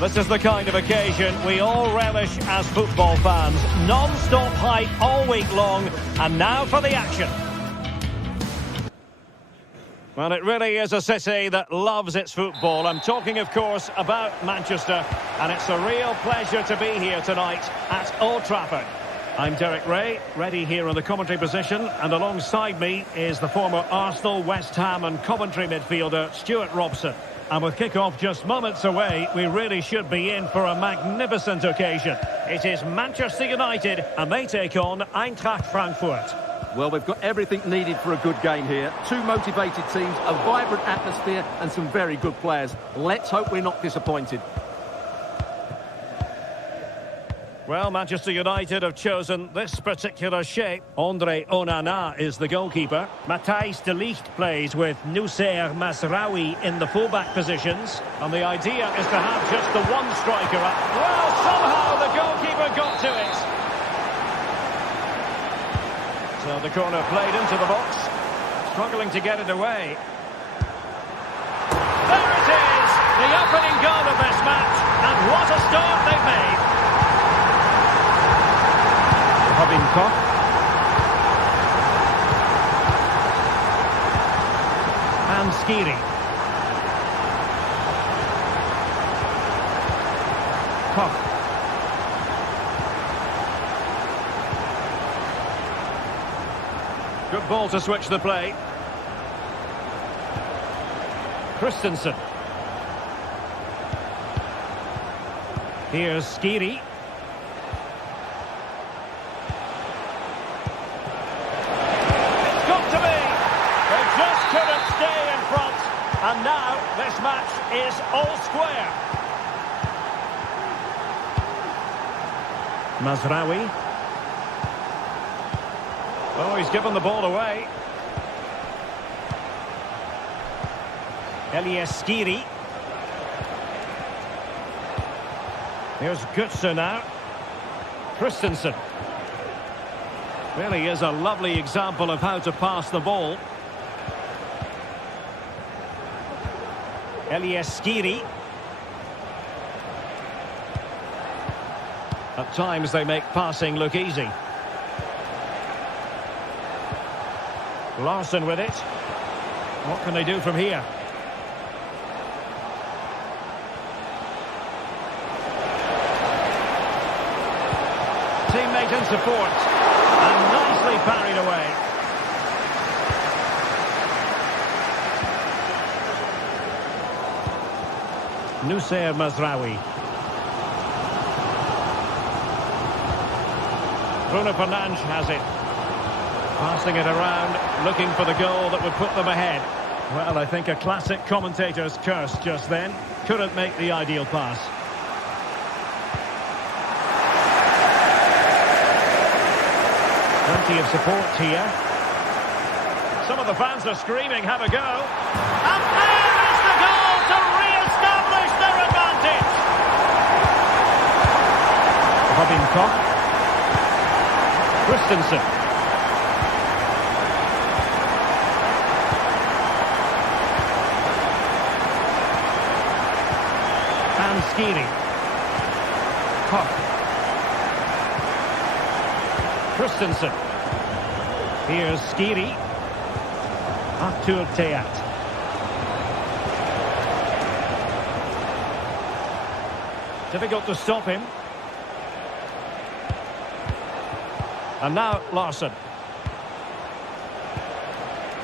This is the kind of occasion we all relish as football fans. Non-stop hype all week long, and now for the action. Well, it really is a city that loves its football. I'm talking, of course, about Manchester, and it's a real pleasure to be here tonight at Old Trafford. I'm Derek Ray, ready here in the commentary position, and alongside me is the former Arsenal, West Ham and Coventry midfielder Stuart Robson. And with kick-off just moments away, we really should be in for a magnificent occasion. It is Manchester United, and they take on Eintracht Frankfurt. Well, we've got everything needed for a good game here. Two motivated teams, a vibrant atmosphere and some very good players. Let's hope we're not disappointed. Well, Manchester United have chosen this particular shape. Andre Onana is the goalkeeper. Matthijs de Ligt plays with Noussair Mazraoui in the fullback positions. And the idea is to have just the one striker up. Well, somehow the goalkeeper got to it. So the corner played into the box. Struggling to get it away. There it is! The opening goal of this match. And what a start they've made. Robin Koch. And Skiri. Koch. Good ball to switch the play. Christensen. Here's Skiri. And now this match is all square. Mazraoui. Oh, he's given the ball away. Elias Skiri. Here's Götze now. Christensen. Really is a lovely example of how to pass the ball. Elias Skiri. At times they make passing look easy. Larson with it. What can they do from here? Teammate in support. And nicely parried away. Noussair Mazraoui. Bruno Fernandes has it. Passing it around, looking for the goal that would put them ahead. Well, I think a classic commentator's curse just then. Couldn't make the ideal pass. Plenty of support here. Some of the fans are screaming, have a go. And there is the goal to re-establish their advantage. Robin Koch. Christensen. And Skiri. Koch. Christensen. Here's Skiri. Artur Teat. Difficult to stop him. And now Larson.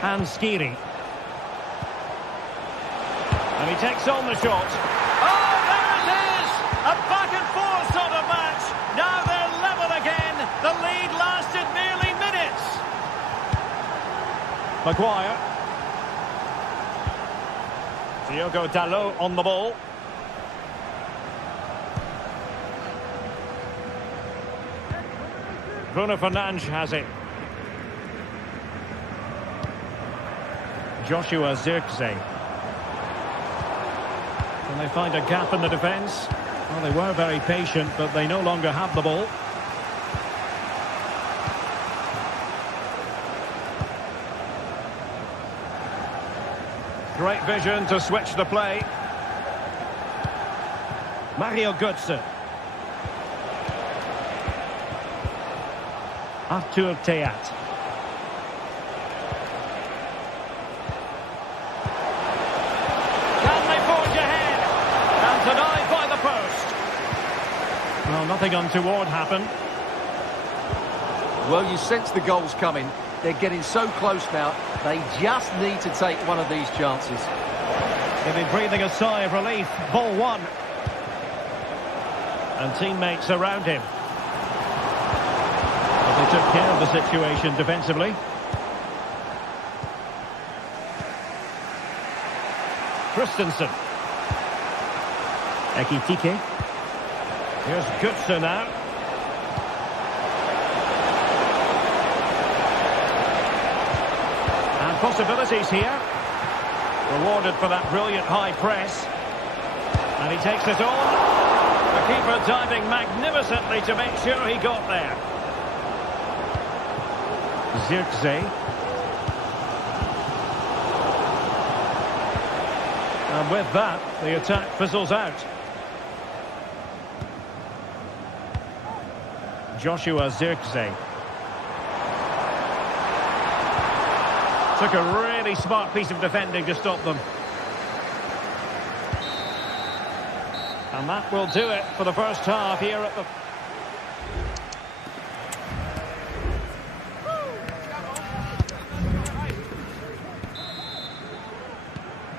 And Skiri. And he takes on the shot. Oh, there it is! A back and forth sort of match. Now they're level again. The lead lasted nearly minutes. Maguire. Diogo Dalot on the ball. Bruno Fernandes has it. Joshua Zirkzee. Can they find a gap in the defence? Well, they were very patient, but they no longer have the ball. Great vision to switch the play. Mario Götze. Artur Teat. Can they forge ahead? And denied by the post. Well, nothing untoward happened. Well, you sense the goals coming. They're getting so close now. They just need to take one of these chances. He'll be breathing a sigh of relief. Ball one. And teammates around him. But they took care of the situation defensively. Christensen. Ekitike. Here's Götze now. And possibilities here. Rewarded for that brilliant high press. And he takes it on. The keeper diving magnificently to make sure he got there. Zirkzee. And with that, the attack fizzles out. Joshua Zirkzee. Took a really smart piece of defending to stop them. And that will do it for the first half here at the...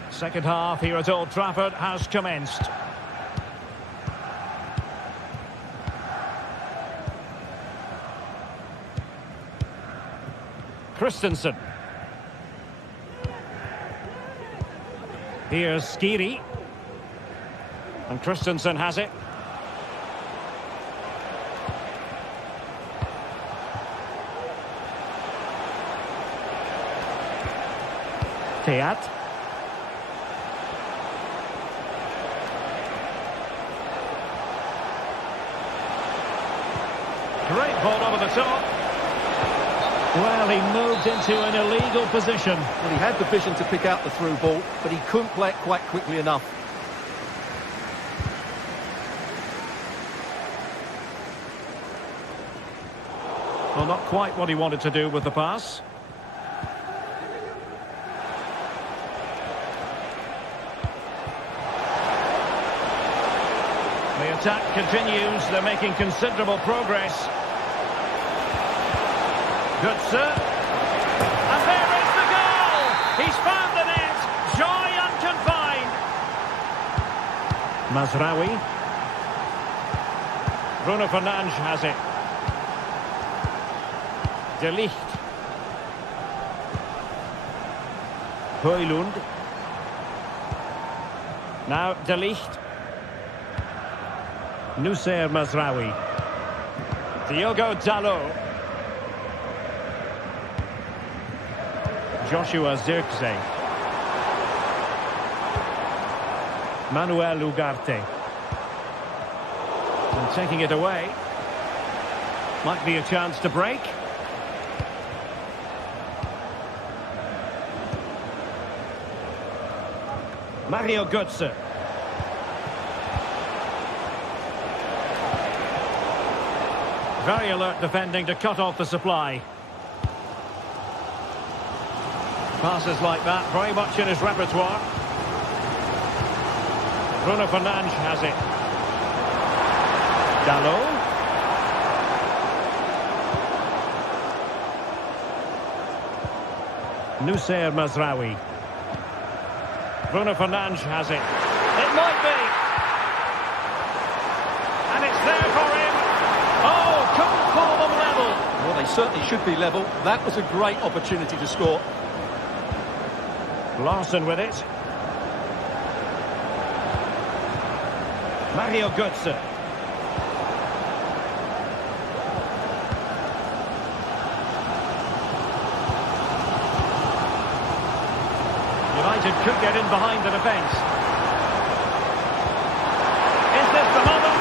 Second half here at Old Trafford has commenced. Christensen. Here's Skiri. And Christensen has it. Teat. Great ball over the top. Well, he moved into an illegal position. Well, he had the vision to pick out the through ball, but he couldn't play it quite quickly enough. Well, not quite what he wanted to do with the pass. The attack continues. They're making considerable progress. Götze. And there is the goal! He's found the net. Joy unconfined. Mazraoui. Bruno Fernandes has it. De Ligt. Højlund. Now De Ligt. Noussair Mazraoui. Diogo Dalot. Joshua Zirkzee. Manuel Ugarte. And taking it away. Might be a chance to break. Mario Götze. Very alert defending to cut off the supply. Passes like that, very much in his repertoire. Bruno Fernandes has it. Dalot. Noussair Mazraoui. Bruno Fernandes has it. It might be. And it's there for him. Oh, couldn't pull them level. Well, they certainly should be level. That was a great opportunity to score. Larson with it. Mario Götze. United could get in behind the defence. Is this the moment?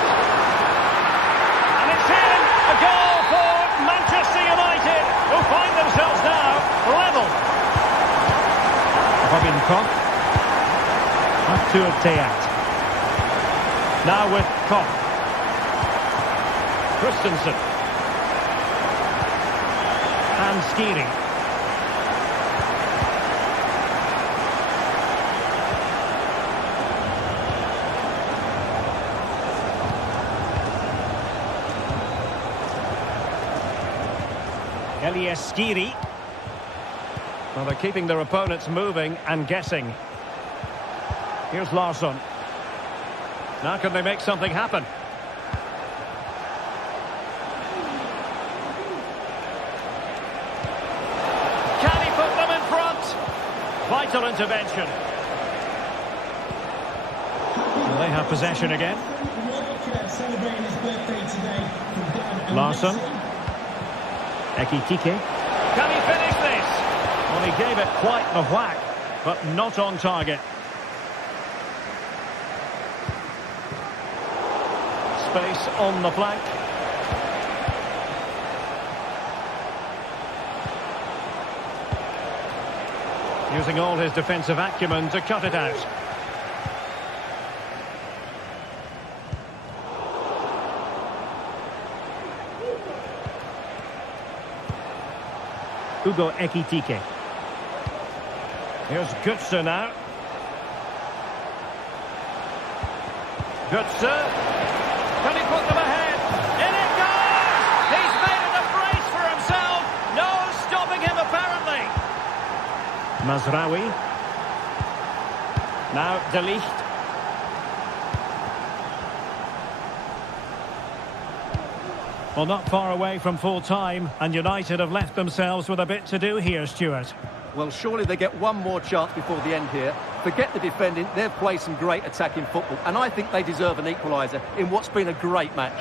And it's in! A goal for Manchester United, who find themselves now level. Robin Koch. Artur Teat. Now with Koch. Christensen. And Skiri. Skiri. Well, they're keeping their opponents moving and guessing. Here's Larsson. Now can they make something happen? Can he put them in front? Vital intervention. Well, they have possession again. Larsson. Ekitike. Can he finish this? Well, he gave it quite the whack, but not on target. Space on the flank. Using all his defensive acumen to cut it out. Hugo Ekitike. Here's Götze now. Götze. Can he put them ahead? In it goes! He's made it a brace for himself. No stopping him, apparently. Mazraoui. Now De Ligt. Well, not far away from full time, and United have left themselves with a bit to do here, Stuart. Well, surely they get one more chance before the end here. Forget the defending, they've played some great attacking football, and I think they deserve an equaliser in what's been a great match.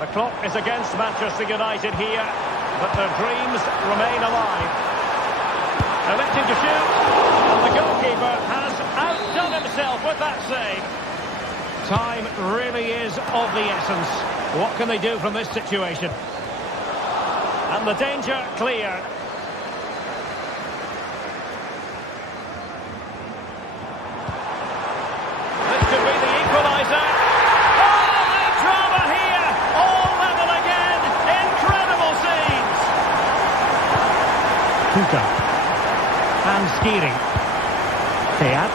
The clock is against Manchester United here, but their dreams remain alive. Electing to shoot, and the goalkeeper has outdone himself with that save. Time really is of the essence. What can they do from this situation? And the danger clear. This could be the equaliser. Oh, the drama here! All level again. Incredible scenes. Kuka. And Skiri. Teat.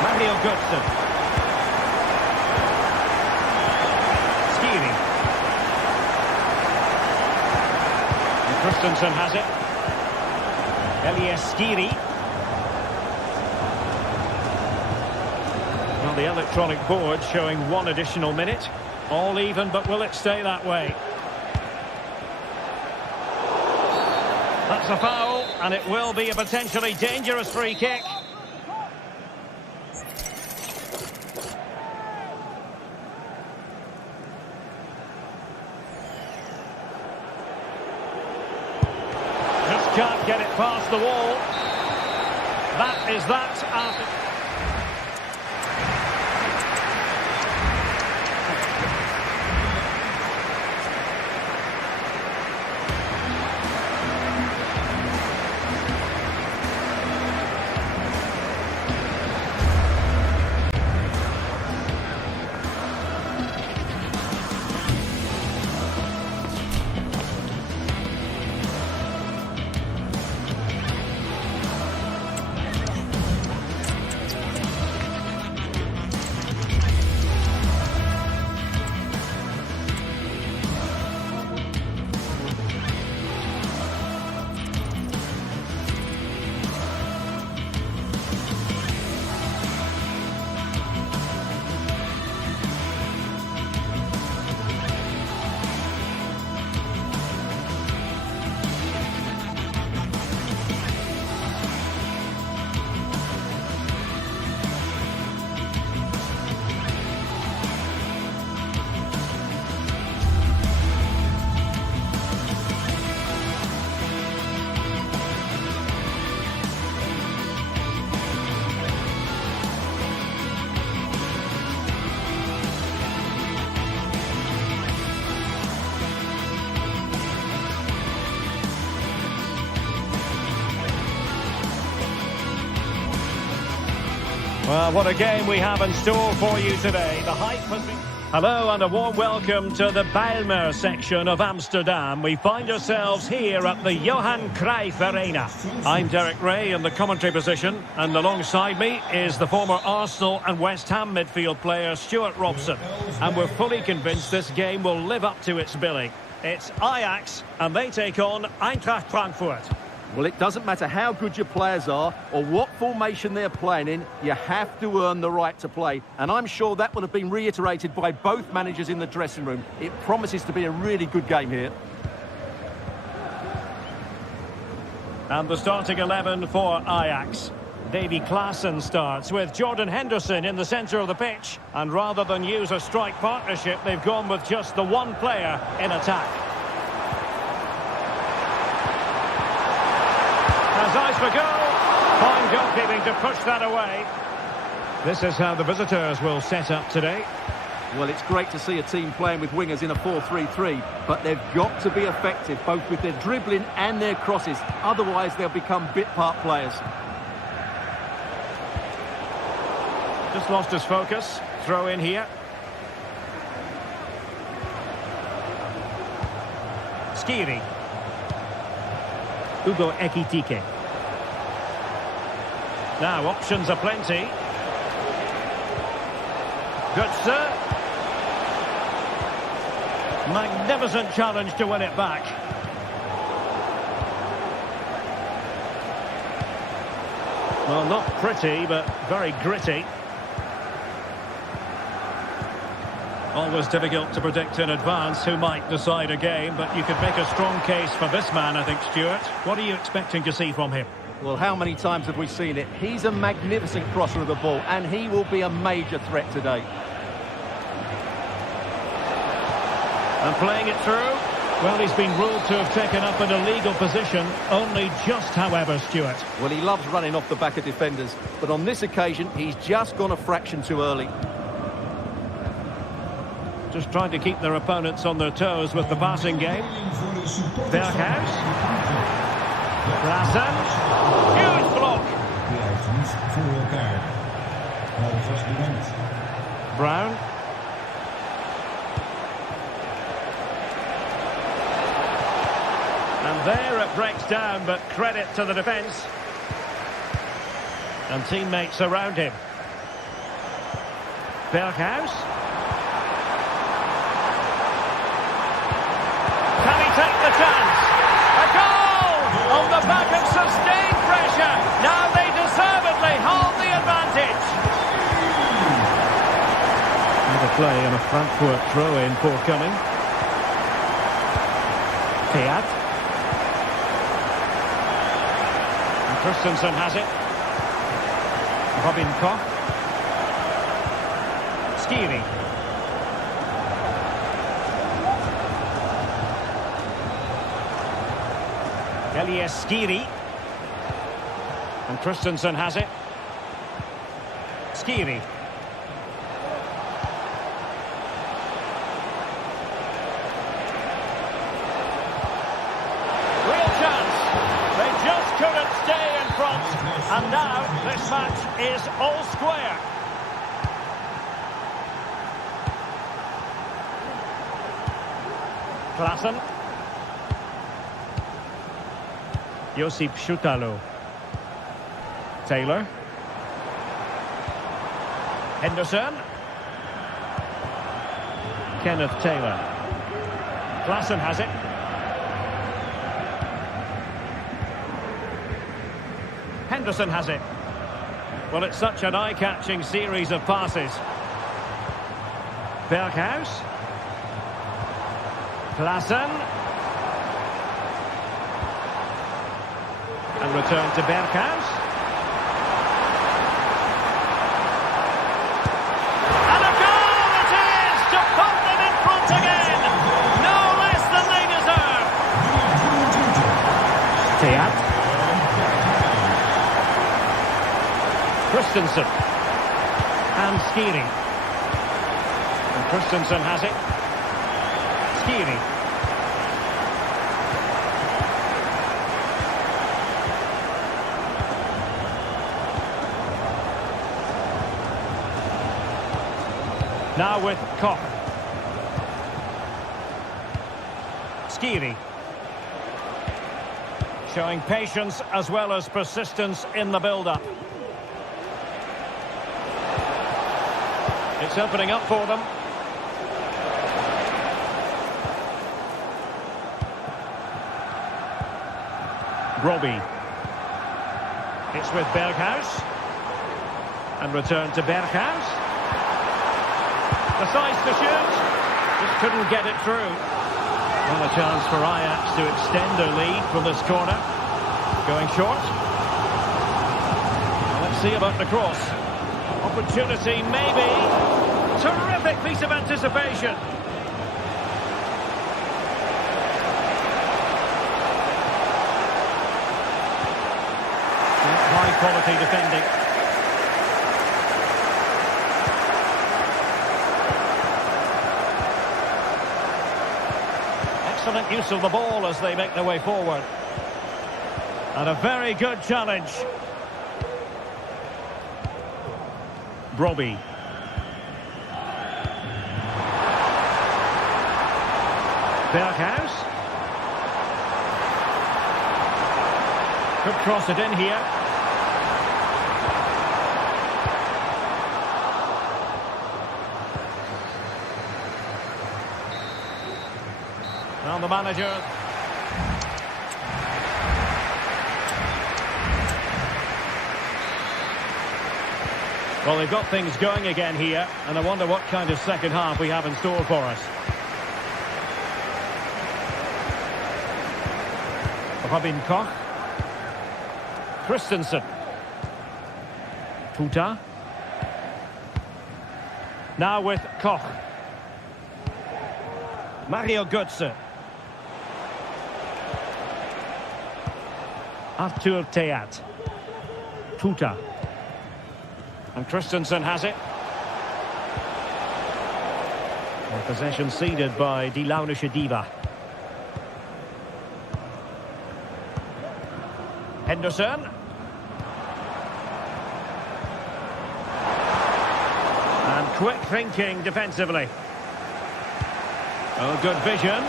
Mario Götze. Skiri. And Christensen has it. Skiri. Well, the electronic board showing one additional minute. All even, but will it stay that way? That's a foul, and it will be a potentially dangerous free kick. Can't get it past the wall. That is that after... Well, what a game we have in store for you today. The hype has been... Hello and a warm welcome to the Bijlmer section of Amsterdam. We find ourselves here at the Johan Cruijff Arena. I'm Derek Ray in the commentary position, and alongside me is the former Arsenal and West Ham midfield player Stuart Robson. And we're fully convinced this game will live up to its billing. It's Ajax, and they take on Eintracht Frankfurt. Well, it doesn't matter how good your players are or what formation they're playing in, you have to earn the right to play. And I'm sure that will have been reiterated by both managers in the dressing room. It promises to be a really good game here. And the starting 11 for Ajax. Davy Klaassen starts with Jordan Henderson in the centre of the pitch. And rather than use a strike partnership, they've gone with just the one player in attack. Has eyes for goal. Fine goalkeeping to push that away. This is how the visitors will set up today. Well, it's great to see a team playing with wingers in a 4-3-3, but they've got to be effective, both with their dribbling and their crosses. Otherwise, they'll become bit-part players. Just lost his focus. Throw in here. Skiri. Ugo Ekitike. Now, options are plenty. Götze. Magnificent challenge to win it back. Well, not pretty, but very gritty. Always difficult to predict in advance who might decide a game, but you could make a strong case for this man, I think, Stuart. What are you expecting to see from him? Well, how many times have we seen it? He's a magnificent crosser of the ball, and he will be a major threat today. And playing it through. Well, he's been ruled to have taken up an illegal position, only just, however, Stuart. Well, he loves running off the back of defenders, but on this occasion, he's just gone a fraction too early. Just trying to keep their opponents on their toes with the passing game. Berghuis. Klaassen. Huge block. Brown. And there it breaks down, but credit to the defence. And teammates around him. Berghuis. Can he take the chance? A goal! On the back of sustained pressure. Now they deservedly hold the advantage. Another play and a Frankfurt throw-in forthcoming. Teat. And Christensen has it. Robin Koch. Skiri. Elias Skiri. And Christensen has it. Skiri. Real chance. They just couldn't stay in front. And now this match is all square. Klaassen. Josip Schutalo. Taylor. Henderson. Kenneth Taylor. Klaassen has it. Henderson has it. Well, it's such an eye-catching series of passes. Berghuis. Klaassen. And return to Berghuis. And a goal it is to put them in front again. No less than they deserve. Teat. Christensen. And Skiri. And Christensen has it. Skiri. Now with Koch. Skiri. Showing patience as well as persistence in the build-up. It's opening up for them. Robbie. It's with Berghuis. And return to Berghuis. Decides to shoot. Just couldn't get it through. Well, a chance for Ajax to extend their lead from this corner. Going short. Well, let's see about the cross. Opportunity, maybe. Terrific piece of anticipation. High quality defending. Excellent use of the ball as they make their way forward. And a very good challenge. Robbie. Berghuis. Could cross it in here. Now the manager. Well, they've got things going again here, and I wonder what kind of second half we have in store for us. Robin Koch. Christensen. Tuta. Now with Koch. Mario Götze. Arthur Theat. Tuta. And Christensen has it. And possession ceded by Die Launische Diva. Henderson. And quick thinking defensively. Oh, good vision.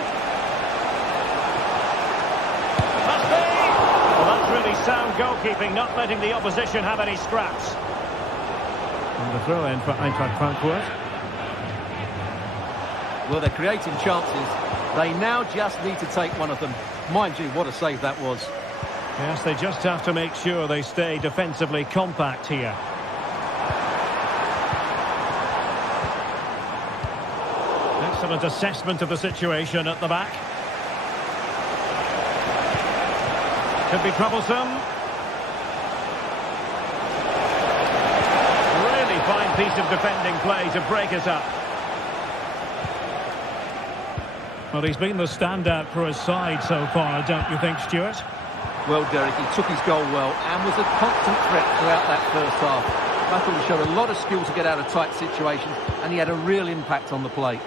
Must be! Well, that's really sound goalkeeping, not letting the opposition have any scraps. And the throw-in for Eintracht Frankfurt. Well, they're creating chances. They now just need to take one of them. Mind you, what a save that was. Yes, they just have to make sure they stay defensively compact here. Excellent assessment of the situation at the back. Could be troublesome. Really fine piece of defending play to break us up. Well, he's been the standout for his side so far, don't you think, Stuart? Well, Derek, he took his goal well and was a constant threat throughout that first half. I thought he showed a lot of skill to get out of tight situations, and he had a real impact on the plate.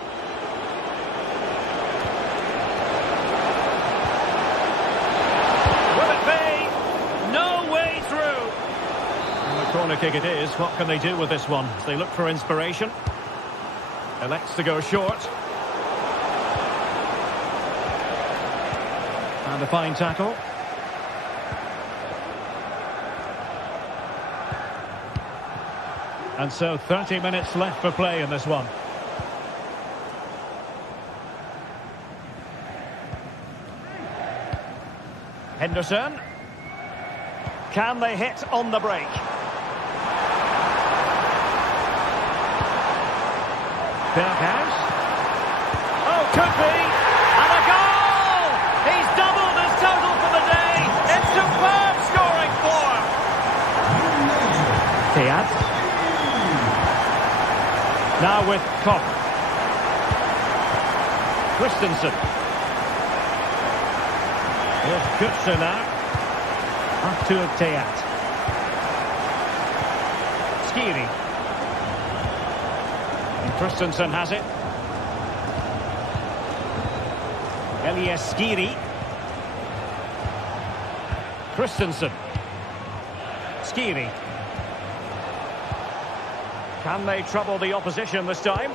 Will it be? No way through. And the corner kick it is. What can they do with this one? They look for inspiration. Elects to go short. And a fine tackle. And so 30 minutes left for play in this one. Henderson. Can they hit on the break? Berghuis. Oh, could be. And a goal! He's doubled his total for the day. It's superb scoring form. Theat. Now with Koch. Christensen. Here's Götze now. Arthur Theat. Skiri. And Christensen has it. Elias Skiri. Christensen. Skiri. Can they trouble the opposition this time?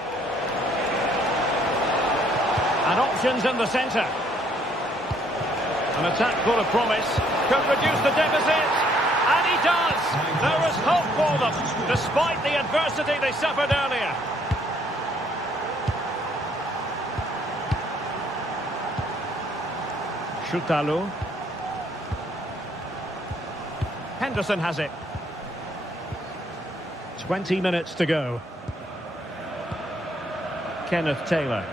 And options in the centre. An attack full of promise. Could reduce the deficit. And he does. There is hope for them, despite the adversity they suffered earlier. Chutalo. Henderson has it. 20 minutes to go. Kenneth Taylor.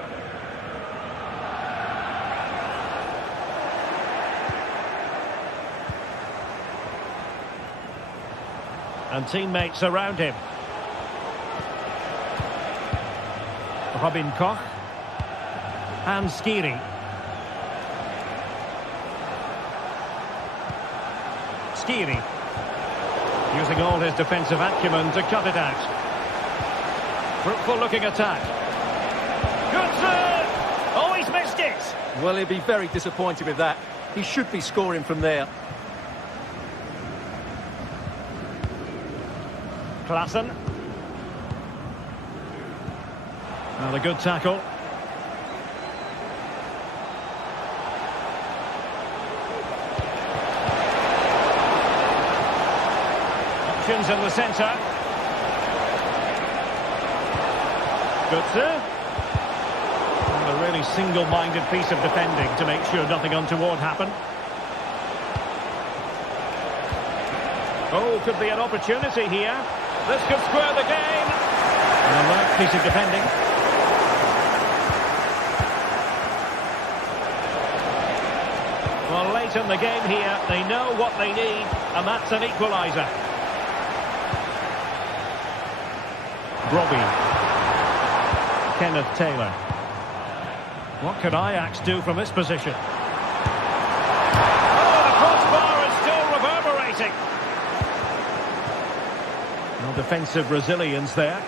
And teammates around him. Robin Koch. And Skiri. Skiri. Using all his defensive acumen to cut it out. Fruitful looking attack. Good serve! Oh, he's missed it! Well, he'll be very disappointed with that. He should be scoring from there. Klaassen. Well, a good tackle. Options in the centre. Good serve. And a really single-minded piece of defending to make sure nothing untoward happened. Oh, could be an opportunity here. This could square the game. An alert piece of defending. Well, late in the game here, they know what they need, and that's an equaliser. Robbie. Kenneth Taylor. What can Ajax do from this position? Oh, the crossbar is still reverberating. No defensive resilience there.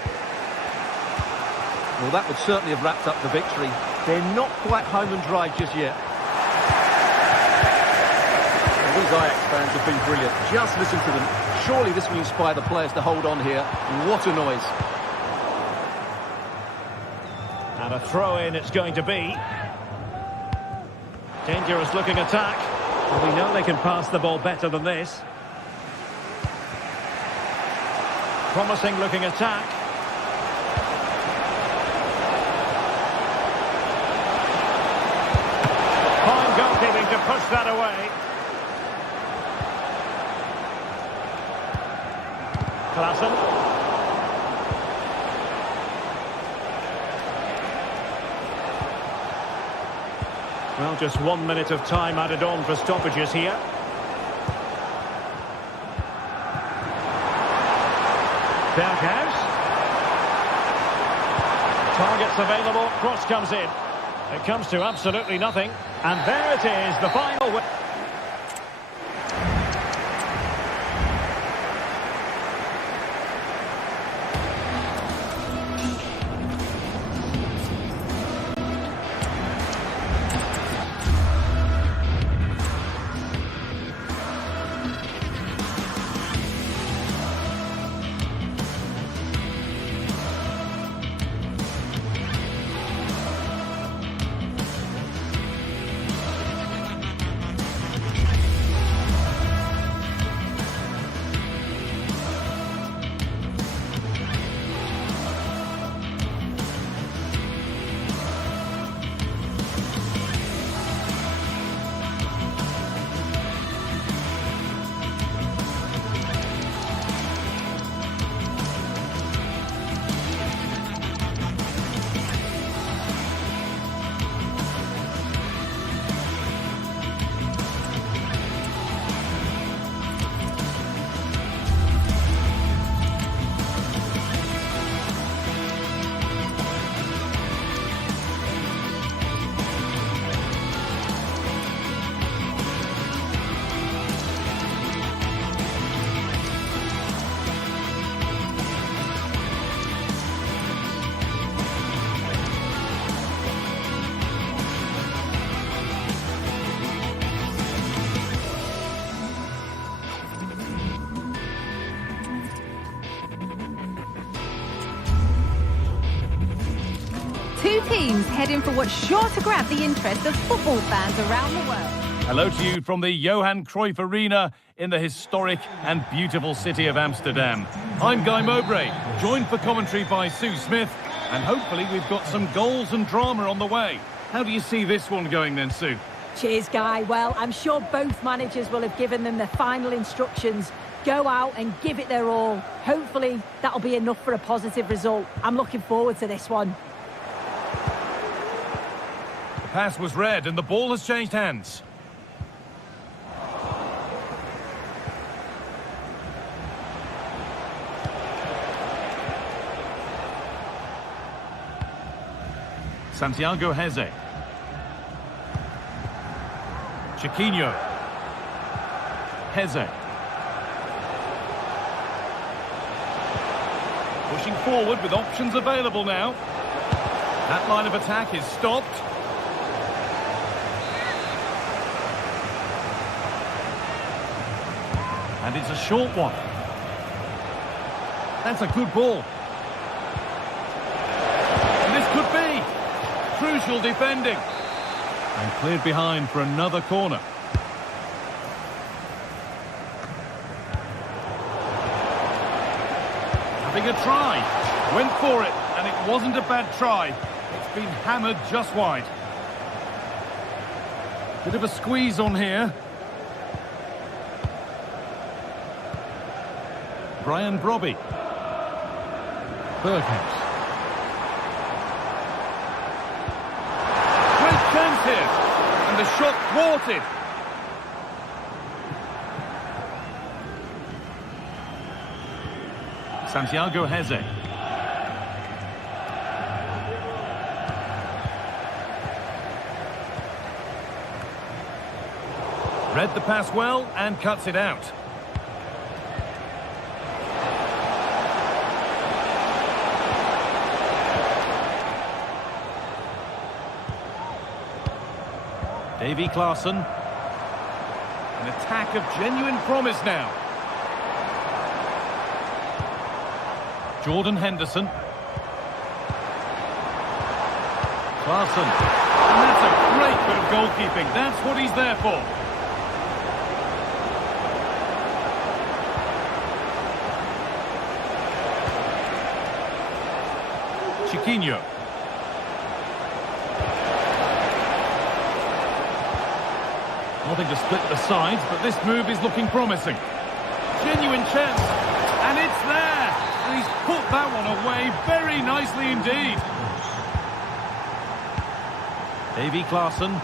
Well, that would certainly have wrapped up the victory. They're not quite home and dry just yet. Well, these Ajax fans have been brilliant. Just listen to them. Surely this will inspire the players to hold on here. What a noise. And a throw-in it's going to be. Dangerous looking attack. Well, we know they can pass the ball better than this. Promising looking attack. Fine goalkeeping to push that away. Klaassen. Well, just 1 minute of time added on for stoppages here. Berghuis. Targets available, cross comes in. It comes to absolutely nothing. And there it is, the final win. Two teams heading for what's sure to grab the interest of football fans around the world. Hello to you from the Johan Cruyff Arena in the historic and beautiful city of Amsterdam. I'm Guy Mowbray, joined for commentary by Sue Smith, and hopefully we've got some goals and drama on the way. How do you see this one going then, Sue? Cheers, Guy. Well, I'm sure both managers will have given them the final instructions. Go out and give it their all. Hopefully, that'll be enough for a positive result. I'm looking forward to this one. The pass was read and the ball has changed hands. Santiago Heze. Chiquinho. Heze. Pushing forward with options available now. That line of attack is stopped. And it's a short one. That's a good ball. And this could be crucial defending. And cleared behind for another corner. Having a try. Went for it, and it wasn't a bad try. It's been hammered just wide. Bit of a squeeze on here. Brian Brobby. Berghuis. Great chance here. And the shot thwarted. Santiago Heze. Read the pass well and cuts it out. Davy Klaassen. An attack of genuine promise now. Jordan Henderson. Klaassen. And that's a great bit of goalkeeping. That's what he's there for. Chiquinho. Nothing to split the sides, but this move is looking promising. Genuine chance, and it's there! And he's put that one away very nicely indeed. Davy Klaassen.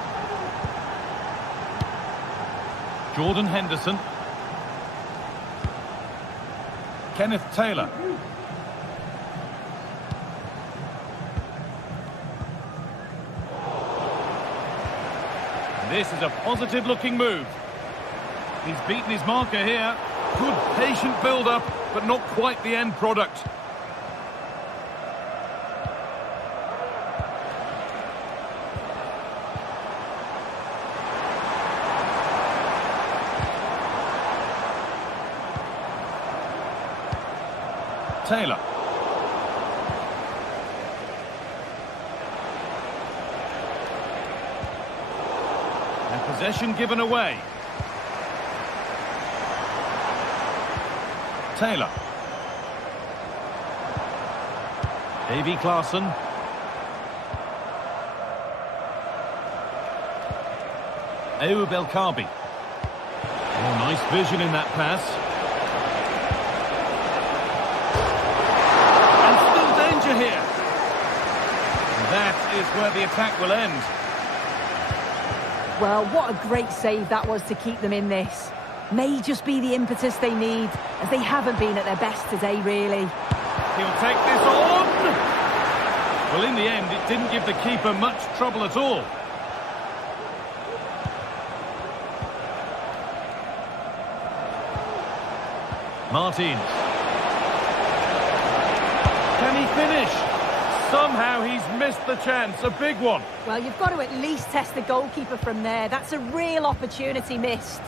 Jordan Henderson. Kenneth Taylor. This is a positive-looking move. He's beaten his marker here. Good, patient build-up, but not quite the end product. Taylor. Possession given away. Taylor. Davy Klaassen. Ayoub El Kaabi. Oh, nice vision in that pass. And still danger here. And that is where the attack will end. Well, what a great save that was to keep them in this. May just be the impetus they need, as they haven't been at their best today, really. He'll take this on! Well, in the end, it didn't give the keeper much trouble at all. Martins. Can he finish? Somehow he's missed the chance, a big one. Well, you've got to at least test the goalkeeper from there. That's a real opportunity missed.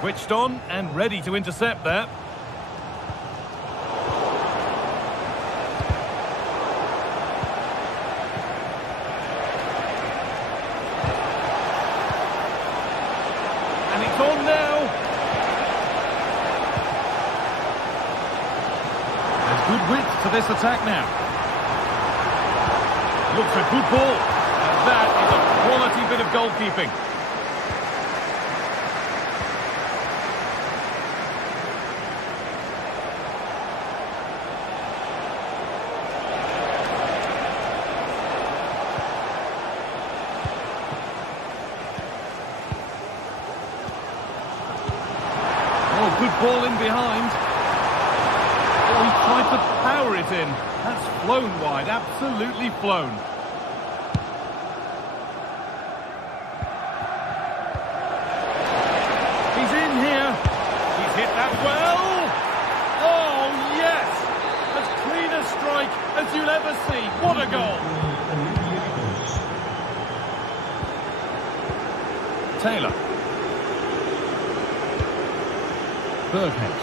Switched on and ready to intercept that. Good width to this attack now. Looks a good ball. And that is a quality bit of goalkeeping. Oh, good ball in behind. Oh, he tried to power it in. That's flown wide, absolutely flown. He's in here. He's hit that well. Oh, yes. As clean a strike as you'll ever see. What a goal. Taylor. Berghaus.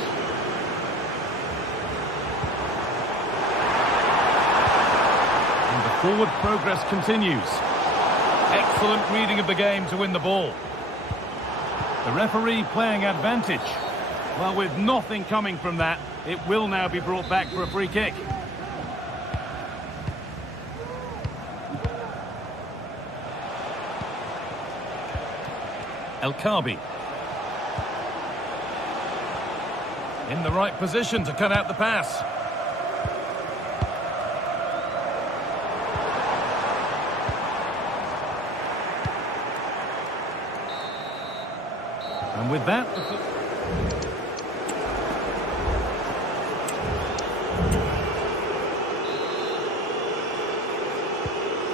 And the forward progress continues. Excellent reading of the game to win the ball. The referee playing advantage. Well, with nothing coming from that, it will now be brought back for a free kick. El Khabi. In the right position to cut out the pass. And with that...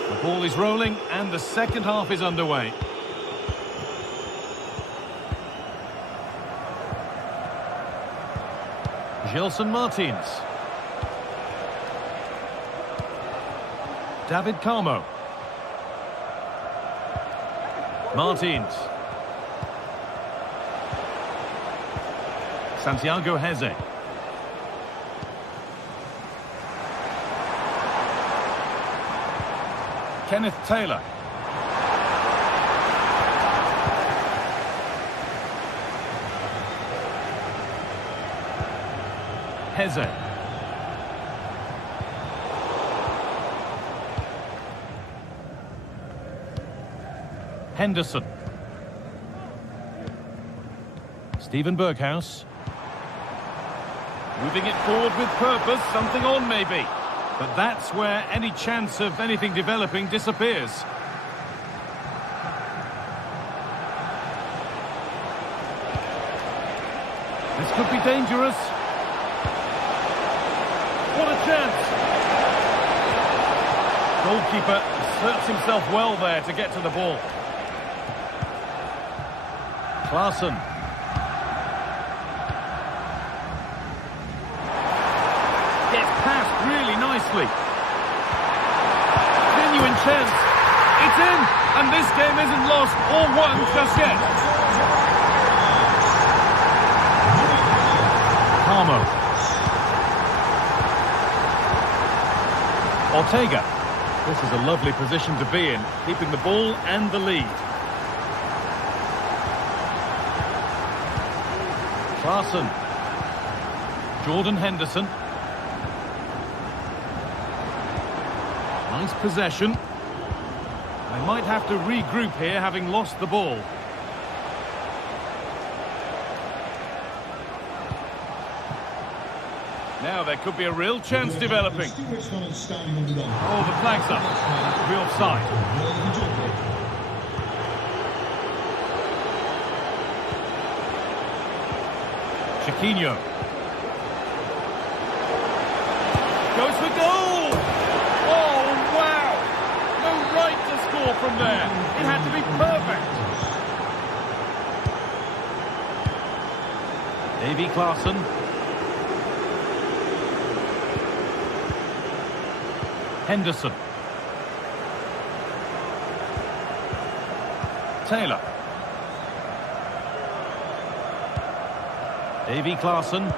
the ball is rolling and the second half is underway. Gelson Martins. David Carmo. Martins. Santiago Heze. Kenneth Taylor. Heze. Henderson. Steven Berghaus. Moving it forward with purpose, something on maybe. But that's where any chance of anything developing disappears. This could be dangerous. What a chance! Goalkeeper asserts himself well there to get to the ball. Klaassen. Gets past really nicely. Genuine chance. It's in! And this game isn't lost or won just yet. Carmo. Ortega. This is a lovely position to be in, keeping the ball and the lead. Klaassen. Jordan Henderson. Nice possession. They might have to regroup here, having lost the ball. Now there could be a real chance developing. Oh, the flag's up. That could be offside. Chiquinho. Goes for goal! Oh, wow! No right to score from there. It had to be perfect. Davy Klaassen. Henderson. Taylor. Davy Klaassen.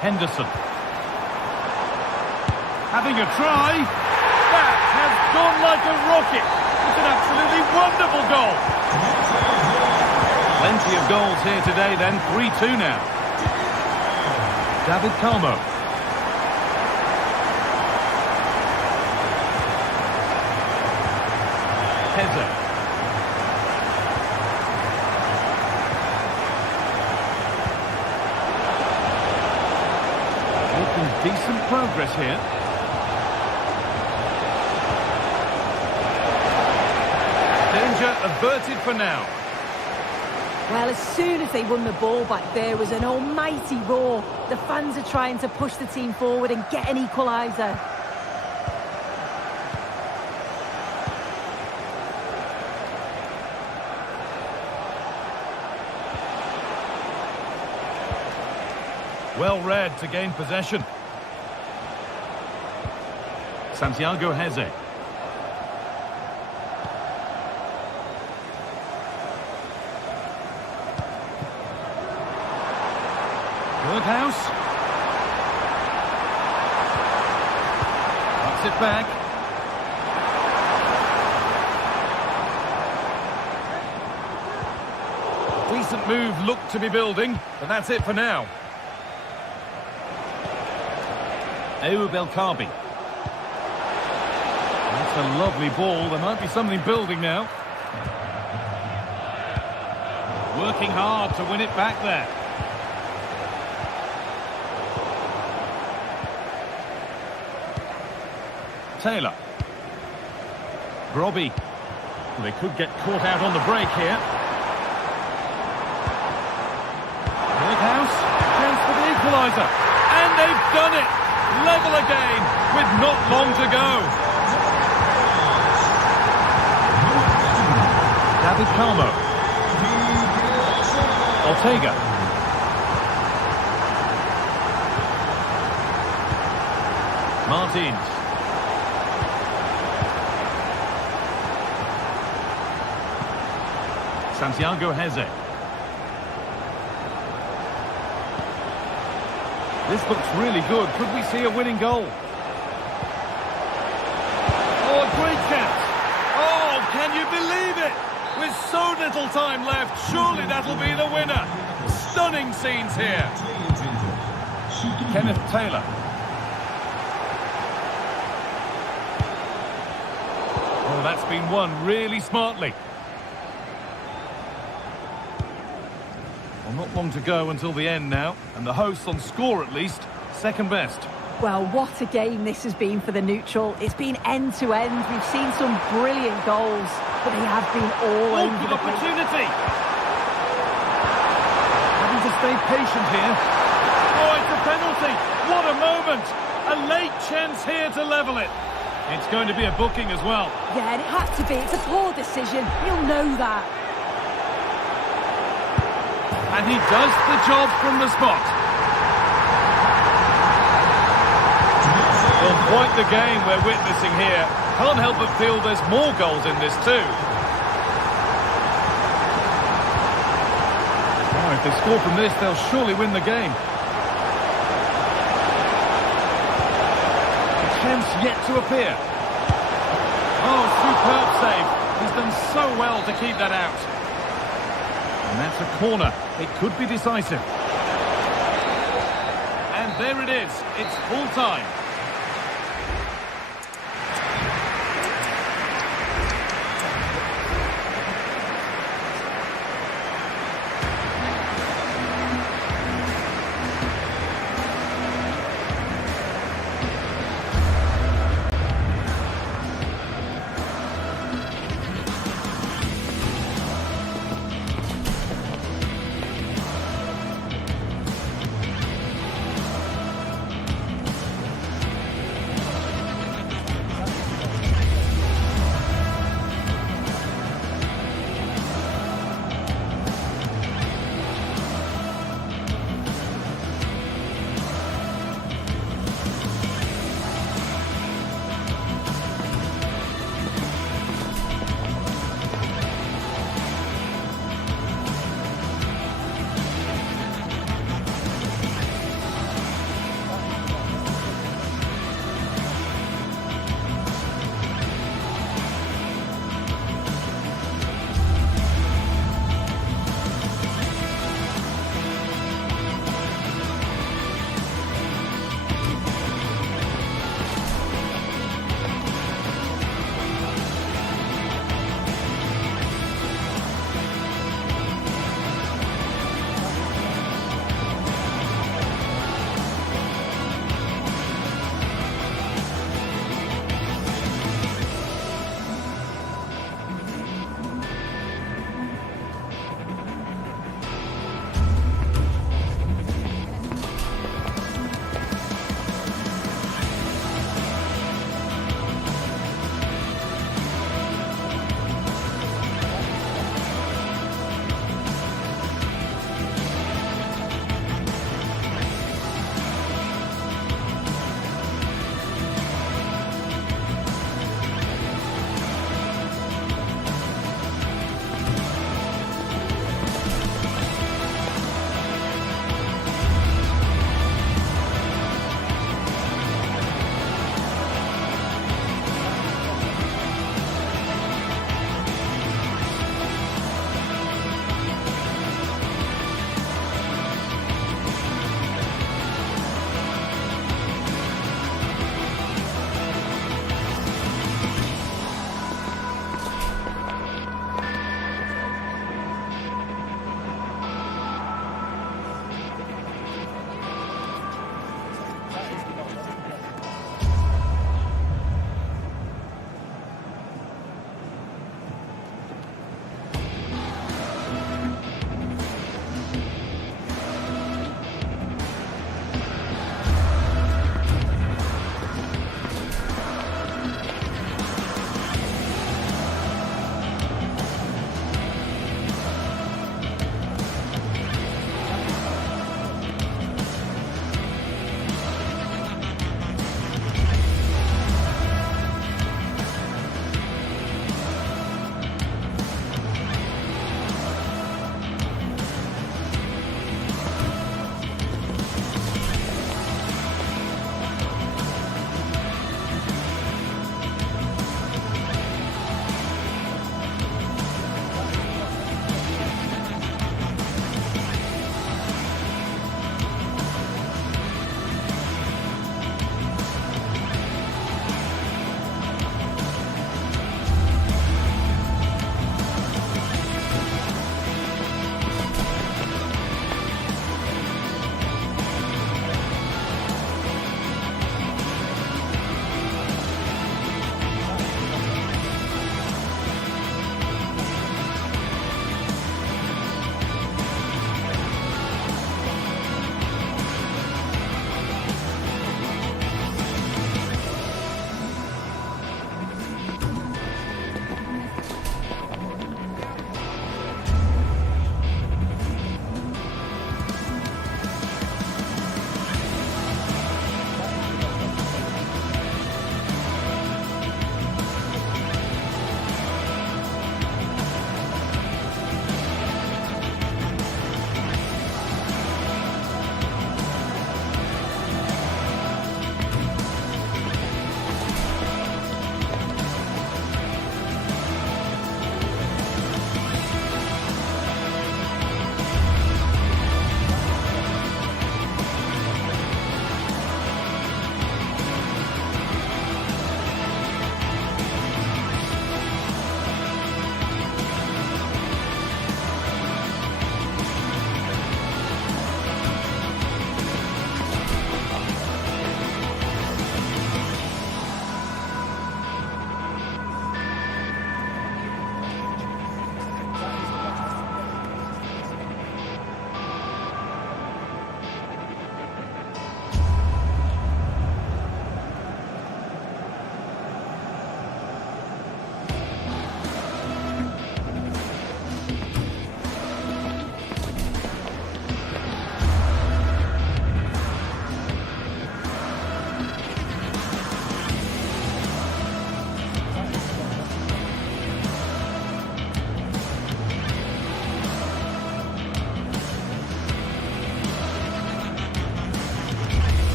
Henderson. Having a try. That has gone like a rocket. It's an absolutely wonderful goal. Plenty of goals here today then. 3-2 now. David Calmo. Heze. Making decent progress here. Danger averted for now. Well, as soon as they won the ball back, there was an almighty roar. The fans are trying to push the team forward and get an equaliser. Well read to gain possession. Santiago Heze. Berghaus. Puts it back. Decent move looked to be building, but that's it for now. Ayoub El Kaabi. That's a lovely ball. There might be something building now. Working hard to win it back there. Taylor. Robbie. Well, they could get caught out on the break here. Berghaus. Chance for the equaliser. And they've done it. Level again with not long to go. David Calmo. Ortega. Martins. Santiago Heze. This looks really good. Could we see a winning goal? Oh, a great chance. Oh, can you believe it? With so little time left, surely that'll be the winner. Stunning scenes here. Kenneth Taylor. Oh, that's been won really smartly. Well, not long to go until the end now, and the hosts on score at least, second best. Well, what a game this has been for the neutral. It's been end to end. We've seen some brilliant goals, but they have been all over Good the place. opportunity. Having to stay patient here. Oh, it's a penalty. What a moment. A late chance here to level it. It's going to be a booking as well. Yeah, and it had to be. It's a poor decision. You'll know that. And he does the job from the spot. Well, quite the game we're witnessing here. Can't help but feel there's more goals in this too. Oh, if they score from this, they'll surely win the game. A chance yet to appear. Oh, superb save. He's done so well to keep that out. And that's a corner. It could be decisive. And there it is. It's full time.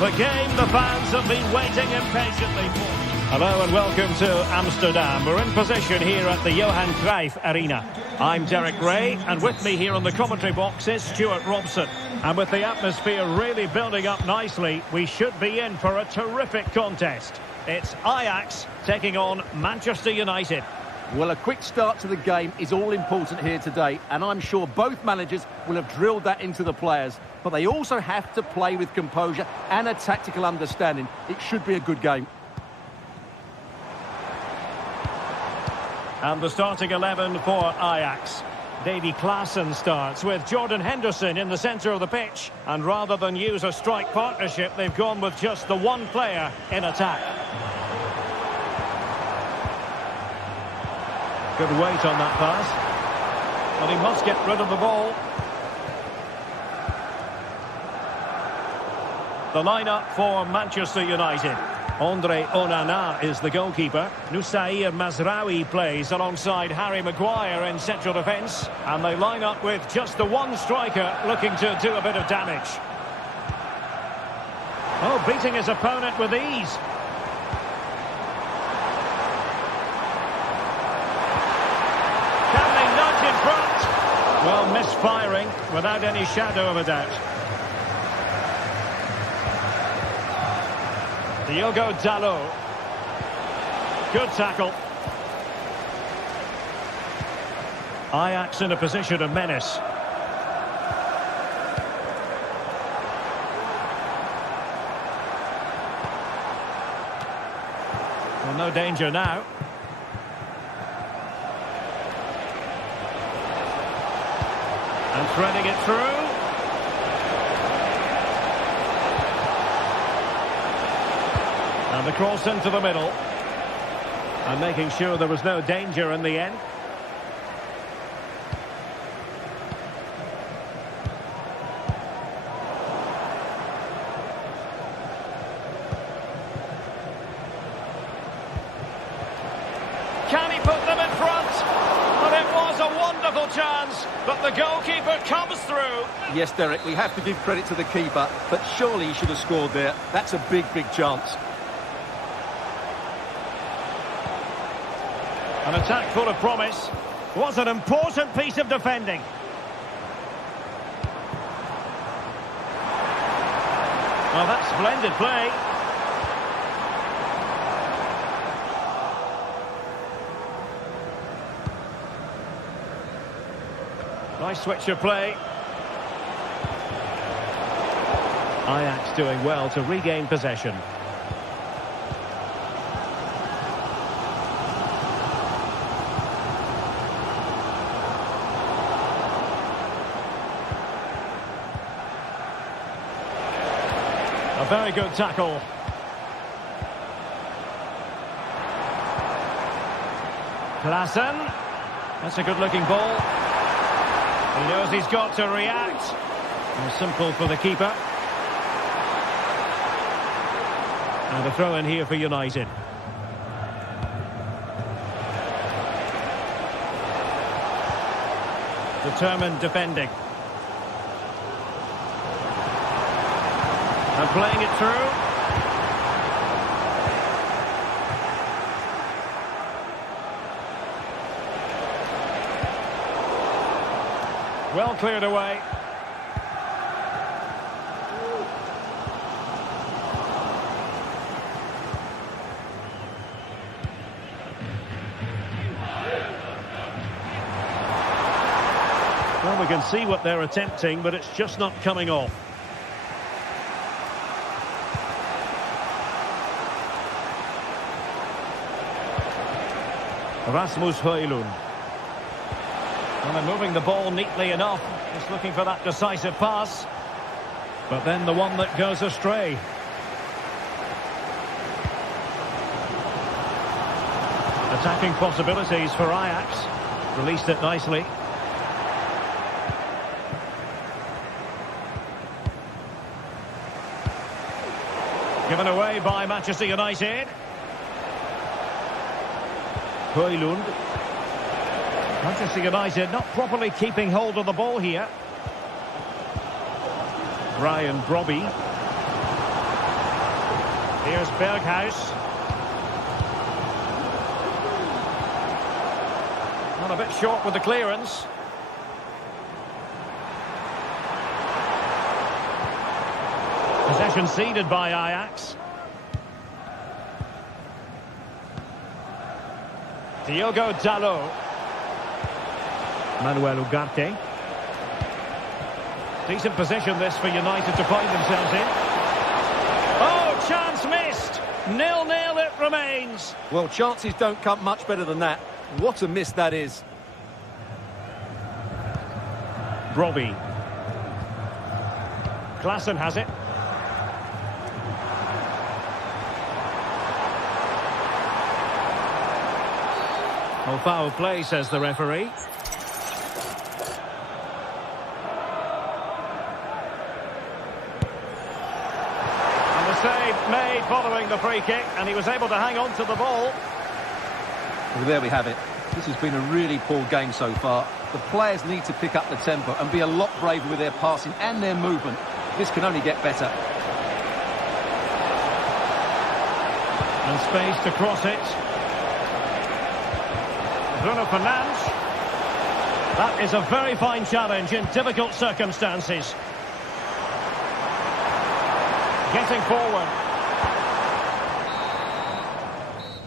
The game the fans have been waiting impatiently for. Hello and welcome to Amsterdam. We're in position here at the Johan Cruyff Arena. I'm Derek Ray, and with me here on the commentary box is Stuart Robson. And with the atmosphere really building up nicely, we should be in for a terrific contest. It's Ajax taking on Manchester United. Well, a quick start to the game is all important here today, and I'm sure both managers will have drilled that into the players. But they also have to play with composure and a tactical understanding. It should be a good game. And the starting 11 for Ajax. Davy Klaassen starts with Jordan Henderson in the centre of the pitch. And rather than use a strike partnership, they've gone with just the one player in attack. Good weight on that pass. But he must get rid of the ball. The lineup for Manchester United. Andre Onana is the goalkeeper. Nusair Mazraoui plays alongside Harry Maguire in central defence. And they line up with just the one striker looking to do a bit of damage. Oh, beating his opponent with ease. Can they nudge in front? Well, misfiring without any shadow of a doubt. Diogo Dalot. Good tackle. Ajax in a position of menace. Well, no danger now. And threading it through. And the cross into the middle. And making sure there was no danger in the end. Can he put them in front? But it was a wonderful chance. But the goalkeeper comes through. Yes, Derek, we have to give credit to the keeper, but surely he should have scored there. That's a big, big chance. An attack full of promise. Was an important piece of defending. Well, that's splendid play. Nice switch of play. Ajax doing well to regain possession. A very good tackle. Klaassen. That's a good-looking ball. He knows he's got to react. And simple for the keeper. And a throw in here for United. Determined defending. And playing it through. Well cleared away. Well, we can see what they're attempting, but it's just not coming off. Rasmus Højlund. And they're moving the ball neatly enough. Just looking for that decisive pass. But then the one that goes astray. Attacking possibilities for Ajax. Released it nicely. Given away by Manchester United. Højlund. Manchester United not properly keeping hold of the ball here. Ryan Brobby. Here's Berghuis. Not a bit short with the clearance. Possession ceded by Ajax. Diogo Dalot. Manuel Ugarte. Decent position this for United to find themselves in. Oh, chance missed. 0-0 it remains. Well, chances don't come much better than that. What a miss that is. Robbie. Klaassen has it. Well, foul play, says the referee. And the save made following the free kick, and he was able to hang on to the ball. Well, there we have it. This has been a really poor game so far. The players need to pick up the tempo and be a lot braver with their passing and their movement. This can only get better. And space to cross it. Bruno Fernandes. That is a very fine challenge in difficult circumstances. Getting forward.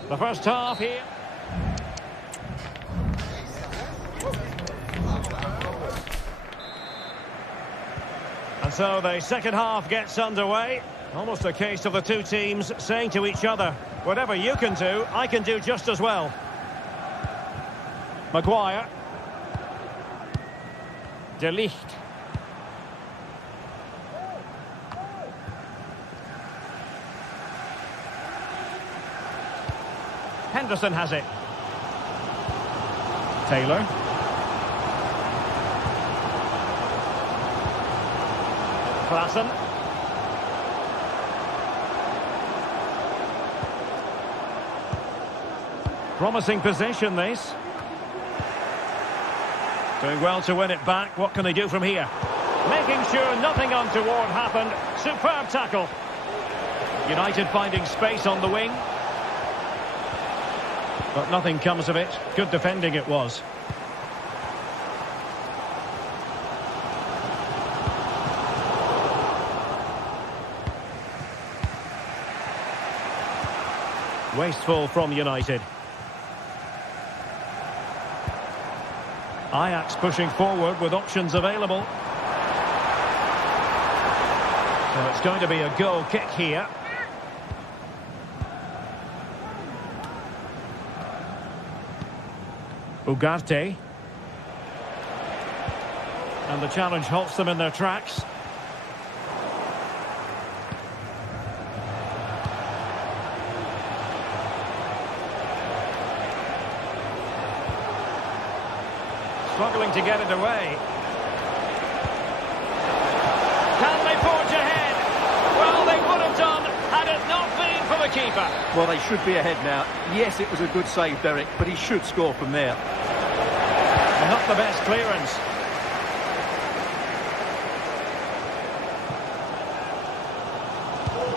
The first half here. And so the second half gets underway. Almost a case of the two teams saying to each other, whatever you can do, I can do just as well. Maguire. De Ligt. Henderson has it. Taylor. Klaassen. Promising possession, this. Doing well to win it back. What can they do from here? Making sure nothing untoward happened. Superb tackle. United finding space on the wing. But nothing comes of it. Good defending it was. Wasteful from United. Ajax pushing forward with options available. So it's going to be a goal kick here. Ugarte. And the challenge halts them in their tracks. Struggling to get it away. Can they forge ahead? Well, they would have done had it not been for the keeper. Well, they should be ahead now. Yes, it was a good save, Derek, but he should score from there. Not the best clearance.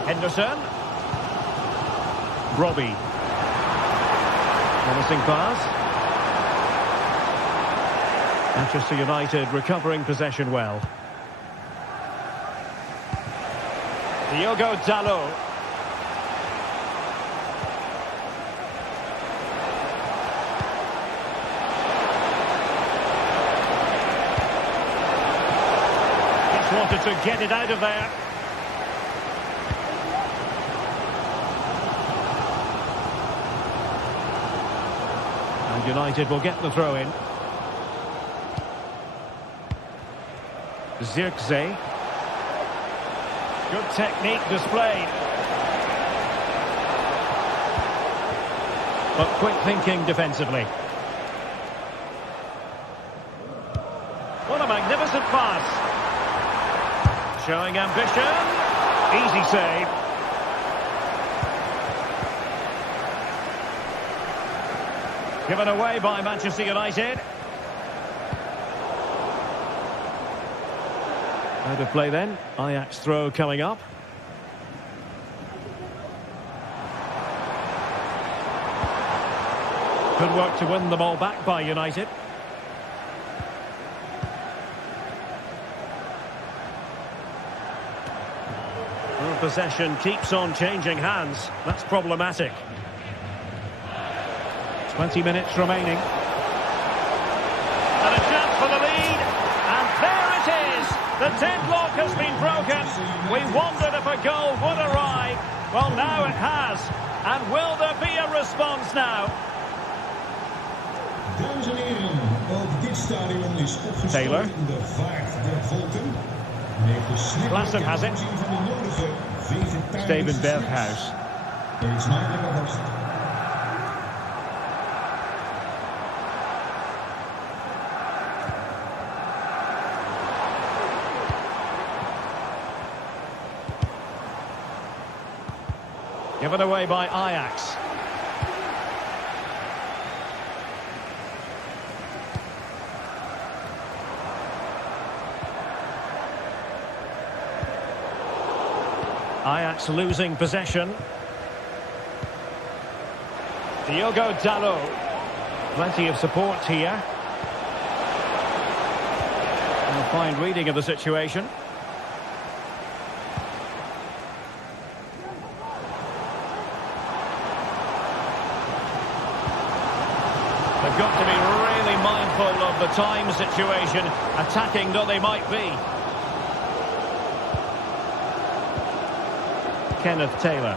Henderson. Robbie. Promising pass. Manchester United recovering possession well. Diogo Dalot. Just wanted to get it out of there. And United will get the throw in. Zirkzee. Good technique displayed. But quick thinking defensively. What a magnificent pass. Showing ambition. Easy save. Given away by Manchester United. Out of play then. Ajax throw coming up. Good work to win the ball back by United. Well, possession keeps on changing hands. That's problematic. 20 minutes remaining. And a chance for the lead. And there it is. The deadlock has been broken. We wondered if a goal would arrive. Well, now it has. And will there be a response now? Dames en heren, ook dit stadion is Taylor. opgesloten in de vaart der volken. Klassen has it. Steven Berghuis. Er is namelijk alvast. Given away by Ajax. Ajax losing possession. Diogo Dalot. Plenty of support here. And a fine reading of the situation. They've got to be really mindful of the time situation, attacking though they might be. Kenneth Taylor.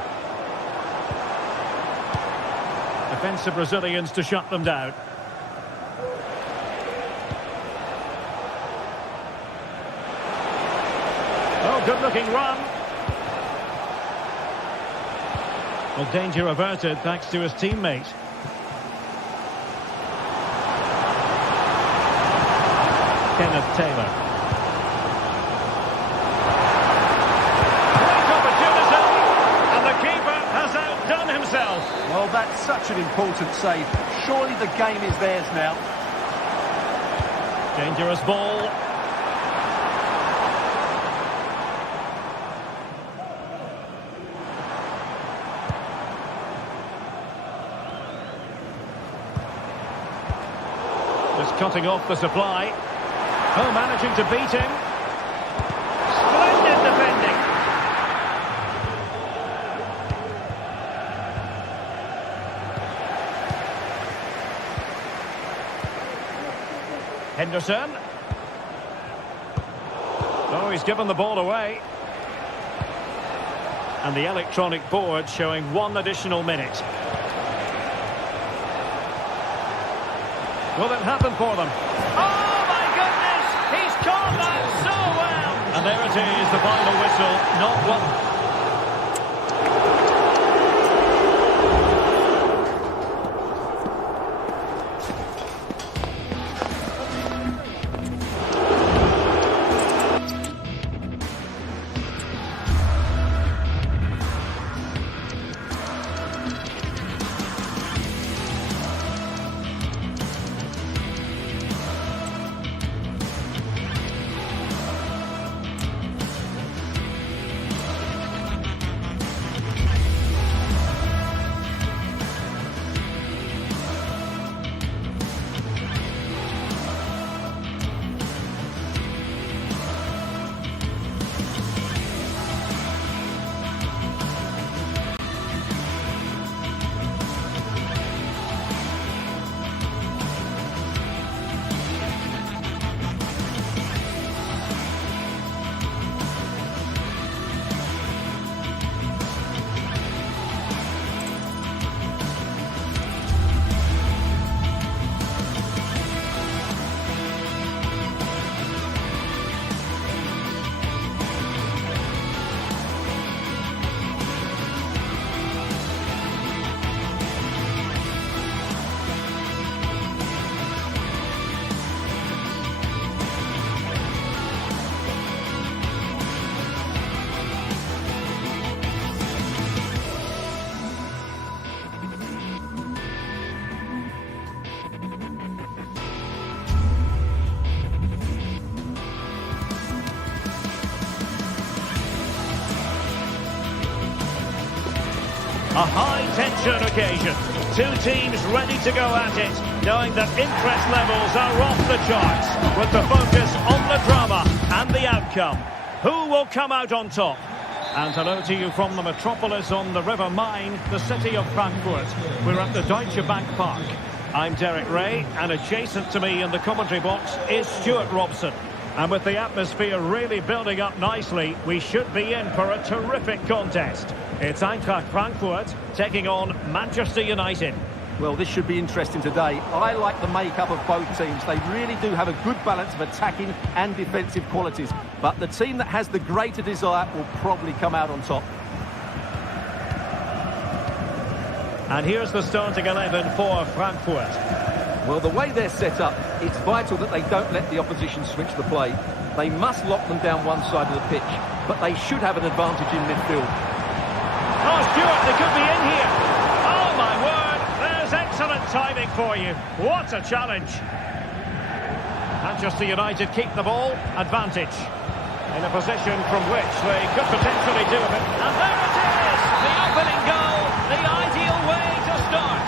Defensive Brazilians to shut them down. Oh, good-looking run. Well, danger averted thanks to his teammate. Kenneth Taylor. Great opportunity, and the keeper has outdone himself. Well, that's such an important save. Surely the game is theirs now. Dangerous ball. Just cutting off the supply. Oh, managing to beat him. Splendid defending. Henderson. Oh, he's given the ball away. And the electronic board showing 1 additional minute. Will it happen for them? Oh! He's caught that so well. And there it is, the final whistle. Not one. A high-tension occasion. Two teams ready to go at it, knowing that interest levels are off the charts, with the focus on the drama and the outcome. Who will come out on top? And hello to you from the metropolis on the River Main, the city of Frankfurt. We're at the Deutsche Bank Park. I'm Derek Ray, and adjacent to me in the commentary box is Stuart Robson. And with the atmosphere really building up nicely, we should be in for a terrific contest. It's Eintracht Frankfurt taking on Manchester United. Well, this should be interesting today. I like the makeup of both teams. They really do have a good balance of attacking and defensive qualities. But the team that has the greater desire will probably come out on top. And here's the starting 11 for Frankfurt. Well, the way they're set up, it's vital that they don't let the opposition switch the play. They must lock them down one side of the pitch, but they should have an advantage in midfield. Oh, Stuart, they could be in here. Oh, my word. There's excellent timing for you. What a challenge. Manchester United keep the ball. Advantage. In a position from which they could potentially do a bit. And there it is! The opening goal. The ideal way to start.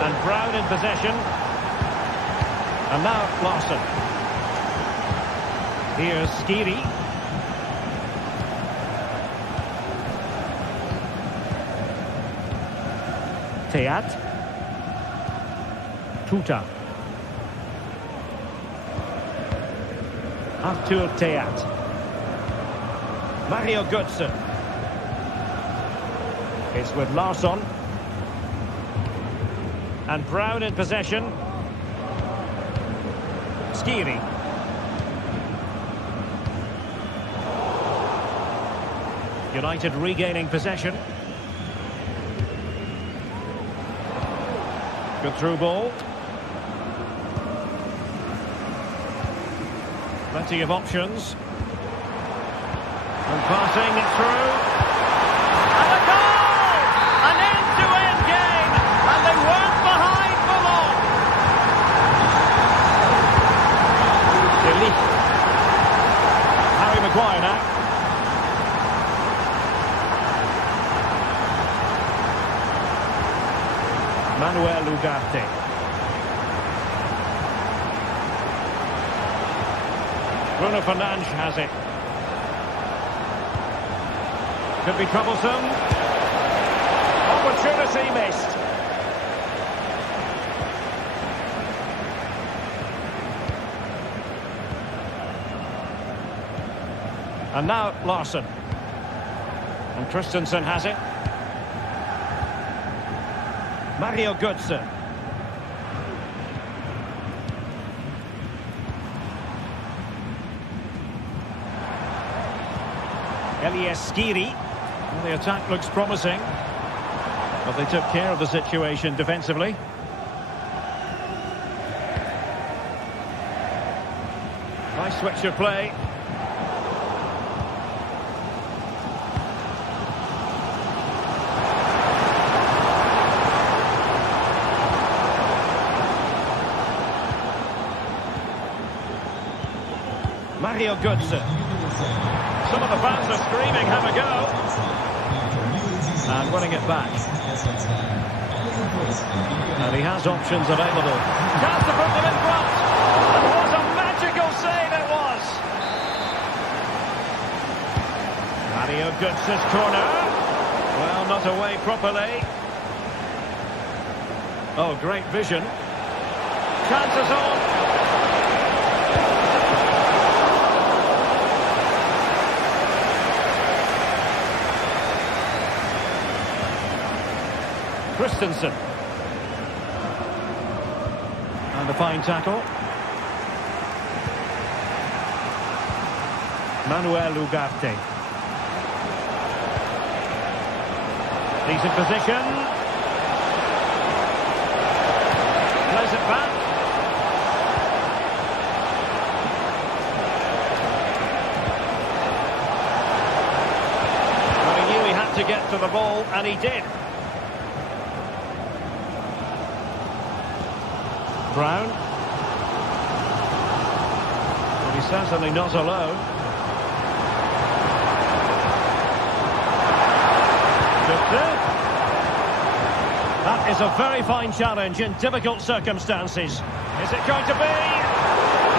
And Brown in possession. And now Larson. Here's Skiri. Teat. Tuta. Arthur Teat. Mario Götze. It's with Larsson. And Brown in possession. Skiri. United regaining possession. Good through ball. Plenty of options. And passing it through. And a goal! An end-to-end game! And they weren't behind for long. Elite. Harry Maguire now. Manuel Ugarte. Bruno Fernandes has it. Could be troublesome. Opportunity missed. And now Larsson. And Christensen has it. Mario Götze. Elias Skiri. Well, the attack looks promising, but they took care of the situation defensively. Nice switch of play. Mario Götze. Some of the fans are screaming, have a go. And winning it back. And he has options available. Chance to put them in front. And what a magical save it was. Mario Götze's corner. Well, not away properly. Oh, great vision. Chances on. Christensen. And a fine tackle. Manuel Ugarte. Decent position. Plays it back. Well, he knew he had to get to the ball, and he did. Brown. Well, he's certainly not alone. is a very fine challenge in difficult circumstances. Is it going to be?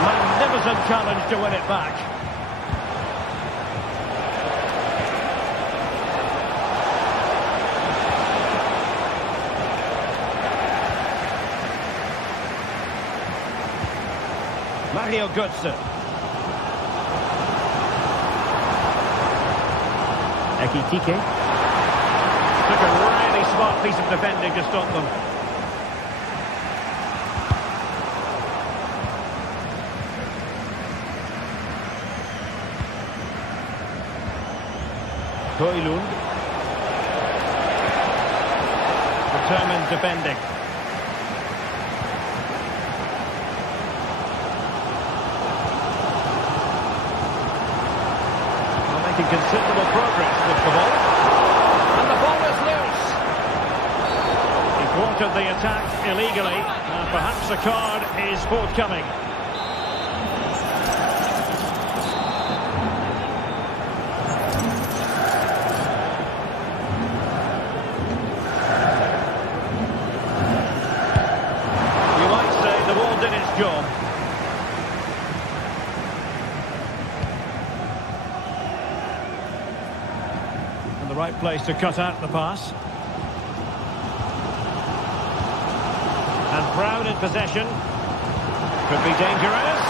Magnificent challenge to win it back. Mario Götze. Ekitike. Took a really smart piece of defending to stop them. Højlund. Determined defending. Making considerable progress with the ball. And the ball is loose. He thwarted the attack illegally. And perhaps a card is forthcoming. You might say the ball did its job. The right place to cut out the pass. And Brown in possession. Could be dangerous.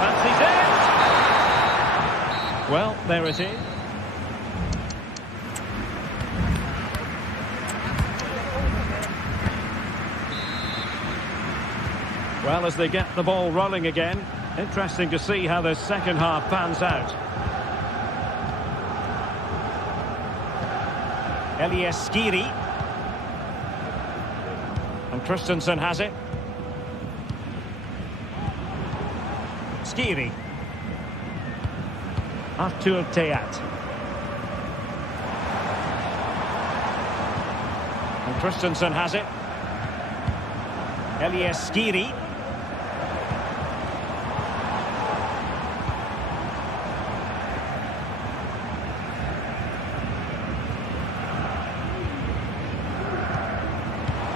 Fancies it. Well, there it is. Well, as they get the ball rolling again, interesting to see how the second half pans out. Elias Skiri. And Christensen has it. Skiri. Artur Teat. And Christensen has it. Elias Skiri.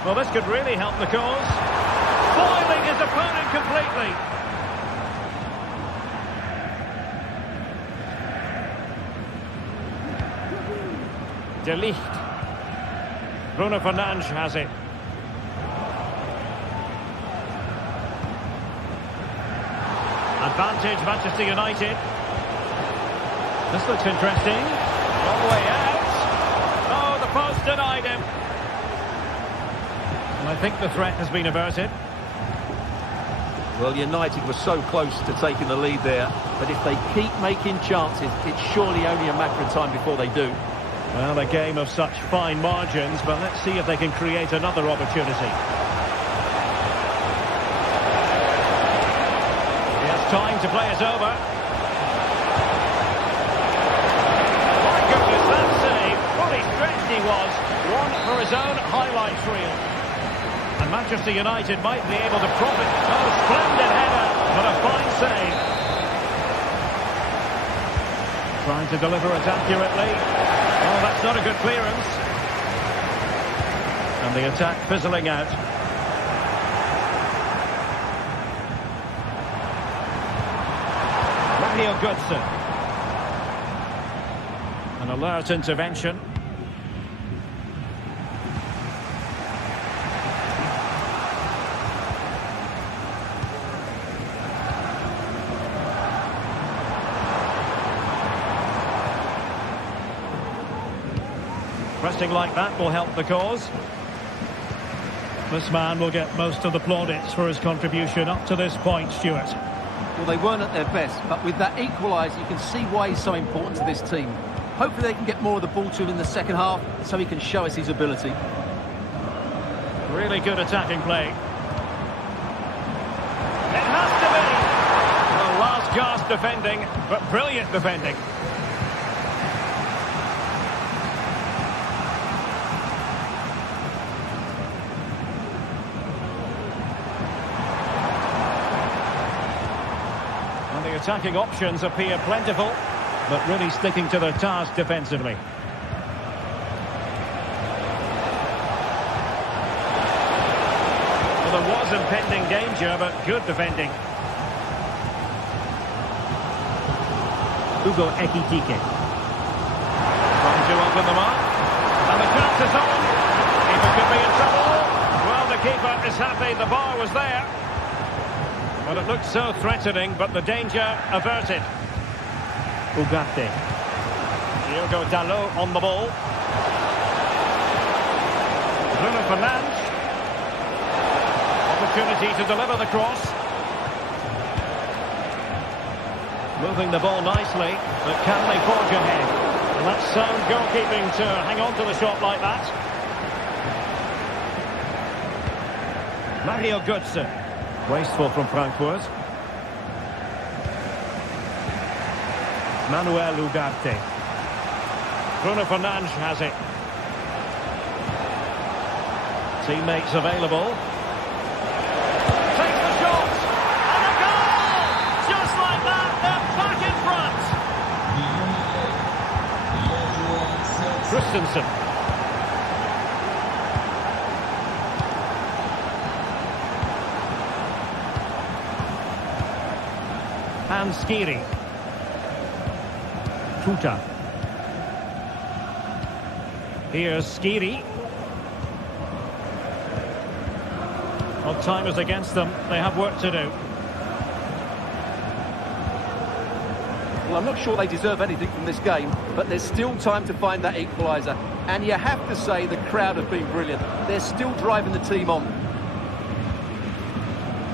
Well, this could really help the cause. Foiling his opponent completely. De Ligt. Bruno Fernandes has it. Advantage, Manchester United. This looks interesting. All the way out. Oh, the post denied him. I think the threat has been averted. Well, United were so close to taking the lead there, but if they keep making chances, it's surely only a matter of time before they do. Well, a game of such fine margins, but let's see if they can create another opportunity. He has time to play it over. My goodness, that save. Fully stretched he was. One for his own highlights reel. And Manchester United might be able to profit. Oh, splendid header, but a fine save. Trying to deliver it accurately. Oh, that's not a good clearance. And the attack fizzling out. Mario Götze. An alert intervention. Pressing like that will help the cause. This man will get most of the plaudits for his contribution up to this point, Stuart. Well, they weren't at their best, but with that equaliser, you can see why he's so important to this team. Hopefully they can get more of the ball to him in the second half, so he can show us his ability. Really good attacking play. It has to be! Well, last gasp defending, but brilliant defending. Attacking options appear plentiful, but really sticking to their task defensively. was impending danger, but good defending. Hugo Ekitike. Trying to open them up. And the chance is on. Keeper could be in trouble. Well, the keeper is happy the bar was there. Well, it looked so threatening, but the danger averted. Ugarte. Diogo Dalot on the ball. Bruno Fernandes. Opportunity to deliver the cross. Moving the ball nicely, but can they forge ahead? And that's sound goalkeeping to hang on to the shot like that. Mario Götze. Wasteful from Frankfurt. Manuel Ugarte. Bruno Fernandes has it. Teammates available. Takes the shot! And a goal! Just like that, they're back in front. Christensen. And Skiri. Tuta. Here's Skiri. Well, time is against them. They have work to do. Well, I'm not sure they deserve anything from this game, but there's still time to find that equaliser. And you have to say the crowd have been brilliant. They're still driving the team on.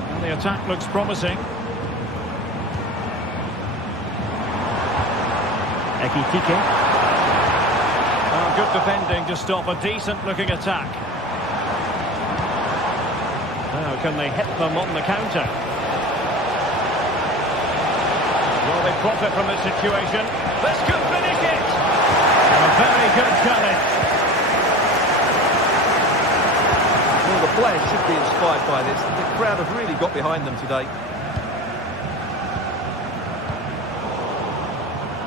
And the attack looks promising. Ekitike. Oh, good defending to stop a decent-looking attack. Now, can they hit them on the counter? Will they profit from this situation? This could finish it! A very good challenge. Well, the players should be inspired by this. The crowd have really got behind them today.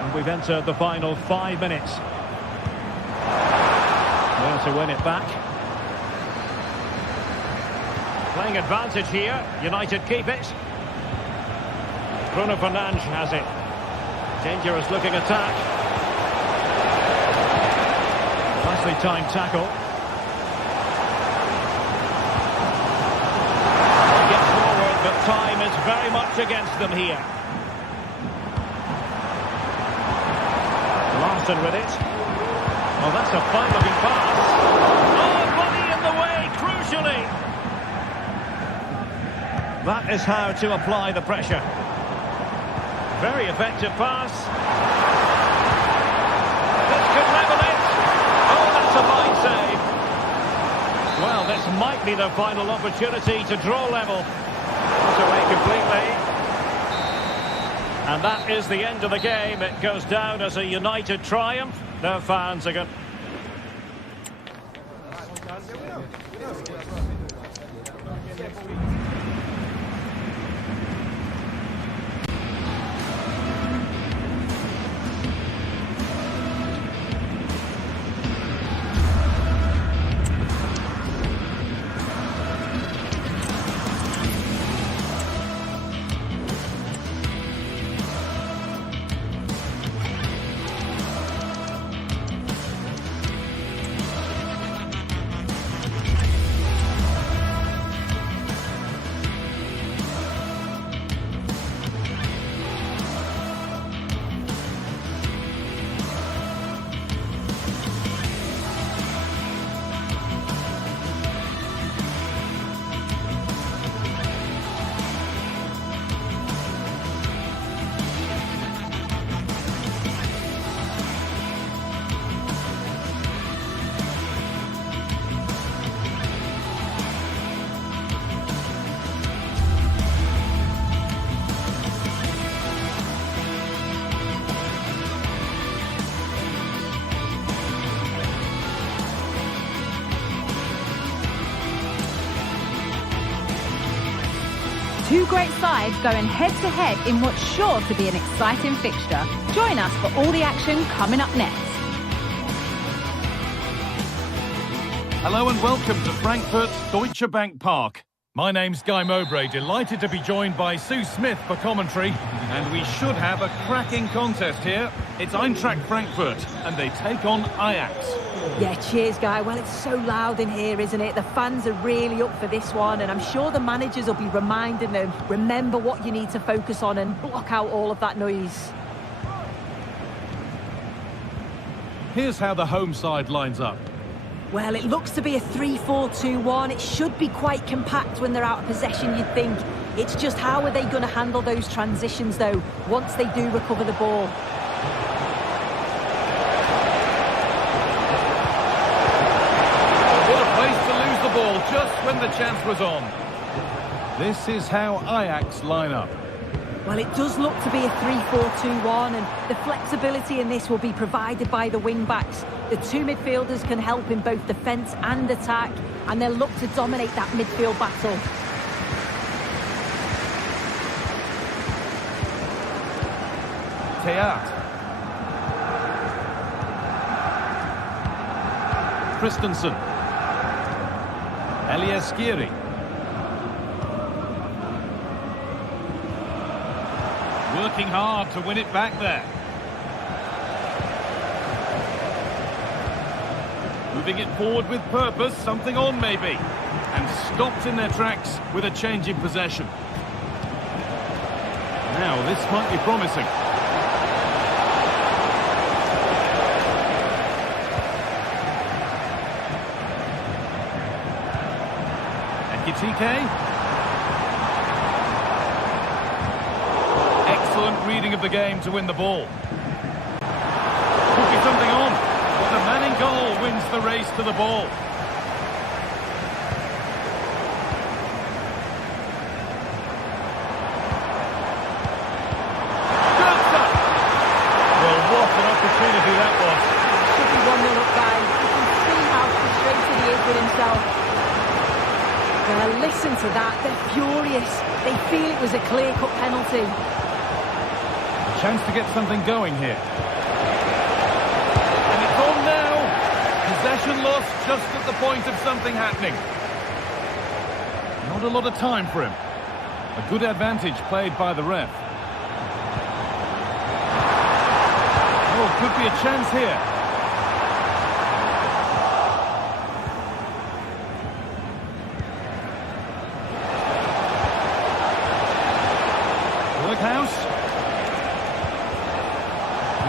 And we've entered the final 5 minutes. Well, to win it back. Playing advantage here. United keep it. Bruno Fernandes has it. Dangerous looking attack. Nicely timed tackle. They get forward, but time is very much against them here. Larson with it. Oh, that's a fine looking pass. Oh, body in the way, crucially. That is how to apply the pressure. Very effective pass. This could level it. Oh, that's a fine save. Well, this might be their final opportunity to draw level. Put away completely. And that is the end of the game. It goes down as a United triumph. Their fans are going... Two great sides going head-to-head in what's sure to be an exciting fixture. Join us for all the action coming up next. Hello and welcome to Frankfurt's Deutsche Bank Park. My name's Guy Mowbray, delighted to be joined by Sue Smith for commentary. And we should have a cracking contest here. It's Eintracht Frankfurt, and they take on Ajax. Yeah, cheers, Guy. Well, it's so loud in here, isn't it? The fans are really up for this one, and I'm sure the managers will be reminding them, remember what you need to focus on and block out all of that noise. Here's how the home side lines up. Well, it looks to be a 3-4-2-1. It should be quite compact when they're out of possession, you'd think. It's just how are they going to handle those transitions, though, once they do recover the ball? What a place to lose the ball just when the chance was on. This is how Ajax line up. Well, it does look to be a 3-4-2-1, and the flexibility in this will be provided by the wing-backs. The two midfielders can help in both defence and attack, and they'll look to dominate that midfield battle. Teat. Christensen. Eliaskiri. Working hard to win it back there. Moving it forward with purpose, something on maybe. And stopped in their tracks with a change in possession. Now this might be promising. Ekitike. Excellent reading of the game to win the ball. Could be something on, but the man in goal wins the race to the ball. Well, what an opportunity that was. Should be 1-0 up, guys. You can see how frustrated he is with himself. Well, listen to that. They're furious. They feel it was a clear-cut penalty. Chance to get something going here. And it's on now. Possession lost just at the point of something happening. Not a lot of time for him. A good advantage played by the ref. Oh, could be a chance here. Workhouse.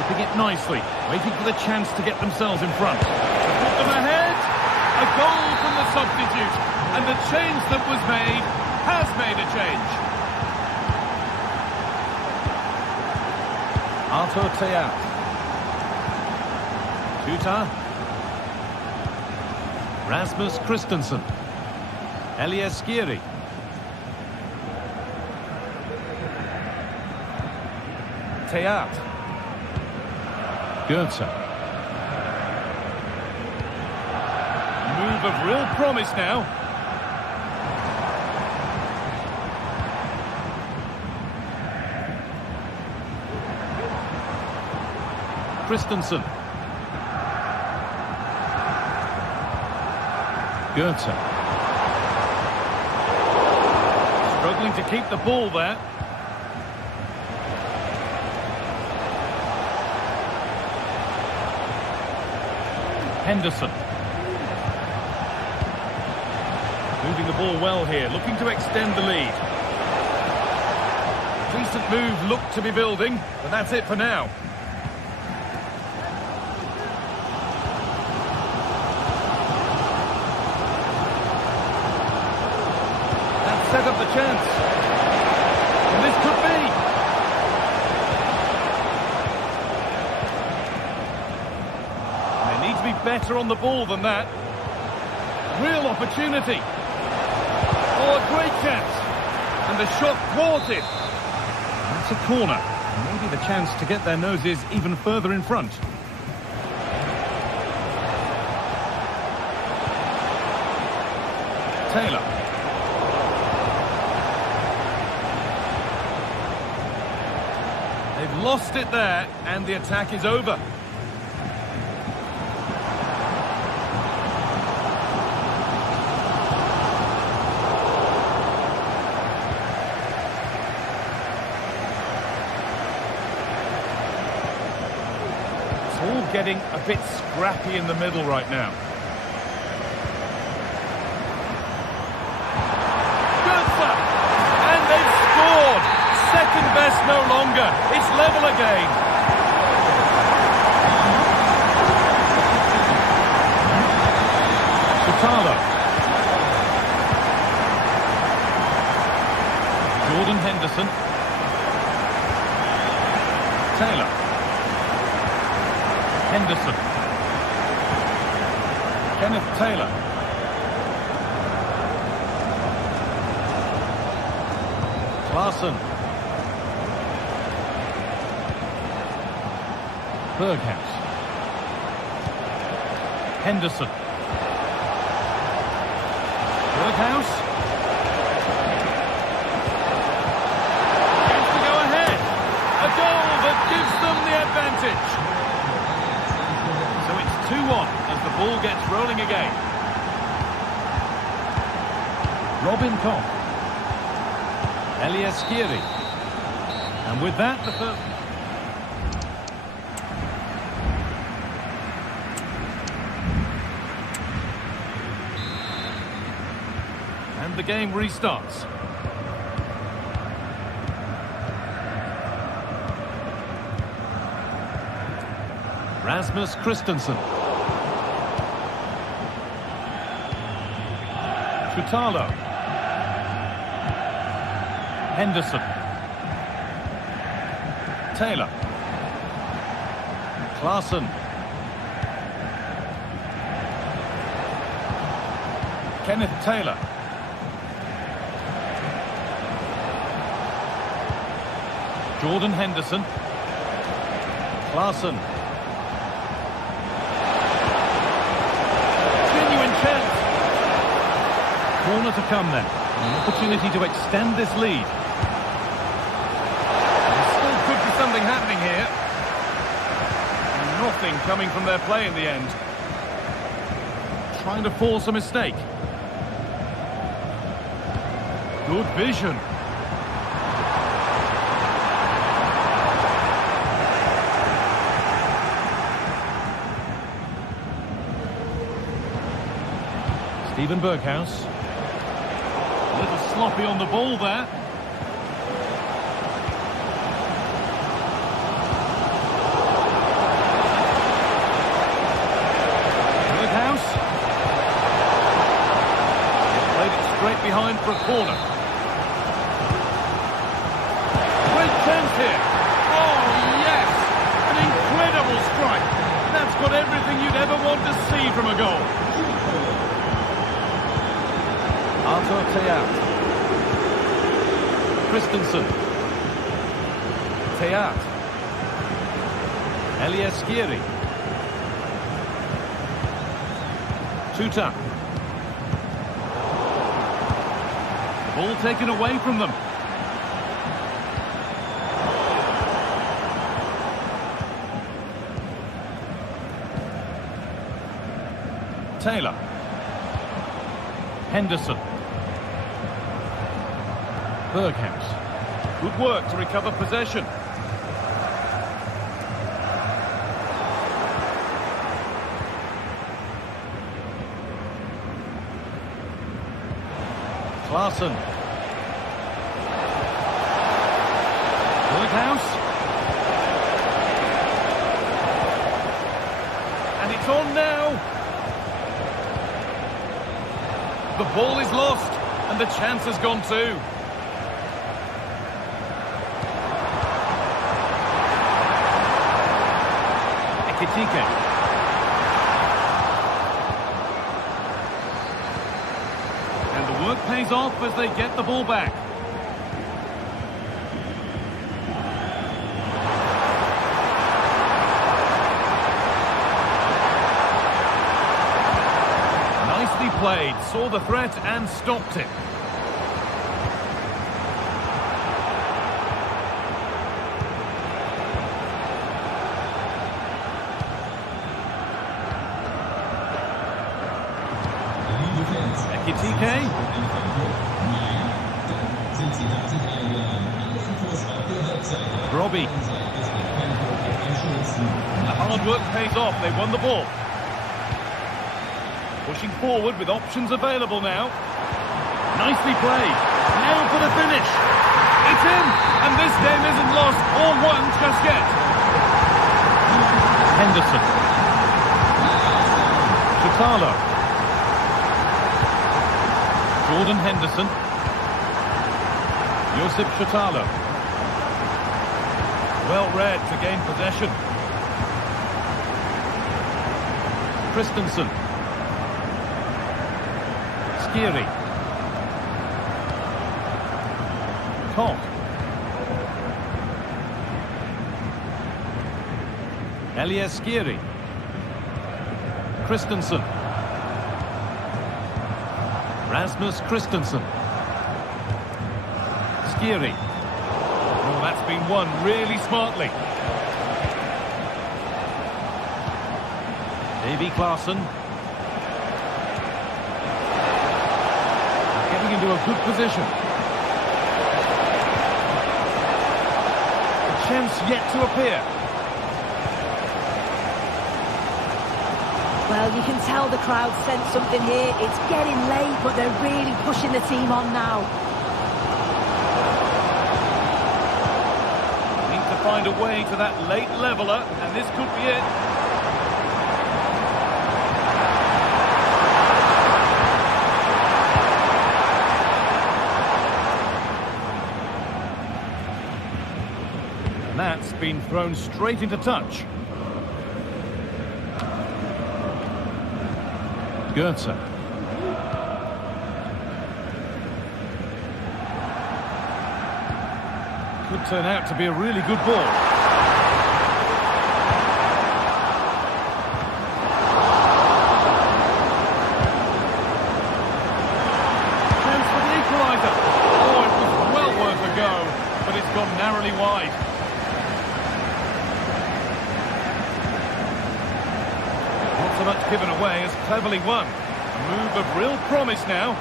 Keeping it nicely, waiting for the chance to get themselves in front. Put them ahead. A goal from the substitute. And the change that was made has made a change. Arthur Teat. Tuta. Rasmus Christensen. Eliaskiri. Teat. Goethe. Move of real promise now. Christensen. Goethe. Struggling to keep the ball there. Henderson. Moving the ball well here, looking to extend the lead. Decent move looked to be building, but that's it for now. That set up the chance. And this could be. To be better on the ball than that. Real opportunity. Oh, a great chance. And the shot thwarted. That's a corner. Maybe the chance to get their noses even further in front. Taylor. They've lost it there, and the attack is over. all getting a bit scrappy in the middle right now. Good stuff! And they've scored! Second best no longer. It's level again. Chutalo. Jordan Henderson. Taylor. Henderson. Kenneth Taylor. Larson. Berghouse. Henderson. Berghouse. Chance to go ahead. A goal that gives them the advantage. So it's 2-1 as the ball gets rolling again. Robin Koch. Elias Giri. And with that, the first... And the game restarts. Rasmus Christensen. Chutalo. Henderson. Taylor. Larson. Kenneth Taylor. Jordan Henderson. Larson. Genuine chance. Corner to come then. An opportunity to extend this lead. There still could be something happening here. And nothing coming from their play in the end. Trying to force a mistake. Good vision. Steven Berghouse. A little sloppy on the ball there. Berghouse. Played it straight behind for a corner. Great chance here. Oh, yes! An incredible strike. That's got everything you'd ever want to see from a goal. Arthur Theat. Christensen. Theat. Elias Giri. Tuta. Ball taken away from them. Taylor. Henderson. Berghouse. Good work to recover possession. Larson. Berghouse. And it's on now. The ball is lost and the chance has gone too. Ekitike. And the work pays off as they get the ball back. Nicely played, saw the threat and stopped it. Ekitike. Robbie. The hard work pays off. They won the ball. Pushing forward with options available now. Nicely played. Now for the finish. It's in, and this game isn't lost or won just yet. Henderson. Chitalo. Jordan Henderson. Josip Chitalo. Well read to gain possession. Christensen. Skiri. Koch. Elias Skiri. Christensen. Rasmus Christensen. Skiri. Oh, that's been won really smartly. Davy Klaassen. Getting into a good position. A chance yet to appear. Well, you can tell the crowd sense something here. It's getting late, but they're really pushing the team on now. Need to find a way to that late leveller, and this could be it. And that's been thrown straight into touch. Goetze. Could turn out to be a really good ball. Chance for the equaliser. Oh, it was well worth a go, but it's gone narrowly wide. Not so much given away as cleverly won. A move of real promise now.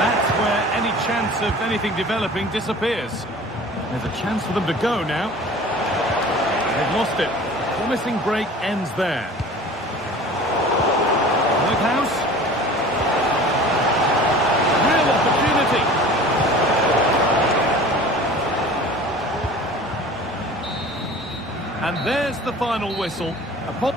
That's where any chance of anything developing disappears. There's a chance for them to go now. They've lost it. Promising break ends there. Berghaus. Real opportunity. And there's the final whistle. A pop.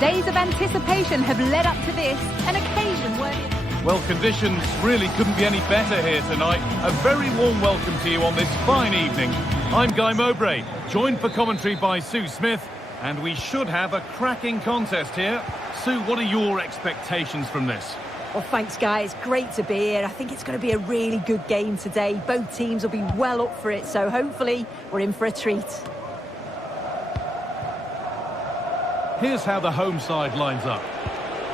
Days of anticipation have led up to this, an occasion worthy. Well, conditions really couldn't be any better here tonight. A very warm welcome to you on this fine evening. I'm Guy Mowbray, joined for commentary by Sue Smith, and we should have a cracking contest here. Sue, what are your expectations from this? Well, thanks, guys. Great to be here. I think it's going to be a really good game today. Both teams will be well up for it, so hopefully we're in for a treat. Here's how the home side lines up.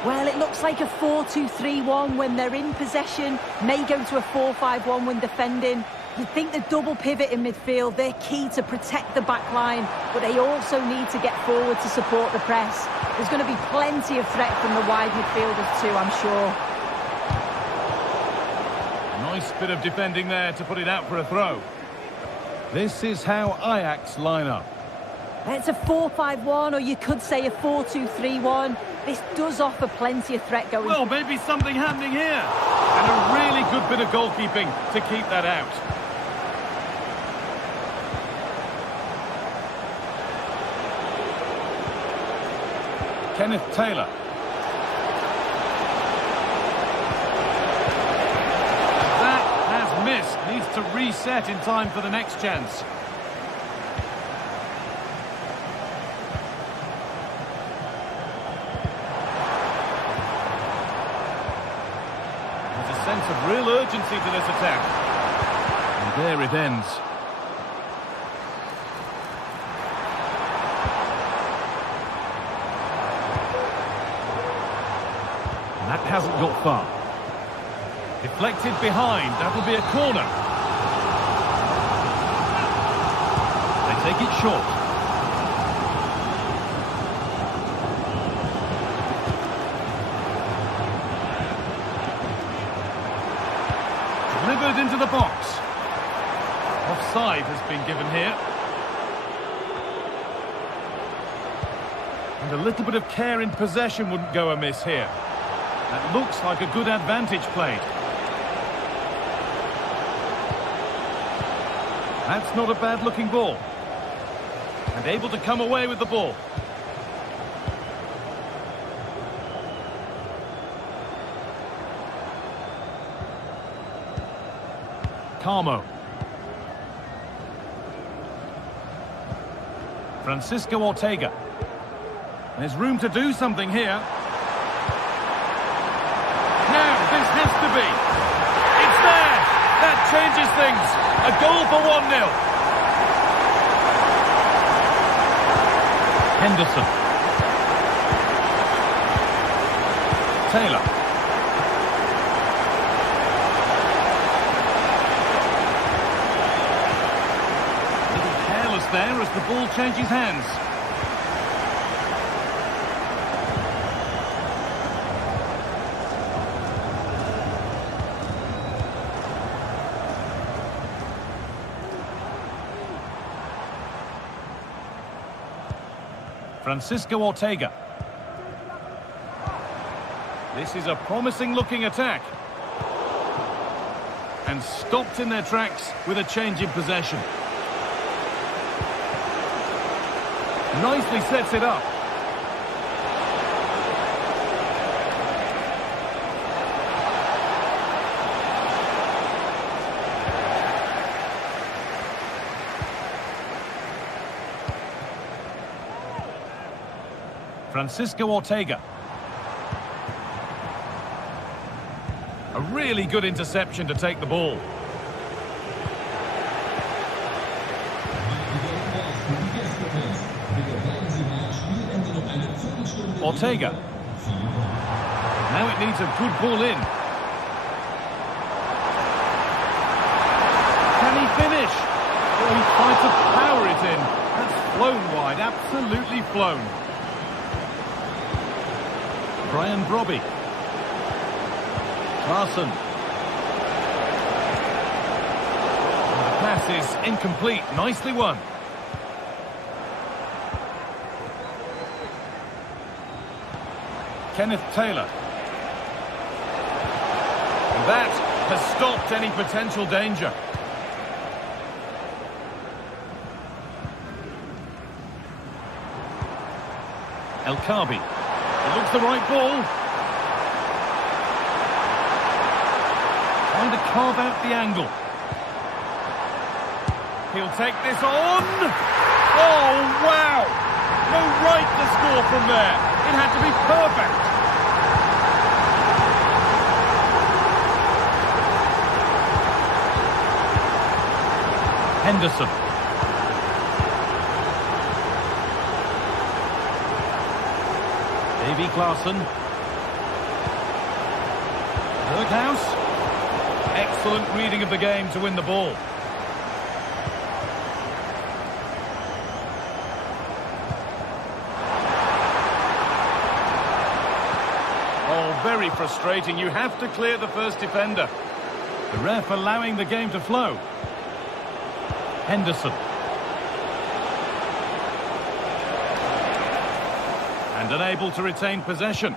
Well, it looks like a 4-2-3-1 when they're in possession. May go to a 4-5-1 when defending. You'd think the double pivot in midfield, they're key to protect the back line, but they also need to get forward to support the press. There's going to be plenty of threat from the wide midfielders too, I'm sure. Nice bit of defending there to put it out for a throw. This is how Ajax line up. It's a 4-5-1, or you could say a 4-2-3-1. This does offer plenty of threat going. Well, maybe something happening here. And a really good bit of goalkeeping to keep that out. Kenneth Taylor. That has missed. Needs to reset in time for the next chance. There's a sense of real urgency to this attack. And there it ends. That hasn't got far. Deflected behind. That'll be a corner. They take it short. Delivered into the box. Offside has been given here. And a little bit of care in possession wouldn't go amiss here. That looks like a good advantage played. That's not a bad-looking ball. And able to come away with the ball. Carmo. Francisco Ortega. There's room to do something here. This has to be. It's there. That changes things. A goal for 1-0. Henderson. Taylor. A little careless there as the ball changes hands. Francisco Ortega. This is a promising-looking attack. And stopped in their tracks with a change in possession. Nicely sets it up. Francisco Ortega. A really good interception to take the ball. Ortega. Now it needs a good ball in. Can he finish? Oh, he tried to power it in. That's flown wide, absolutely flown. Brian Brobby. Larson. The pass is incomplete. Nicely won. Kenneth Taylor. And that has stopped any potential danger. El Khabi. It looks the right ball. Trying to carve out the angle. He'll take this on. Oh, wow! No right to score from there. It had to be perfect. Henderson. Davy Klaassen. Berghuis. Excellent reading of the game to win the ball. Oh, very frustrating. You have to clear the first defender. The ref allowing the game to flow. Henderson. And unable to retain possession. A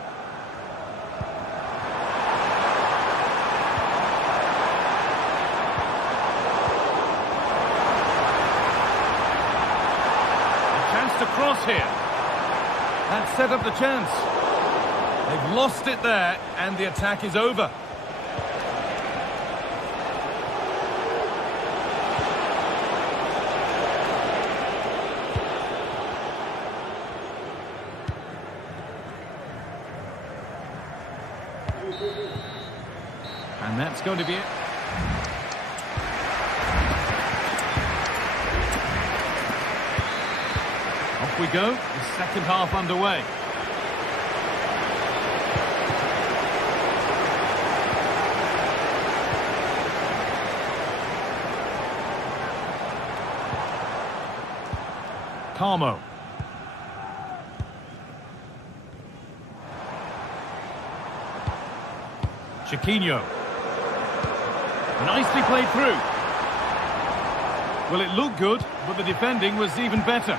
chance to cross here. That set up the chance. They've lost it there, and the attack is over. And that's going to be it. Off we go, the second half underway. Carmo. Chiquinho. Nicely played through. Well, it looked good, but the defending was even better.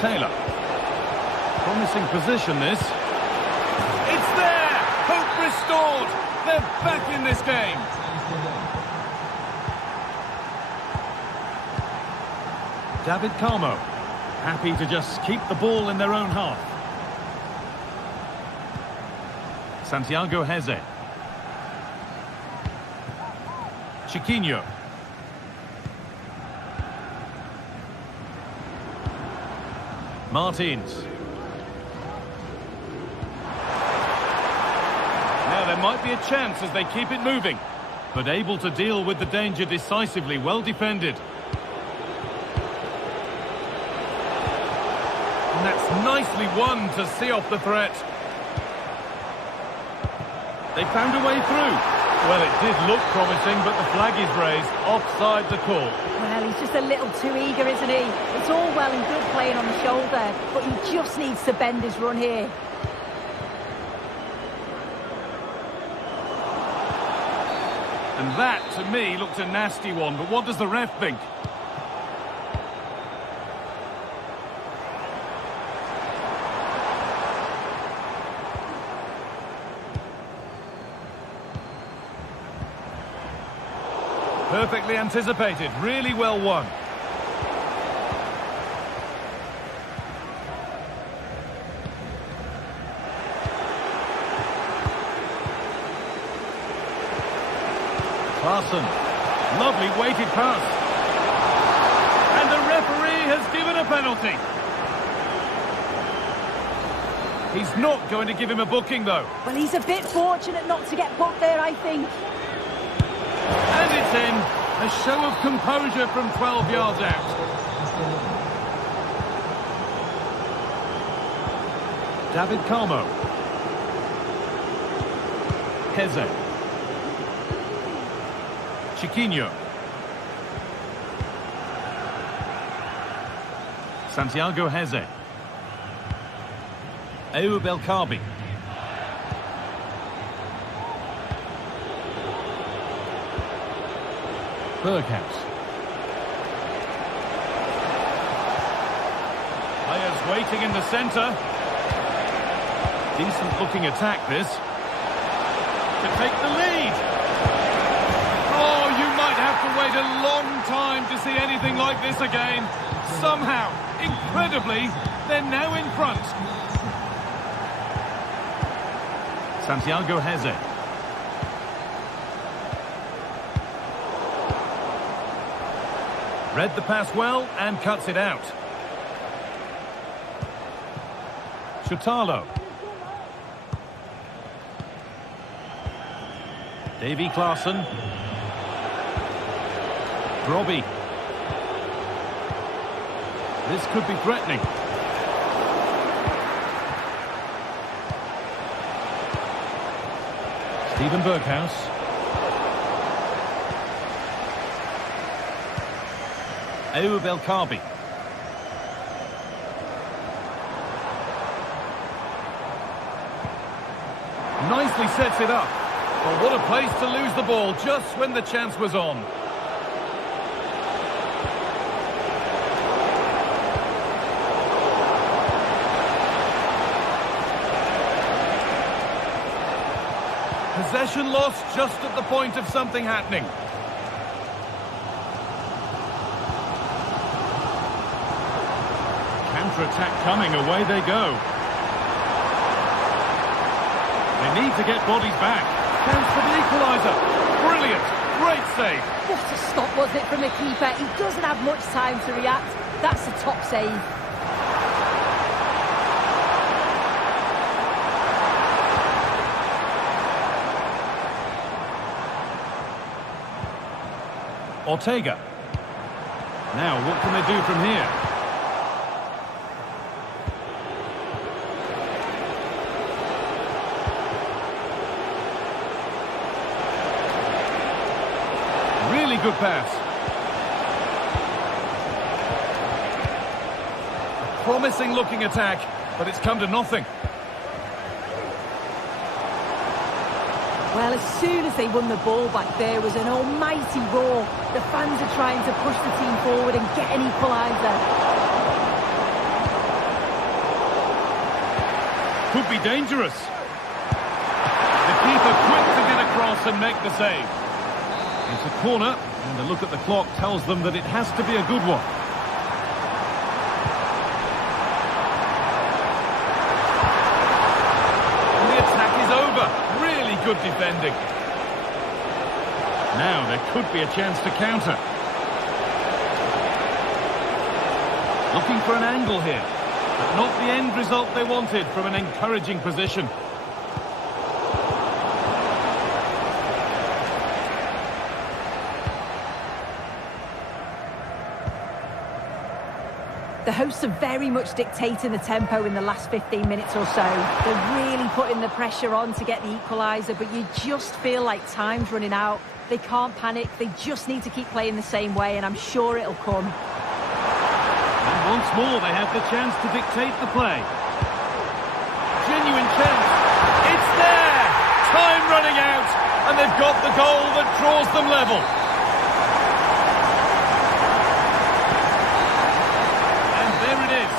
Taylor. Promising position, this. It's there! Hope restored! They're back in this game! David Carmo. Happy to just keep the ball in their own half. Santiago Heze. Chiquinho. Martins. Now there might be a chance as they keep it moving, but able to deal with the danger decisively. Well defended. And that's nicely won to see off the threat. They found a way through. Well, it did look promising, but the flag is raised. Offside the call. Well, he's just a little too eager, isn't he? It's all well and good playing on the shoulder, but he just needs to bend his run here. And that, to me, looked a nasty one. But what does the ref think? Perfectly anticipated, really well won. Klaassen, lovely weighted pass. And the referee has given a penalty. He's not going to give him a booking, though. Well, he's a bit fortunate not to get booked there, I think. And it's in. A show of composure from 12 yards out. David Carmo. Heze. Chiquinho. Santiago Heze. Ayoub El Kaabi. Berghuis. Players waiting in the centre. Decent looking attack, this. To take the lead. Oh, you might have to wait a long time to see anything like this again. Somehow, incredibly, they're now in front. Santiago Heze. Read the pass well and cuts it out. Chutalo. Davy Klaassen. Robbie. This could be threatening. Steven Berghuis. Ayoub El Kaabi. Nicely sets it up. Well, what a place to lose the ball just when the chance was on. Possession lost just at the point of something happening. Counter-attack coming, away they go. They need to get bodies back. Chance for the equaliser. Brilliant. Great save. What a stop was it from the keeper. He doesn't have much time to react. That's a top save. Ortega. Now, what can they do from here? Really good pass. A promising looking attack, but it's come to nothing. Well, as soon as they won the ball back, there was an almighty roar. The fans are trying to push the team forward and get an equaliser. Could be dangerous. The keeper quick to get across and make the save. It's a corner, and a look at the clock tells them that it has to be a good one. And the attack is over. Really good defending. Now there could be a chance to counter. Looking for an angle here, but not the end result they wanted from an encouraging position. The hosts are very much dictating the tempo in the last 15 minutes or so. They're really putting the pressure on to get the equaliser, but you just feel like time's running out. They can't panic. They just need to keep playing the same way, and I'm sure it'll come. And once more, they have the chance to dictate the play. Genuine chance. It's there! Time running out, and they've got the goal that draws them level. And there it is.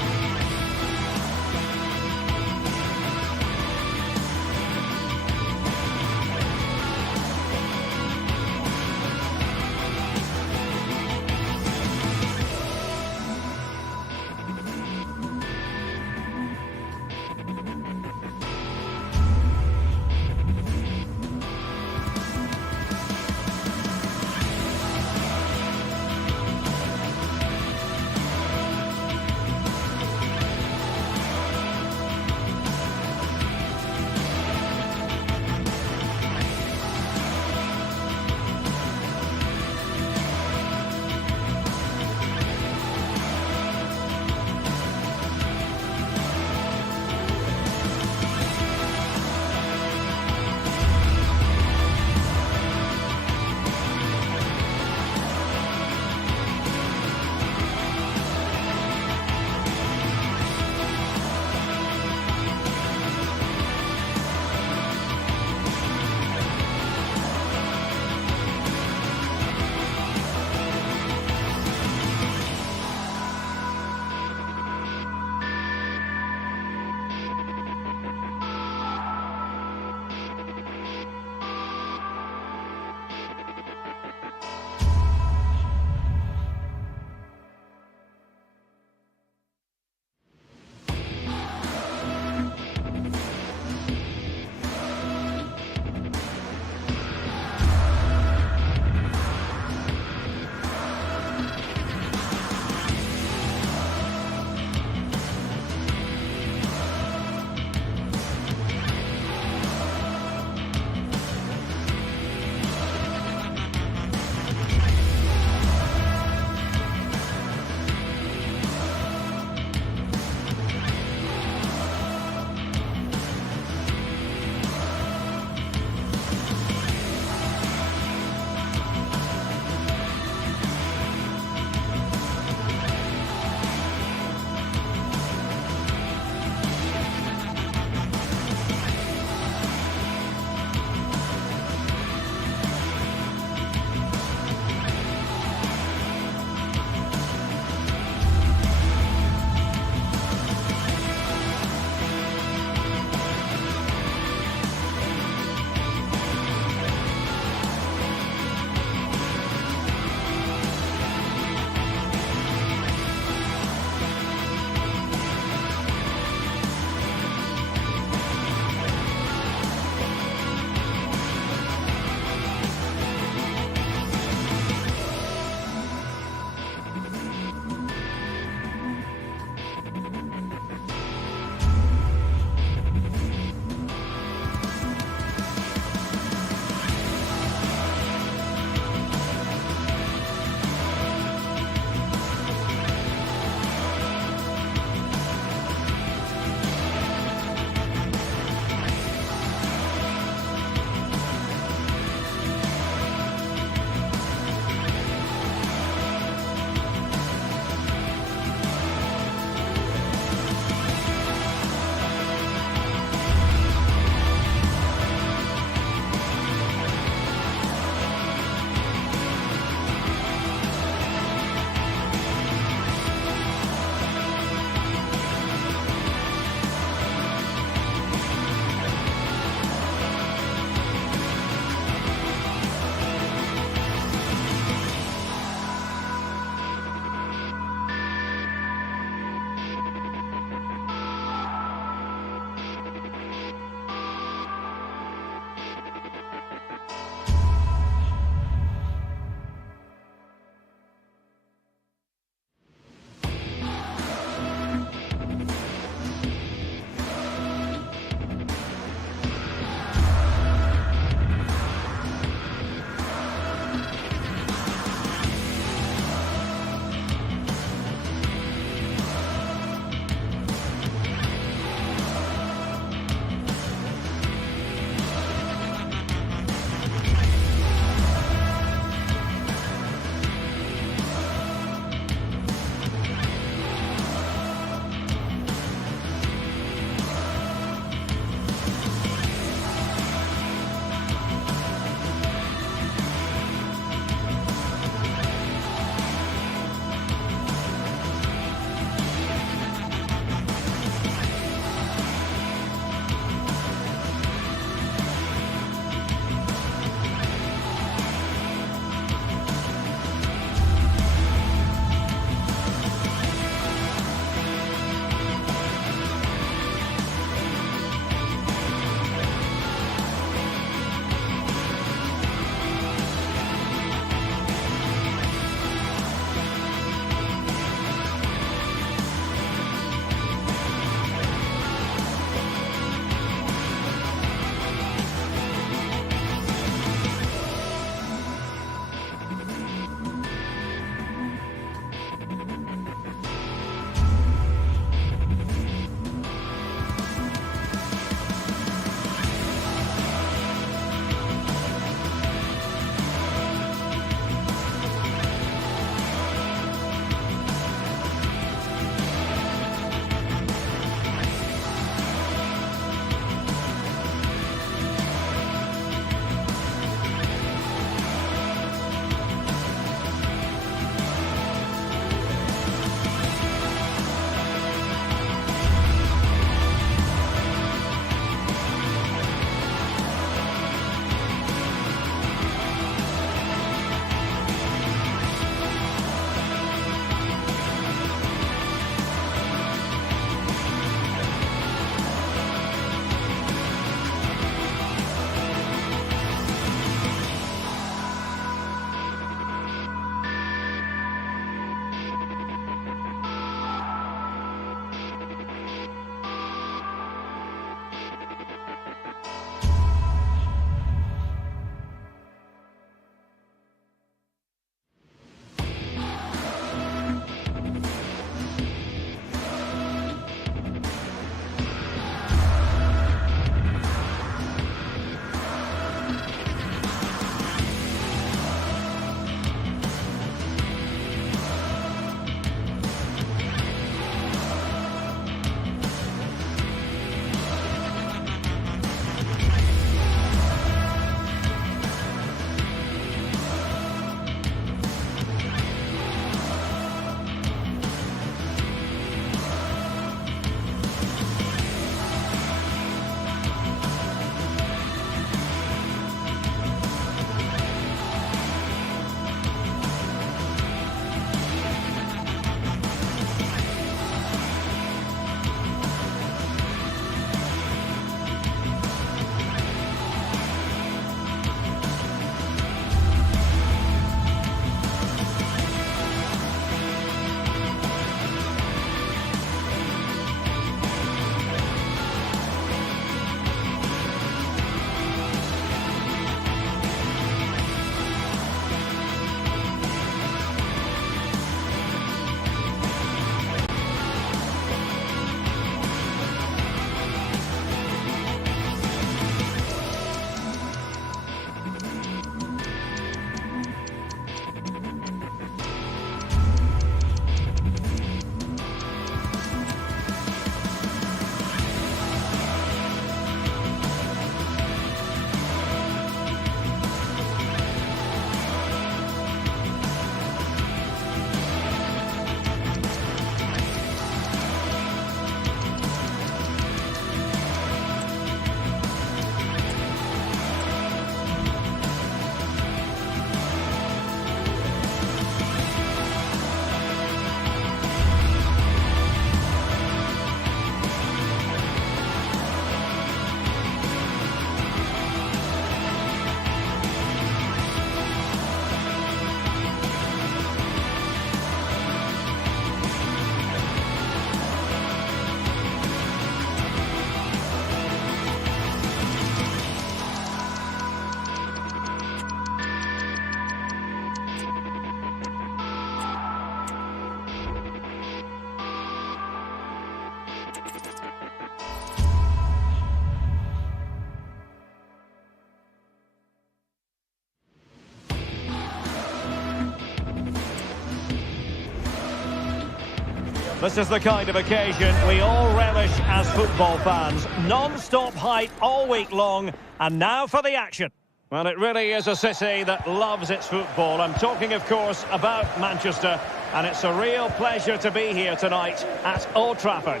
This is the kind of occasion we all relish as football fans. Non-stop hype all week long, and now for the action. Well, it really is a city that loves its football. I'm talking, of course, about Manchester, and it's a real pleasure to be here tonight at Old Trafford.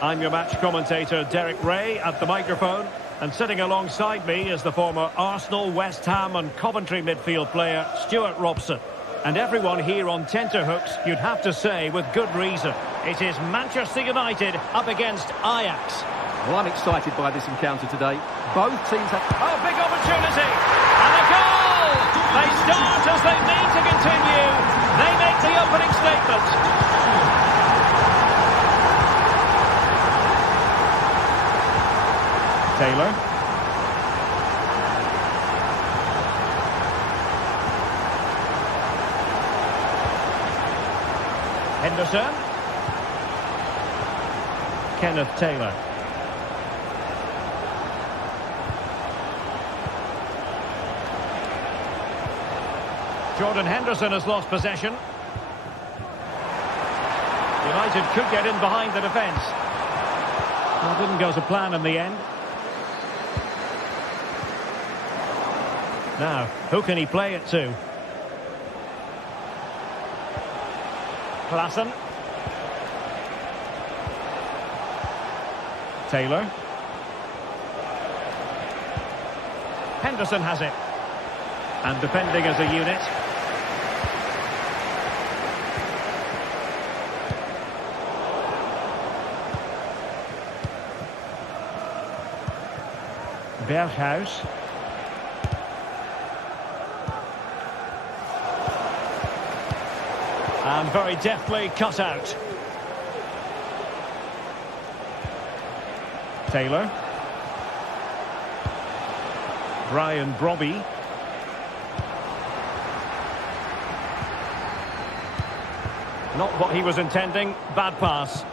I'm your match commentator, Derek Ray, at the microphone, and sitting alongside me is the former Arsenal, West Ham and Coventry midfield player, Stuart Robson. And everyone here on tenterhooks, you'd have to say, with good reason. It is Manchester United up against Ajax. Well, I'm excited by this encounter today. Both teams have... Oh, big opportunity! And a goal! They start as they mean to continue. They make the opening statement. Taylor. Henderson. Kenneth Taylor. Jordan Henderson has lost possession. United could get in behind the defence. Well, didn't go to plan in the end. Now, who can he play it to? Klassen. Taylor. Henderson has it. And defending as a unit. Berghuis. And very deftly cut out. Taylor. Brian Brobby. Not what he was intending. Bad pass.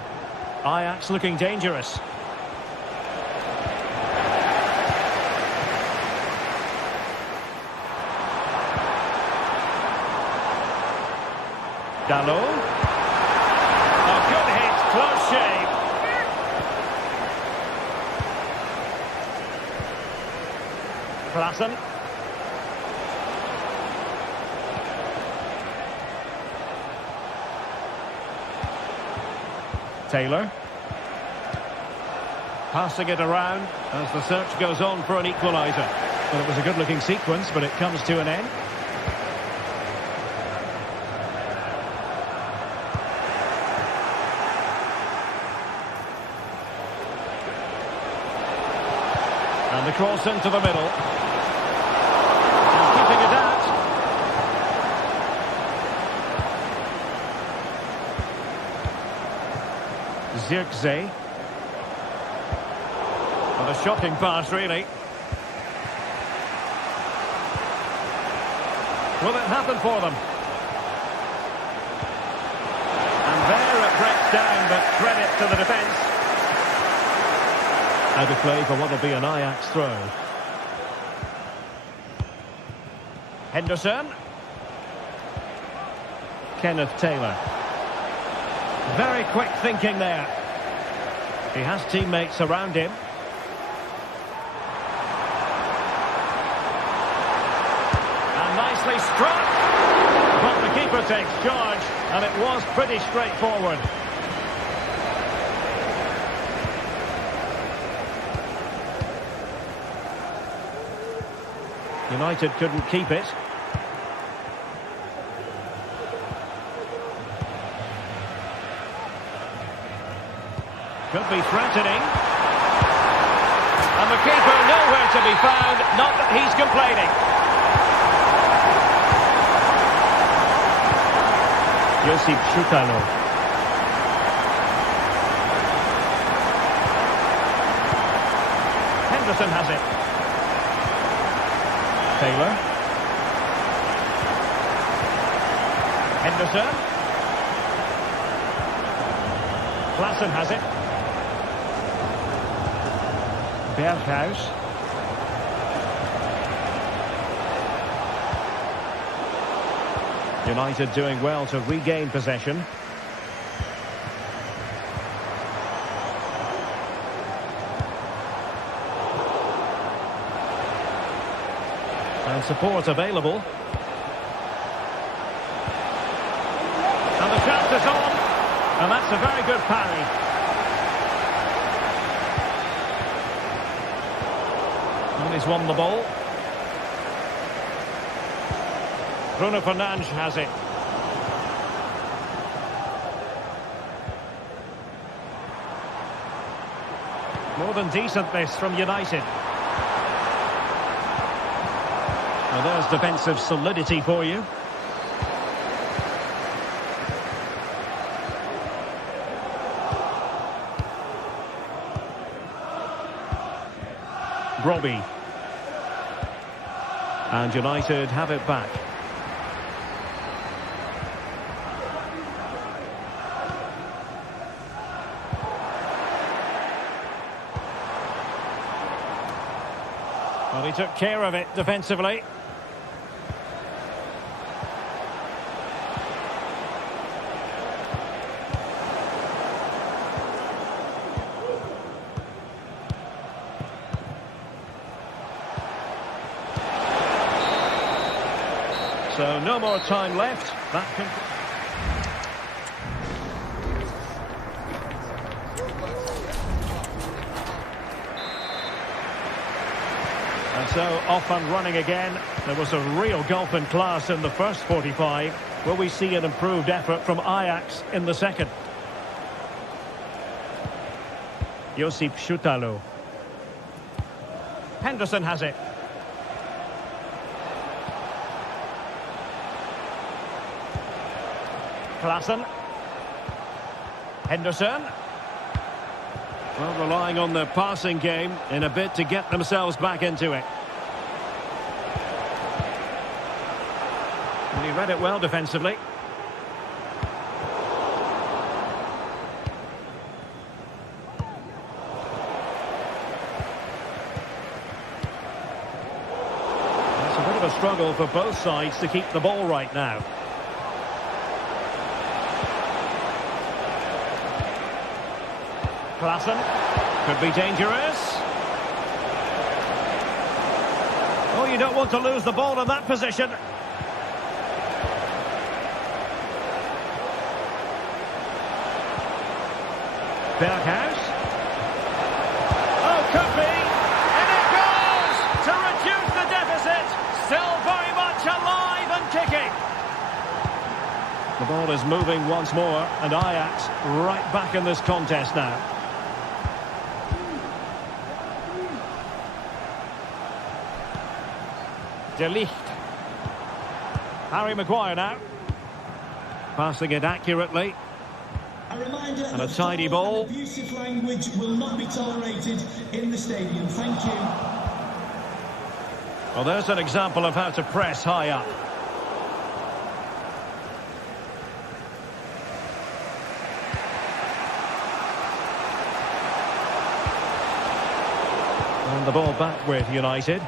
Ajax looking dangerous. Dalot. A good hit, close shave. Klassen. Taylor. Passing it around as the search goes on for an equaliser. Well, it was a good-looking sequence, but it comes to an end. And the cross into the middle. And keeping it out. Zirkzee. What a shocking pass, really. Will it happen for them? And there it breaks down, but credit to the defence. Out of play for what will be an Ajax throw. Henderson. Kenneth Taylor. Very quick thinking there. He has teammates around him. And nicely struck. But the keeper takes charge, and it was pretty straightforward. United couldn't keep it. Could be threatening. And the keeper nowhere to be found. Not that he's complaining. Josip Chukalo. Henderson has it. Taylor. Henderson. Klassen has it. Berghuis. United doing well to regain possession. And support available. And the chance is on. And that's a very good parry. And he's won the ball. Bruno Fernandes has it. More than decent this from United. Well, there's defensive solidity for you. Robbie. And United have it back. Well, he took care of it defensively. So no more time left. That can... And so off and running again. There was a real gulf in class in the first 45. Will we see an improved effort from Ajax in the second? Josip Schutalo. Henderson has it. Klaassen. Henderson. Well, relying on their passing game in a bid to get themselves back into it. And he read it well defensively. It's a bit of a struggle for both sides to keep the ball right now. Klaassen could be dangerous. Oh, you don't want to lose the ball in that position. Berghuis. Oh, could be. And it goes to reduce the deficit. Still very much alive and kicking. The ball is moving once more, and Ajax right back in this contest now. De Ligt. Harry Maguire now. Passing it accurately. And a tidy ball. Abusive language will not be tolerated in the stadium. Thank you. Well, there's an example of how to press high up. And the ball back with United.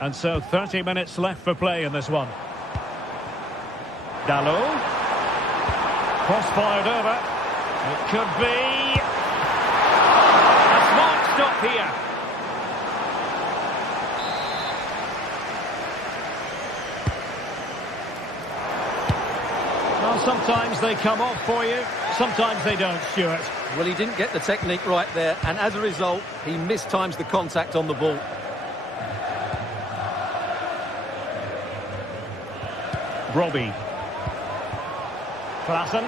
And so 30 minutes left for play in this one. Dalot. Cross fired over. It could be a smart stop here. Well, sometimes they come off for you, sometimes they don't, Stuart. Well, he didn't get the technique right there, and as a result, he mistimes the contact on the ball. Robbie. Klaassen.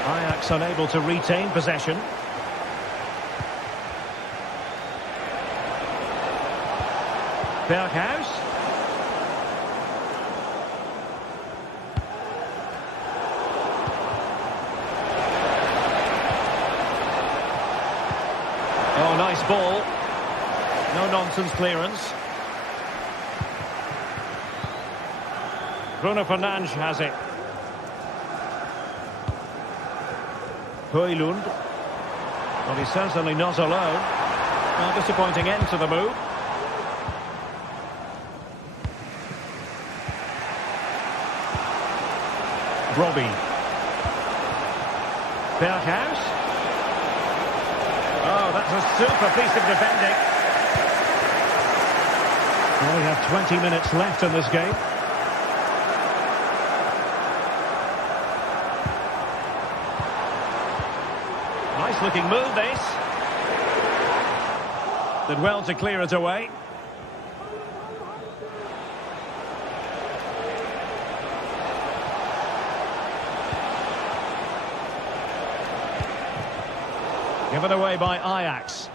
Ajax unable to retain possession. Berghuis. Oh, nice ball. No nonsense clearance. Bruno Fernandes has it. Højlund. Well, he's certainly not alone. Well, disappointing end to the move. Robbie. Berghuis. Oh, It's a super piece of defending. Well, we have 20 minutes left in this game. Nice looking move, this. Did well to clear it away. Given away by Ajax.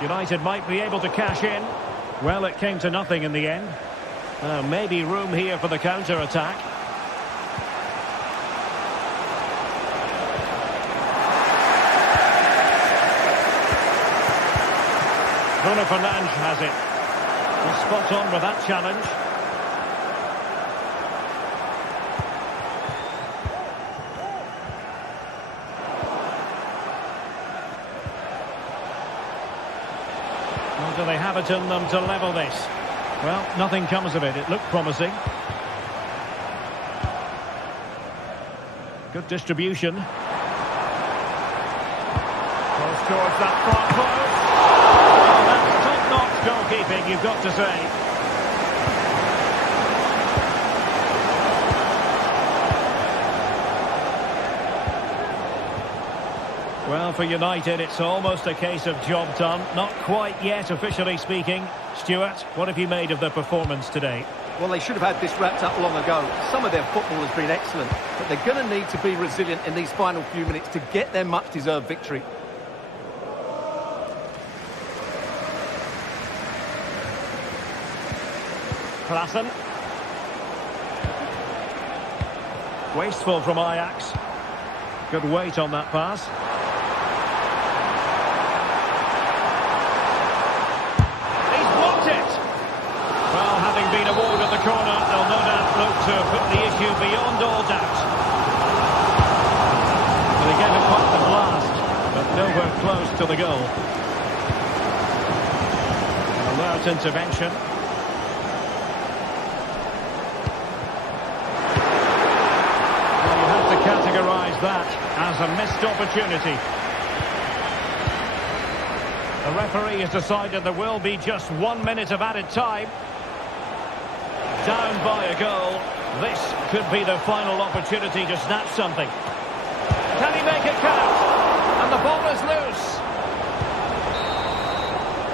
United might be able to cash in. Well, it came to nothing in the end. Maybe room here for the counter-attack. Bruno Fernandes has it. He's spot on with that challenge. Well, do they have it in them to level this? Well, nothing comes of it. It looked promising. Good distribution. Goes towards that far post. Top-notch goalkeeping, you've got to say. Well, for United, it's almost a case of job done. Not quite yet, officially speaking. Stuart, what have you made of their performance today? Well, they should have had this wrapped up long ago. Some of their football has been excellent, but they're going to need to be resilient in these final few minutes to get their much-deserved victory. Klassen. Wasteful from Ajax. Good weight on that pass. He's blocked it! Well, having been awarded the corner, they'll no doubt look to put the issue beyond all doubt. Well, he gave it quite the blast, but nowhere close to the goal. An alert intervention. Categorise that as a missed opportunity. The referee has decided there will be just 1 minute of added time. Down by a goal, this could be the final opportunity to snatch something. Can he make it count? And the ball is loose.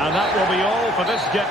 And that will be all for this game.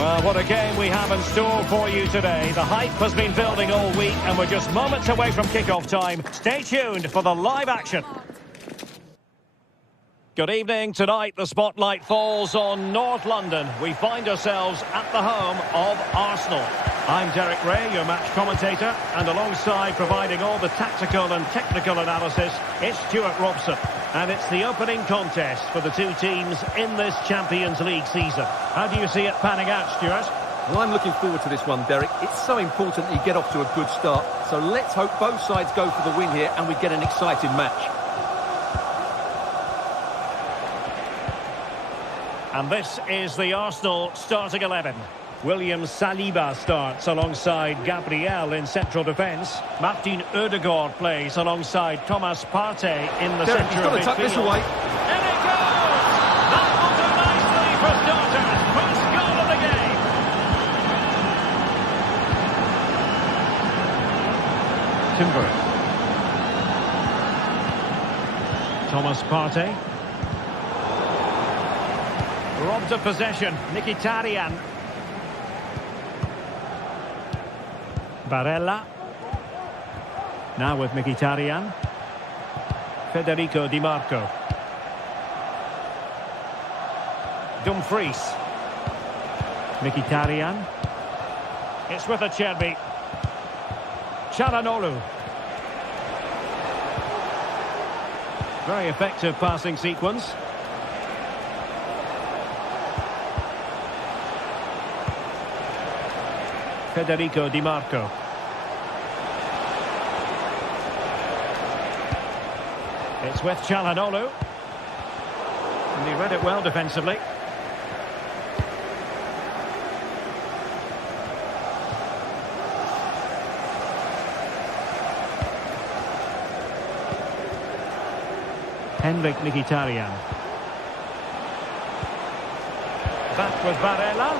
Well, what a game we have in store for you today. The hype has been building all week and we're just moments away from kick-off time. Stay tuned for the live action. Good evening. Tonight the spotlight falls on North London. We find ourselves at the home of Arsenal. I'm Derek Ray, your match commentator, and alongside providing all the tactical and technical analysis, it's Stuart Robson. And it's the opening contest for the two teams in this Champions League season. How do you see it panning out, Stuart? Well, I'm looking forward to this one, Derek. It's so important that you get off to a good start. So let's hope both sides go for the win here and we get an exciting match. And this is the Arsenal starting 11. William Saliba starts alongside Gabriel in central defence. Martin Odegaard plays alongside Thomas Partey in the Derek, centre of midfield. he's got to tuck this away. In it goes! That will do nicely for starters. First goal of the game. Timber. Thomas Partey. Robbed of possession, Mkhitaryan. Barella. Now with Mkhitaryan. Federico Di Marco. Dumfries. Mkhitaryan. It's with Acerbi. Çalhanoğlu. Very effective passing sequence. Federico Di Marco. It's with Çalhanoğlu. And he read it well defensively. Henrik Mkhitaryan. Back with Barella.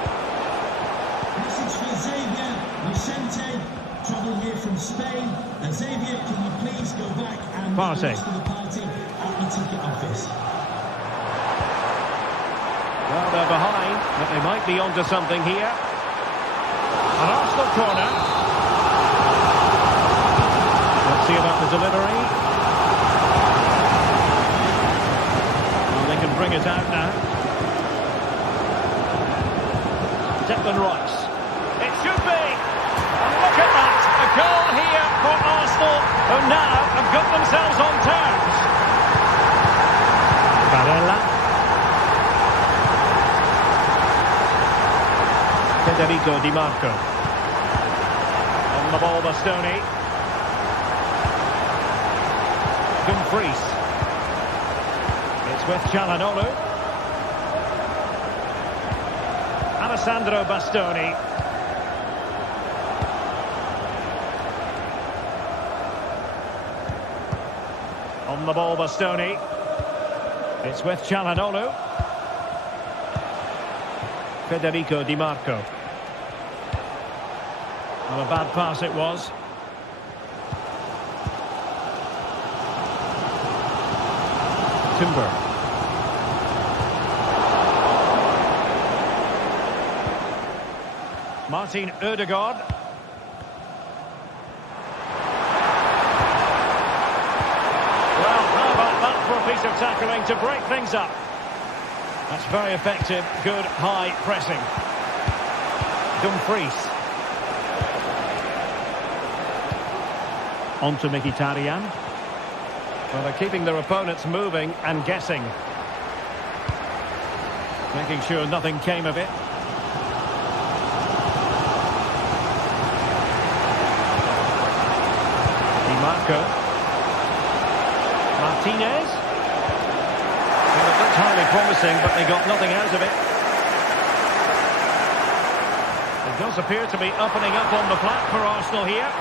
Message for Xavier Vicente, travelling here from Spain. And Xavier, can you please go back and Partey. the rest of the party at the ticket office? Well, they're behind, but they might be onto something here. An Arsenal corner. Let's see about the delivery. Well, they can bring it out now. Declan Rice. It should be. And look at that. A goal here for Arsenal, who now have got themselves on terms. Barella. Federico Di Marco. On the ball, Bastoni. Dumfries. It's with Çalhanoğlu. Alessandro Bastoni. On the ball, Bastoni. It's with Çalhanoğlu. Federico Di Marco. Well, a bad pass it was. Timber. Martin Odegaard. Well, how about that for a piece of tackling to break things up? That's very effective, good high pressing. Dumfries. On to Mkhitaryan. Well, they're keeping their opponents moving and guessing. Making sure nothing came of it. Marco. Martinez. Well, it looked highly promising, but they got nothing out of it. It does appear to be opening up on the flat for Arsenal here.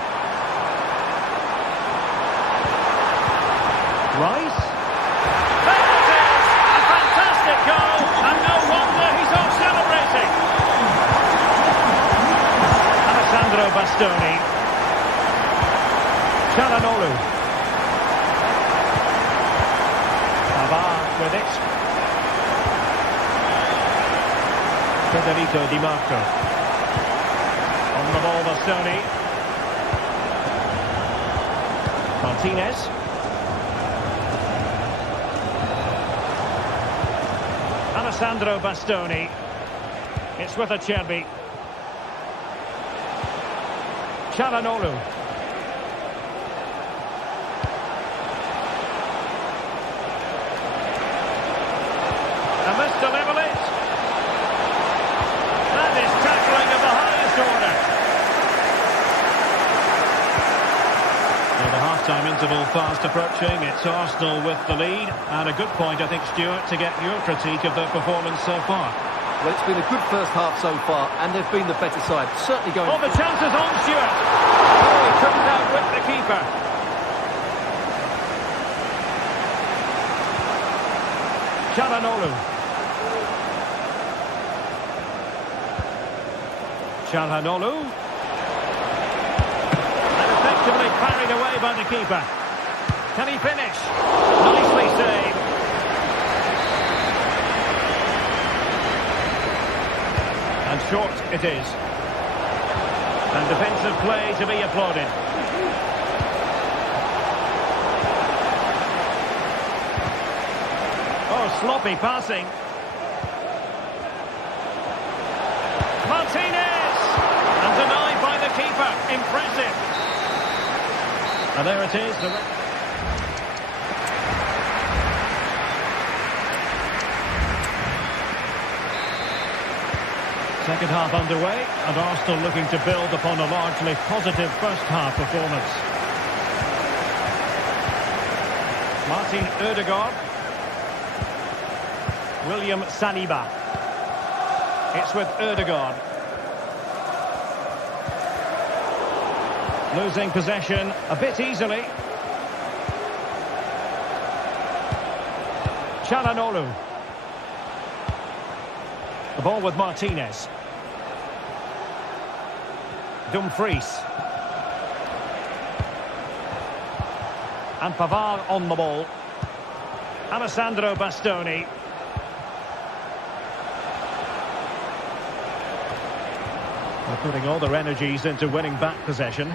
Rice. There it is! A fantastic goal, and no wonder he's off celebrating. Alessandro Bastoni. Çalhanoğlu. Pavard with it. Federico Di Marco. On the ball, Bastoni. Martinez. Alessandro Bastoni. It's with Acerbi. Çalhanoğlu. And this to level it. That is tackling of the highest order. Well, the half-time interval fast approaching. It's Arsenal with the lead. And a good point, I think, Stuart, to get your critique of their performance so far. Well, it's been a good first half so far, and they've been the better side. Certainly going... Oh, the chances on, Stuart. Oh, he couldn't outwit the keeper. Çalhanoğlu. Çalhanoğlu. And effectively parried away by the keeper. Can he finish? Nicely saved. And short it is. And defensive play to be applauded. Oh, sloppy passing. Martinez! And denied by the keeper. Impressive. And there it is. Second half underway, and Arsenal looking to build upon a largely positive first half performance. Martin Ødegaard. William Saliba. It's with Ødegaard. Losing possession a bit easily. Çalhanoğlu. The ball with Martinez. Dumfries. And Pavard on the ball. Alessandro Bastoni. They're putting all their energies into winning back possession.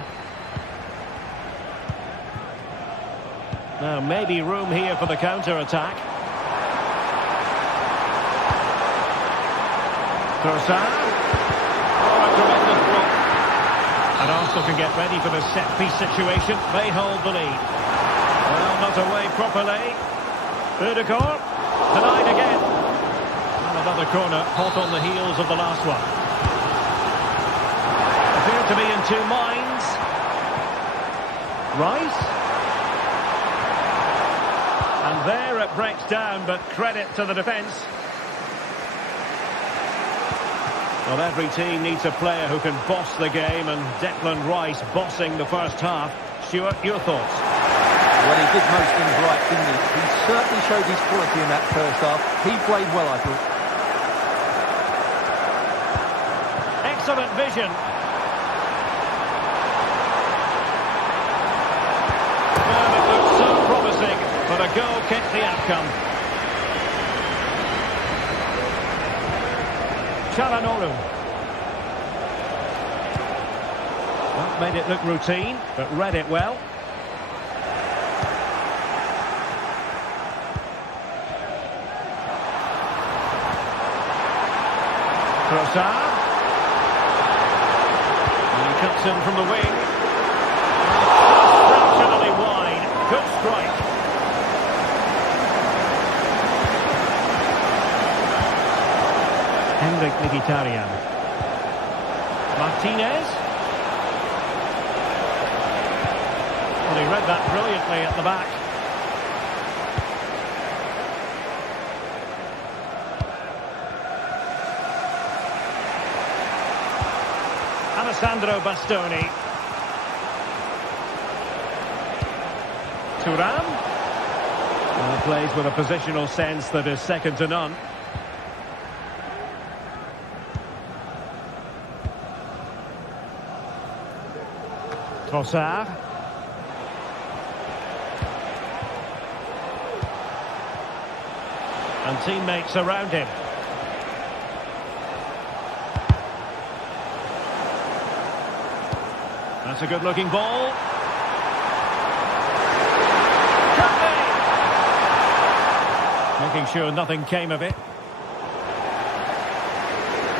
Now maybe room here for the counter-attack. Trossard. Oh, a tremendous block. And Arsenal can get ready for the set-piece situation. They hold the lead. Well, not away properly. Ødegaard. Denied again. And another corner, hot on the heels of the last one. Appear to be in two minds. Rice. And there it breaks down, but credit to the defence. Well, every team needs a player who can boss the game, and Declan Rice bossing the first half. Stuart, your thoughts? Well, he did most things right, didn't he? He certainly showed his quality in that first half. He played well, I thought. Excellent vision. Well, it looked so promising, but a goal kept the outcome. Çalhanoğlu. That made it look routine, but read it well. Trossard. And he cuts in from the wing. Fractionally wide. Good strike. Henrik Mkhitaryan. Martinez. Well, he read that brilliantly at the back. Alessandro Bastoni. Thuram. Well, plays with a positional sense that is second to none. Trossard. And teammates around him. That's a good-looking ball. Making sure nothing came of it.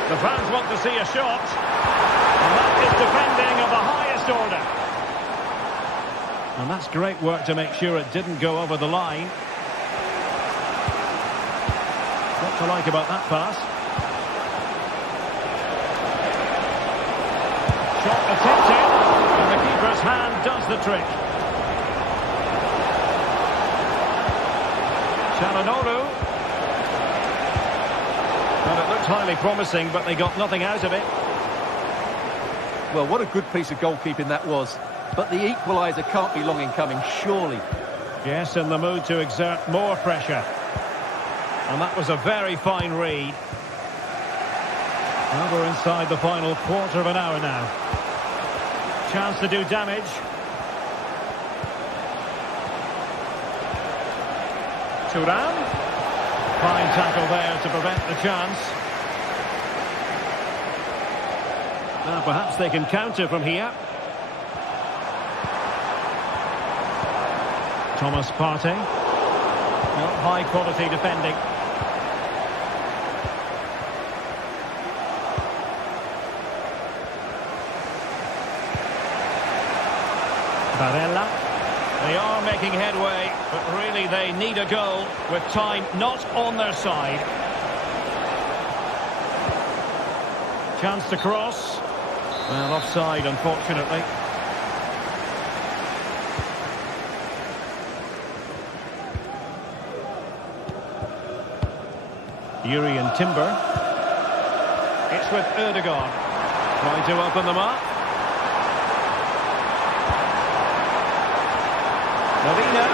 The fans want to see a shot. And that is defending of the highest order. And that's great work to make sure it didn't go over the line. What to like about that pass? Shot attempted, and the keeper's hand does the trick. Çalhanoğlu. And it looked highly promising, but they got nothing out of it. Well, what a good piece of goalkeeping that was. But the equaliser can't be long in coming, surely. Yes, in the mood to exert more pressure. And that was a very fine read. Well, we're inside the final quarter of an hour now. Chance to do damage. Thuram. Fine tackle there to prevent the chance. Now perhaps they can counter from here. Thomas Partey. Not high quality defending. Barella. They are making headway, but really they need a goal with time not on their side. Chance to cross. Well, offside, unfortunately. Urian Timber. It's with Ødegaard. Trying to open them up. Molino.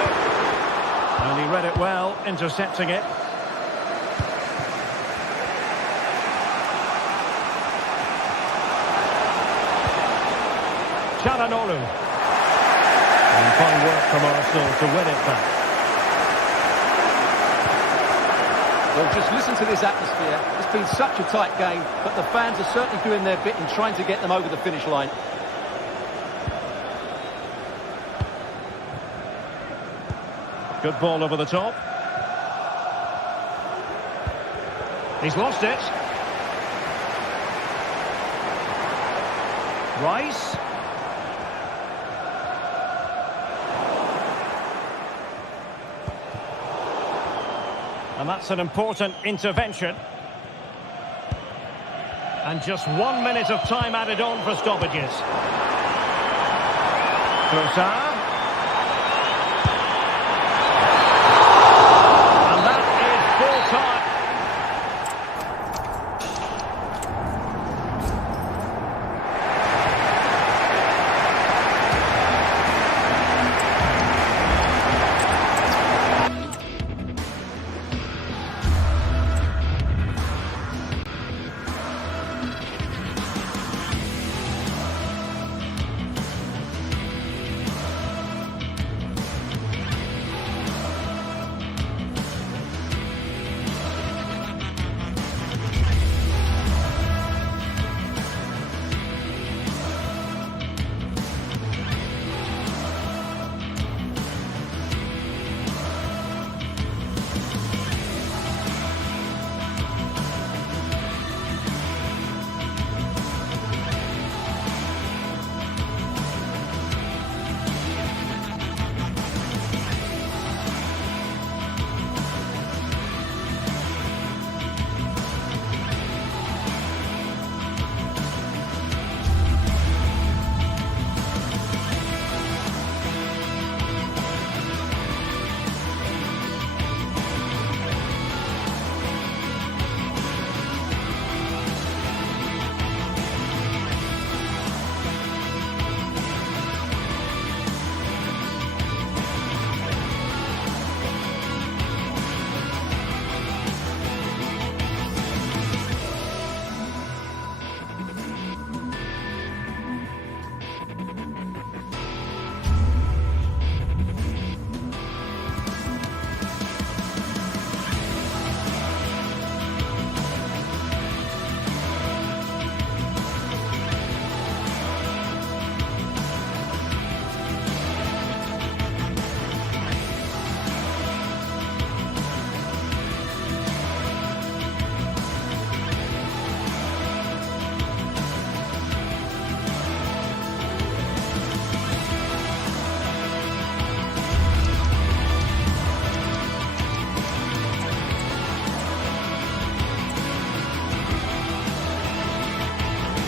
And he read it well, intercepting it. Çalhanoğlu. And fine work from Arsenal to win it back. Well, just listen to this atmosphere. It's been such a tight game, but the fans are certainly doing their bit in trying to get them over the finish line. Good ball over the top. He's lost it. Rice. And that's an important intervention. And just 1 minute of time added on for stoppages. Trossard. And that is full time.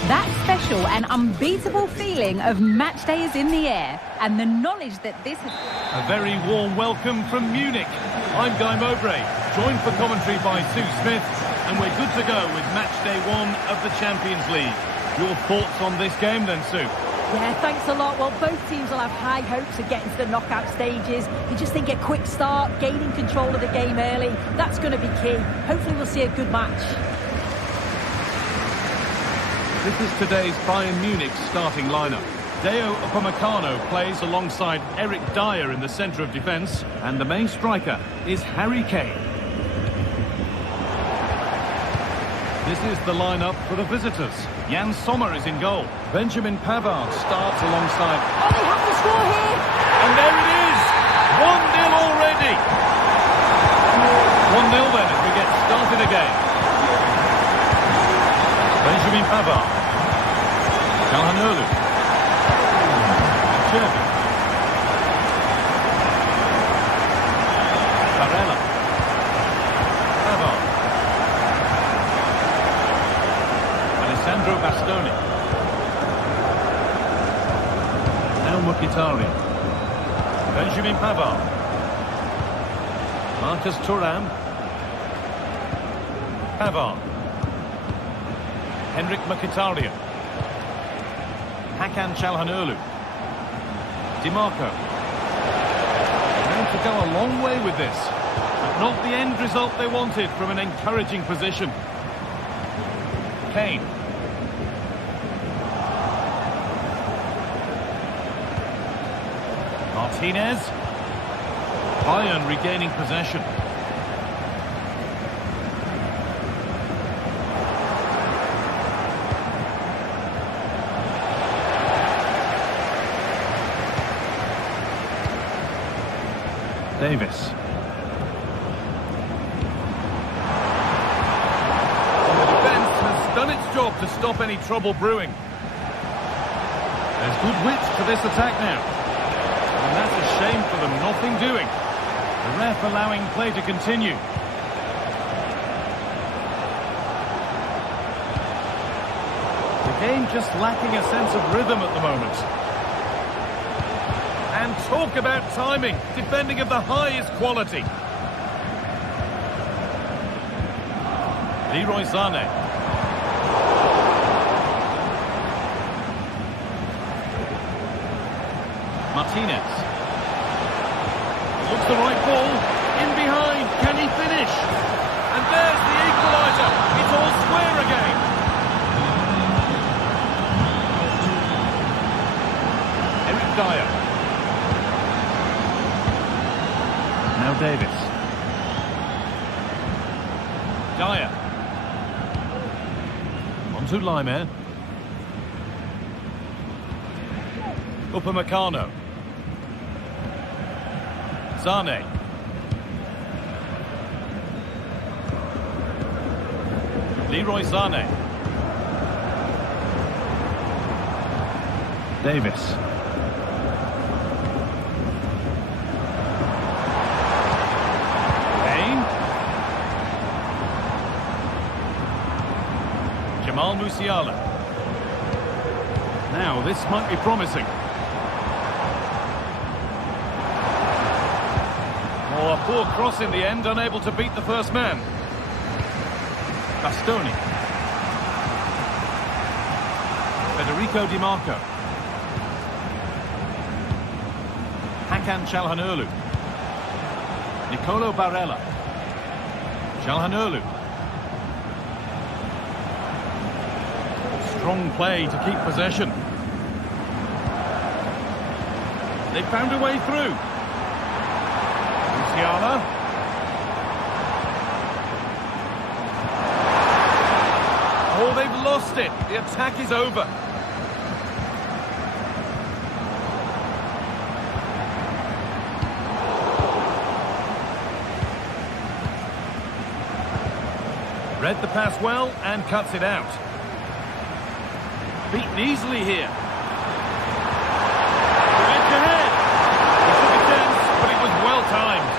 That special and unbeatable feeling of match day is in the air, and the knowledge that this is... A very warm welcome from Munich. I'm Guy Mowbray, joined for commentary by Sue Smith, and we're good to go with match day 1 of the Champions League. Your thoughts on this game then, Sue? Yeah, thanks a lot. Well, both teams will have high hopes of getting to the knockout stages. You just think a quick start, gaining control of the game early, that's going to be key. Hopefully we'll see a good match. This is today's Bayern Munich starting lineup. Deo Upamecano plays alongside Eric Dyer in the centre of defence, and the main striker is Harry Kane. This is the lineup for the visitors. Jan Sommer is in goal. Benjamin Pavard starts alongside... Oh, they have to score here! And there it is! 1-0 already! 1-0 then as we get started again. Benjamin Pavard. Calhanoglu. Cherby. Barella. Pavard. Alessandro Bastoni. Now Mkhitaryan. Benjamin Pavard. Marcus Thuram. Pavard. Henrik Mkhitaryan. Hakan Çalhanoğlu. DiMarco. Going to go a long way with this, but not the end result they wanted from an encouraging position. Kane. Martinez. Bayern regaining possession. Davis. The defence has done its job to stop any trouble brewing. There's good width to this attack now. And that's a shame for them, nothing doing. The ref allowing play to continue. The game just lacking a sense of rhythm at the moment. And talk about timing, defending of the highest quality. Leroy Sané. Martinez. Looks the right ball. In behind. Can he finish? And there's the equaliser. It's all square again. Eric Dyer. Now Davis. Dyer. On to Laimer. Upamecano. Sané. Leroy Sané. Davis. Jamal Musiala. Now, this might be promising. Oh, a poor cross in the end, unable to beat the first man. Bastoni. Federico DiMarco. Hakan Çalhanoğlu. Nicolo Barella. Çalhanoğlu. Strong play to keep possession. They found a way through. Musiala. Oh, they've lost it. The attack is over. Read the pass well and cuts it out. Beaten easily here. Edge ahead. He took a chance, but it was well timed.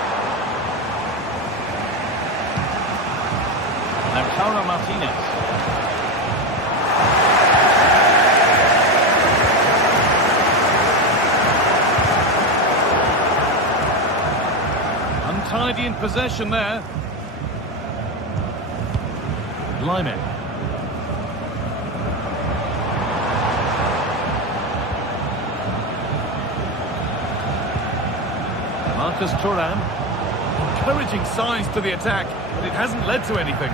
Now Lautaro Martinez. possession there. Lyman. Marcus Thuram. Encouraging signs to the attack, but it hasn't led to anything.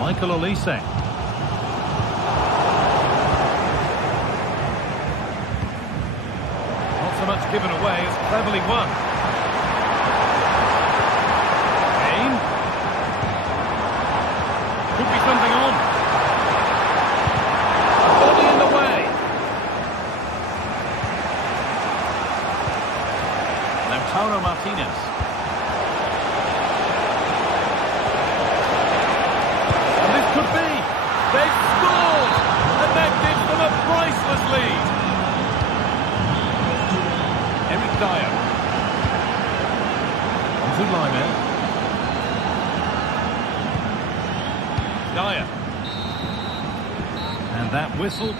Michael Olise. Not so much given away as cleverly won. Kane. Could be something on. Body in the way. Lautaro Martinez. And this could be. They've scored! And that gives them a priceless lead. Eric Dyer. On to Lyman. Dyer. And that whistle.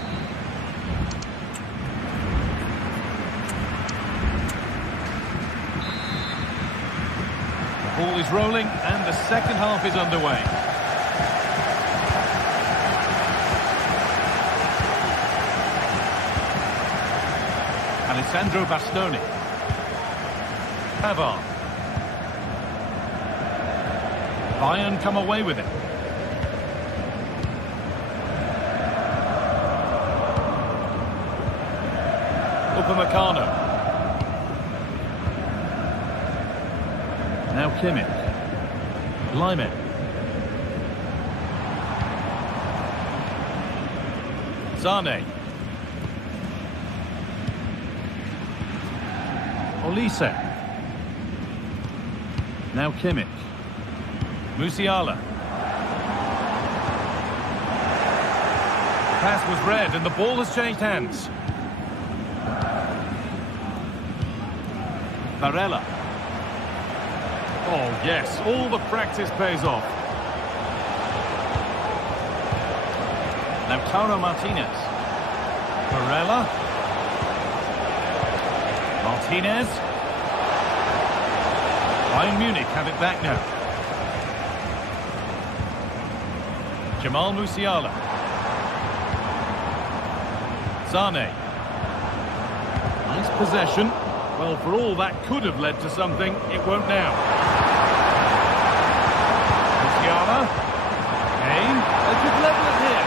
The ball is rolling and the second half is underway. Alessandro Bastoni. Pavard. Bayern come away with it. Upamecano. Now Kimmich. Lyman. Zane. Olise. Now Kimmich. Musiala. Pass was read and the ball has changed hands. Barella. Oh yes, all the practice pays off. Lautaro Martinez. Barella. Martinez. Bayern Munich have it back now. Jamal Musiala. Zane. Nice possession. Well, for all that could have led to something, it won't now. Musiala. Kane. They could level it here.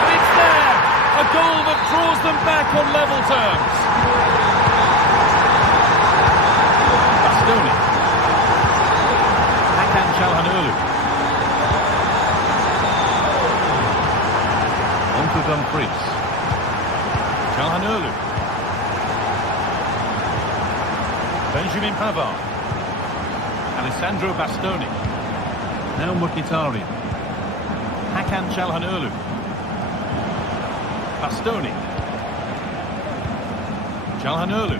And it's there! A goal that draws them back on level terms. Bastoni. Hakan Çalhanoğlu. On to Dumfries. Çalhanoğlu. Benjamin Pavard. Alessandro Bastoni. Now Mkhitaryan. Hakan Çalhanoğlu. Bastoni. Çalhanoğlu.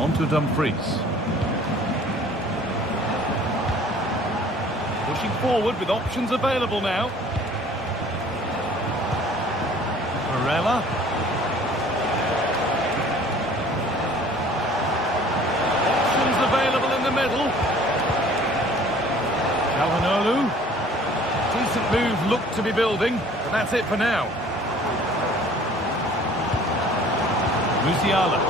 On to Dumfries. Pushing forward with options available now. Barella. Options available in the middle. Çalhanoğlu. Decent move looked to be building, but that's it for now. Musiala.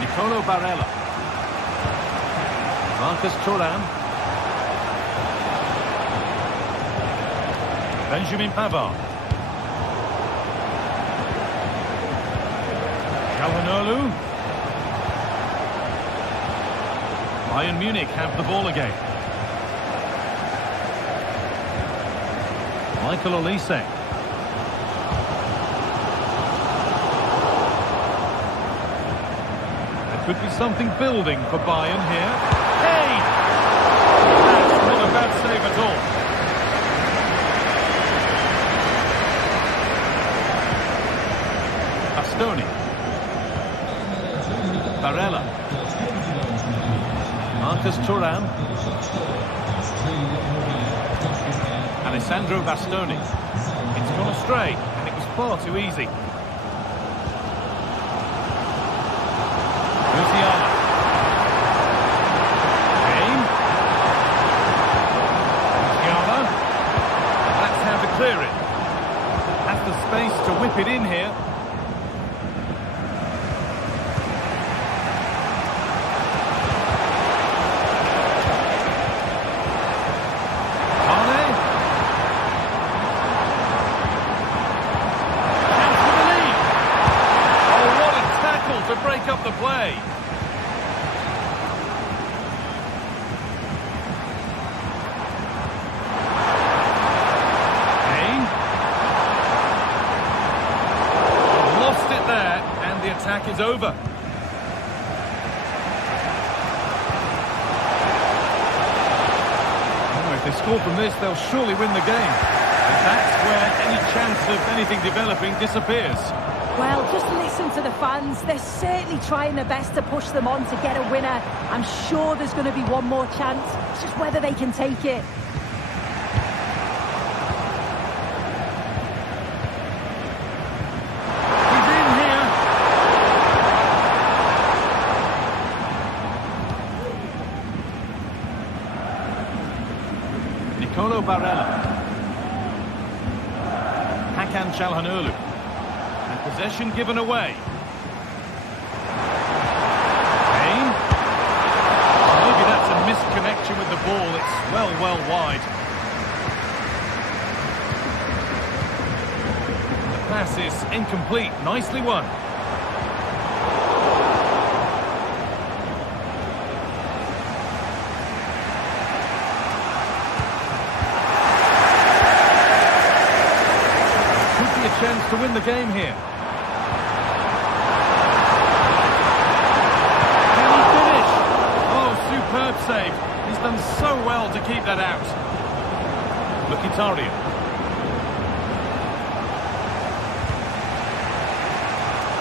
Nicolo Barella. Marcus Thuram. Benjamin Pavard. Çalhanoğlu. Bayern Munich have the ball again. Michael Olise. There could be something building for Bayern here. Hey! That's not a bad save at all. Bastoni. Barella. Marcus Thuram. Alessandro Bastoni. It's gone astray, and it was far too easy. Musiala. Kane. Musiala. That's how to clear it. Has the space to whip it in here. To break up the play. Kane. Lost it there, and the attack is over. Oh, if they score from this, they'll surely win the game. But that's where any chance of anything developing disappears. Well, just listen to the fans. They're certainly trying their best to push them on to get a winner. I'm sure there's going to be one more chance. It's just whether they can take it. He's in here. Nicolo Barella. Hakan Çalhanoğlu. Possession given away. Kane. Maybe that's a misconnection with the ball. It's well wide. The pass is incomplete. Nicely won. Could be a chance to win the game here. Superb save. He's done so well to keep that out. Mkhitaryan.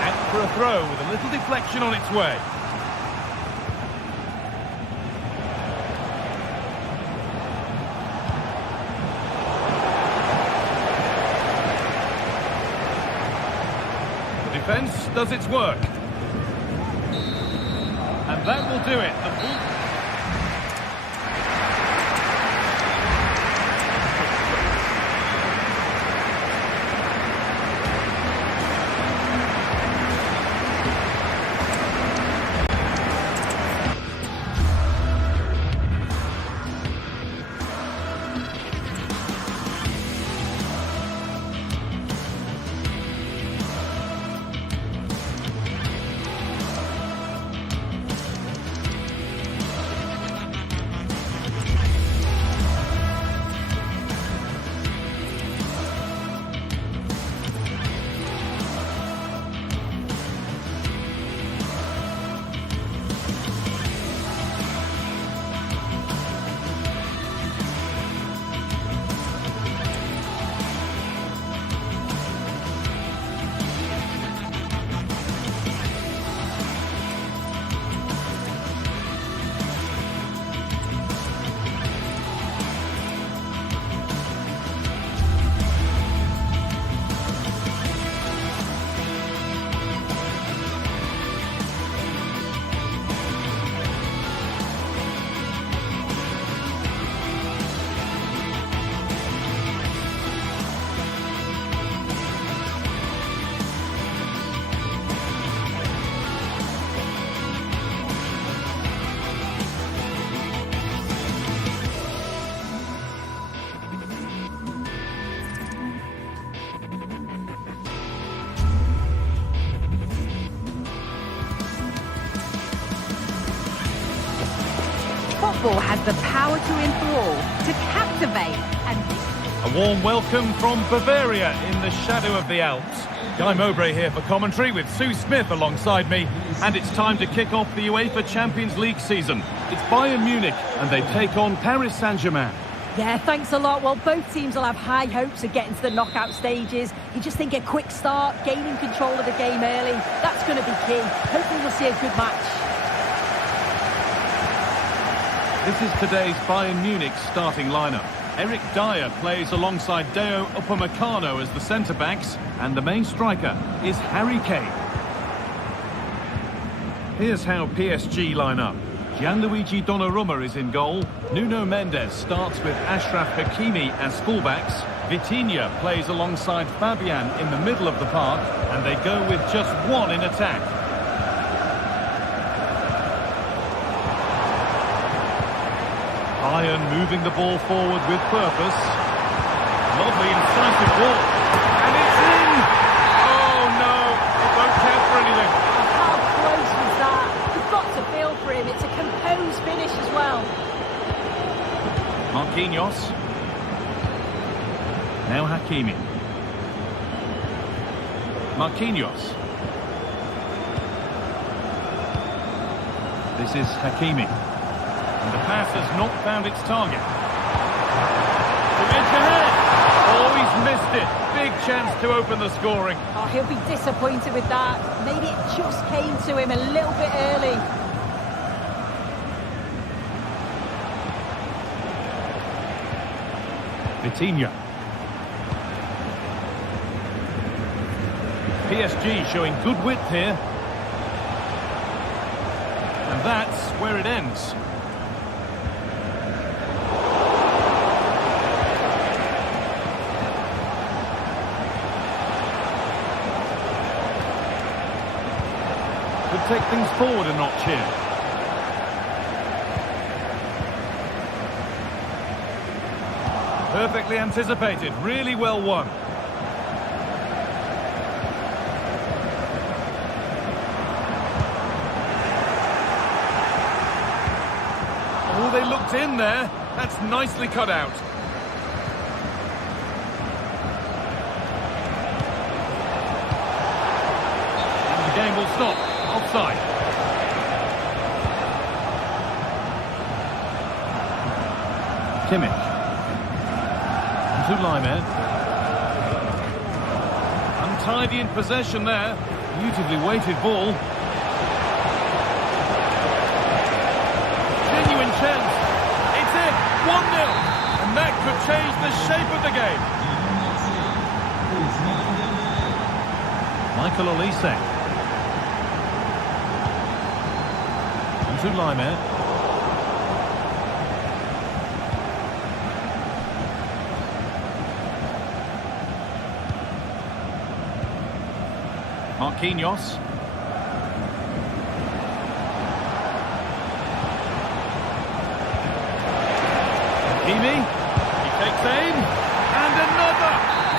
And for a throw with a little deflection on its way. The defence does its work. And that will do it. Football has the power to enthrall, to captivate, and... A warm welcome from Bavaria in the shadow of the Alps. Guy Mowbray here for commentary with Sue Smith alongside me, and it's time to kick off the UEFA Champions League season. It's Bayern Munich, and they take on Paris Saint-Germain. Yeah, thanks a lot. Well, both teams will have high hopes of getting to the knockout stages. You just think a quick start, gaining control of the game early, that's going to be key. Hopefully we'll see a good match. This is today's Bayern Munich starting lineup. Eric Dyer plays alongside Deo Upamecano as the centre-backs, and the main striker is Harry Kane. Here's how PSG line up. Gianluigi Donnarumma is in goal. Nuno Mendes starts with Achraf Hakimi as fullbacks. Vitinha plays alongside Fabian in the middle of the park, and they go with just one in attack. Bayern moving the ball forward with purpose. Lovely incisive ball. And it's in! Oh no, it won't count for anything. How close was that? You've got to feel for him. It's a composed finish as well. Marquinhos. Now Hakimi. Marquinhos. This is Hakimi. And the pass has not found its target. To edge ahead. Oh, he's missed it. Big chance to open the scoring. Oh, he'll be disappointed with that. Maybe it just came to him a little bit early. Vitinha. PSG showing good width here. And that's where it ends. Could take things forward a notch here. Perfectly anticipated, really well won. Oh, they looked in there. That's nicely cut out. And the game will stop. Offside. Kimmich. Zulaimer. Untidy in possession there. Beautifully weighted ball. Genuine chance. It's in. 1-0. And that could change the shape of the game. Michael Olise. Zulaimer. Marquinhos. Hakimi. He takes aim. And another!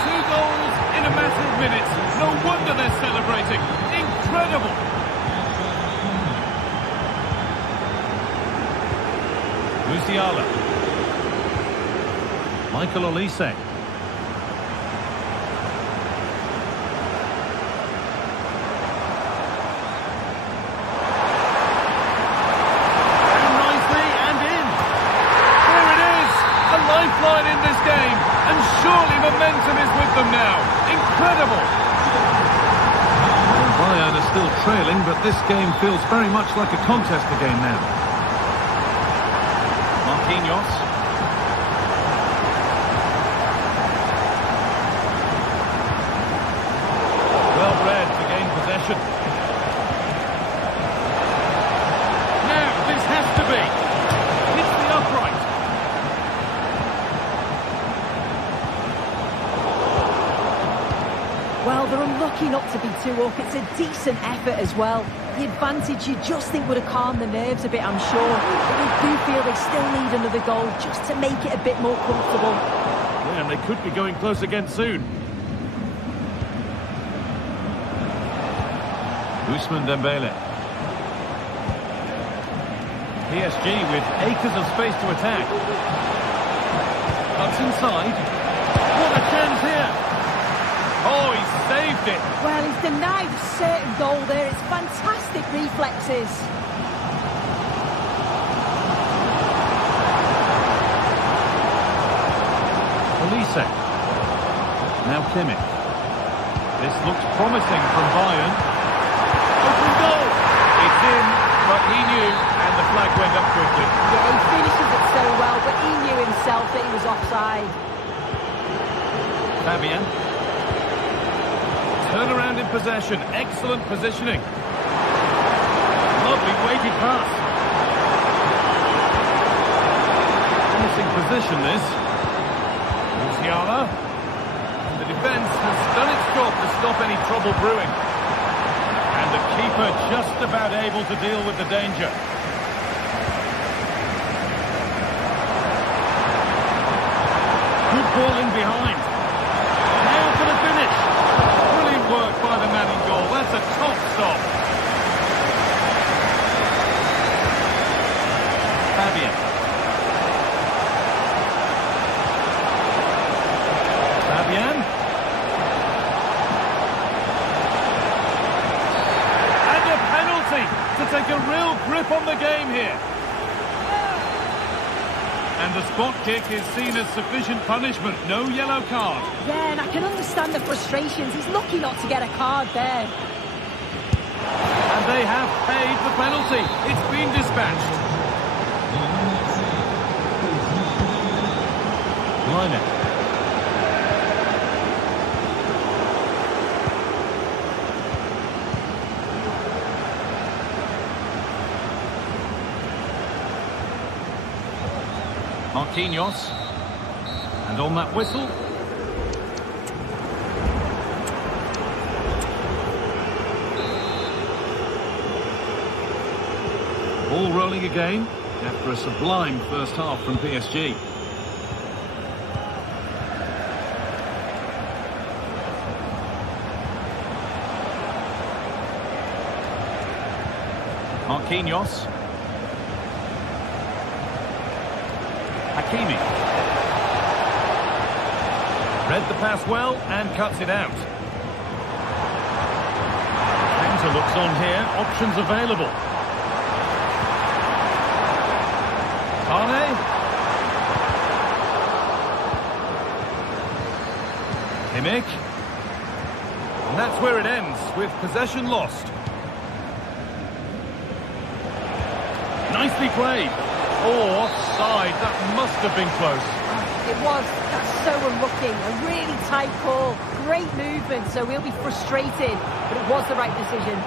2 goals in a matter of minutes. No wonder they're celebrating. Incredible! Musiala. Michael Olise. Lifeline in this game, and surely momentum is with them now. Incredible! Bayern are still trailing, but this game feels very much like a contest again now. Marquinhos. Well read to gain possession. Now, this has to be. Hits the upright. Well, they're unlucky not to be 2 up. It's a decent effort as well. The advantage you just think would have calmed the nerves a bit, I'm sure. But they do feel they still need another goal just to make it a bit more comfortable. Yeah, and they could be going close again soon. Ousmane Dembele. PSG with acres of space to attack. Cuts inside. What a chance here! Oh, he saved it. Well, he's denied a certain goal there. It's fantastic reflexes. Olise. Now Kimmich. This looks promising from Bayern. Open goal. It's in, but he knew, and the flag went up quickly. Yeah, he finishes it so well, but he knew himself that he was offside. Fabian. Turn around in possession. Excellent positioning. Lovely weighted pass. Promising position, this. Musiala. The defence has done its job to stop any trouble brewing. And the keeper just about able to deal with the danger. Good ball in behind. Now for the finish. Brilliant work by the man in goal. That's a top stop. Fabian. Fabian. And a penalty to take a real grip on the game here. And the spot kick is seen as sufficient punishment. No yellow card. Yeah, and I can understand the frustrations. He's lucky not to get a card there. And they have paid the penalty. It's been dispatched. Line. Marquinhos. And on that whistle. Ball rolling again after a sublime first half from PSG. Marquinhos. Hakimi. Read the pass well and cuts it out. Counter looks on here. Options available. Arne. Kimmich. And that's where it ends, with possession lost. Nicely played. Oh, offside. That must have been close. It was. That's so unlucky. A really tight call. Great movement, so we'll be frustrated. But it was the right decision.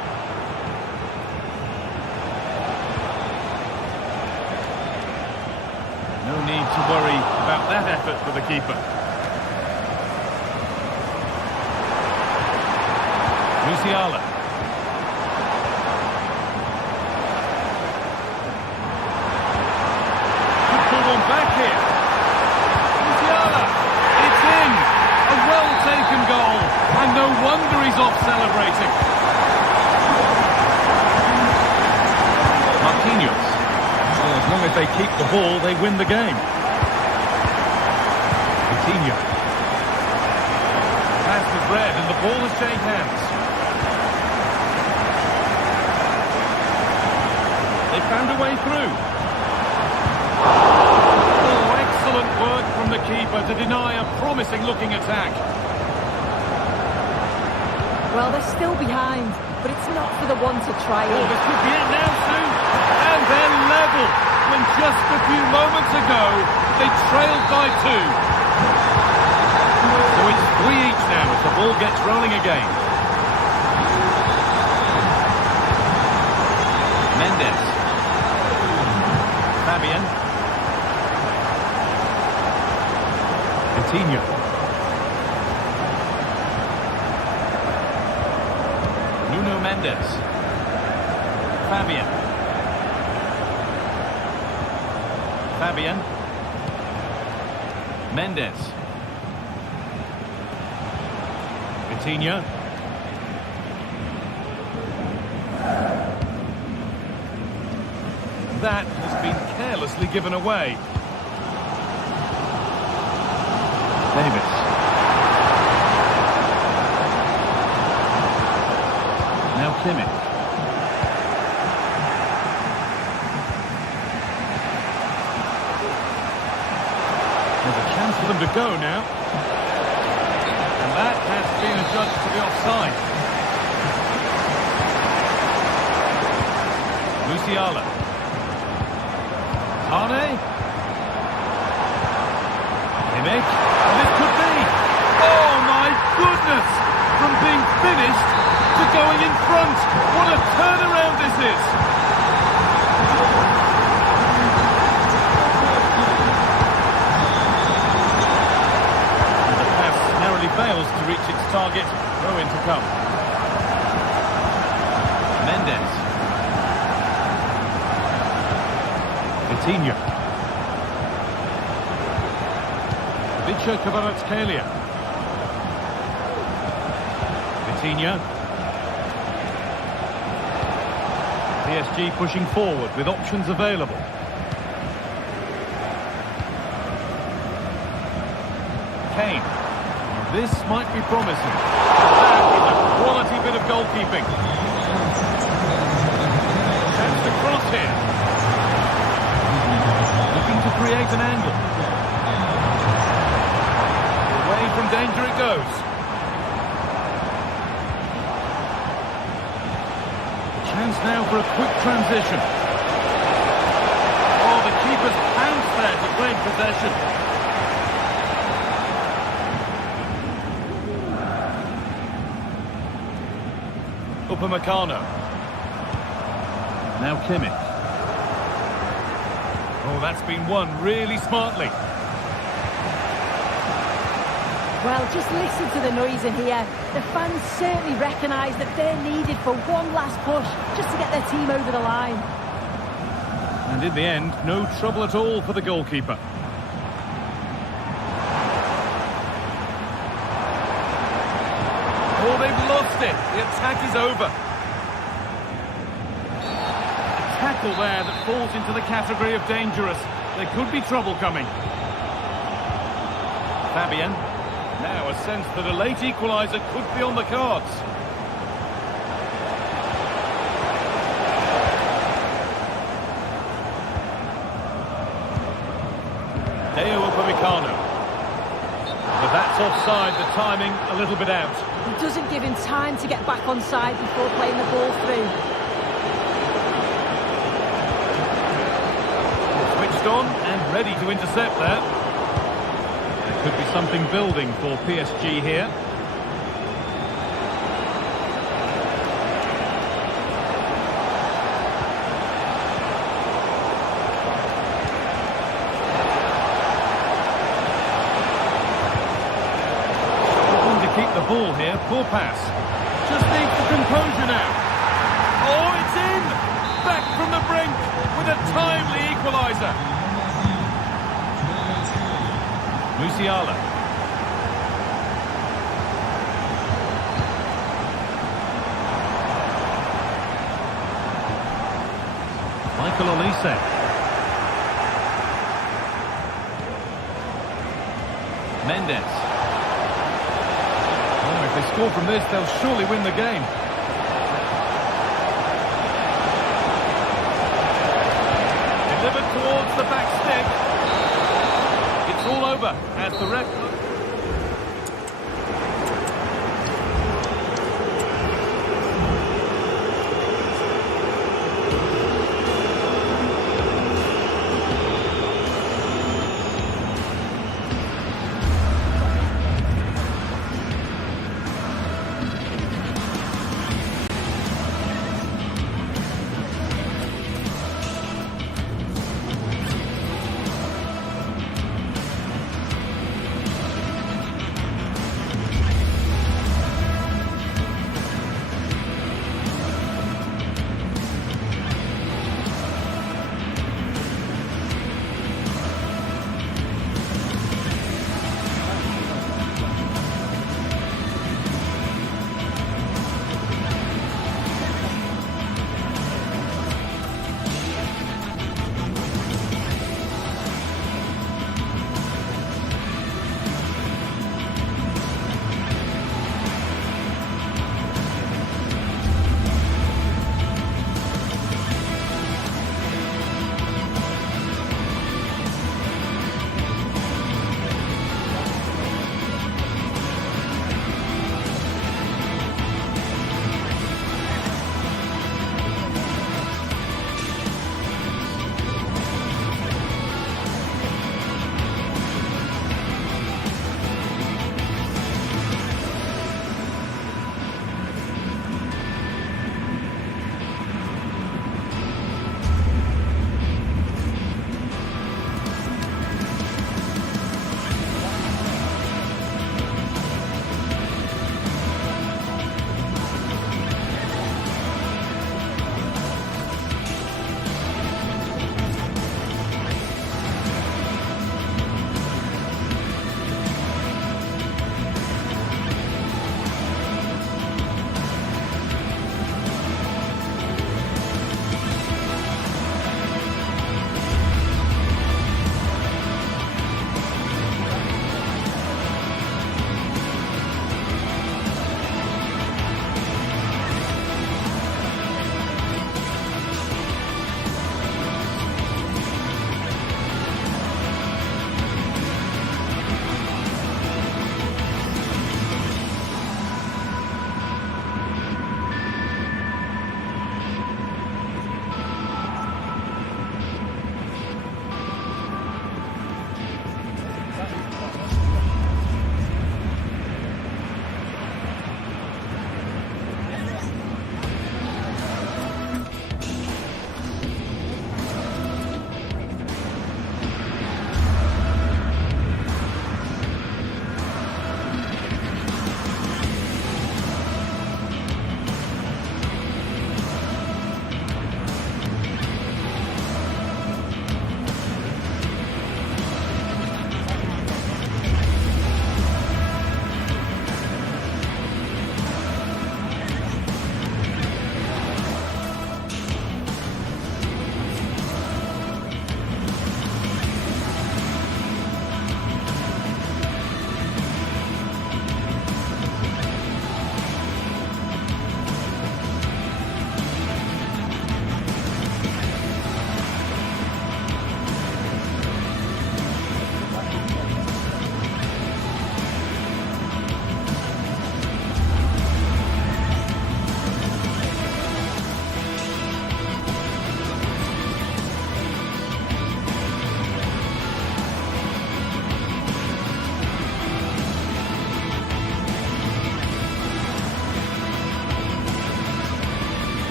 No need to worry about that effort for the keeper. Musiala. Back here. Musiala. It's in. A well-taken goal. And no wonder he's off celebrating. Marquinhos. Well, as long as they keep the ball, they win the game. Coutinho. Pass was read and the ball has changed hands. They found a way through. Excellent work from the keeper to deny a promising-looking attack. Well, they're still behind, but it's not for the one to try it. Oh, this could be it now, Sue. And they're level, when just a few moments ago, they trailed by 2. So it's 3 each now as the ball gets rolling again. Mendes. Fabian. Coutinho. Nuno Mendes. Fabian. Fabian. Mendes. Coutinho. That has been carelessly given away. Davis. Now Kimmich. There's a chance for them to go now. And that has been adjudged to be offside. Musiala. Arne. Kimmich. And this could be. Oh! finished to going in front. What a turnaround this is. And the pass narrowly fails to reach its target. Throw in to come. Mendes. Coutinho. Vicha Kvaratskhelia. Coutinho. PSG pushing forward with options available. Kane. This might be promising. That is a quality bit of goalkeeping. Chance to cross here. Looking to create an angle. Away from danger it goes. Chance now for a quick transition. Oh, the keeper's pounced there to claim possession. Upamecano. Now Kimmich. Oh, that's been won really smartly. Well, just listen to the noise in here. The fans certainly recognise that they're needed for one last push just to get their team over the line. And in the end, no trouble at all for the goalkeeper. Oh, they've lost it. The attack is over. A tackle there that falls into the category of dangerous. There could be trouble coming. Fabian. Now a sense that a late equaliser could be on the cards. Upamecano. But that's offside, the timing a little bit out. It doesn't give him time to get back on side before playing the ball through. Switched on and ready to intercept there. There could be something building for PSG here. Ball here, poor pass. Just needs the composure now. Oh, it's in! Back from the brink with a timely equaliser. Musiala. Michael Olise. Mendes. If they score from this, they'll surely win the game. Delivered towards the back stick. It's all over as the ref...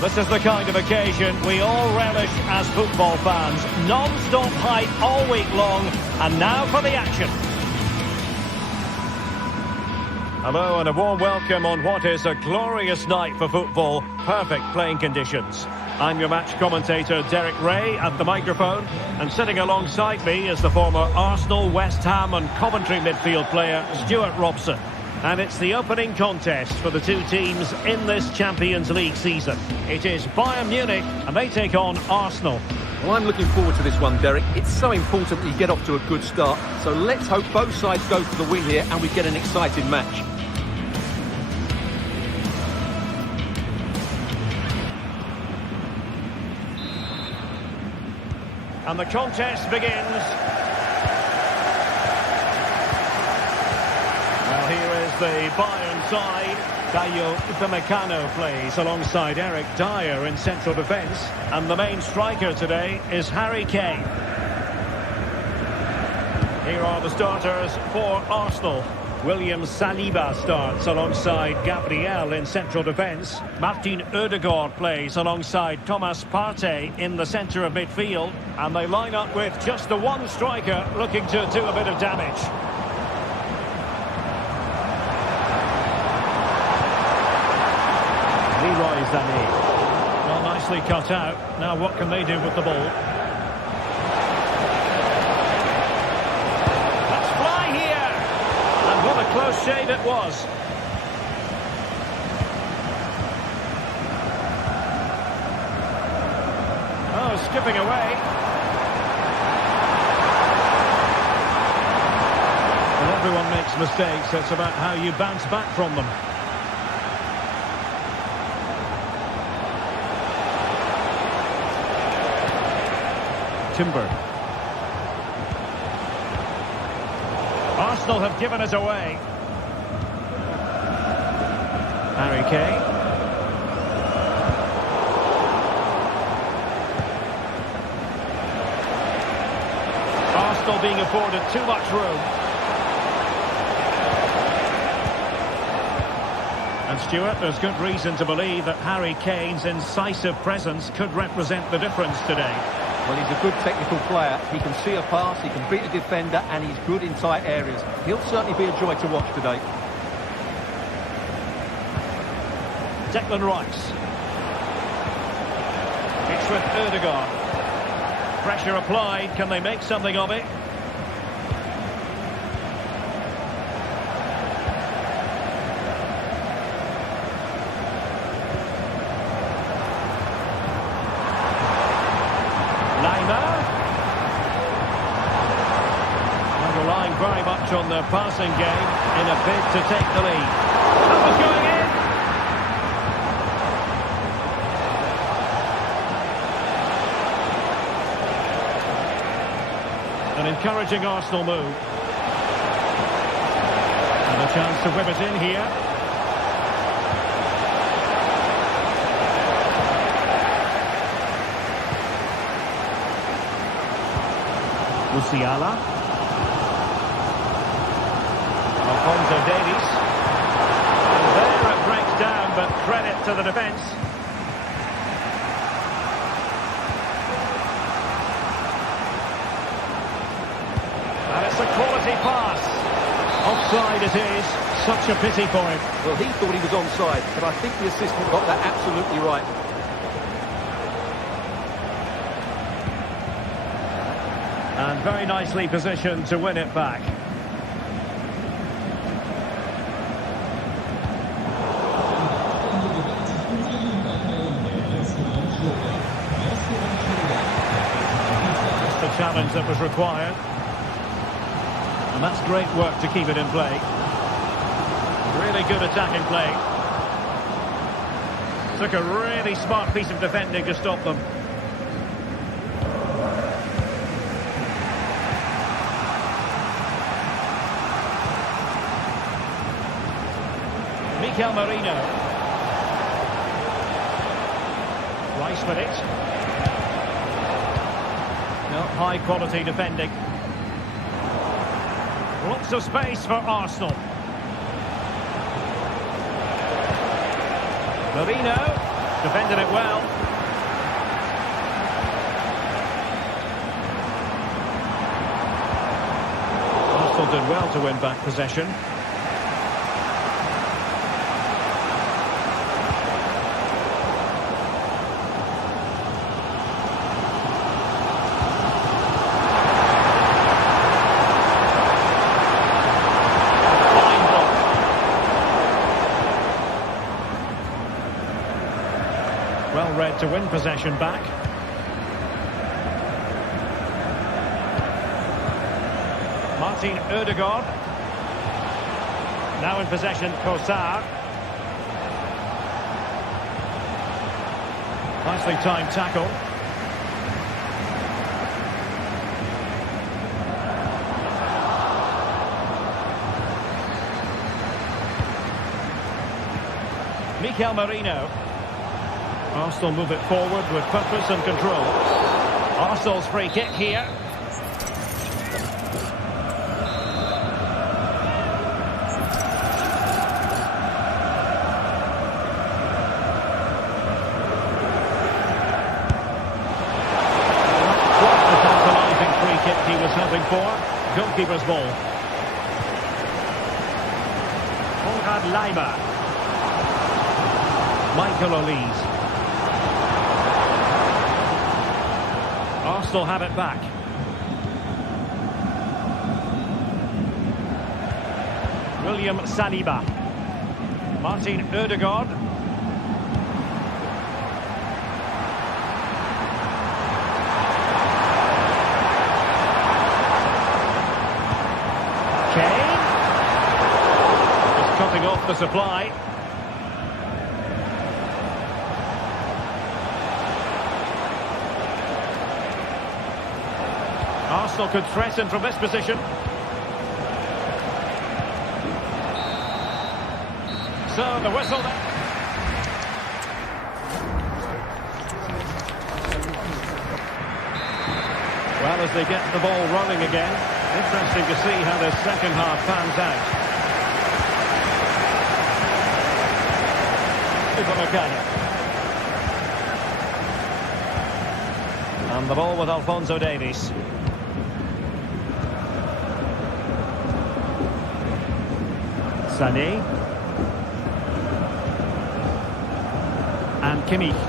This is the kind of occasion we all relish as football fans. Non-stop hype all week long, and now for the action. Hello and a warm welcome on what is a glorious night for football. Perfect playing conditions. I'm your match commentator Derek Ray at the microphone, and sitting alongside me is the former Arsenal, West Ham and Coventry midfield player Stuart Robson. And it's the opening contest for the two teams in this Champions League season. It is Bayern Munich and they take on Arsenal. Well, I'm looking forward to this one, Derek. It's so important that you get off to a good start. So let's hope both sides go for the win here and we get an exciting match. And the contest begins. Well, here is the Bayern side. Dayo Upamecano plays alongside Eric Dyer in central defence. And the main striker today is Harry Kane. Here are the starters for Arsenal. William Saliba starts alongside Gabriel in central defence. Martin Ødegaard plays alongside Thomas Partey in the centre of midfield. And they line up with just the one striker looking to do a bit of damage. Leroy Sané. Well, nicely cut out. Now what can they do with the ball? What a close shave it was. Oh, skipping away. And everyone makes mistakes. It's about how you bounce back from them. Timber. Arsenal have given us away. Harry Kane. Arsenal being afforded too much room. And Stuart, there's good reason to believe that Harry Kane's incisive presence could represent the difference today. Well, he's a good technical player. He can see a pass, he can beat a defender, and he's good in tight areas. He'll certainly be a joy to watch today. Declan Rice. It's with Ødegaard. Pressure applied. Can they make something of it? Relying very much on their passing game in a bid to take the lead. That was going in. An encouraging Arsenal move. And a chance to whip it in here. Musiala. Alphonso Davies. And there it breaks down, but credit to the defence. And it's a quality pass. Offside it is. Such a pity for him. Well, he thought he was onside, but I think the assistant got that absolutely right. And very nicely positioned to win it back. Just the challenge that was required. And that's great work to keep it in play. Really good attacking play. Took a really smart piece of defending to stop them. Mikel Merino. Rice with it. No, high quality defending. Lots of space for Arsenal. Merino. Defended it well. Arsenal did well to win back possession. Well read to win possession back. Martin Ødegaard. Now in possession, Kossar. Nicely timed tackle. Mikel Merino. Arsenal move it forward with purpose and control. Arsenal's free kick here. Quite the tantalising free kick he was hoping for. Goalkeeper's ball. Konrad Laimer. Michael Olise. Arsenal have it back. William Saliba. Martin Ødegaard. Kane. Just cutting off the supply. Arsenal could threaten from this position. So the whistle then. Well, as they get the ball rolling again, interesting to see how the second half pans out. And the ball with Alphonso Davies. Sané and Kimmich.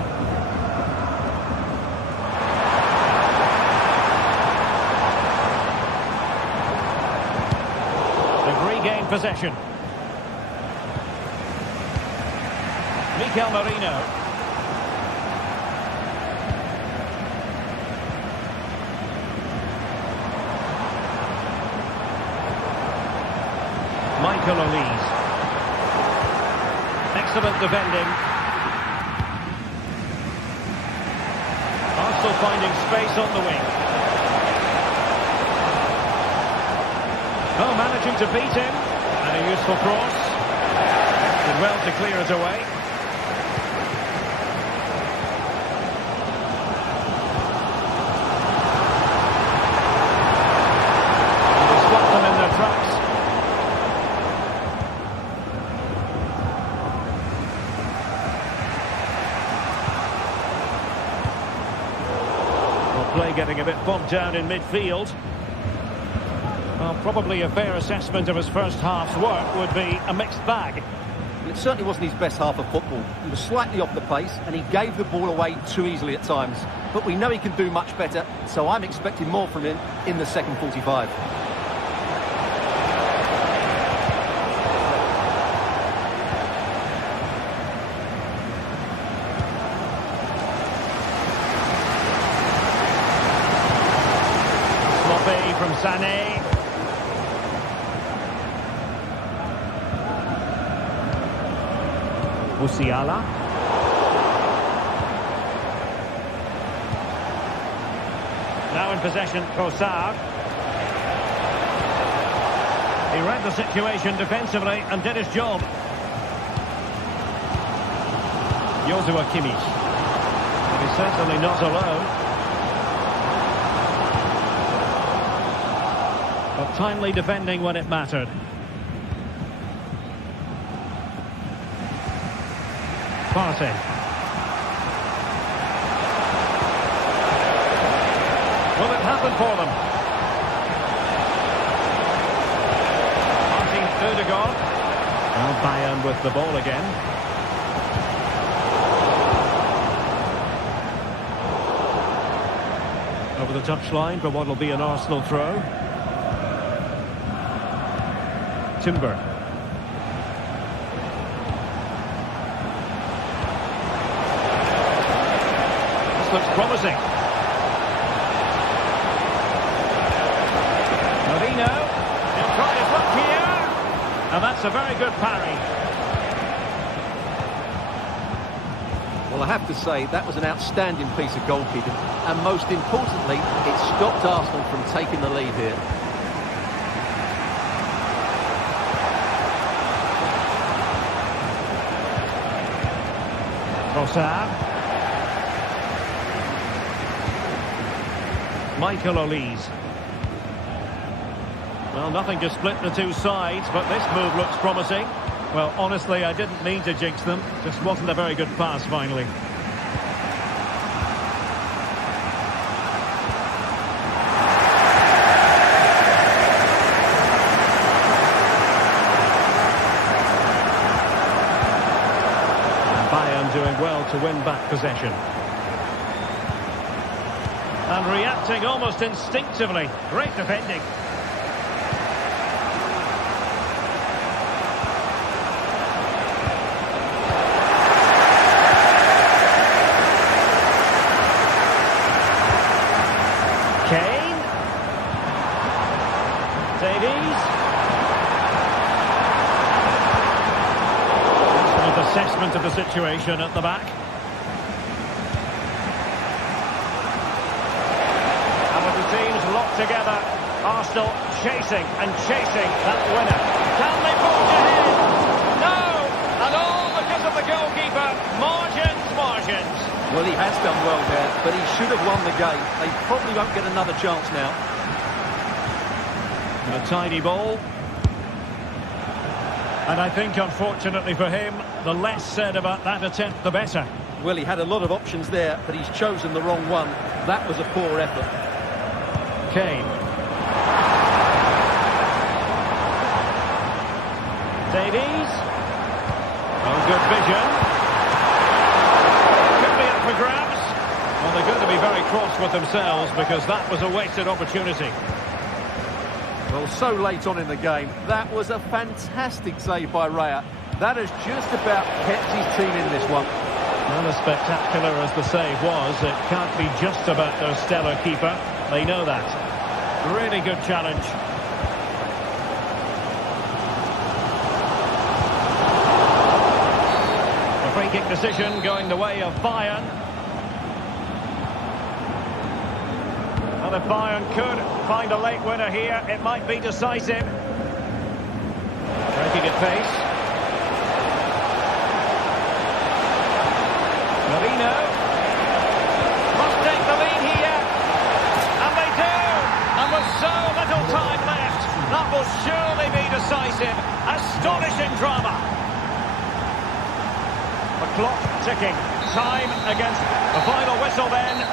They've regained possession. Mikel Merino. Michael Olise. Excellent defending. Arsenal finding space on the wing. Oh, managing to beat him. And a useful cross. Did well to clear it away. And they stopped them in their tracks. Play getting a bit bogged down in midfield. Well, probably a fair assessment of his first half's work would be a mixed bag. It certainly wasn't his best half of football. He was slightly off the pace and he gave the ball away too easily at times. But we know he can do much better, so I'm expecting more from him in the second 45. From Sané. Musiala. Now in possession, Kossar. He read the situation defensively and did his job. Joshua Kimmich. But he's certainly not alone. But timely defending when it mattered. Partey. open for them. Martin Ødegaard. Well, Bayern with the ball again. Over the touchline for what will be an Arsenal throw. Timber. This looks promising. Marino. He'll try his luck here. And that's a very good parry. Well, I have to say, that was an outstanding piece of goalkeeping. And most importantly, it stopped Arsenal from taking the lead here. Trossard. Michael Olise. Well, nothing to split the two sides, but this move looks promising. Well, honestly, I didn't mean to jinx them. Just wasn't a very good pass, finally. And Bayern doing well to win back possession. And reacting almost instinctively. Great defending. Kane. Davies. Sort of assessment of the situation at the back. And with the teams locked together, Arsenal chasing and chasing that winner. Can they forge ahead? No! And all because of the goalkeeper. Margins. Well, he has done well there, but he should have won the game. They probably won't get another chance now. A tiny ball. And I think, unfortunately for him, the less said about that attempt, the better. Well, he had a lot of options there, but he's chosen the wrong one. That was a poor effort. Kane. Davies. Oh, good vision. Could be up for grabs. Well, they're going to be very cross with themselves because that was a wasted opportunity. Well, so late on in the game, that was a fantastic save by Raya. That has just about kept his team in this one. Well, as spectacular as the save was, it can't be just about their stellar keeper. They know that. Really good challenge. A free kick decision going the way of Bayern. Well, if Bayern could find a late winner here, it might be decisive. Breaking at pace. Marino. Must take the lead here. And they do. And with so little time left, that will surely be decisive. Astonishing drama. The clock ticking. Time against the final whistle then.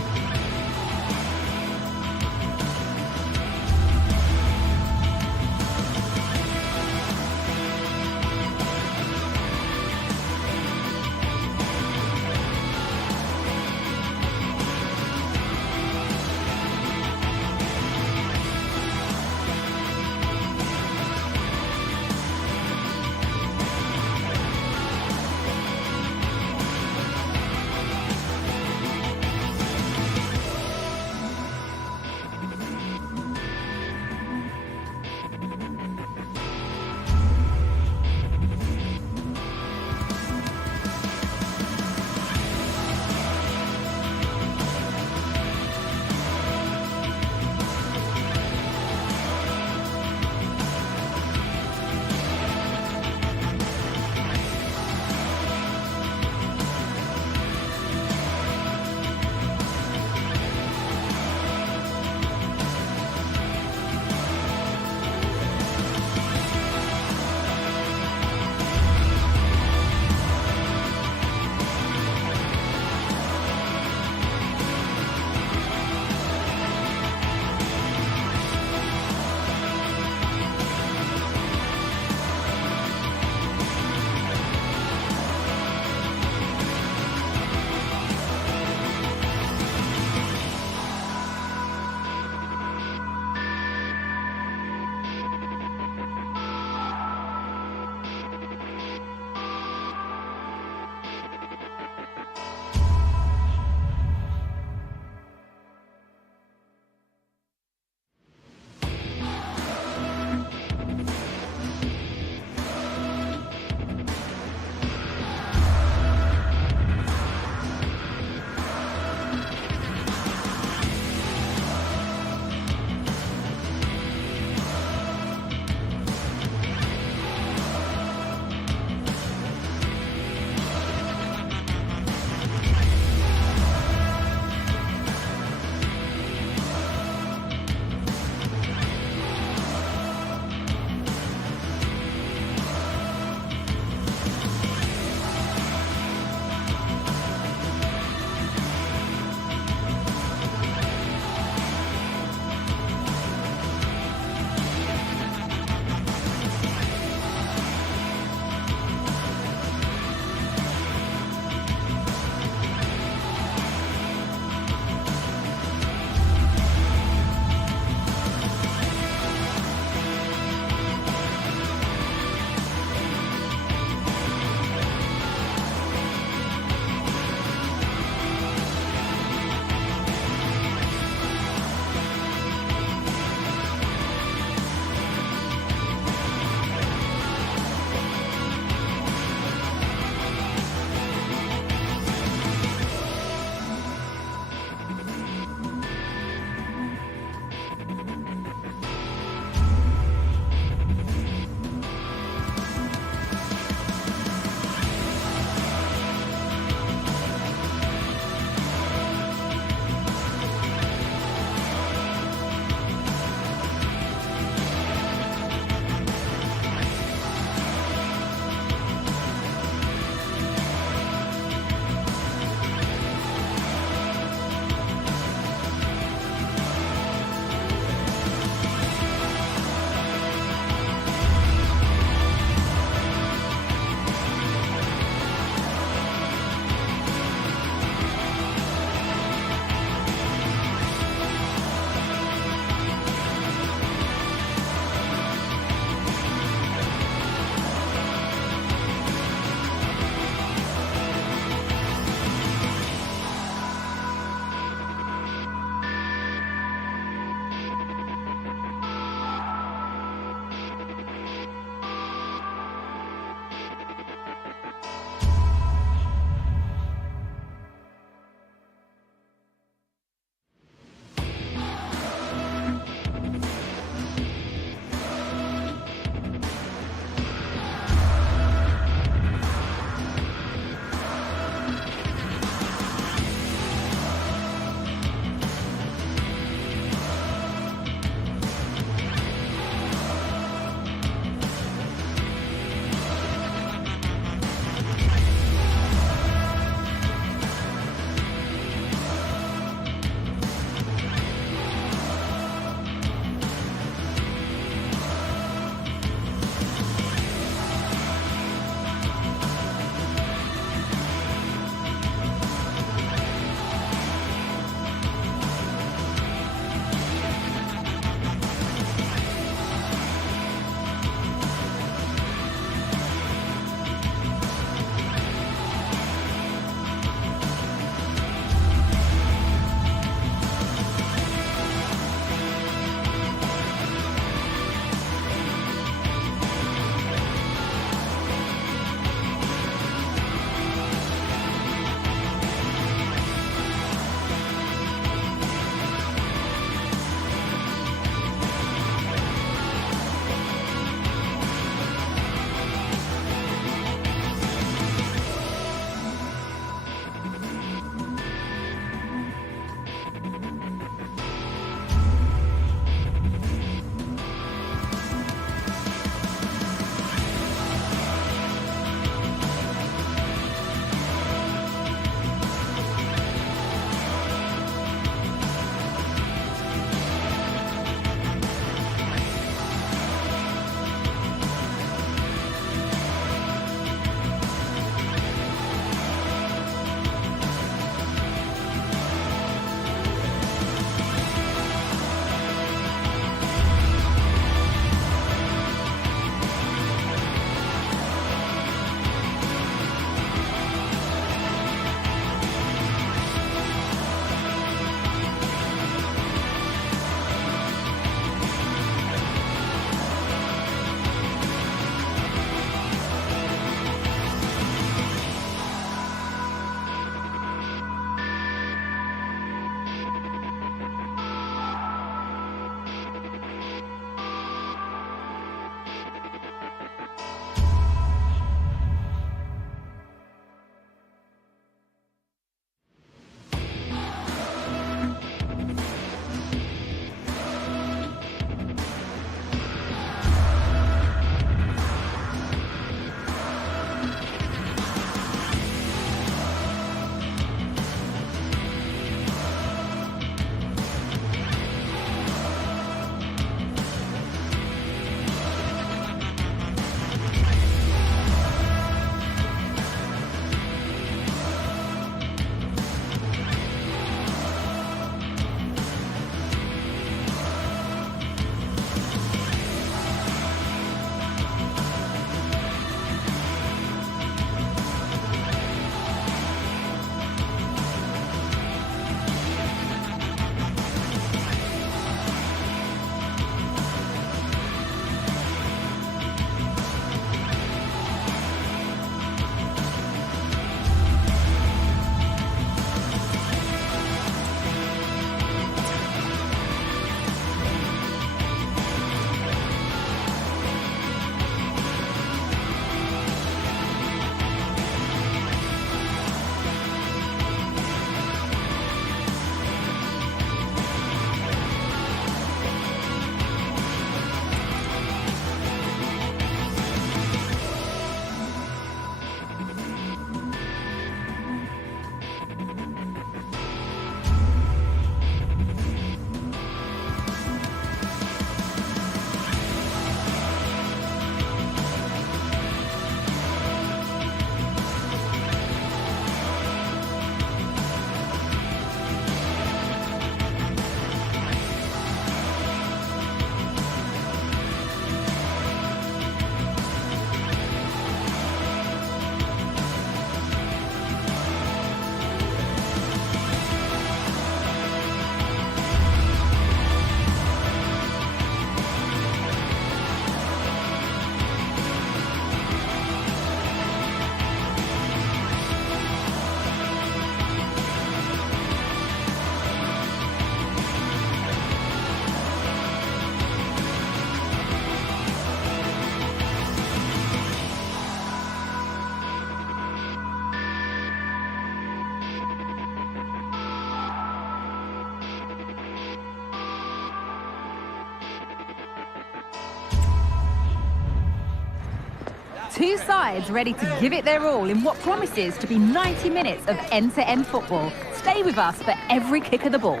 Two sides ready to give it their all in what promises to be 90 minutes of end-to-end football. Stay with us for every kick of the ball.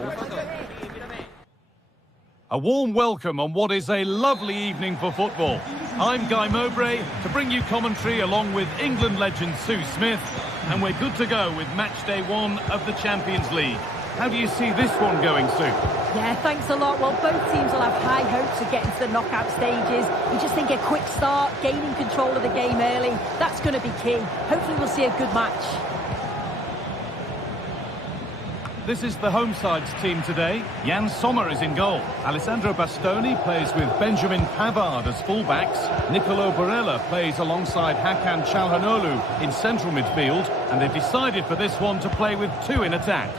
A warm welcome on what is a lovely evening for football. I'm Guy Mowbray to bring you commentary along with England legend Sue Smith, and we're good to go with match day 1 of the Champions League. How do you see this one going, Sue? Yeah, thanks a lot. Well, both teams will have high hopes of getting to the knockout stages. We just think a quick start, gaining control of the game early, that's going to be key. Hopefully we'll see a good match. This is the home side's team today. Jan Sommer is in goal. Alessandro Bastoni plays with Benjamin Pavard as fullbacks. Nicolo Barella plays alongside Hakan Çalhanoğlu in central midfield. And they've decided for this one to play with 2 in attack.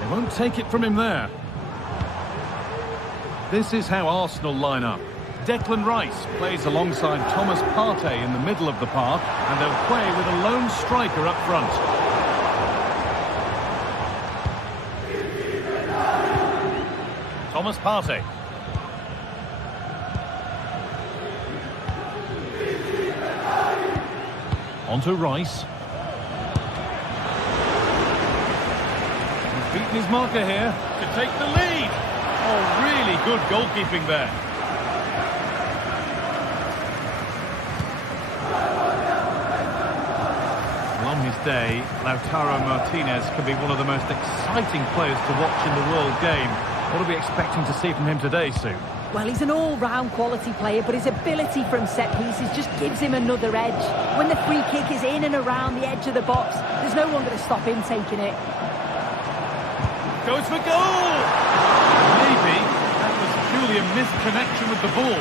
They won't take it from him there. This is how Arsenal line up. Declan Rice plays alongside Thomas Partey in the middle of the park, and they'll play with a lone striker up front. Thomas Partey. On to Rice. He's beaten his marker here to take the lead. Oh, really good goalkeeping there. On his day, Lautaro Martinez can be one of the most exciting players to watch in the world game. What are we expecting to see from him today, Sue? Well, he's an all-round quality player, but his ability from set pieces just gives him another edge. When the free kick is in and around the edge of the box, there's no one going to stop him taking it. Goes for goal! Maybe that was purely a misconnection with the ball.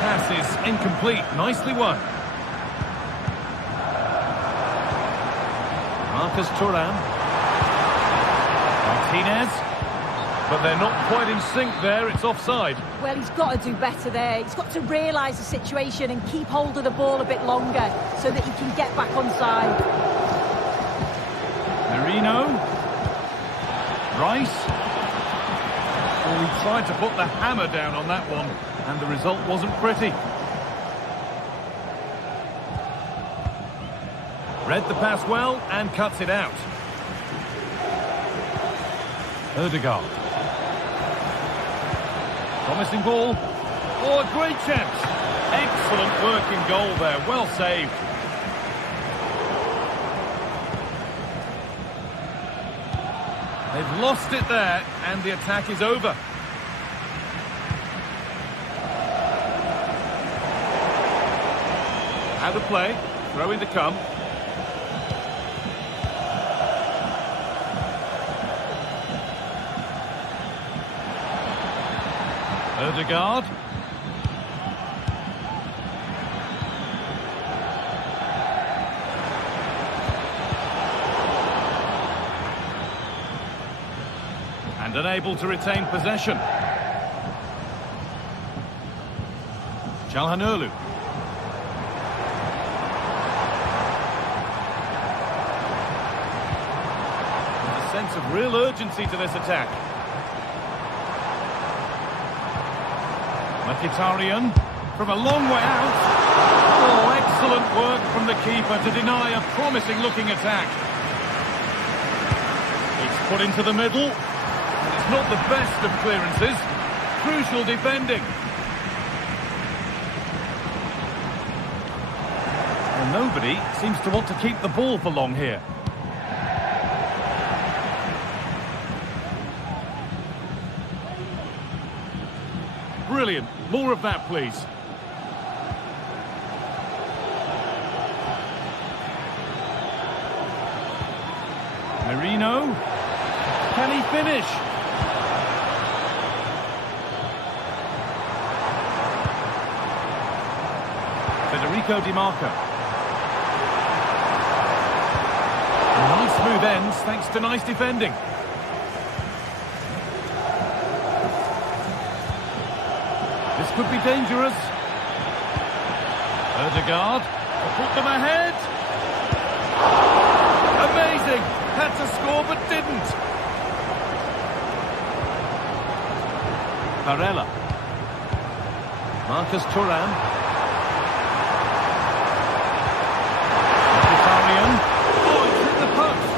Pass is incomplete. Nicely won. Marcus Thuram. Martinez. But they're not quite in sync there. It's offside. Well, he's got to do better there. He's got to realise the situation and keep hold of the ball a bit longer so that he can get back onside. Merino. Rice. Well, he tried to put the hammer down on that one, and the result wasn't pretty. Read the pass well and cuts it out. Ødegaard. Promising ball. Oh, a great chance. Excellent work in goal there. Well saved. They've lost it there, and the attack is over. Out of play. Throw in to come. Ødegaard. And unable to retain possession. Çalhanoğlu. There's a sense of real urgency to this attack. Mkhitaryan from a long way out. Oh, excellent work from the keeper to deny a promising-looking attack. It's put into the middle. It's not the best of clearances. Crucial defending. Well, nobody seems to want to keep the ball for long here. Brilliant. More of that, please. Merino. Can he finish? Federico Di Marco. Nice smooth ends thanks to nice defending. This could be dangerous. Ødegaard put them ahead. Amazing! had to score but didn't. Barella. Marcus Thuram. Mkhitaryan. Oh, it's hit the post.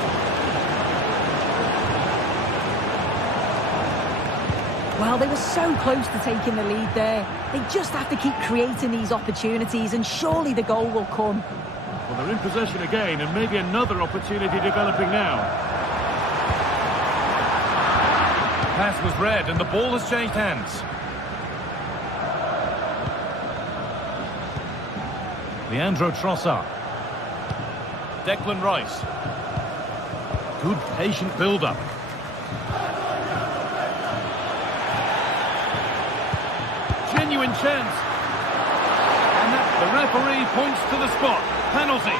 Well, they were so close to taking the lead there. They just have to keep creating these opportunities and surely the goal will come. Well, they're in possession again and maybe another opportunity developing now. Pass was read and the ball has changed hands. Leandro Trossard. Declan Rice. Good patient build-up. Genuine chance. And the referee points to the spot. Penalty.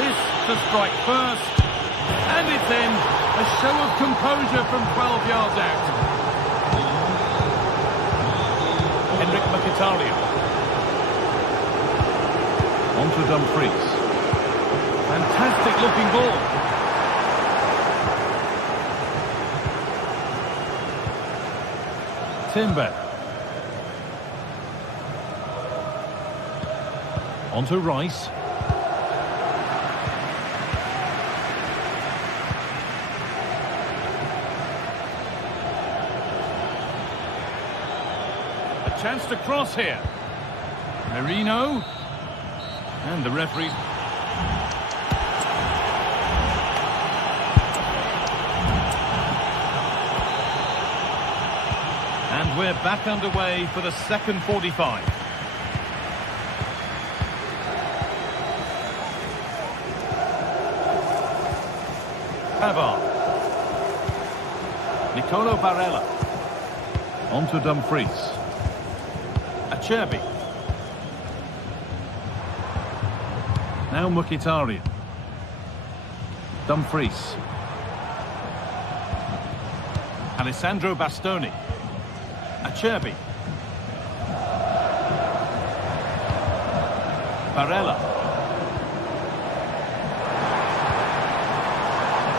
This to strike first. And it's in. A show of composure from 12 yards out. Henrik Mkhitaryan. On to Dumfries. Fantastic looking ball. Timber. On to Rice. A chance to cross here. Merino. And the referee. And we're back underway for the second 45. Pavard. Nicolo Barella. On to Dumfries. Acerbi. Now Mkhitaryan. Dumfries. Alessandro Bastoni. Acerbi. Barella.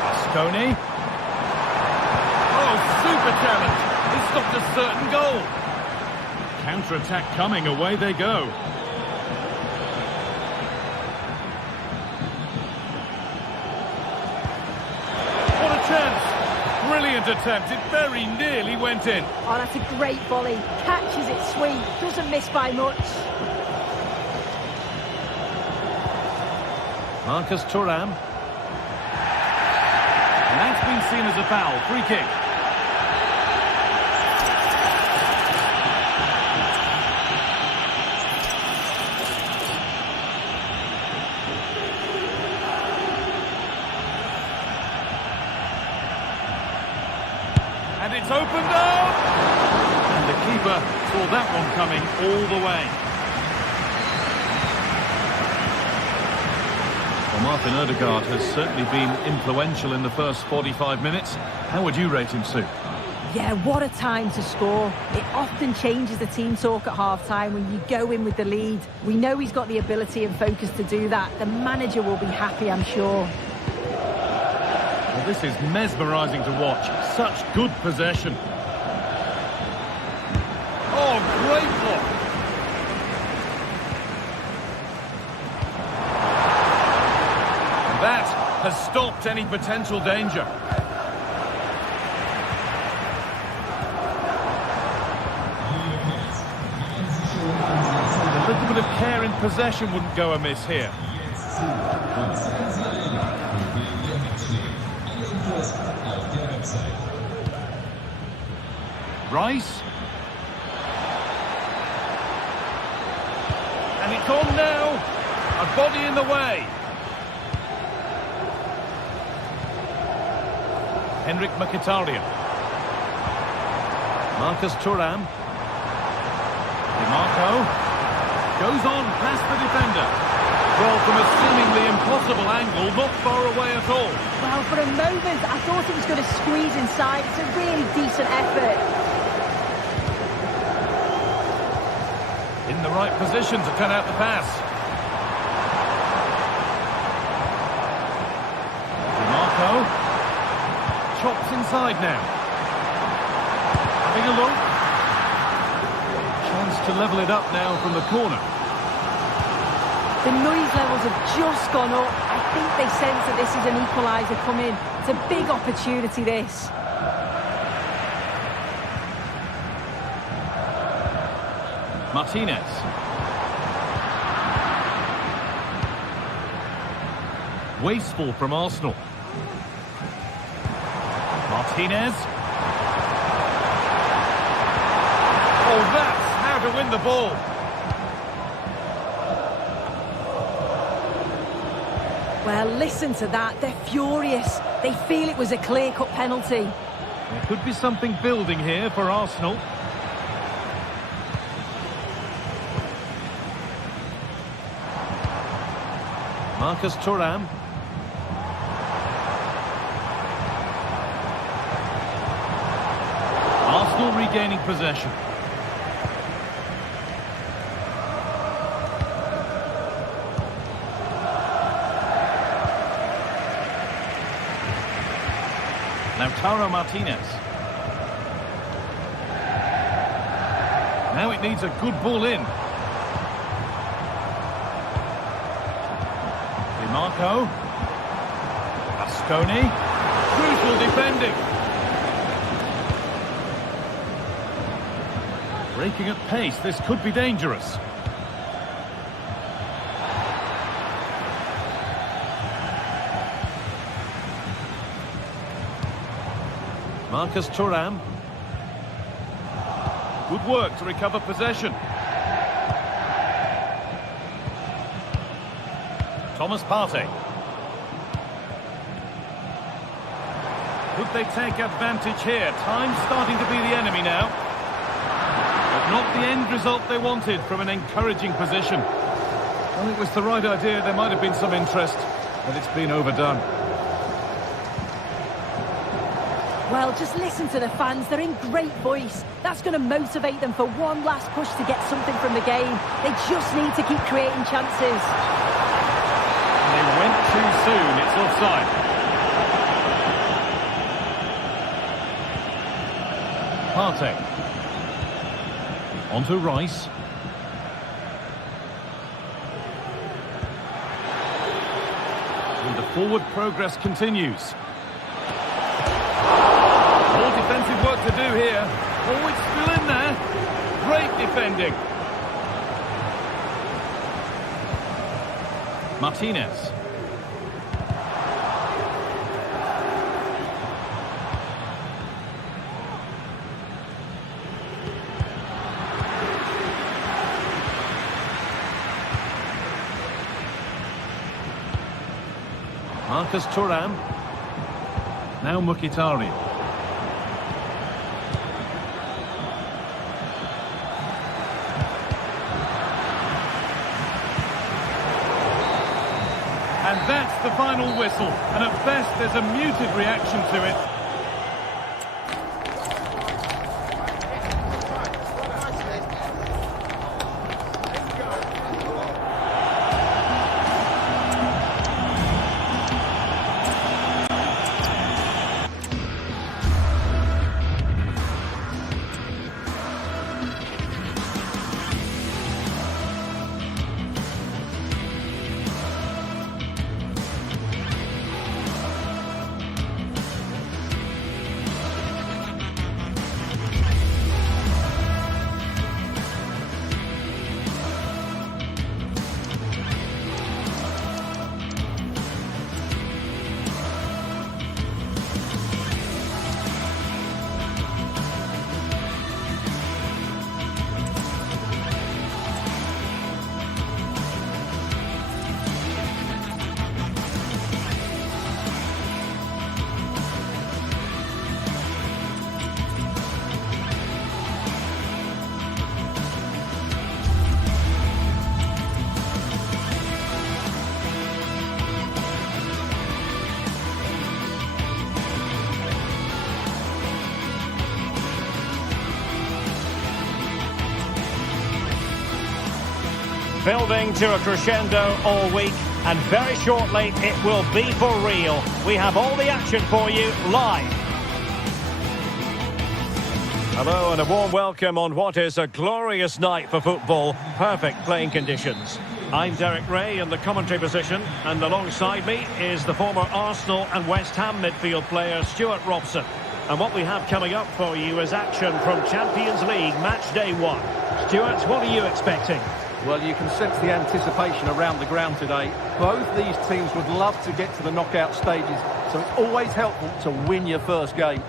Bastoni. Oh, super challenge. It stopped a certain goal. Counter-attack coming, away they go. What a chance. Brilliant attempt. It very nearly went in. Oh, that's a great volley. Catches it sweet. Doesn't miss by much. Marcus Thuram. And that's been seen as a foul. Free kick. And it's opened up! And the keeper saw that one coming all the way. Well, Martin Odegaard has certainly been influential in the first 45 minutes. How would you rate him, Sue? Yeah, what a time to score. It often changes the team talk at half-time when you go in with the lead. We know he's got the ability and focus to do that. The manager will be happy, I'm sure. Well, this is mesmerising to watch. Such good possession. Oh, great block. That has stopped any potential danger. A little bit of care in possession wouldn't go amiss here. Rice. And it's on now. A body in the way. Henrik Mkhitaryan. Marcus Thuram. DiMarco. Goes on past the defender. Well, from a seemingly impossible angle, not far away at all. Well, for a moment, I thought it was going to squeeze inside. It's a really decent effort. In the right position to cut out the pass. side now. Having a look. Chance to level it up now from the corner. The noise levels have just gone up. I think they sense that this is an equaliser coming. It's a big opportunity, this. Martinez. Wasteful from Arsenal. Martinez. Oh, that's how to win the ball. Well, listen to that. They're furious. They feel it was a clear-cut penalty. There could be something building here for Arsenal. Marcus Thuram. Arsenal regaining possession. Lautaro Martinez. Now it needs a good ball in. Marco. Bastoni. Crucial defending. Breaking at pace, this could be dangerous. Marcus Thuram. Good work to recover possession. Thomas Partey. Could they take advantage here? Time's starting to be the enemy now. But not the end result they wanted from an encouraging position. Well, it was the right idea. There might have been some interest, but it's been overdone. Well, just listen to the fans. They're in great voice. That's going to motivate them for one last push to get something from the game. They just need to keep creating chances. They went too soon. It's offside. Partey. On to Rice. And the forward progress continues. More defensive work to do here. Oh, it's still in there. Great defending. Martinez. Marcus Thuram. Now Mkhitaryan. And that's the final whistle. And at best, there's a muted reaction to it. Building to a crescendo all week, and very shortly it will be for real. We have all the action for you live. Hello and a warm welcome on what is a glorious night for football. Perfect playing conditions. I'm Derek Ray in the commentary position, and alongside me is the former Arsenal and West Ham midfield player Stuart Robson. And what we have coming up for you is action from Champions League match day 1. Stuart, what are you expecting? Well, you can sense the anticipation around the ground today. Both these teams would love to get to the knockout stages, so it's always helpful to win your first game.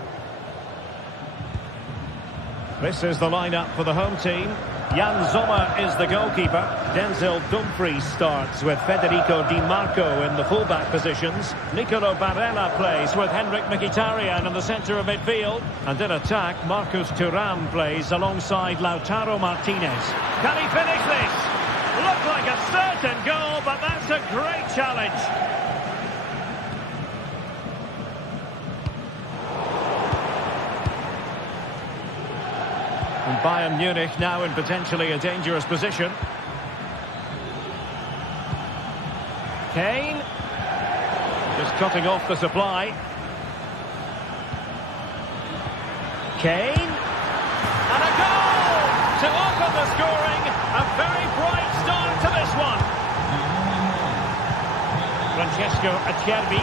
This is the lineup for the home team. Jan Sommer is the goalkeeper. Denzel Dumfries starts with Federico Di Marco in the fullback positions. Nicolo Barella plays with Henrik Mkhitaryan in the centre of midfield. And in attack, Marcus Thuram plays alongside Lautaro Martinez. Can he finish this? Looked like a certain goal, but that's a great challenge. And Bayern Munich now in potentially a dangerous position. Kane. Just cutting off the supply. Kane. And a goal to open the scoring. A very bright start to this one. Francesco Acerbi.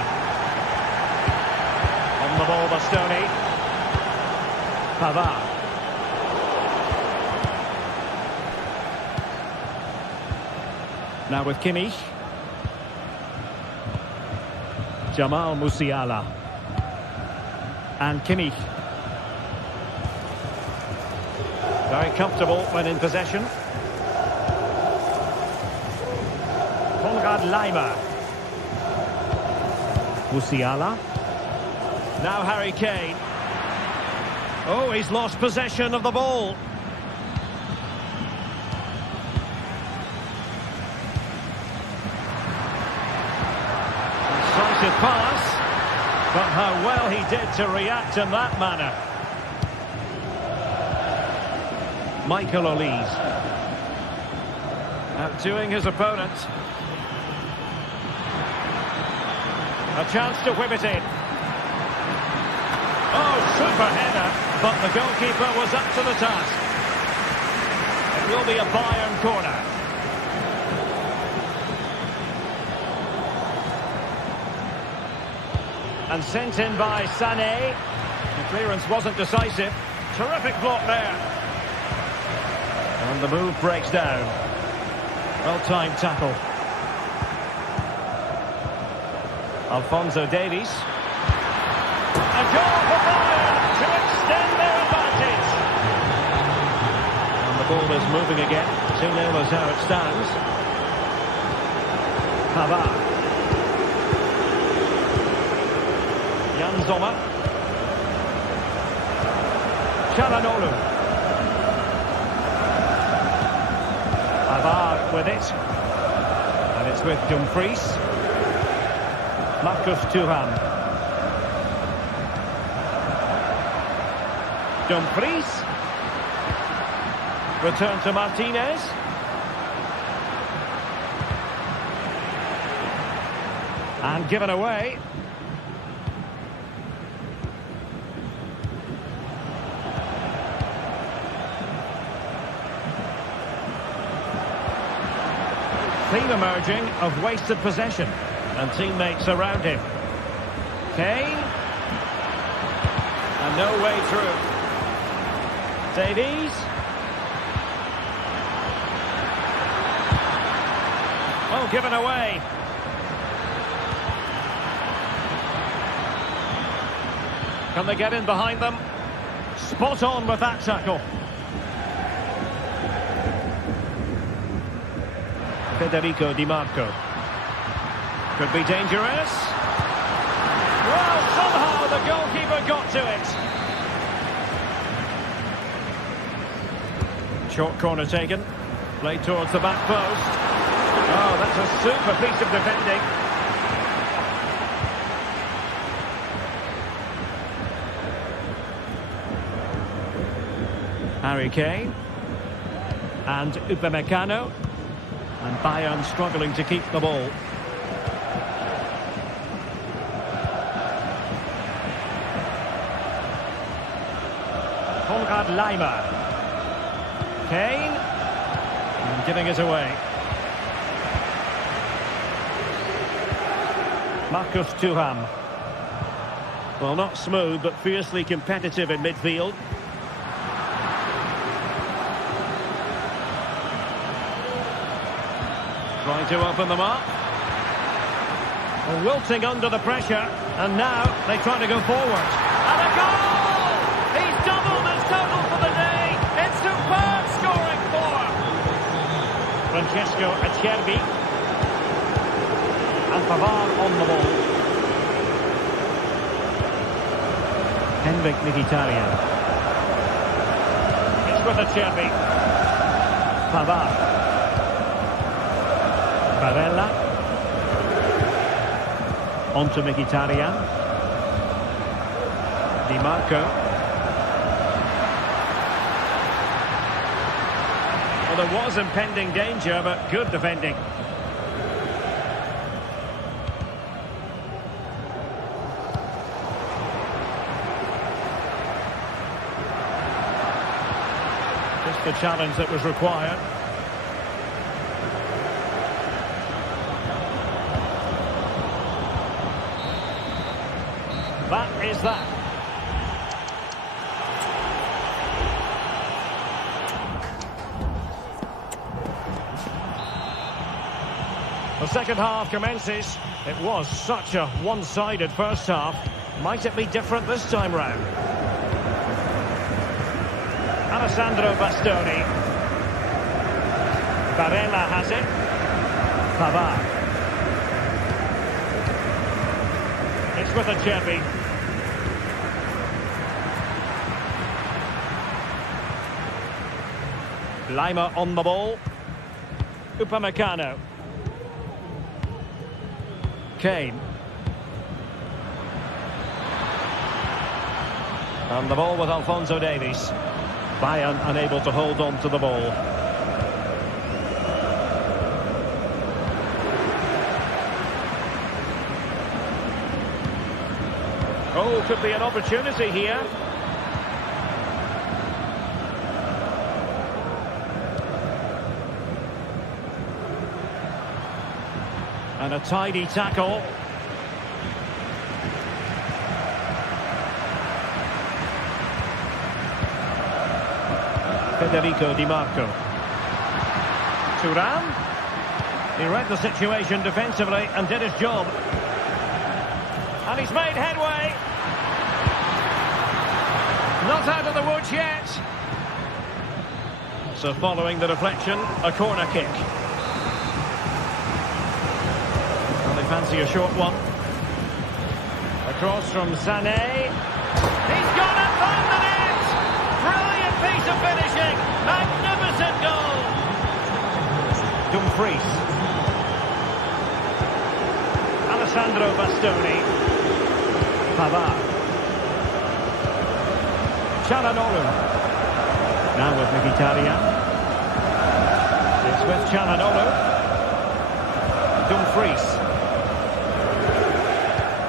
On the ball, Bastoni. Pavard. Now with Kimmich. Jamal Musiala. And Kimmich. Very comfortable when in possession. Konrad Laimer. Musiala. Now Harry Kane. Oh, he's lost possession of the ball. Pass, but how well he did to react in that manner. Michael Olise outdoing his opponent. A chance to whip it in. Oh, super header, but the goalkeeper was up to the task. It will be a Bayern corner. And sent in by Sané. The clearance wasn't decisive. Terrific block there. And the move breaks down. Well-timed tackle. Alphonso Davies. A goal for Bayern to extend their advantage. And the ball is moving again. 2-0 is how it stands. Pavard. Jan Sommer. Çalhanoğlu. Pavard with it. And it's with Dumfries. Marcus Thuram. Dumfries. Return to Martinez. And given away. Theme emerging of wasted possession and teammates around him. Kane. And no way through. Davies. Oh, given away. Can they get in behind them? Spot on with that tackle. Federico Di Marco. Could be dangerous. Well, somehow the goalkeeper got to it. Short corner taken. Played towards the back post. Oh, that's a super piece of defending. Harry Kane. And Upamecano. And Bayern struggling to keep the ball. Konrad Lima. Kane. And giving it away. Marcus Thuram. Well, not smooth, but fiercely competitive in midfield. Trying to open them up. Well, wilting under the pressure, and now they try to go forward. And a goal! He's doubled his total for the day. It's superb scoring form. Francesco Acerbi. And Pavard on the ball. Henrik Mkhitaryan. It's with Acerbi. Pavard. Barella. On to Mkhitaryan. Di Marco. Well, there was impending danger, but good defending. Just the challenge that was required. That is that. The second half commences. It was such a one-sided first half. Might it be different this time round? Alessandro Bastoni. Barella has it. Pavard. It's with Acerbi. Lima on the ball. Upamecano. Kane. And the ball with Alphonso Davies. Bayern unable to hold on to the ball. Oh, could be an opportunity here. And a tidy tackle. Federico Di Marco. Thuram. He read the situation defensively and did his job. And he's made headway. Not out of the woods yet. So following the deflection, a corner kick. Well, they fancy a short one. Across from Sané. He's gone and found the net! Brilliant piece of finishing! Magnificent goal! Dumfries. Alessandro Bastoni. Pavard. Çalhanoğlu. Now with Mkhitaryan. It's with Çalhanoğlu. Dumfries.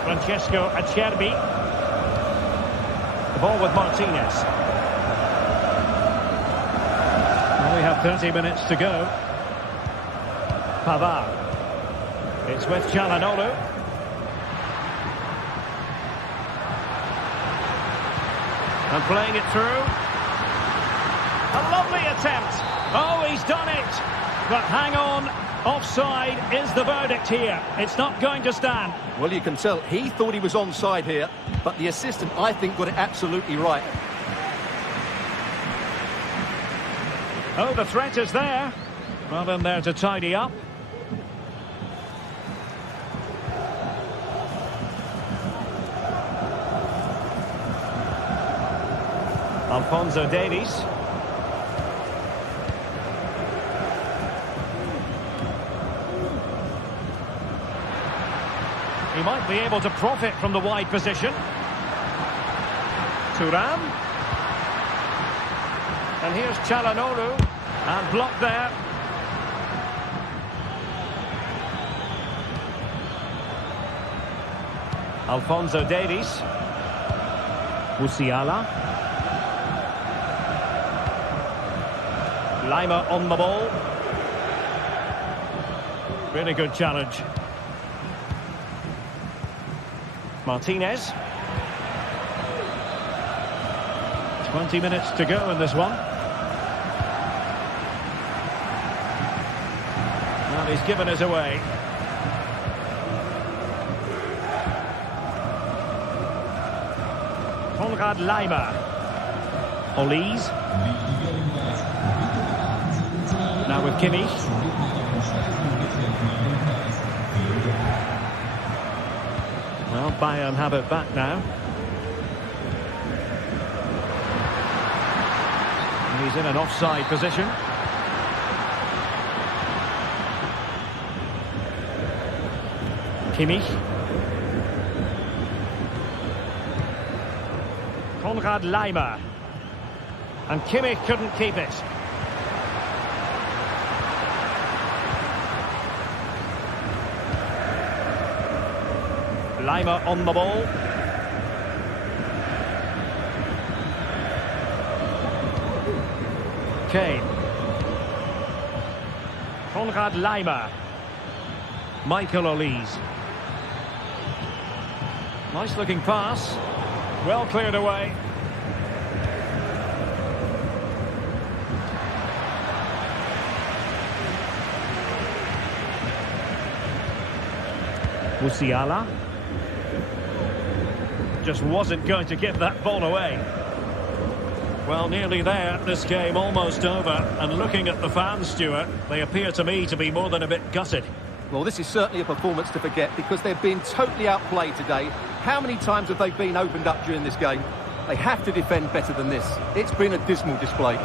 Francesco Acerbi. The ball with Martinez. Only have 30 minutes to go. Pavard. It's with Çalhanoğlu. And playing it through. A lovely attempt. Oh, he's done it. But hang on. Offside is the verdict here. It's not going to stand. Well, you can tell he thought he was onside here, but the assistant, I think, got it absolutely right. Oh, the threat is there. Well, in there to tidy up. Alphonso Davies. He might be able to profit from the wide position. Thuram. And here's Çalhanoğlu. And blocked there. Alphonso Davies. Musiala. Lima on the ball. Really good challenge. Martinez. 20 minutes to go in this one. Well, he's given us away. Konrad Lima. Olise. Now with Kimmich. Well, Bayern have it back now. He's in an offside position. Kimmich. Konrad Lima. And Kimmich couldn't keep it. Lima on the ball. Kane. Konrad Lima. Michael Olise. Nice looking pass. Well cleared away. Musiala. Just wasn't going to get that ball away. Well, nearly there. This game almost over. And looking at the fans, Stuart, they appear to me to be more than a bit gutted. Well, this is certainly a performance to forget because they've been totally outplayed today. How many times have they been opened up during this game? They have to defend better than this. It's been a dismal display.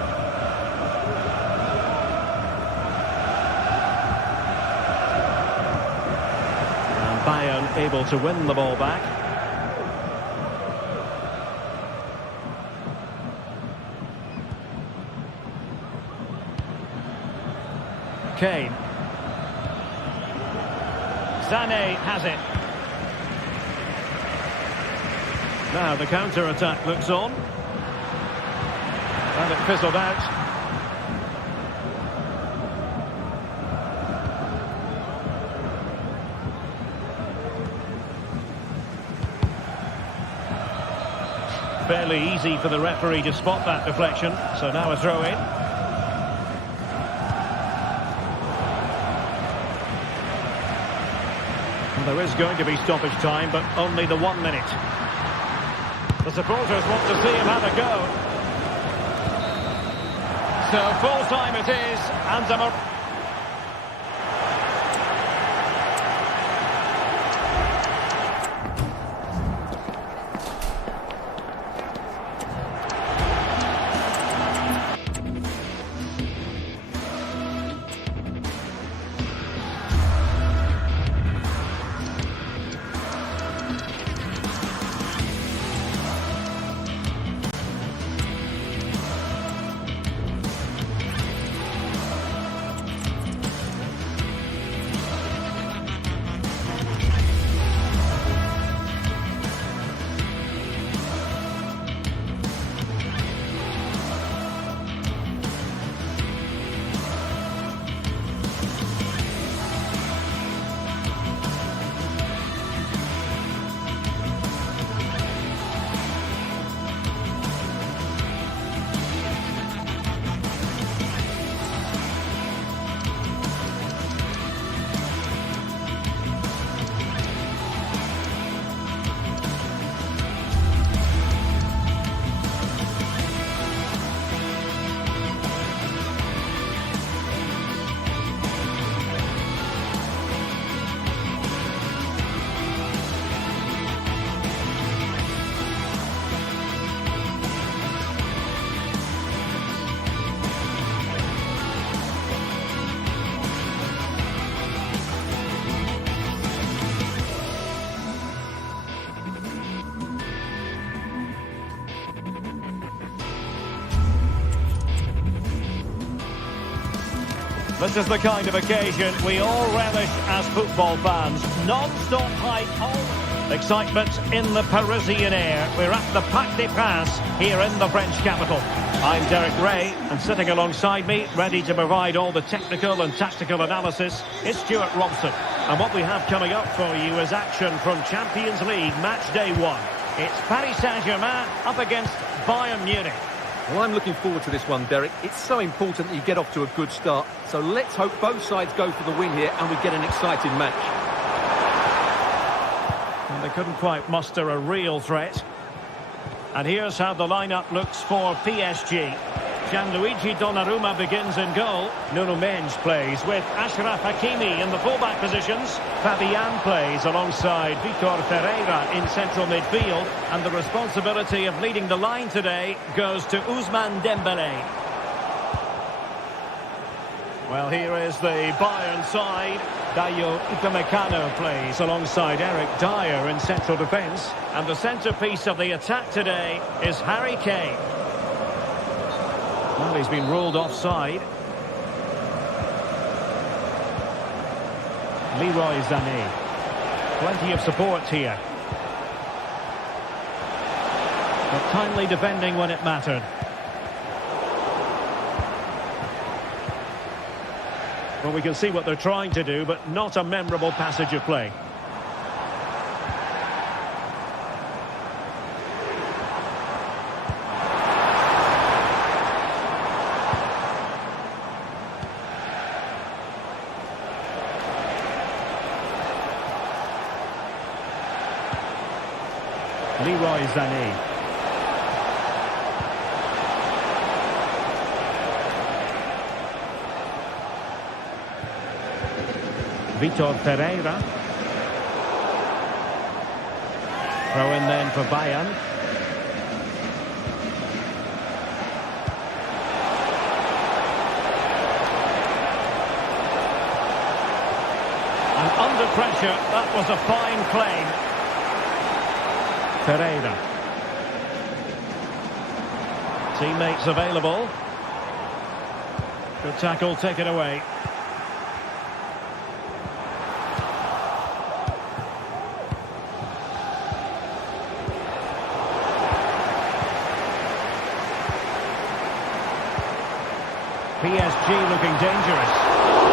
And Bayern able to win the ball back. Kane. Sané has it. Now the counter-attack looks on. And it fizzled out. Fairly easy for the referee to spot that deflection. So now a throw-in. There is going to be stoppage time, but only the 1 minute. The supporters want to see him have a go. So full time it is, and This is the kind of occasion we all relish as football fans. Non-stop hype, excitement in the Parisian air. We're at the Parc des Princes here in the French capital. I'm Derek Ray, and sitting alongside me, ready to provide all the technical and tactical analysis, is Stuart Robson. And what we have coming up for you is action from Champions League Match Day 1. It's Paris Saint-Germain up against Bayern Munich. Well, I'm looking forward to this one, Derek. It's so important that you get off to a good start. So let's hope both sides go for the win here and we get an exciting match. And they couldn't quite muster a real threat. And here's how the lineup looks for PSG. Gianluigi Donnarumma begins in goal. Nuno Mendes plays with Achraf Hakimi in the fullback positions. Fabian plays alongside Vitor Ferreira in central midfield. And the responsibility of leading the line today goes to Ousmane Dembélé. Well, here is the Bayern side. Dayo Upamecano plays alongside Eric Dyer in central defence. And the centrepiece of the attack today is Harry Kane. Well, he's been ruled offside. Leroy Sané. Plenty of support here. But timely defending when it mattered. Well, we can see what they're trying to do, but not a memorable passage of play. Leroy Sané. Vitor Ferreira. Throw in then for Bayern. And under pressure, that was a fine claim. Ferreira. Teammates available. Good tackle taken away. PSG looking dangerous.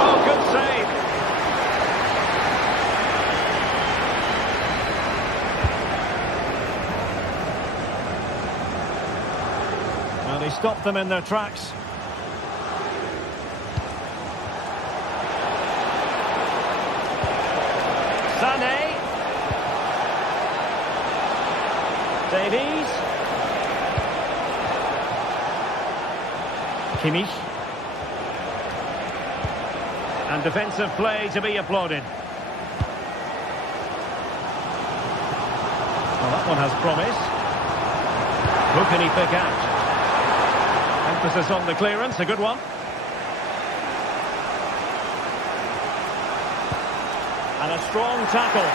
Oh, good save. Well, he stopped them in their tracks. Sané. Davies. Kimmich. And defensive play to be applauded. Well, that one has promise. Who can he pick out? Emphasis on the clearance, a good one. And a strong tackle.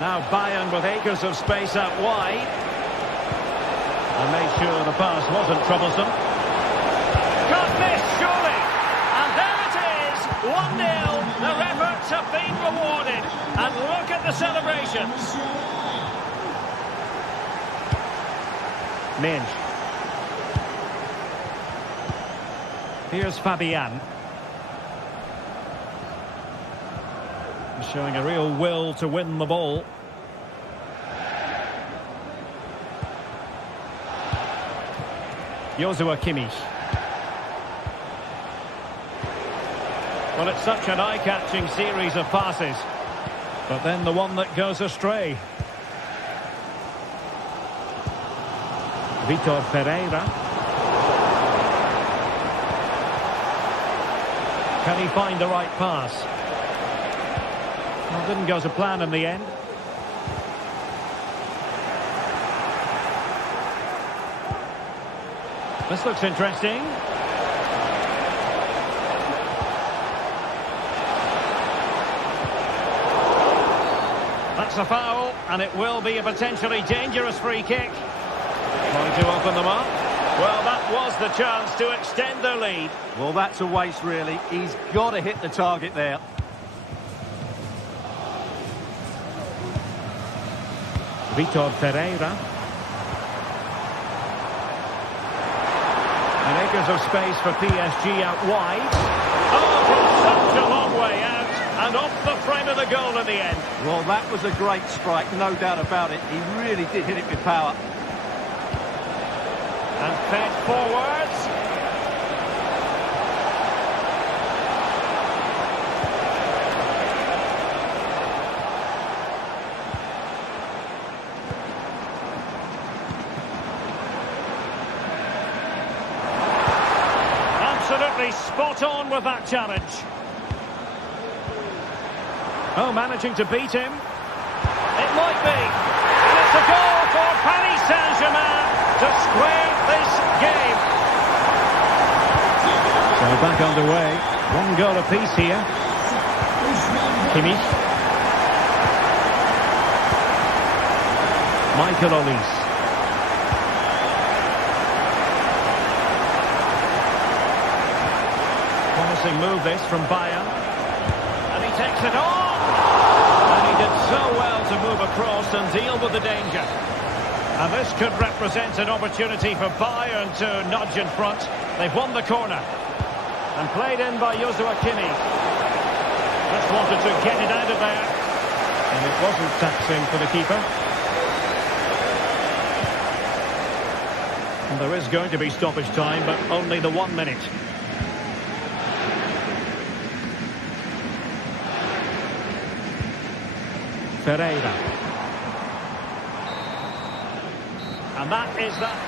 Now Bayern with acres of space out wide. And made sure the pass wasn't troublesome. Can't miss, surely. And there it is, 1-0. Their efforts have been rewarded. And look at the celebrations. Mendes. Here's Fabian. He's showing a real will to win the ball. Joshua Kimmich. Well, it's such an eye-catching series of passes. But then the one that goes astray. Vitor Ferreira. Can he find the right pass? Well, didn't go to plan in the end. This looks interesting. That's a foul, and it will be a potentially dangerous free kick. Trying to open them up. Well, that was the chance to extend their lead. Well, that's a waste, really. He's got to hit the target there. Vitor Ferreira. And acres of space for PSG out wide. Oh, from such a long way out. And off the frame of the goal in the end. Well, that was a great strike, no doubt about it. He really did hit it with power. And fed forwards. Absolutely spot on with that challenge. Oh, managing to beat him. It might be. And it's a goal for Paris Saint-Germain to square this game. So back underway. One goal apiece here. Kimmich. Michael Olise. Promising move this from Bayern. And he takes it on. And he did so well to move across and deal with the danger. And this could represent an opportunity for Bayern to nudge in front. They've won the corner. And played in by Joshua Kimmich. Just wanted to get it out of there. And it wasn't taxing for the keeper. And there is going to be stoppage time, but only the 1 minute. Ferreira. And that is that.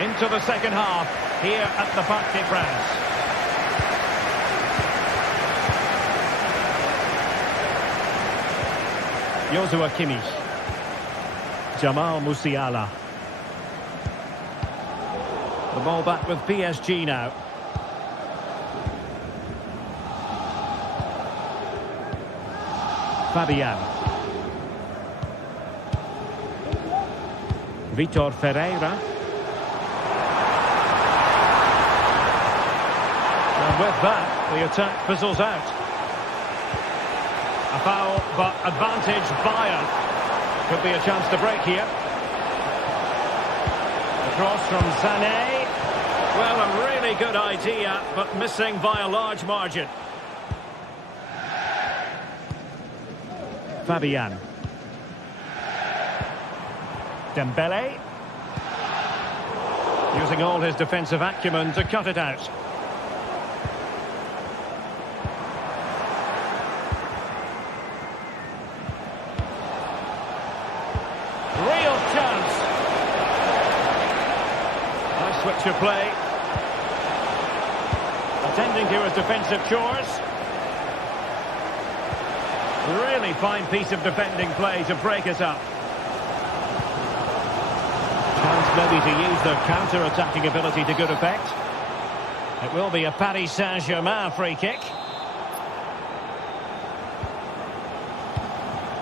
Into the second half here at the Parc des Princes. Joshua Kimmich. Jamal Musiala. The ball back with PSG now. Fabian. Vitor Ferreira. And with that, the attack fizzles out. A foul, but advantage Bayern. Could be a chance to break here. Across from Sané. Well, a really good idea, but missing by a large margin. Fabian. Dembele. Using all his defensive acumen to cut it out. Real chance. Nice switch of play. Attending to his defensive chores. Really fine piece of defending play to break it up. Chance maybe to use their counter-attacking ability to good effect. It will be a Paris Saint-Germain free kick.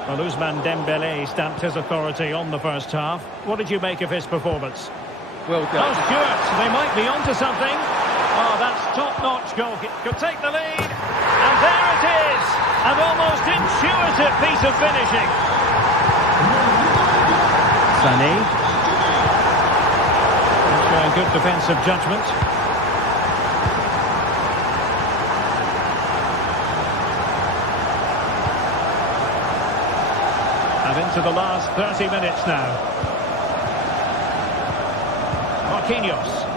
Well, Ousmane Dembele stamped his authority on the first half. What did you make of his performance? Well done. Oh, Stuart, they might be onto something. Oh, that's top-notch goal. Could take the lead. And there it is. An almost intuitive piece of finishing. Sané. Showing good defensive judgment. And into the last 30 minutes now. Marquinhos.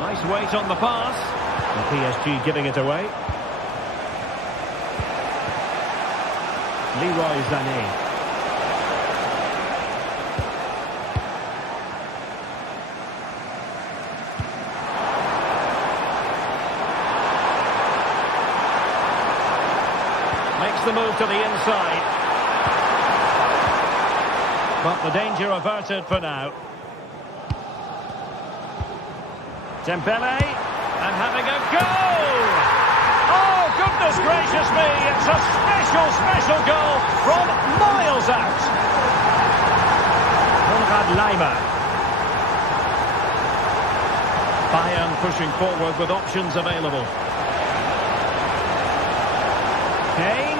Nice weight on the pass. And PSG giving it away. Leroy Sané. Makes the move to the inside. But the danger averted for now. Dembele, and having a goal! Oh, goodness gracious me! It's a special goal from miles out. Konrad Leimer. Bayern pushing forward with options available. Kane.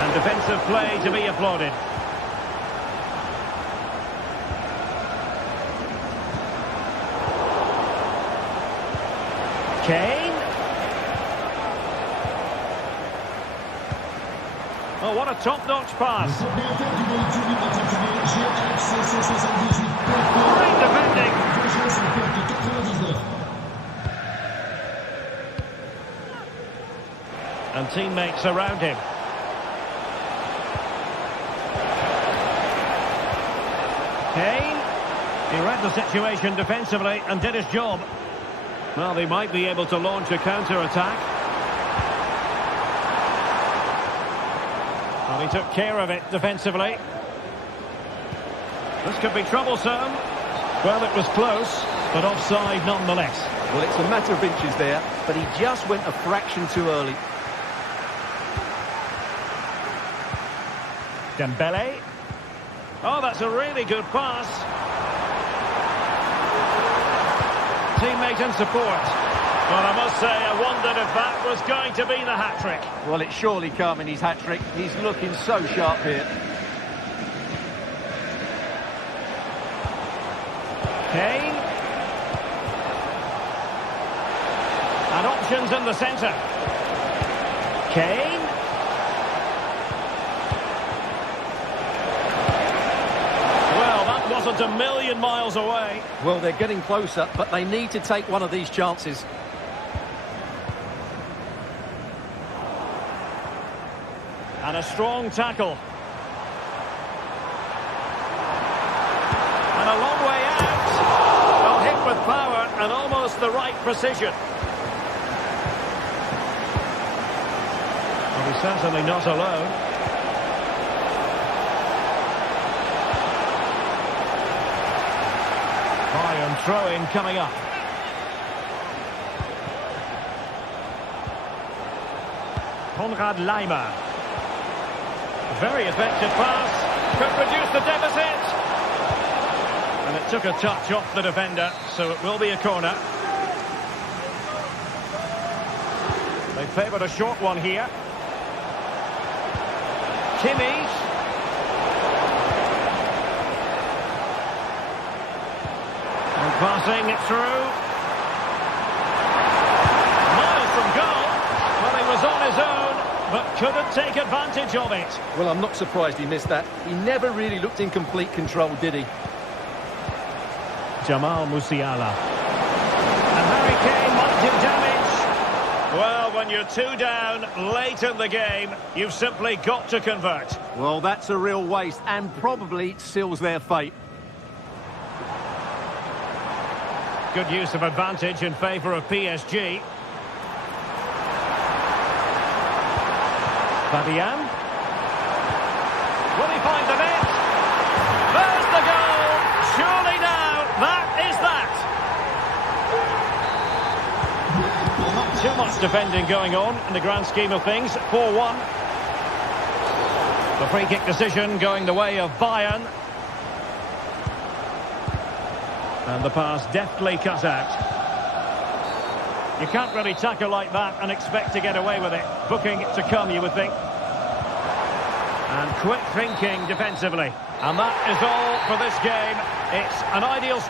And defensive play to be applauded. Kane. Oh, what a top-notch pass. Great defending. And teammates around him. Kane. He read the situation defensively and did his job. Well, they might be able to launch a counter-attack. Well, he took care of it defensively. This could be troublesome. Well, it was close, but offside nonetheless. Well, it's a matter of inches there, but he just went a fraction too early. Dembele. Oh, that's a really good pass. Teammate and support. Well, I must say, I wondered if that was going to be the hat-trick. Well, it surely can't in his hat-trick. He's looking so sharp here. Kane. And options in the centre. Kane. Well, that wasn't a million miles away. Well, they're getting closer, but they need to take one of these chances. And a strong tackle. And a long way out. Well, hit with power and almost the right precision. Well, he's certainly not alone. Bayern throw-in coming up. Konrad Laimer. Very effective pass. Could reduce the deficit. And it took a touch off the defender, so it will be a corner. They favoured a short one here. Kimmich. And passing it through. Miles from goal. Well, he was on his own, but couldn't take advantage of it. Well, I'm not surprised he missed that. He never really looked in complete control, did he? Jamal Musiala. And Harry Kane might do damage. Well, when you're 2 down late in the game, you've simply got to convert. Well, that's a real waste and probably seals their fate. Good use of advantage in favour of PSG. Fabian. Will he find the net? There's the goal! Surely now, that is that! Well, not too much defending going on in the grand scheme of things. 4-1. The free kick decision going the way of Bayern. And the pass deftly cut out. You can't really tackle like that and expect to get away with it. Booking to come, you would think. And quick thinking defensively. And that is all for this game. It's an ideal...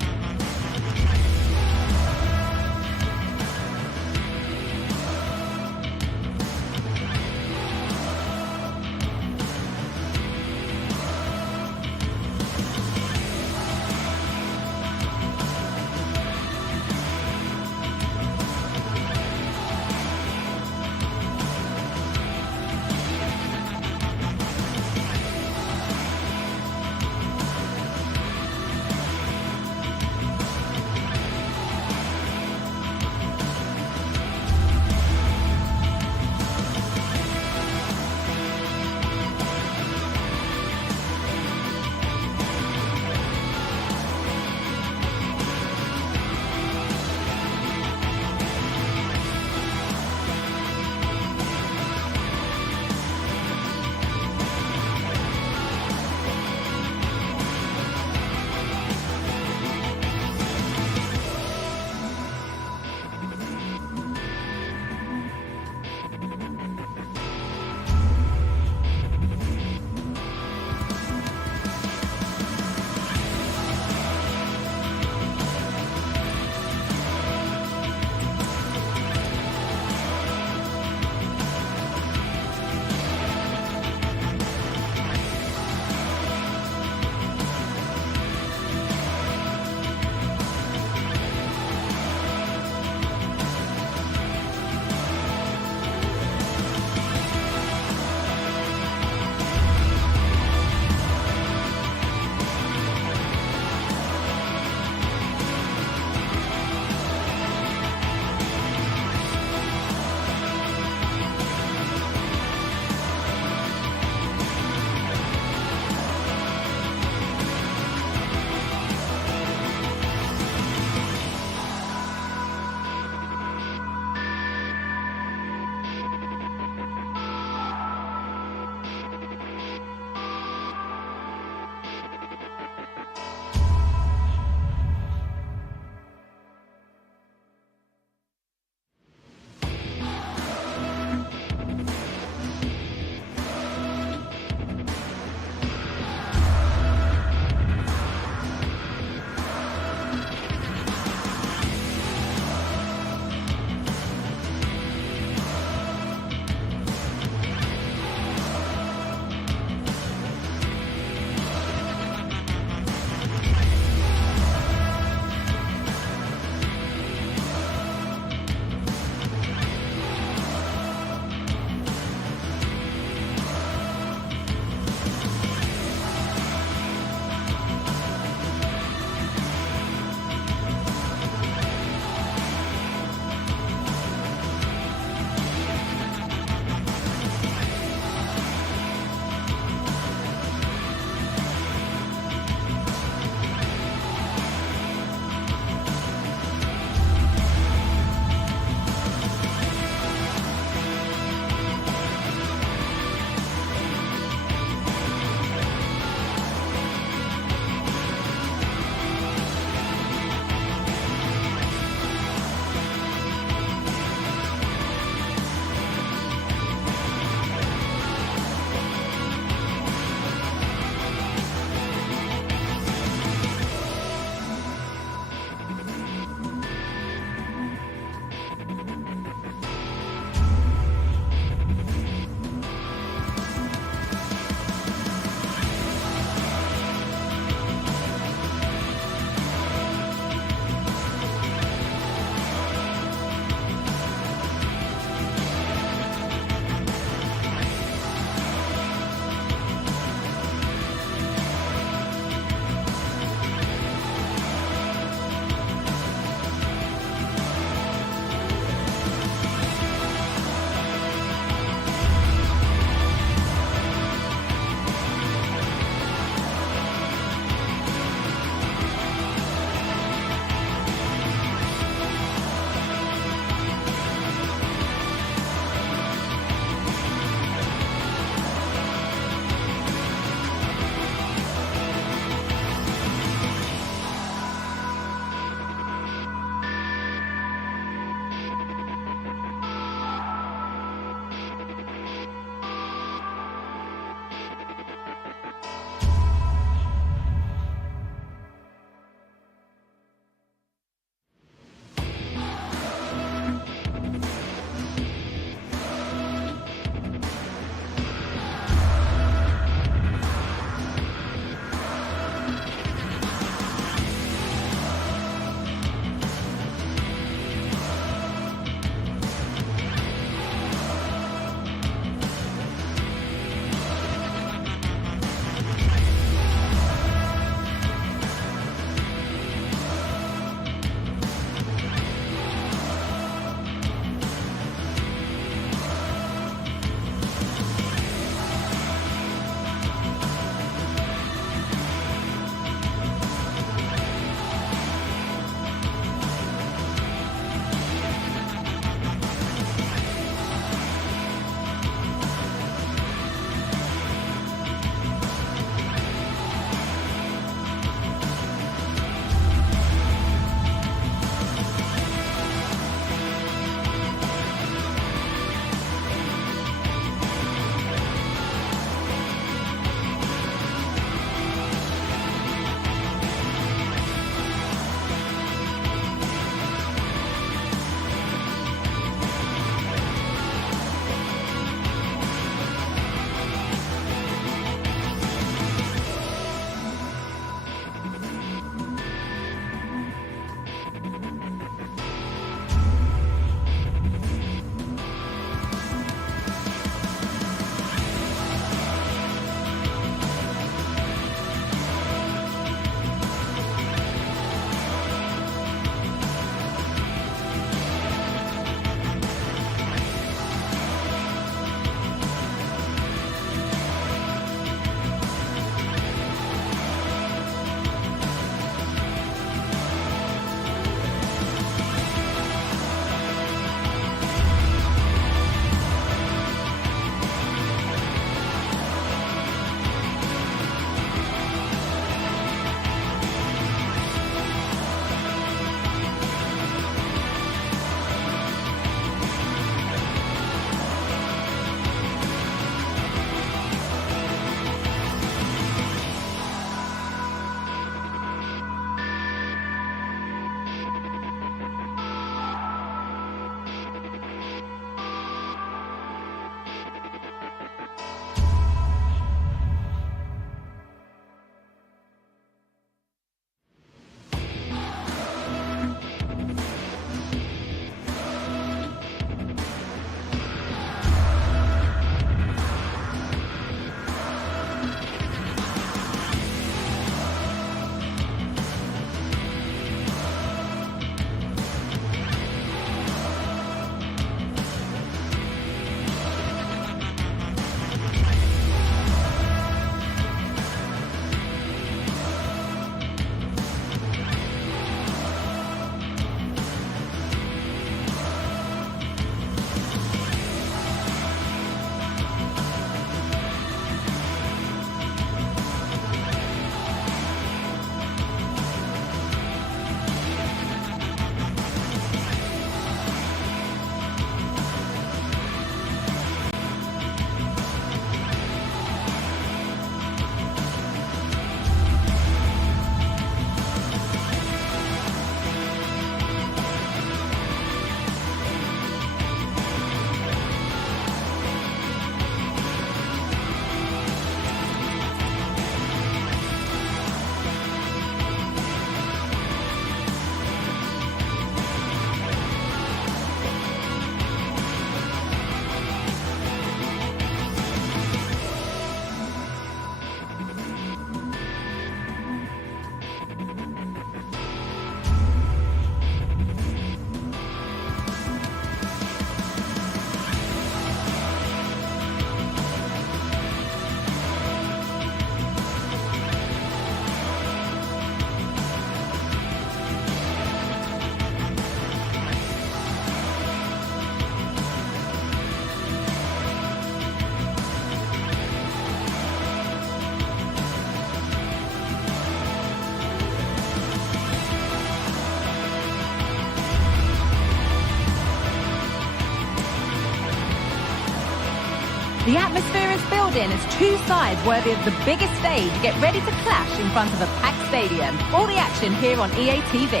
The atmosphere is building as two sides worthy of the biggest stage get ready to clash in front of a packed stadium. All the action here on EA TV.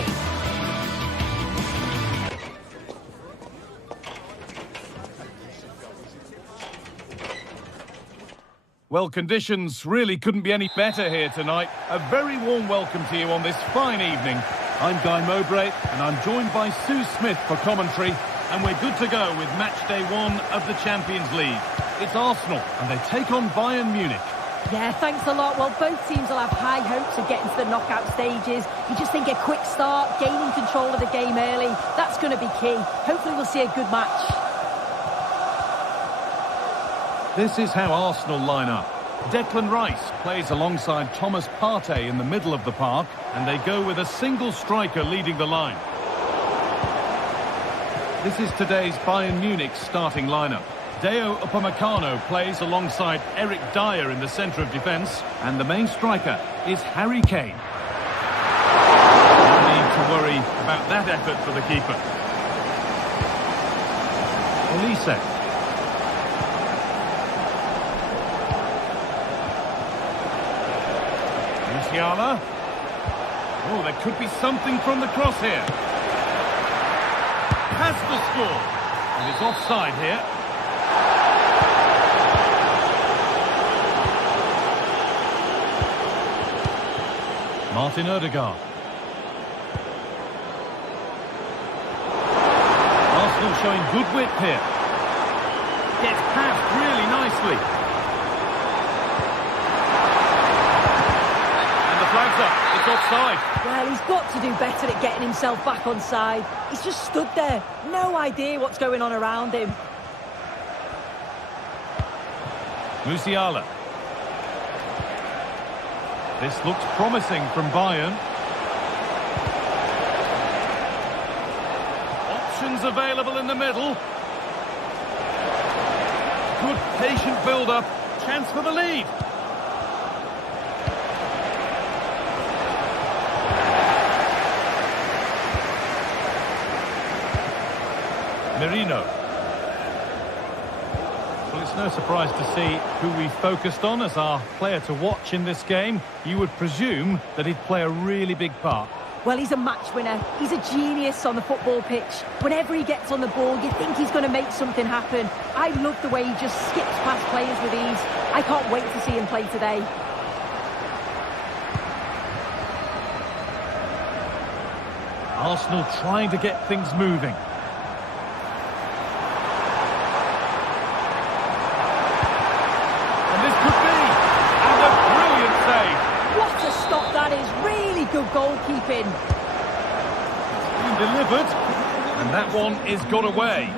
Well, conditions really couldn't be any better here tonight. A very warm welcome to you on this fine evening. I'm Guy Mowbray, and I'm joined by Sue Smith for commentary, and we're good to go with match day 1 of the Champions League. It's Arsenal, and they take on Bayern Munich. Yeah, thanks a lot. Well, both teams will have high hopes of getting to the knockout stages. You just think a quick start, gaining control of the game early, that's going to be key. Hopefully we'll see a good match. This is how Arsenal line up. Declan Rice plays alongside Thomas Partey in the middle of the park, and they go with a single striker leading the line. This is today's Bayern Munich starting lineup. Deo Upamecano plays alongside Eric Dyer in the centre of defence, and the main striker is Harry Kane. No need to worry about that effort for the keeper. Olise. Musiala. Oh, there could be something from the cross here. Has to score. And it's offside here. Martin Odegaard. Arsenal showing good width here. Gets past really nicely. Flags up, it's offside. Well, he's got to do better at getting himself back on side. He's just stood there, no idea what's going on around him. Musiala. This looks promising from Bayern. Options available in the middle. Good patient build-up. Chance for the lead. Merino. Well, it's no surprise to see who we focused on as our player to watch in this game. You would presume that he'd play a really big part. Well, he's a match winner. He's a genius on the football pitch. Whenever he gets on the ball, you think he's going to make something happen. I love the way he just skips past players with ease. I can't wait to see him play today. Arsenal trying to get things moving. Good goalkeeping. Been delivered, and that one is got away.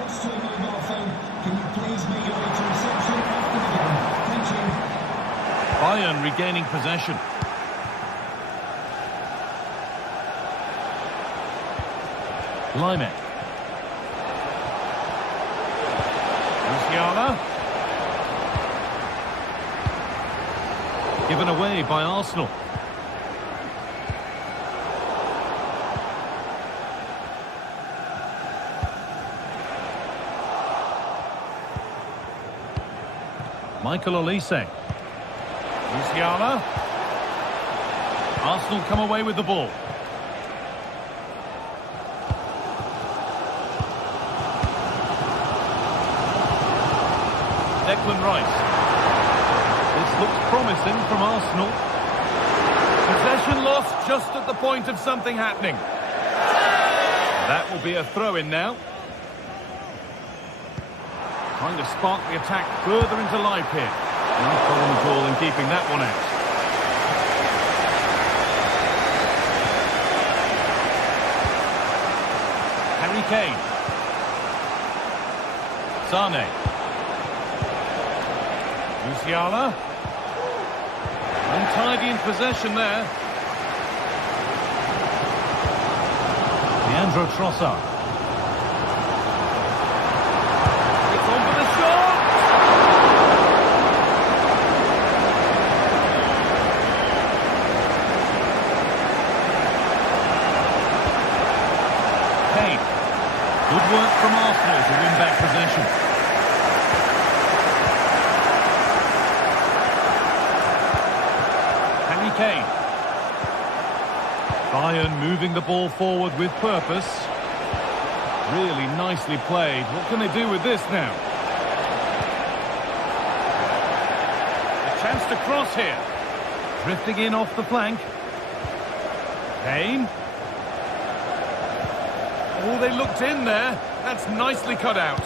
Bayern regaining possession. Limek. Musiala. Given away by Arsenal. Michael Olise. Musiala. Arsenal come away with the ball. Declan Rice. This looks promising from Arsenal. Possession lost just at the point of something happening. That will be a throw-in now. Trying to spark the attack further into life here. And following the ball and keeping that one out. Harry Kane. Sane. Musiala. Untidy in possession there. Leandro Trossard. Good work from Arsenal to win back possession. Kane. Bayern moving the ball forward with purpose. Really nicely played. What can they do with this now? A chance to cross here. Drifting in off the flank. Kane. Oh, they looked in there. That's nicely cut out.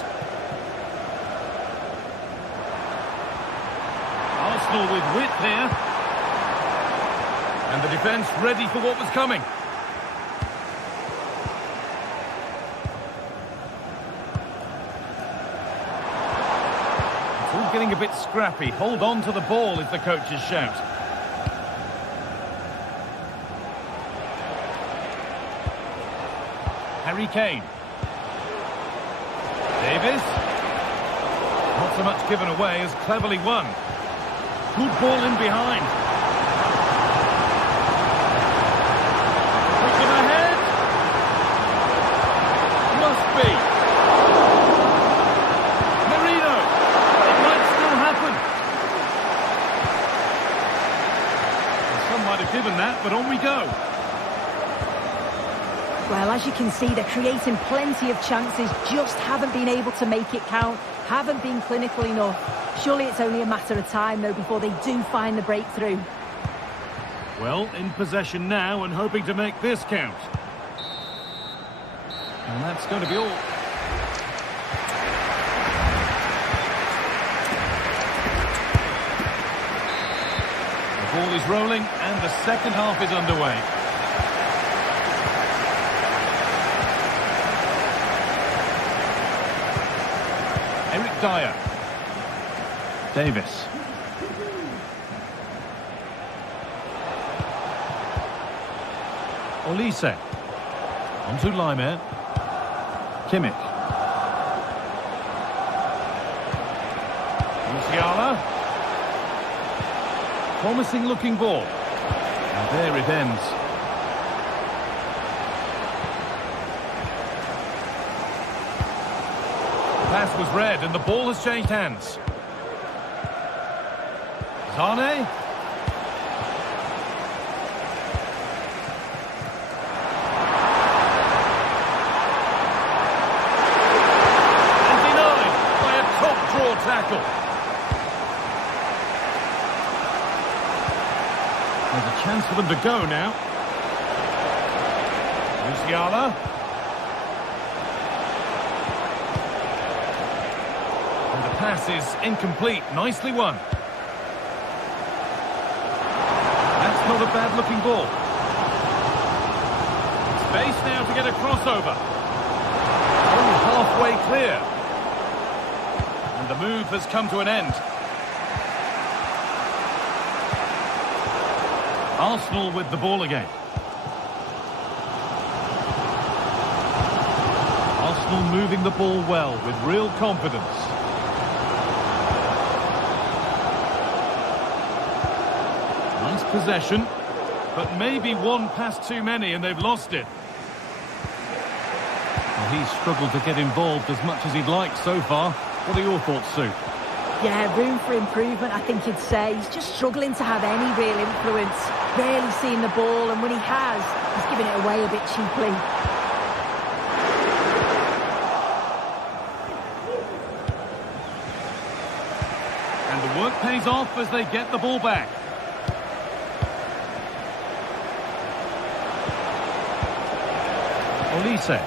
Arsenal with width here. And the defence ready for what was coming. It's all getting a bit scrappy. Hold on to the ball is the coach's shout. Harry Kane. Davis. Not so much given away as cleverly won. Good ball in behind. Pushing ahead. Must be. Marino. It might still happen. Some might have given that, but on we go. Well, as you can see, they're creating plenty of chances, just haven't been able to make it count, haven't been clinical enough. Surely it's only a matter of time, though, before they do find the breakthrough. Well, in possession now and hoping to make this count. And that's going to be all. The ball is rolling and the second half is underway. Dyer. Davis. Olise. On to Laimer. Kimmich. Musiala. Promising looking ball. And there it ends. Pass was read and the ball has changed hands. Zane. And denied by a top draw tackle. There's a chance for them to go now. Musiala. Pass is incomplete. Nicely won. That's not a bad looking ball. Space now to get a crossover. Only halfway clear. And the move has come to an end. Arsenal with the ball again. Arsenal moving the ball well with real confidence. Possession, but maybe one pass too many and they've lost it. Well, he's struggled to get involved as much as he'd like so far. What are your thoughts, Sue? Yeah, room for improvement, I think you'd say. He's just struggling to have any real influence. Rarely seeing the ball, and when he has, he's giving it away a bit cheaply. And the work pays off as they get the ball back. Olise.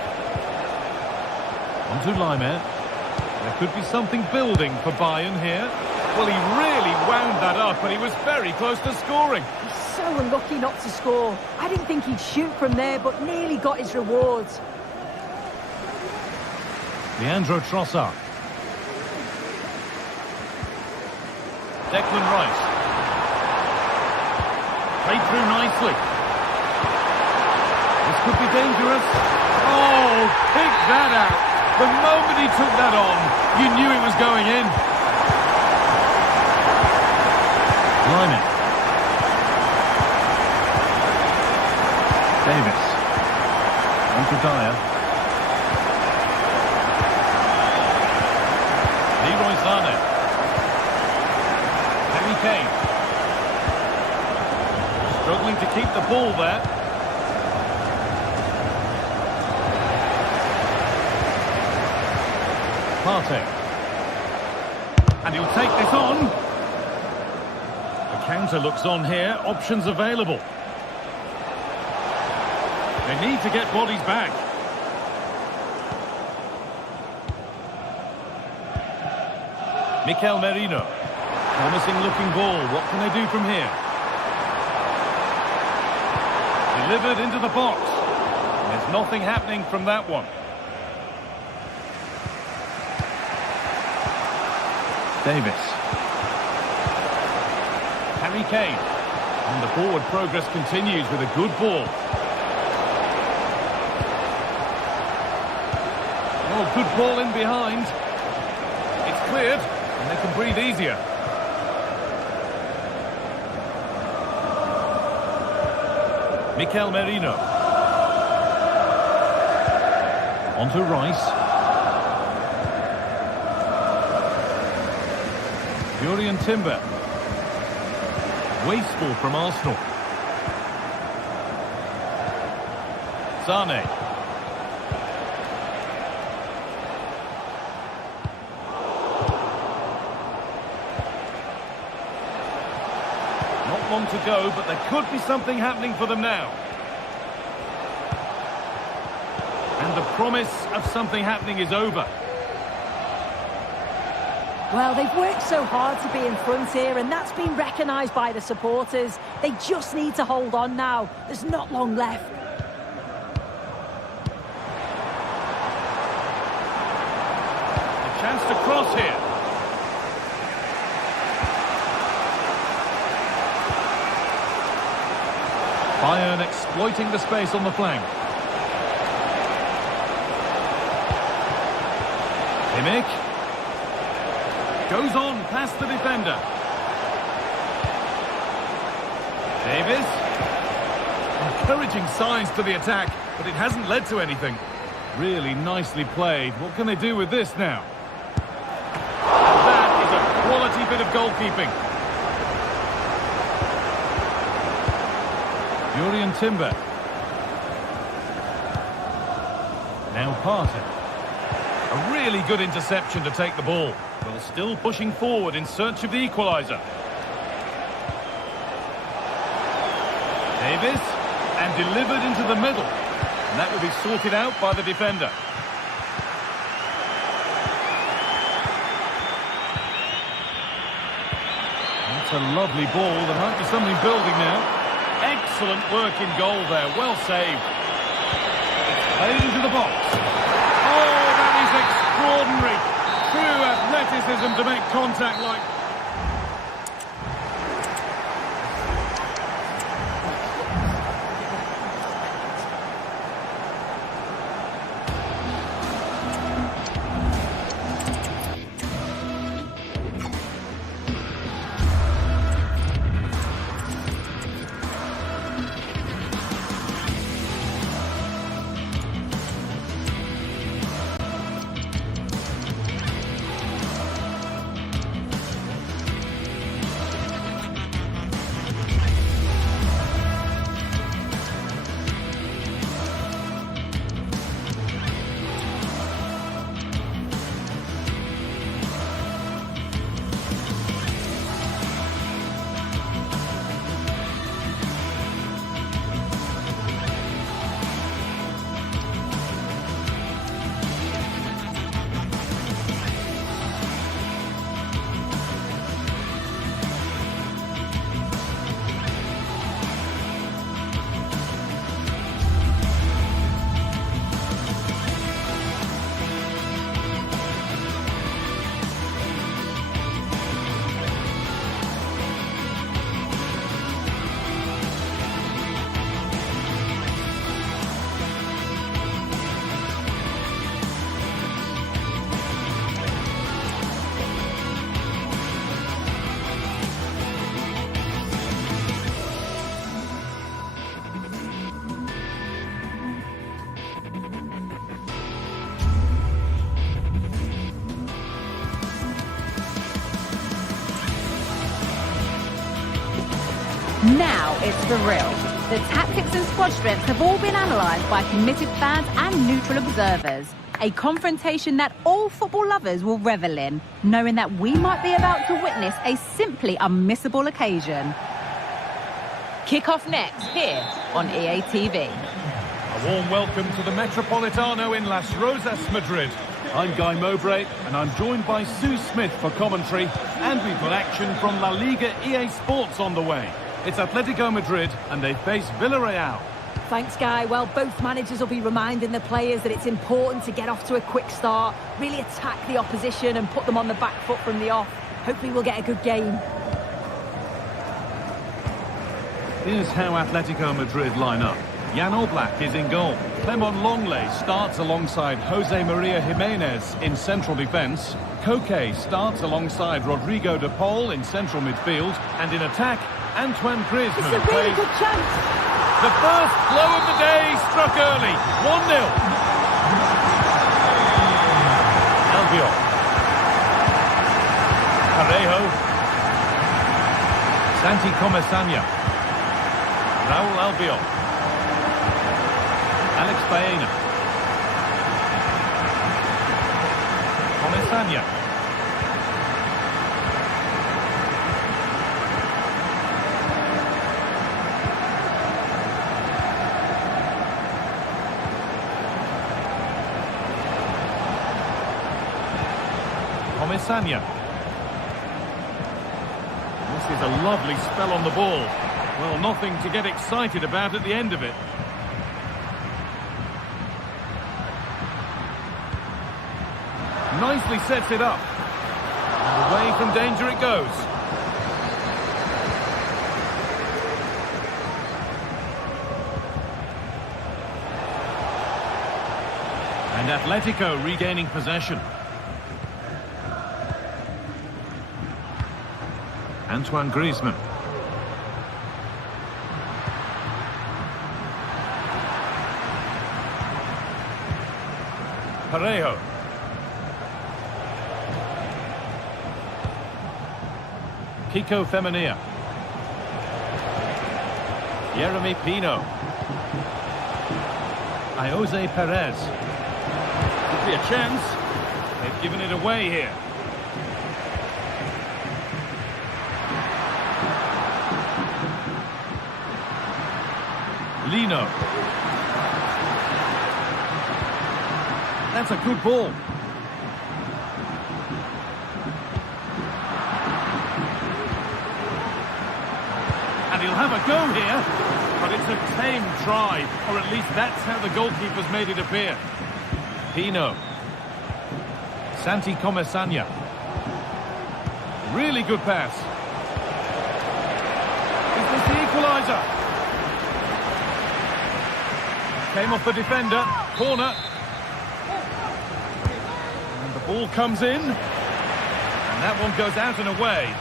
On to Laimer. There could be something building for Bayern here. Well, he really wound that up, and he was very close to scoring. He's so unlucky not to score. I didn't think he'd shoot from there, but nearly got his rewards. Leandro Trossard. Declan Rice. Played through nicely. This could be dangerous. Oh, pick that out. The moment he took that on, you knew it was going in. Laimer. Davis. On to Dyer. Leroy Sané. Harry Kane. Struggling to keep the ball there. Partey. And he'll take this on. The counter looks on here. Options available. They need to get bodies back. Mikel Merino. Promising looking ball. What can they do from here? Delivered into the box. There's nothing happening from that one. Davis. Harry Kane. And the forward progress continues with a good ball. Oh, good ball in behind. It's cleared, and they can breathe easier. Mikel Merino. On to Rice. Jurriën Timber. Wasteful from Arsenal. Sane. Not long to go, but there could be something happening for them now. And the promise of something happening is over. Well, they've worked so hard to be in front here, and that's been recognised by the supporters. They just need to hold on now. There's not long left. A chance to cross here. Bayern exploiting the space on the flank. Kimmich. Goes on past the defender. Davis. Encouraging signs to the attack, but it hasn't led to anything. Really nicely played. What can they do with this now? That is a quality bit of goalkeeping. Jurriën Timber. Now Partey. A really good interception to take the ball. Well, still pushing forward in search of the equaliser. Davis, and delivered into the middle. And that will be sorted out by the defender. That's a lovely ball. There might be something building now. Excellent work in goal there. Well saved. It's played into the box. Oh, that is extraordinary. True athleticism to make contact like... Now it's for real. The tactics and squad strengths have all been analysed by committed fans and neutral observers. A confrontation that all football lovers will revel in, knowing that we might be about to witness a simply unmissable occasion. Kick-off next here on EA TV. A warm welcome to the Metropolitano in Las Rosas, Madrid. I'm Guy Mowbray, and I'm joined by Sue Smith for commentary, and we've got action from La Liga EA Sports on the way. It's Atletico Madrid, and they face Villarreal. Thanks, Guy. Well, both managers will be reminding the players that it's important to get off to a quick start, really attack the opposition and put them on the back foot from the off. Hopefully we'll get a good game. Here's how Atletico Madrid line up. Jan Oblak is in goal. Clement Longley starts alongside Jose Maria Jimenez in central defence. Koke starts alongside Rodrigo de Paul in central midfield. And in attack, Antoine Griezmann It's a really good chance. The first blow of the day struck early. 1-0. Albiol. Parejo. Santi Comesaña. Raúl Albiol. Alex Baena. Comesaña. Comesaña. This is a lovely spell on the ball. Well, nothing to get excited about at the end of it. Nicely sets it up. And away from danger it goes. And Atletico regaining possession. Antoine Griezmann. Parejo. Kiko Femenia. Jeremy Pino. Jose Perez. Could be a chance. They've given it away here. Lino. That's a good ball. And he'll have a go here, but it's a tame try, or at least that's how the goalkeeper's made it appear. Pino. Santi Comesaña. Really good pass. Is this the equaliser? Came off the defender. Corner. And the ball comes in. And that one goes out and away.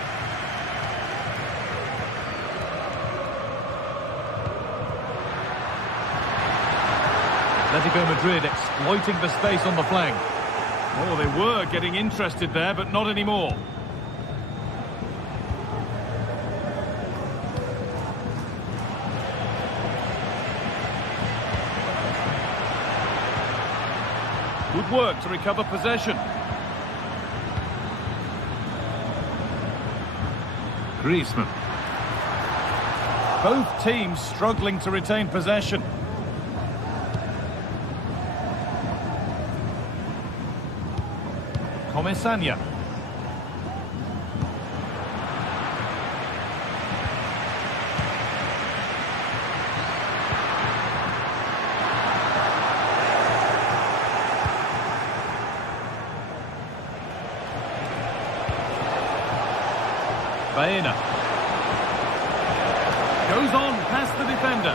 Atletico Madrid exploiting the space on the flank. Oh, they were getting interested there, but not anymore. Good work to recover possession. Griezmann. Both teams struggling to retain possession. Comesaña. Baena. Goes on past the defender.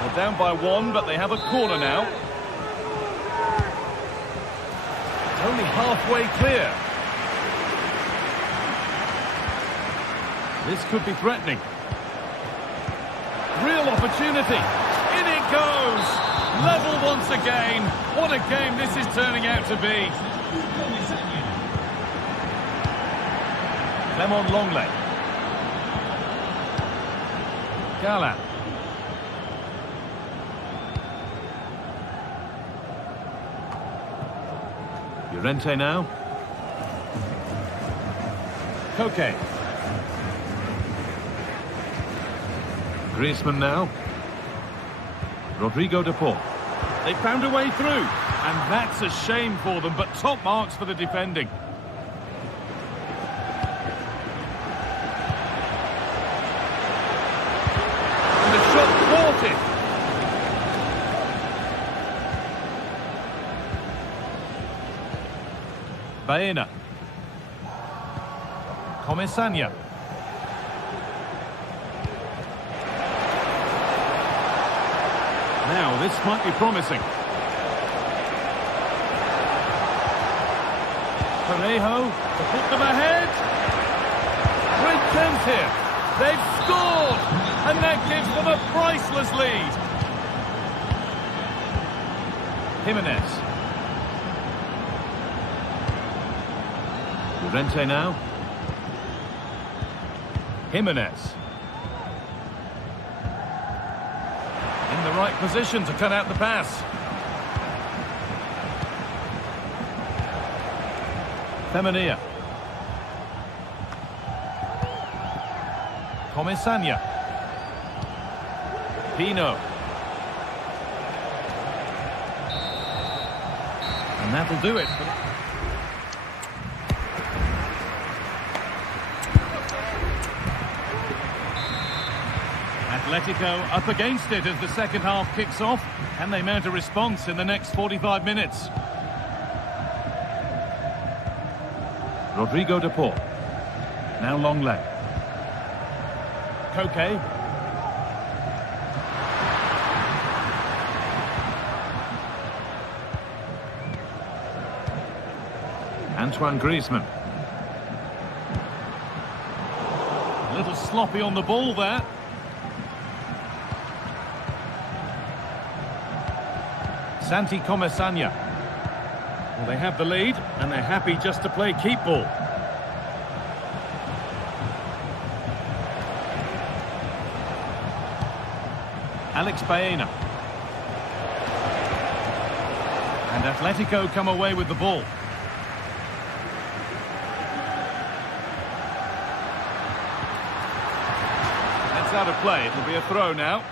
Well, down by one, but they have a corner now. Only halfway clear. This could be threatening. Real opportunity. In it goes. Level once again. What a game this is turning out to be. Clement Longley. Gala. Llorente now. Koke. Griezmann now. Rodrigo de Paul. They found a way through, and that's a shame for them, but top marks for the defending. And the shot thwarted. Baena. Comesaña. Now, this might be promising. Parejo to put them ahead. Great chance here. They've scored, and that gives them a priceless lead. Jimenez. Llorente now. Jimenez. In the right position to cut out the pass. Femenia. Comesaña. Pino. And that'll do it. Atletico up against it as the second half kicks off, and they mount a response in the next 45 minutes. Rodrigo de Paul. Now Longley. Koke. Antoine Griezmann. A little sloppy on the ball there. Santi Comesaña. Well, they have the lead, and they're happy just to play keep ball. Alex Baena. And Atletico come away with the ball. That's out of play. It'll be a throw now.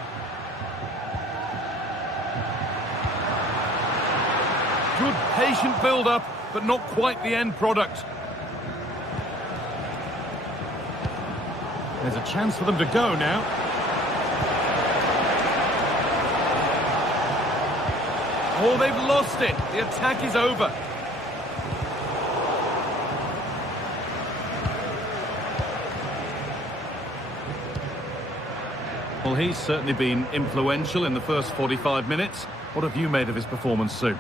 Good patient build-up, but not quite the end product. There's a chance for them to go now. Oh, they've lost it. The attack is over. Well, he's certainly been influential in the first 45 minutes. What have you made of his performance, Sue?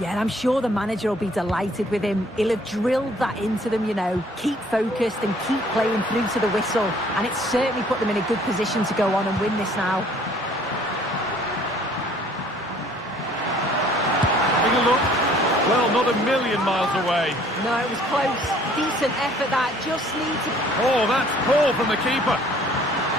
Yeah, and I'm sure the manager will be delighted with him. He'll have drilled that into them, you know. Keep focused and keep playing through to the whistle. And it's certainly put them in a good position to go on and win this now. Take a look. Well, not a million miles away. No, it was close. Decent effort that. Just need to... Oh, that's poor from the keeper.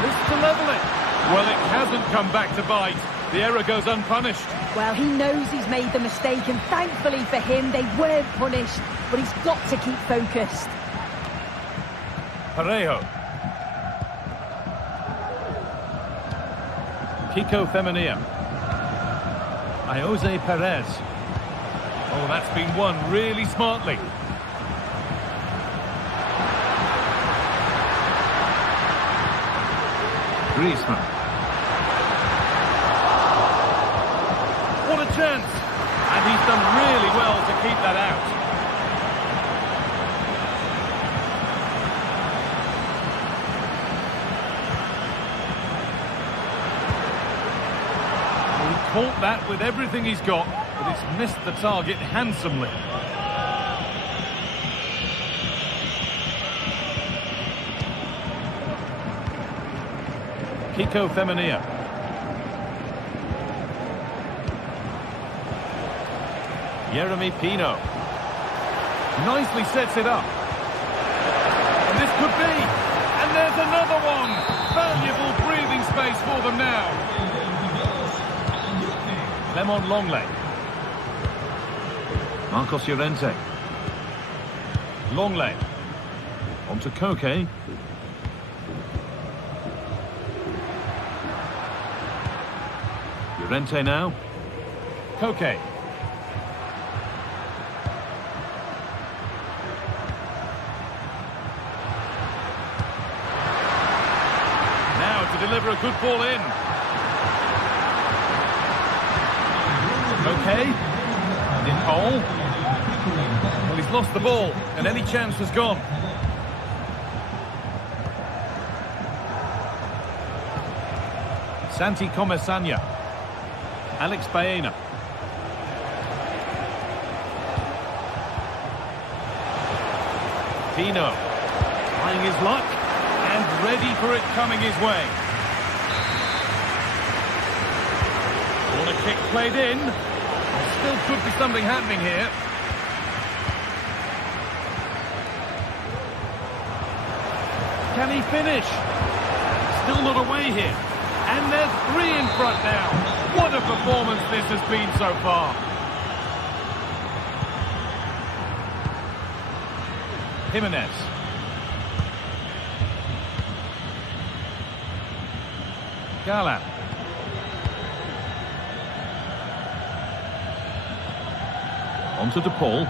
This to level it. Well, it hasn't come back to bite. The error goes unpunished. Well, he knows he's made the mistake, and thankfully for him, they weren't punished. But he's got to keep focused. Parejo. Kiko Femenia. Jose Perez. Oh, that's been won really smartly. Griezmann. What a chance! And he's done really well to keep that out. He caught that with everything he's got, but it's missed the target handsomely. Kiko Femenia. Jeremy Pino. Nicely sets it up. And this could be. And there's another one. Valuable breathing space for them now. Lemon Longley. Marcos Llorente. Longley. On to Koke. Llorente now. Koke. Now to deliver a good ball in. Koke. In hole. Well, he's lost the ball, and any chance has gone. Santi Comesanya. Alex Baena. Pino. Trying his luck, and ready for it coming his way. Corner kick played in. Still could be something happening here. Can he finish? Still not away here. And there's 3 in front now. What a performance this has been so far. Jimenez. Gala. On to DePaul.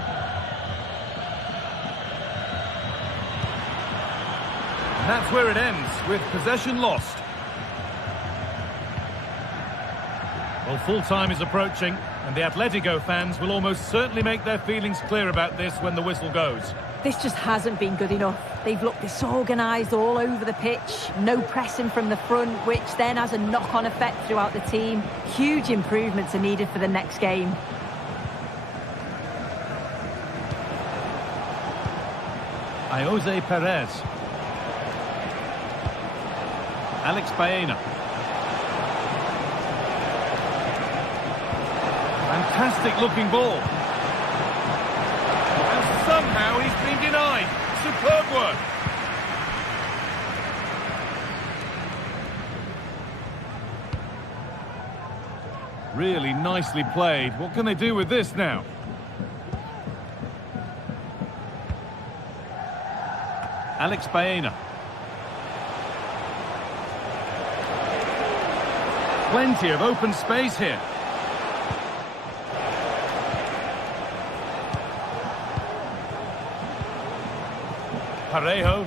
And that's where it ends, with possession lost. Well, full-time is approaching, and the Atletico fans will almost certainly make their feelings clear about this when the whistle goes. This just hasn't been good enough. They've looked disorganised all over the pitch. No pressing from the front, which then has a knock-on effect throughout the team. Huge improvements are needed for the next game. Jose Perez. Alex Baena. Fantastic looking ball. And somehow he's been denied. Superb work. Really nicely played. What can they do with this now? Alex Baena. Plenty of open space here. Parejo.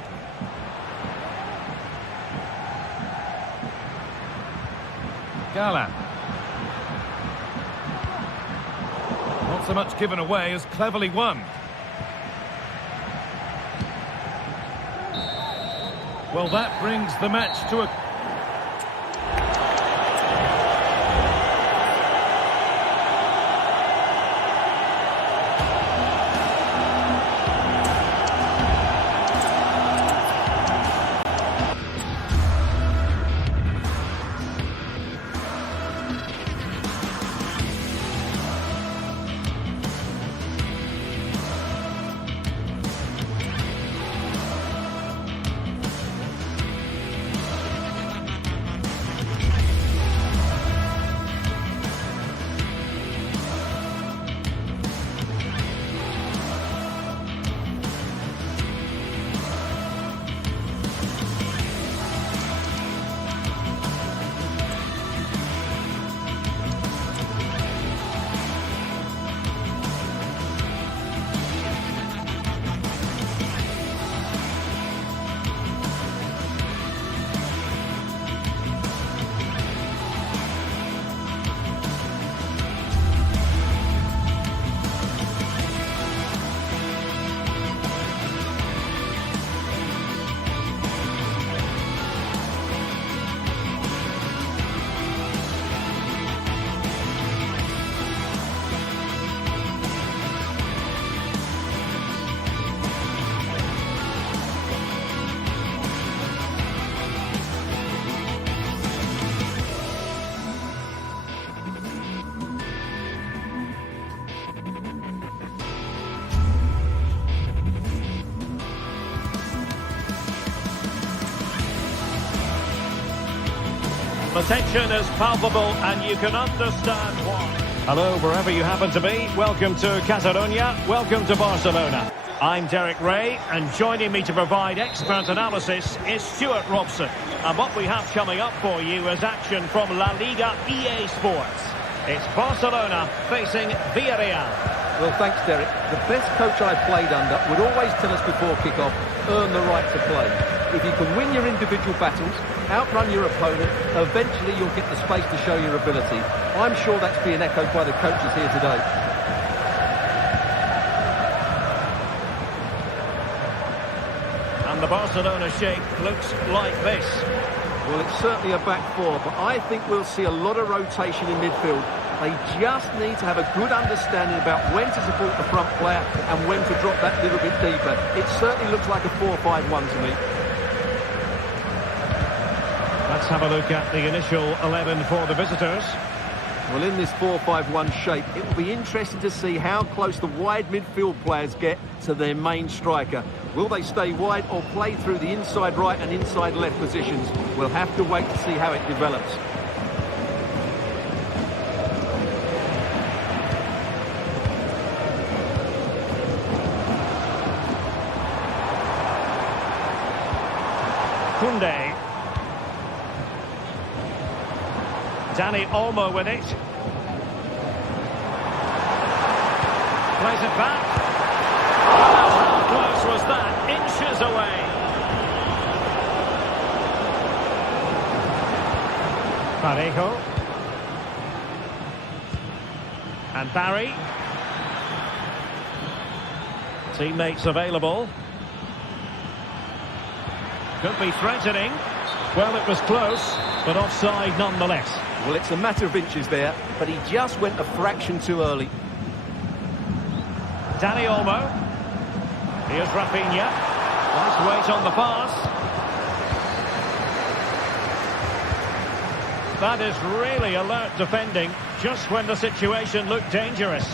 Gala. Not so much given away as cleverly won. Well, that brings the match to a... The tension is palpable and you can understand why. Hello, wherever you happen to be. Welcome to Catalonia. Welcome to Barcelona. I'm Derek Ray, and joining me to provide expert analysis is Stuart Robson. And what we have coming up for you is action from La Liga EA Sports. It's Barcelona facing Villarreal. Well, thanks, Derek. The best coach I've played under would always tell us before kick-off, earn the right to play. If you can win your individual battles, outrun your opponent, eventually you'll get the space to show your ability. I'm sure that's being echoed by the coaches here today. And the Barcelona shape looks like this. Well, it's certainly a back four, but I think we'll see a lot of rotation in midfield. They just need to have a good understanding about when to support the front player and when to drop that little bit deeper. It certainly looks like a 4-5-1 to me. Let's have a look at the initial 11 for the visitors. Well, in this 4-5-1 shape, it will be interesting to see how close the wide midfield players get to their main striker. Will they stay wide or play through the inside right and inside left positions? We'll have to wait to see how it develops. Koundé. Dani Olmo with it. Plays it back. How close was that? Inches away. Parejo. And Barry. Teammates available. Could be threatening. Well, it was close, but offside nonetheless. Well, it's a matter of inches there, but he just went a fraction too early. Dani Olmo. Here's Rafinha. Nice weight on the pass. That is really alert defending, just when the situation looked dangerous.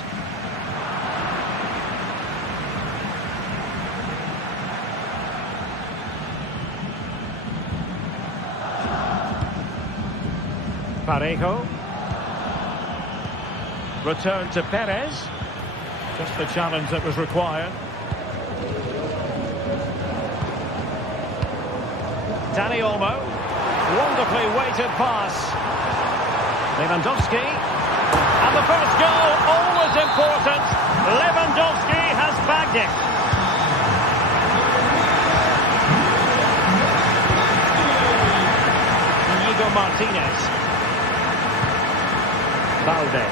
Parejo. Return to Perez. Just the challenge that was required. Dani Olmo. Wonderfully weighted pass. Lewandowski. And the first goal, always important. Lewandowski has bagged it. Inigo Martinez. Balde.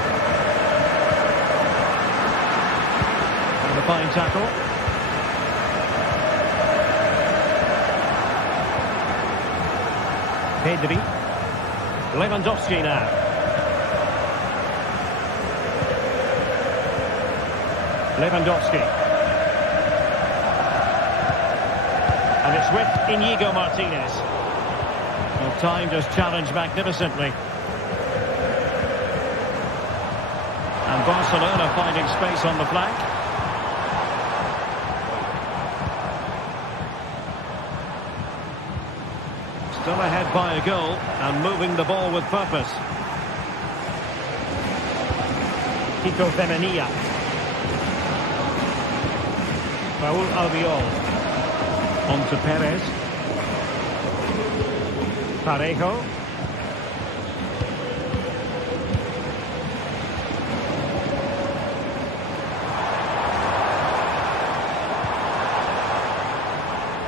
And a fine tackle. Pedri. Lewandowski now. Lewandowski. And it's with Inigo Martinez. Well, timed his challenge magnificently. And Barcelona finding space on the flank. Still ahead by a goal and moving the ball with purpose. Kiko Femenia. Raúl Albiol. On to Perez. Parejo.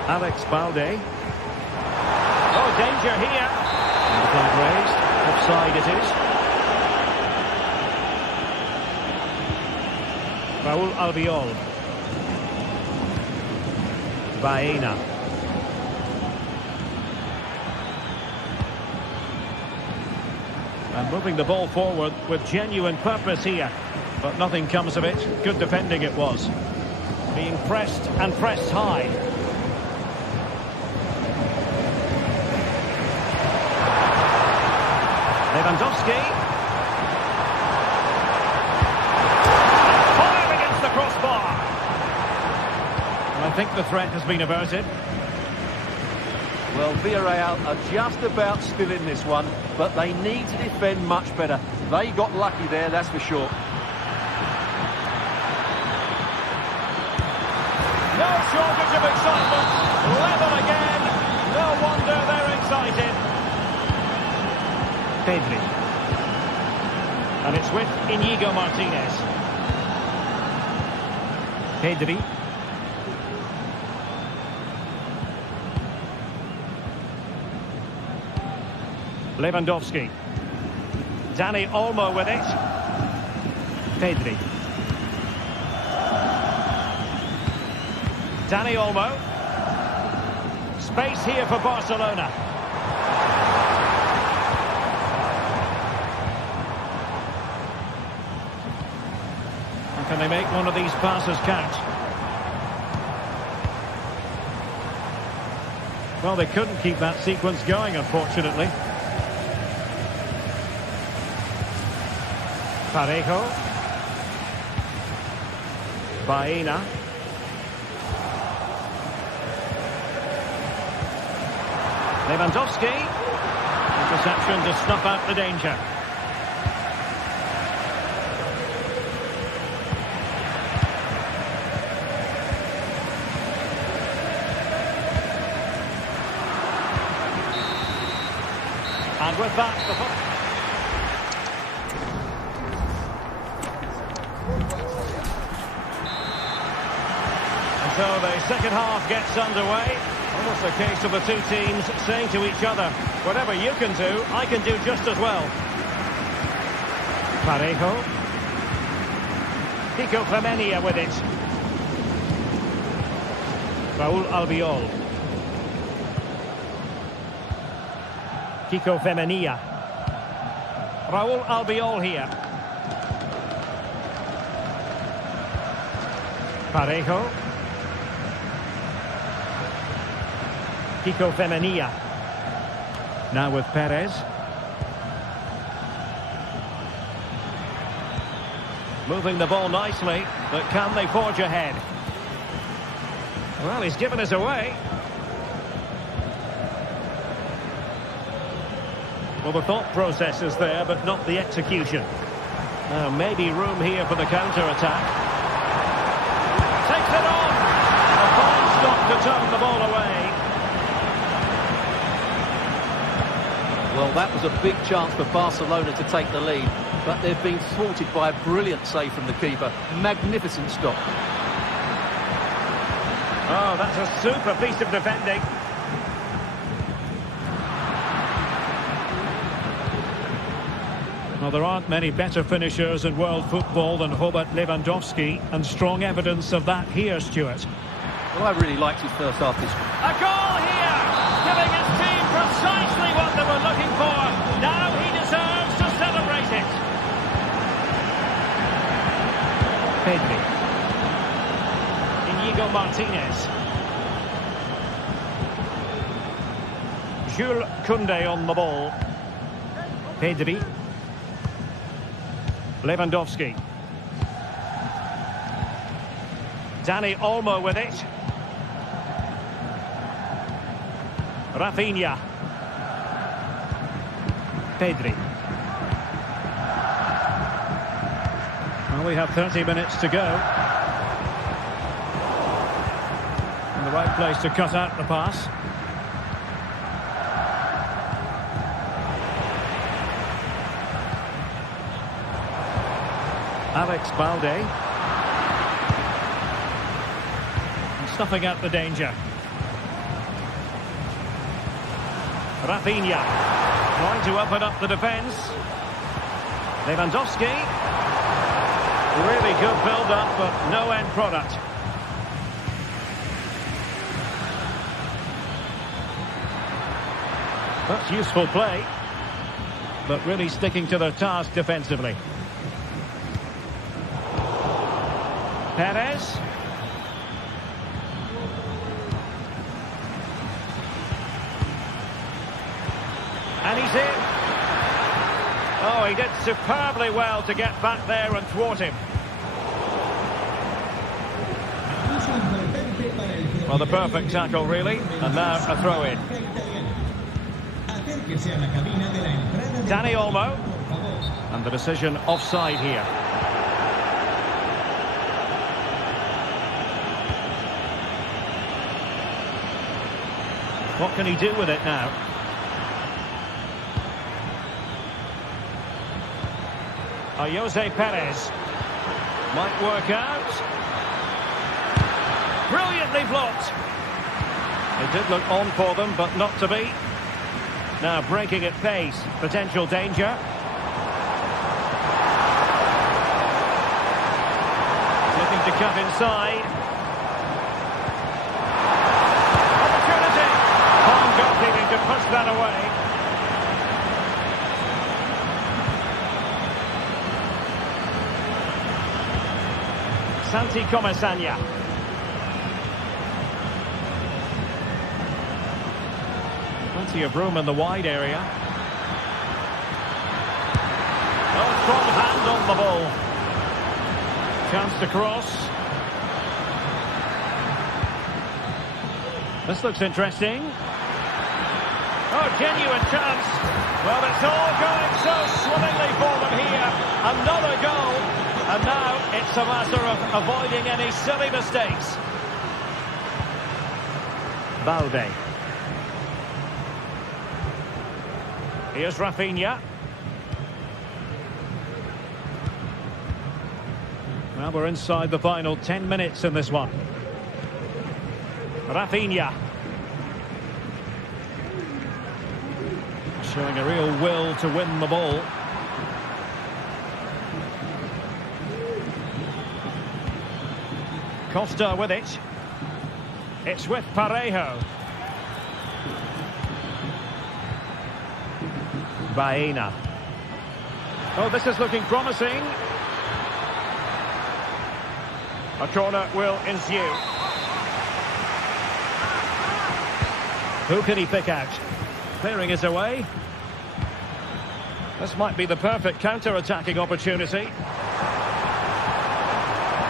Alex Balde. Oh, danger here. And the flag raised. Offside it is. Raúl Albiol. Baena. And moving the ball forward with genuine purpose here. But nothing comes of it. Good defending it was. Being pressed and pressed high. Lewandowski. Fired against the crossbar. And I think the threat has been averted. Well, Villarreal are just about still in this one, but they need to defend much better. They got lucky there, that's for sure. No shortage of excitement. Level again. No wonder they're excited. Pedri. And it's with Inigo Martinez. Pedri. Lewandowski. Dani Olmo with it. Pedri. Dani Olmo. Space here for Barcelona. And can they make one of these passes count? Well, they couldn't keep that sequence going, unfortunately. Parejo. Baena. Lewandowski. Interception to snuff out the danger. And with that, so the second half gets underway. Almost a case of the two teams saying to each other, whatever you can do, I can do just as well. Parejo. Kiko Femenia with it. Raúl Albiol. Kiko Femenia. Raúl Albiol here. Parejo. Kiko Femenia. Now with Perez. Moving the ball nicely, but can they forge ahead? Well, he's given us away. Well, the thought process is there, but not the execution. Now, maybe room here for the counter-attack. Takes it on! A fine stop to turn the ball away. Well, that was a big chance for Barcelona to take the lead, but they've been thwarted by a brilliant save from the keeper. Magnificent stop. Oh, that's a super piece of defending. Well, there aren't many better finishers in world football than Robert Lewandowski, and strong evidence of that here, Stuart. Well, I really liked his first half. A goal here, giving his team precisely what they were looking for. Now he deserves to celebrate it. Pedri. Inigo Martinez. Jules Koundé on the ball. Pedri. Lewandowski. Dani Olmo with it. Rafinha. Pedri. Well, we have 30 minutes to go. In the right place to cut out the pass. Alex Balde. And snuffing out the danger. Rafinha. Trying to open up the defence. Lewandowski. Really good build-up, but no end product. That's useful play, but really sticking to their task defensively. Perez. And he's in. Oh, he did superbly well to get back there and thwart him. Well, the perfect tackle, really. And now a throw-in. que sea la cabina de la entrada de... Danny Olmo. Por favor. And the decision offside here. What can he do with it now? Jose Perez. Might work out. Brilliantly blocked. It did look on for them, but not to be. Now breaking at pace. Potential danger. Looking to cut inside. Opportunity. Palm goalkeeping to push that away. Santi Comesaña. Plenty of room in the wide area. Oh, strong hand on the ball. Chance to cross. This looks interesting. Oh, genuine chance. Well, it's all going so swimmingly for them here. Another goal. And now it's a matter of avoiding any silly mistakes. Balde. Here's Rafinha. Well, we're inside the final 10 minutes in this one. Rafinha. Showing a real will to win the ball. Costa with it. It's with Parejo. Baena. Oh, this is looking promising. A corner will ensue. Who can he pick out? Clearing his away. This might be the perfect counter-attacking opportunity.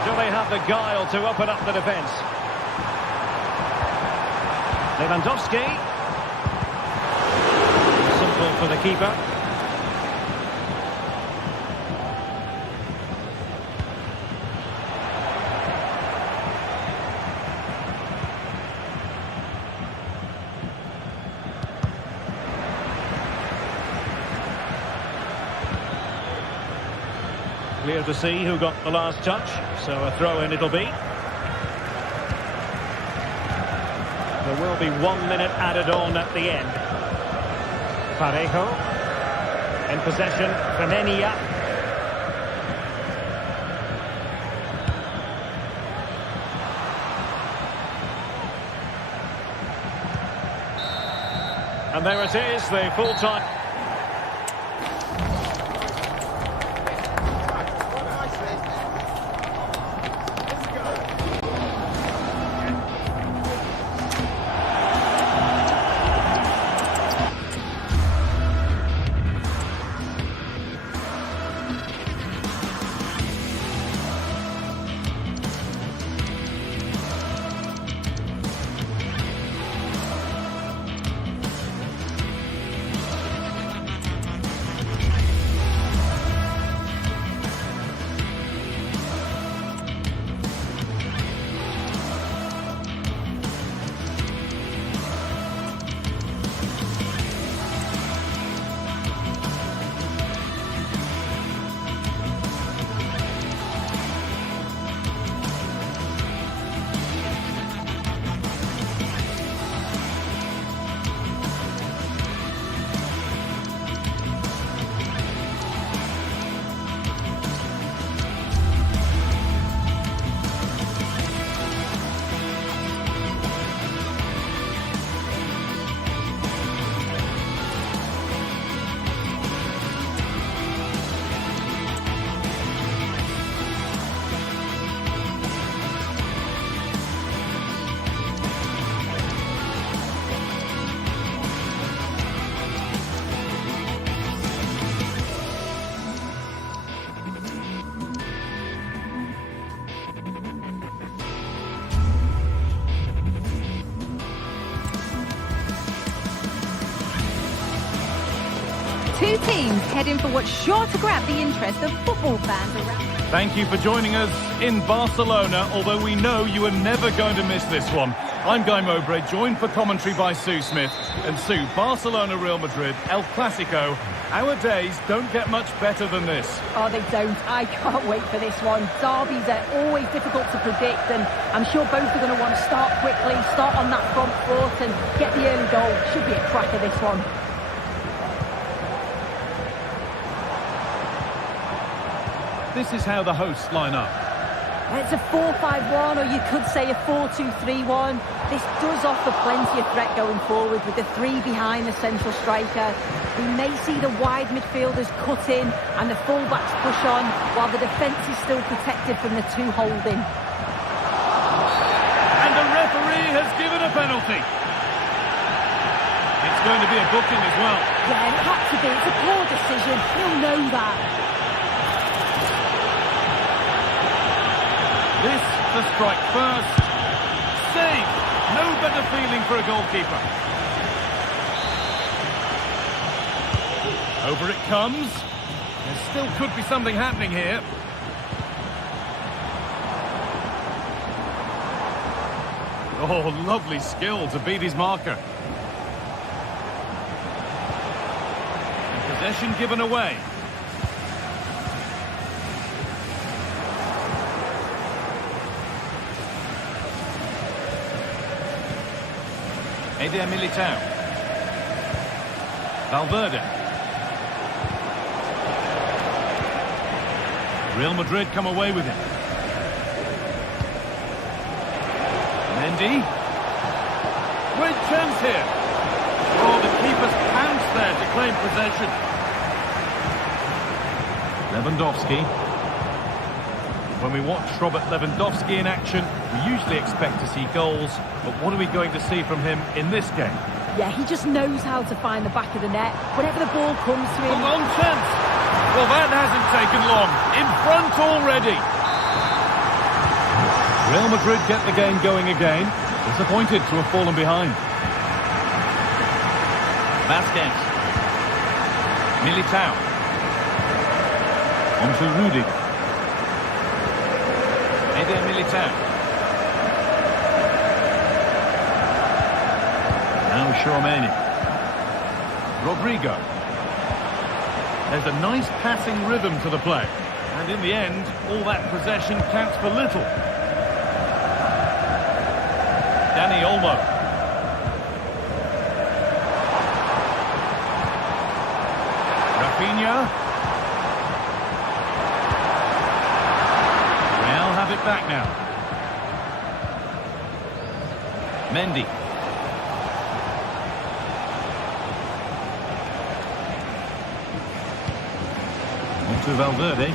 Do they have the guile to open up the defence? Lewandowski. Simple for the keeper. Clear to see who got the last touch, so a throw-in it'll be. There will be 1 minute added on at the end. Parejo in possession, Femenia. And there it is, the full-time... Two teams heading for what's sure to grab the interest of football fans around. Thank you for joining us in Barcelona, although we know you are never going to miss this one. I'm Guy Mowbray, joined for commentary by Sue Smith. And Sue, Barcelona, Real Madrid, El Clasico. Our days don't get much better than this. Oh, they don't. I can't wait for this one. Derbies are always difficult to predict, and I'm sure both are going to want to start quickly, start on that front foot and get the early goal. Should be a cracker, this one. This is how the hosts line up. It's a 4-5-1, or you could say a 4-2-3-1. This does offer plenty of threat going forward with the three behind the central striker. We may see the wide midfielders cut in and the fullbacks push on, while the defence is still protected from the two holding. And the referee has given a penalty. It's going to be a booking as well. Yeah, it had to be. It's a poor decision. He'll know that. This to strike first. Save! No better feeling for a goalkeeper. Over it comes. There still could be something happening here. Oh, lovely skill to beat his marker. Possession given away. Eder Militao. Valverde. Real Madrid come away with it. Mendy. Great chance here. Oh, the keeper's pounced there to claim possession. Lewandowski. When we watch Robert Lewandowski in action, we usually expect to see goals, but what are we going to see from him in this game? Yeah, he just knows how to find the back of the net. Whenever the ball comes to him... A long chance! Well, that hasn't taken long. In front already. Real Madrid get the game going again. Disappointed to have fallen behind. Vasquez. Militao. On to Rudiger. Eder Militao. Now Tchouaméni. Rodrigo. There's a nice passing rhythm to the play. And in the end, all that possession counts for little. Dani Olmo. Rafinha. Real have it back now. Mendy. On to Valverde.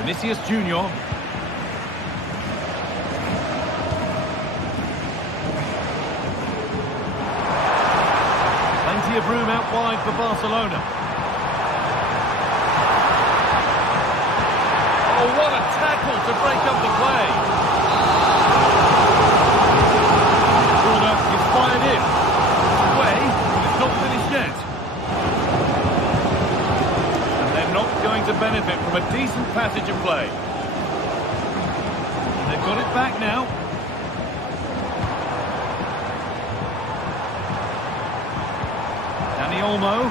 Vinicius Junior. Plenty of room out wide for Barcelona. Oh, what a tackle to break up the play. Corner is fired in. Away, but it's not finished yet. And they're not going to benefit from a decent passage of play. And they've got it back now. Dani Olmo.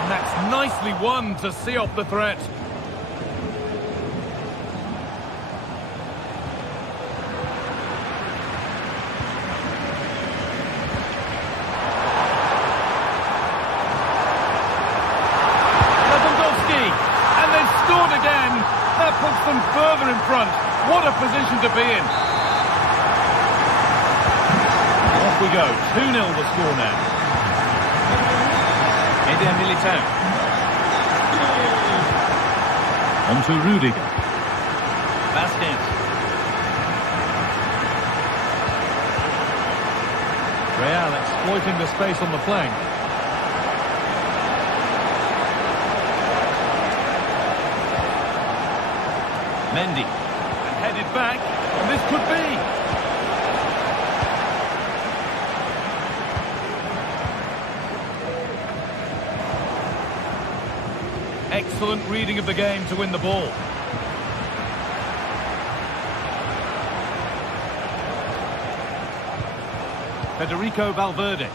And that's nicely won to see off the threat. That puts them further in front. What a position to be in. Off we go. 2-0 the score now. Eder Militao. On to Rudiger. Vasquez. Real exploiting the space on the flank. Mendy, and headed back, and this could be. excellent reading of the game to win the ball. Federico Valverde.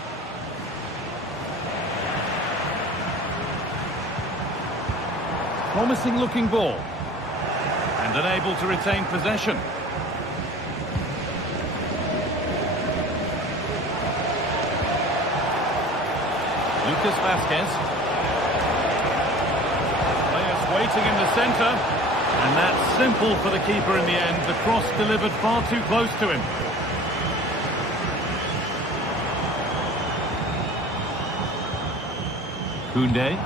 Promising looking ball. And unable to retain possession. Lucas Vazquez. Players waiting in the centre. And that's simple for the keeper in the end. The cross delivered far too close to him. Koundé.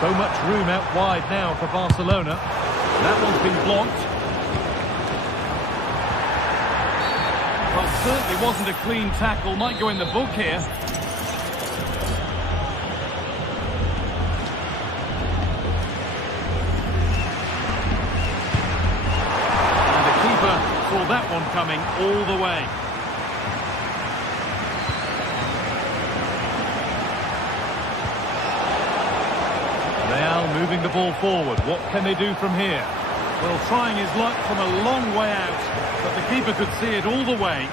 So much room out wide now for Barcelona. That one's been blocked. Well, certainly wasn't a clean tackle. Might go in the book here. And the keeper saw that one coming all the way. Moving the ball forward. What can they do from here? Well, trying his luck from a long way out, but the keeper could see it all the way.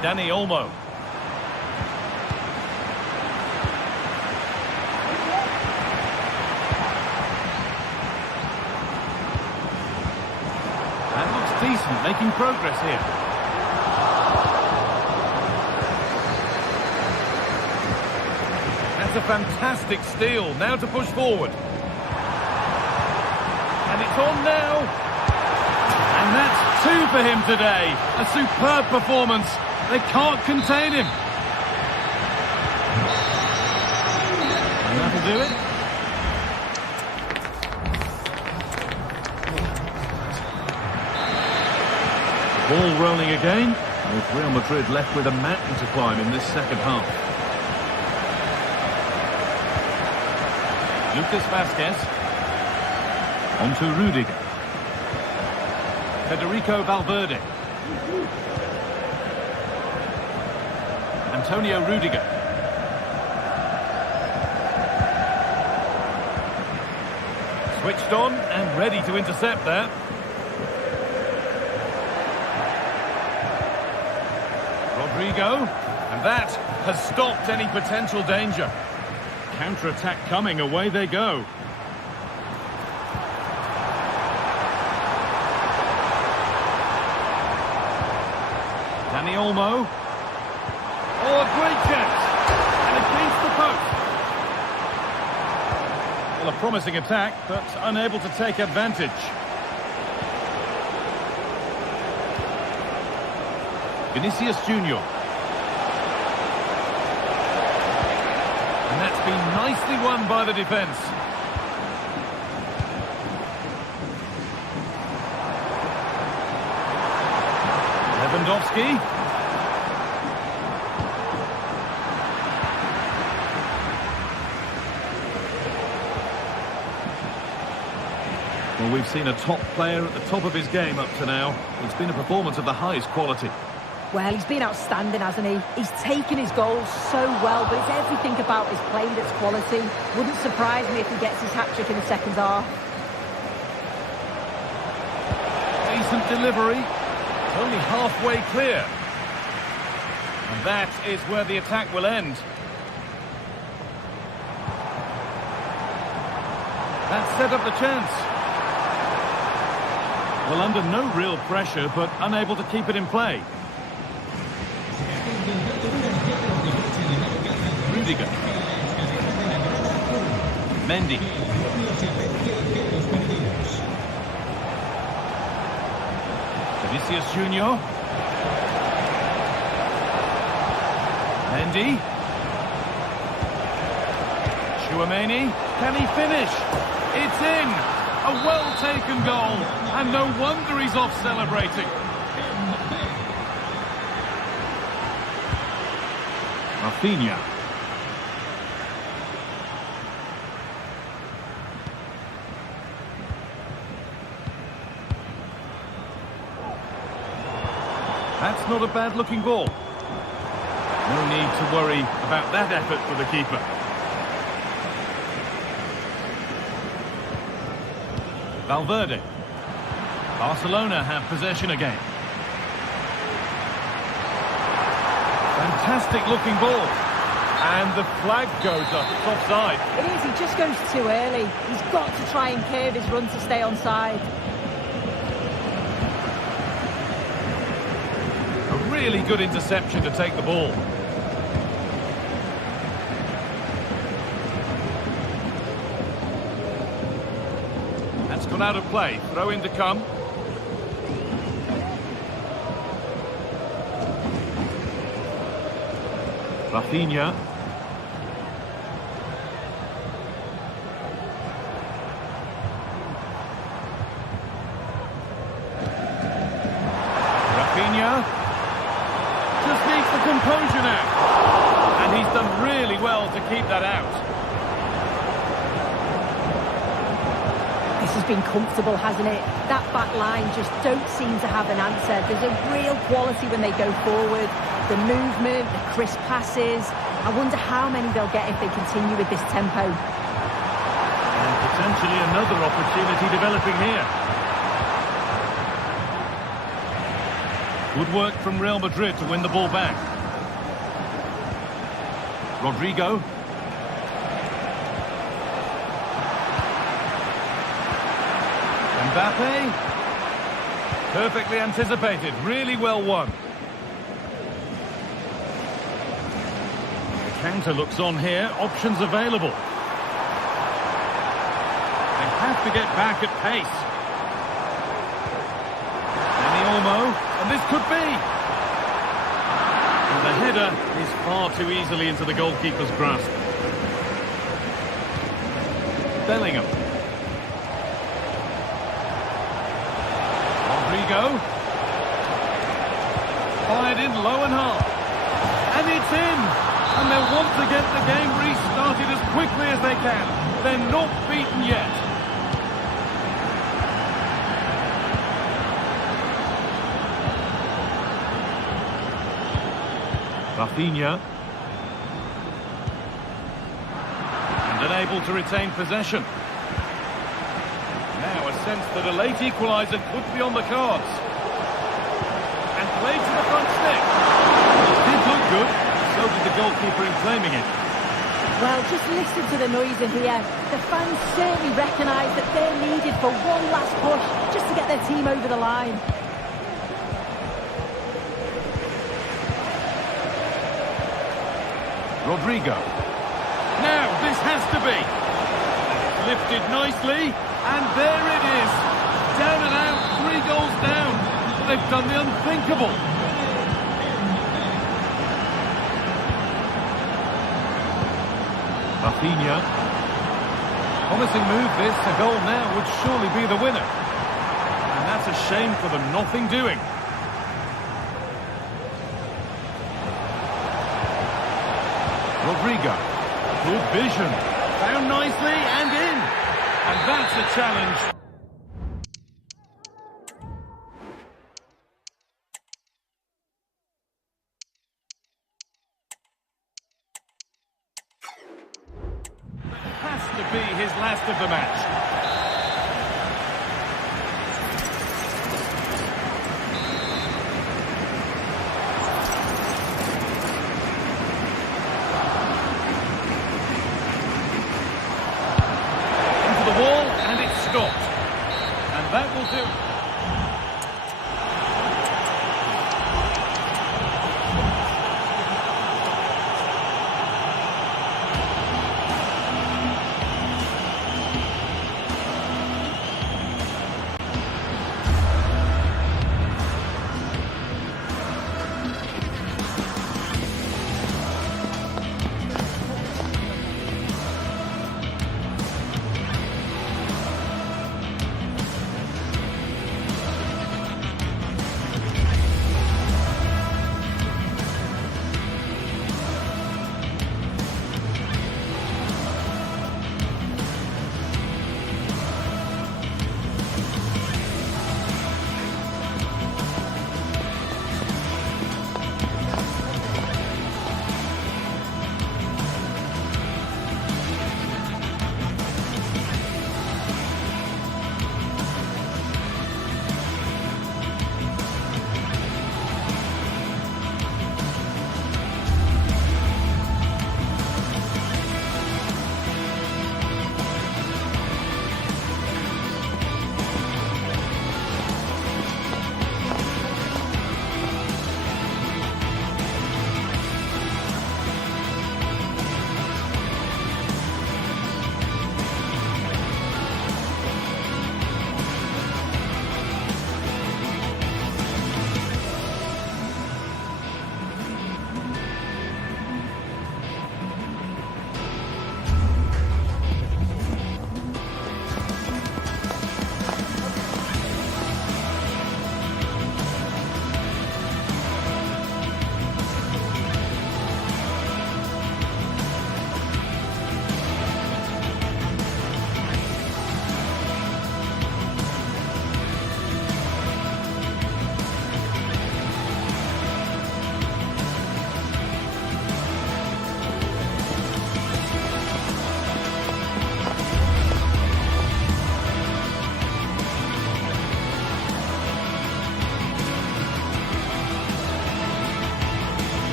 Dani Olmo. That looks decent, making progress here. A fantastic steal, now to push forward. And it's on now. And that's two for him today. A superb performance. They can't contain him. And that'll do it. Ball rolling again. With Real Madrid left with a mountain to climb in this second half. Lucas Vazquez. On to Rudiger. Federico Valverde. Antonio Rudiger. Switched on and ready to intercept there. Rodrigo. And that has stopped any potential danger. Counter-attack coming, away they go. Dani Olmo. Oh, a great chance. And against the post. Well, a promising attack, but unable to take advantage. Vinicius Junior. And that's been nicely won by the defence. Lewandowski. Well, we've seen a top player at the top of his game up to now. It's been a performance of the highest quality. Well, he's been outstanding, hasn't he? He's taken his goals so well, but it's everything about his play that's quality. Wouldn't surprise me if he gets his hat-trick in the second half. Decent delivery. Only halfway clear. And that is where the attack will end. That set up the chance. Well, under no real pressure, but unable to keep it in play. Rudiger. Mendy. Vinicius Junior. Mendy. Chouameni. Can he finish? It's in. A well-taken goal. And no wonder he's off celebrating. Rafinha. That's not a bad-looking ball. No need to worry about that effort for the keeper. Valverde. Barcelona have possession again. Fantastic looking ball. And the flag goes up. It's offside. It is, he just goes too early. He's got to try and curve his run to stay onside. A really good interception to take the ball. That's gone out of play. Throw in to come. Rafinha. Rafinha. Just needs the composure now. And he's done really well to keep that out. This has been comfortable, hasn't it? That back line just don't seem to have an answer. There's a real quality when they go forward. The movement, the crisp passes. I wonder how many they'll get if they continue with this tempo. And potentially another opportunity developing here. Good work from Real Madrid to win the ball back. Rodrigo. Mbappe. Perfectly anticipated. Really well won. The counter looks on here. Options available. They have to get back at pace. And this could be. And the header is far too easily into the goalkeeper's grasp. Bellingham. Rodrigo. Fired in low and hard. And it's in. And they'll want to get the game restarted as quickly as they can. They're not beaten yet. Rafinha. And unable to retain possession. Now a sense that a late equaliser could be on the cards. And played to the front stick. It did look good, so did the goalkeeper in claiming it. Well, just listen to the noise in here. The fans certainly recognise that they're needed for one last push just to get their team over the line. Rodrigo. Now, this has to be. Lifted nicely, and there it is. Down and out, 3 goals down. They've done the unthinkable. Rafinha. Promising move this. A goal now would surely be the winner. And that's a shame for them. Nothing doing. Rodrigo. Good vision. Found nicely and in. And that's a challenge. Has to be his last of the match. That will do.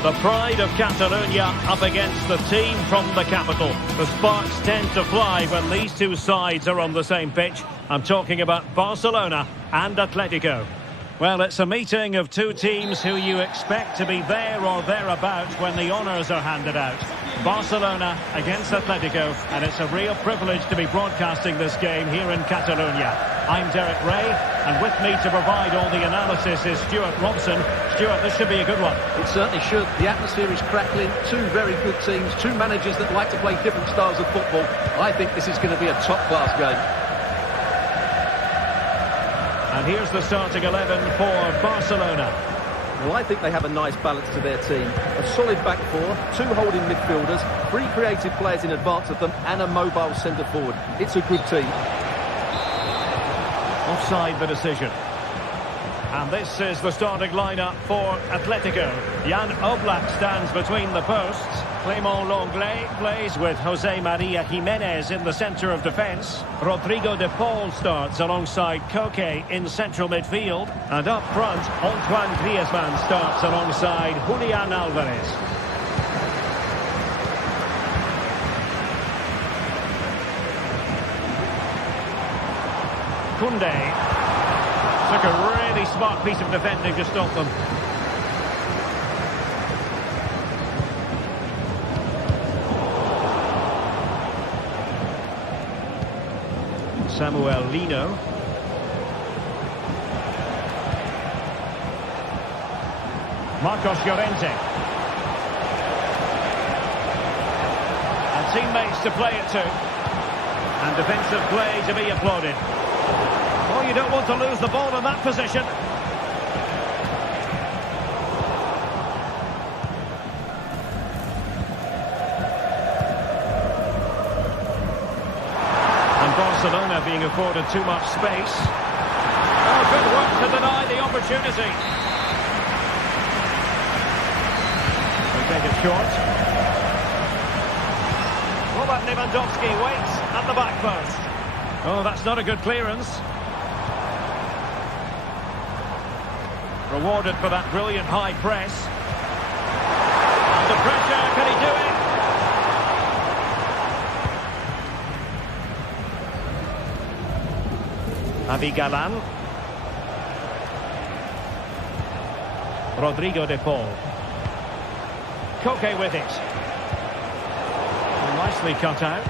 The pride of Catalonia up against the team from the capital. The sparks tend to fly when these two sides are on the same pitch. I'm talking about Barcelona and Atletico. Well, it's a meeting of two teams who you expect to be there or thereabouts when the honours are handed out. Barcelona against Atletico, and it's a real privilege to be broadcasting this game here in Catalonia. I'm Derek Ray, and with me to provide all the analysis is Stuart Robson. Stuart, this should be a good one. It certainly should. The atmosphere is crackling. Two very good teams, two managers that like to play different styles of football. I think this is going to be a top-class game. And here's the starting 11 for Barcelona. Well, I think they have a nice balance to their team. A solid back four, two holding midfielders, three creative players in advance of them, and a mobile centre-forward. It's a good team. Offside the decision. And this is the starting lineup for Atletico. Jan Oblak stands between the posts. Clément Lenglet plays with Jose Maria Jimenez in the centre of defence. Rodrigo de Paul starts alongside Koke in central midfield. And up front, Antoine Griezmann starts alongside Julian Alvarez. Koundé took a really smart piece of defending to stop them. Samuel Lino. Marcos Llorente. And teammates to play it to. And defensive play to be applauded. Oh, you don't want to lose the ball in that position. And Barcelona being afforded too much space. Oh, good work to deny the opportunity. They take it short. Robert Lewandowski waits at the back post. Oh, that's not a good clearance. Rewarded for that brilliant high press. Under pressure, can he do it? Avi Galan. Rodrigo de Paul. Koke with it. Nicely cut out.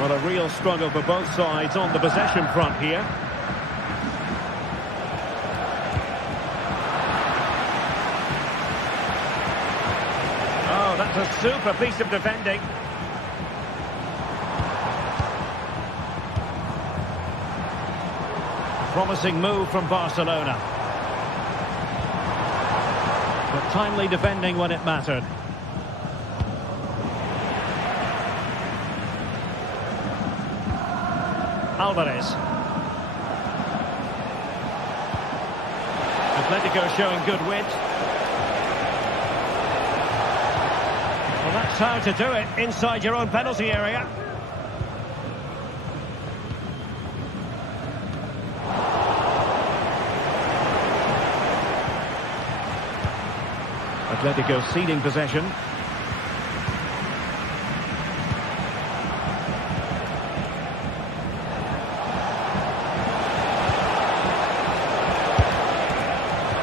Well, a real struggle for both sides on the possession front here. Oh, that's a super piece of defending. Promising move from Barcelona. But timely defending when it mattered. Alvarez. Atletico showing good width. Well, that's how to do it inside your own penalty area. Atletico ceding possession.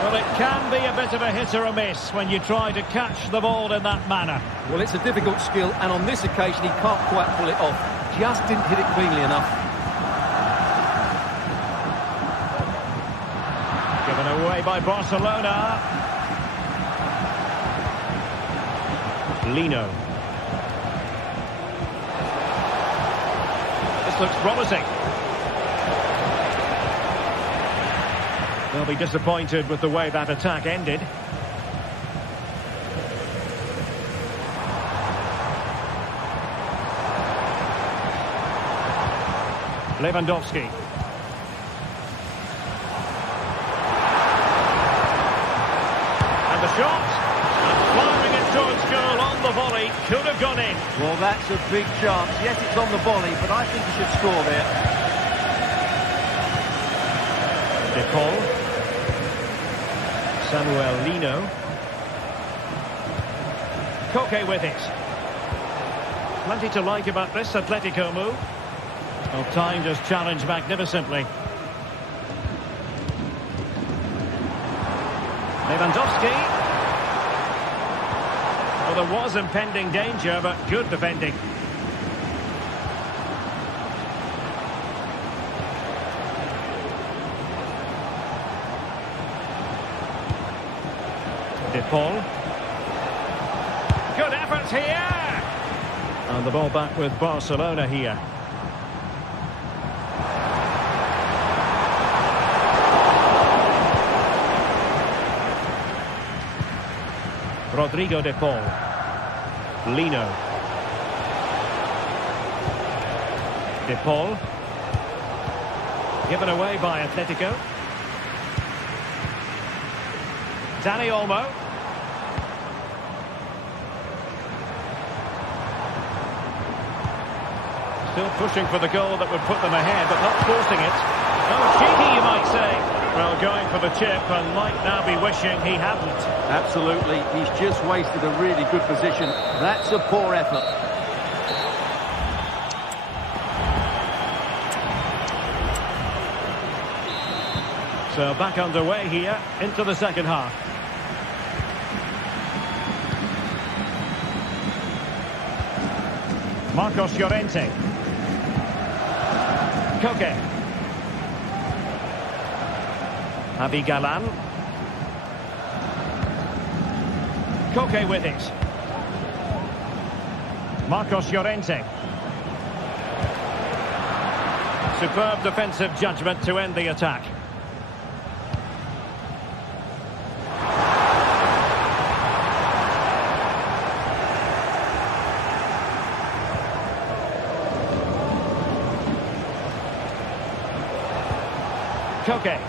Well, it can be a bit of a hit or a miss when you try to catch the ball in that manner. Well, it's a difficult skill, and on this occasion he can't quite pull it off. Just didn't hit it cleanly enough. Given away by Barcelona. Lino. This looks promising. They'll be disappointed with the way that attack ended. Lewandowski. And the shot. And firing it George goal on the volley. Could have gone in. Well, that's a big chance. Yes, it's on the volley, but I think he should score there. DePaul. Samuel Lino. Koke with it. Plenty to like about this Atletico move. Well, timed his challenge magnificently. Lewandowski. Well, there was impending danger, but good defending. DePaul. Good effort here. And the ball back with Barcelona here. Rodrigo de Paul. Lino. De Paul. Given away by Atletico. Dani Olmo. Still pushing for the goal that would put them ahead, but not forcing it. Oh, cheeky, you might say. Well, going for the chip and might now be wishing he hadn't. Absolutely. He's just wasted a really good position. That's a poor effort. So back underway here into the second half. Marcos Llorente. Koke. Javi Galan. Koke with it. Marcos Llorente. Superb defensive judgment to end the attack. Koke.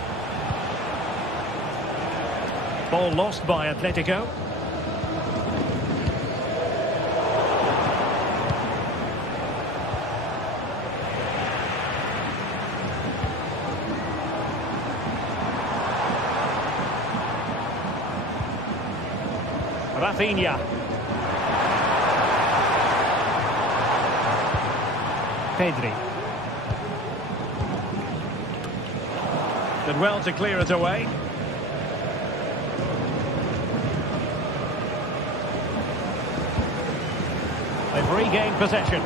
Ball lost by Atletico. Rafinha. Pedri. Did well to clear it away. They've regained possession.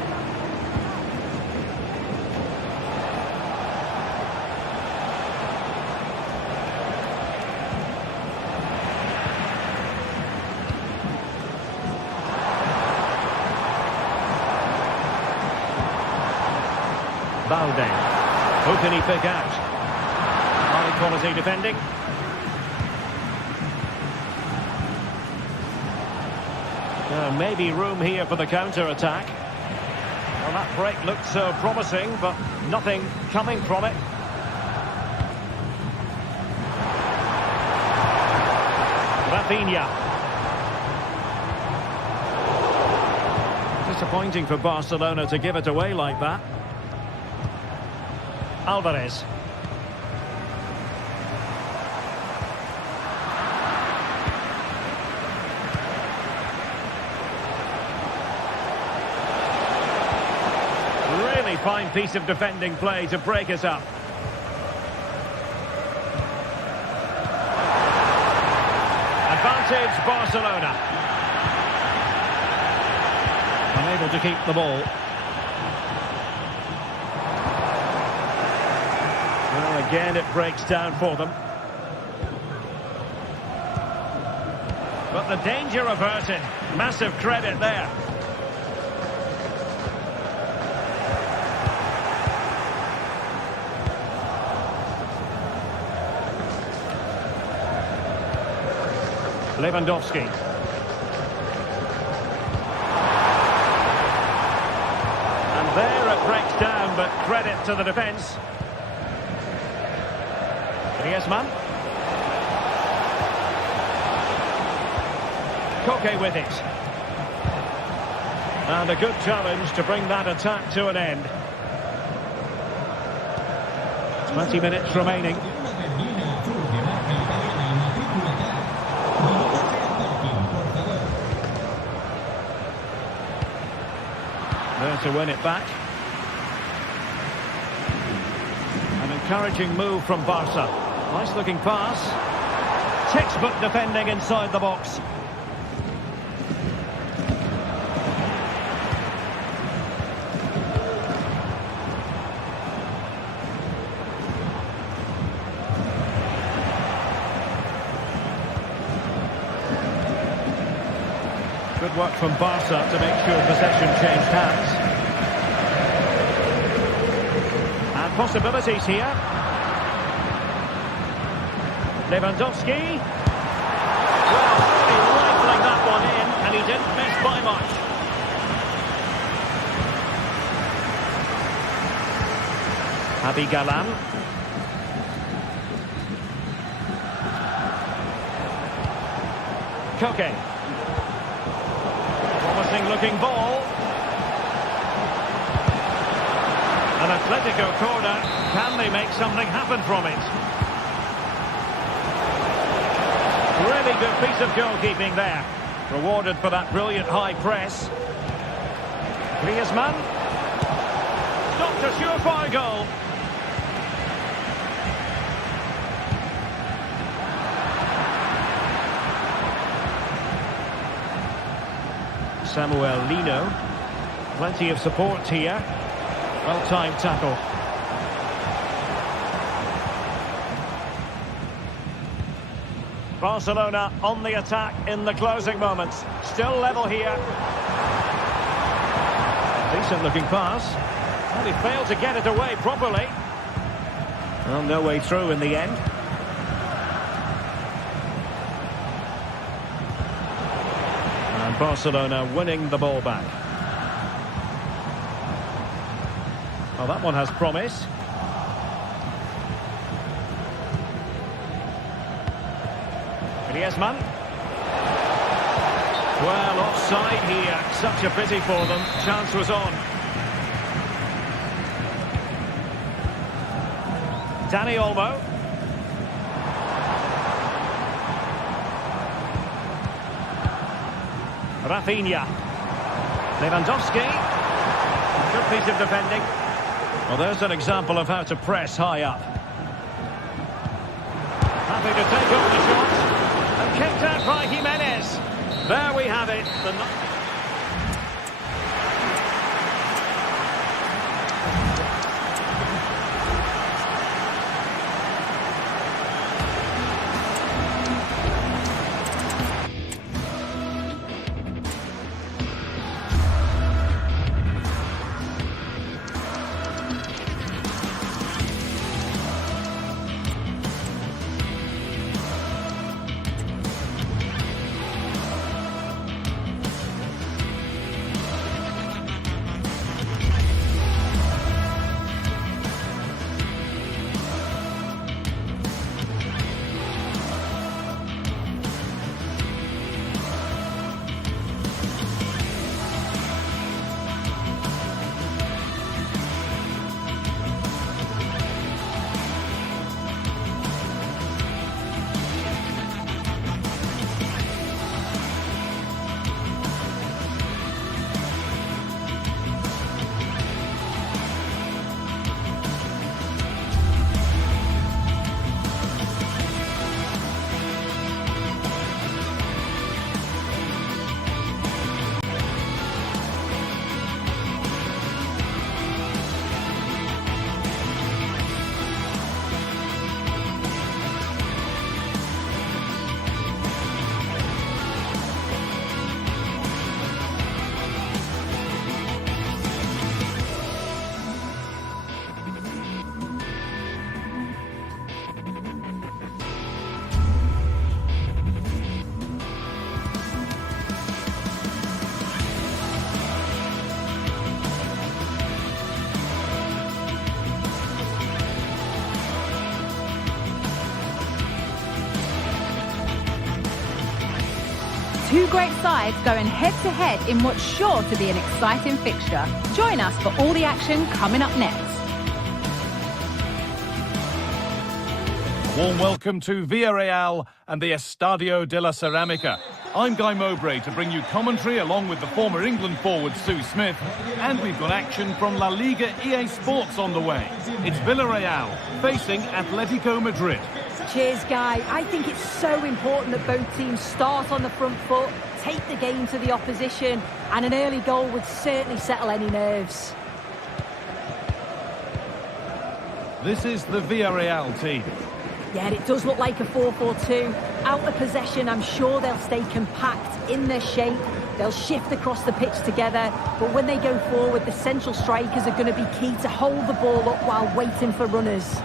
Balde. Who can he pick out? High quality defending. Maybe room here for the counter-attack. Well, that break looked so promising, but nothing coming from it. Rafinha. Disappointing for Barcelona to give it away like that. Alvarez. Really fine piece of defending play to break us up. Advantage Barcelona. Unable to keep the ball. Well, again it breaks down for them. But the danger averted. Massive credit there. Lewandowski. And there it breaks down, but credit to the defence. Griezmann. Koke with it. And a good challenge to bring that attack to an end. 20 minutes remaining. There to win it back. An encouraging move from Barca. Nice looking pass. Textbook defending inside the box. Good work from Barca to make sure possession changed hands. And possibilities here. Lewandowski. Well, really rifling that one in, and he didn't miss by much. Javi Galan. Koke. Promising looking ball. An Atletico corner. Can they make something happen from it? Really good piece of goalkeeping there. Rewarded for that brilliant high press. Griezmann. Not a surefire goal. Samuel Lino. Plenty of support here. Well-timed tackle. Barcelona on the attack in the closing moments. Still level here. Decent looking pass. Well, he failed to get it away properly. Well, no way through in the end. And Barcelona winning the ball back. Well, that one has promise. Griezmann. Well, offside here. Such a pity for them. Chance was on. Dani Olmo. Rafinha. Lewandowski. Good piece of defending. Well, there's an example of how to press high up. Happy to take on the shot. And kicked out by Jimenez. There we have it. Two great sides going head-to-head in what's sure to be an exciting fixture. Join us for all the action coming up next. Warm welcome to Villarreal and the Estadio de la Ceramica. I'm Guy Mowbray to bring you commentary along with the former England forward Sue Smith, and we've got action from La Liga EA Sports on the way. It's Villarreal facing Atletico Madrid. Cheers, Guy. I think it's so important that both teams start on the front foot, take the game to the opposition, and an early goal would certainly settle any nerves. This is the Villarreal team. Yeah, it does look like a 4-4-2. Out of possession, I'm sure they'll stay compact in their shape. They'll shift across the pitch together. But when they go forward, the central strikers are going to be key to hold the ball up while waiting for runners.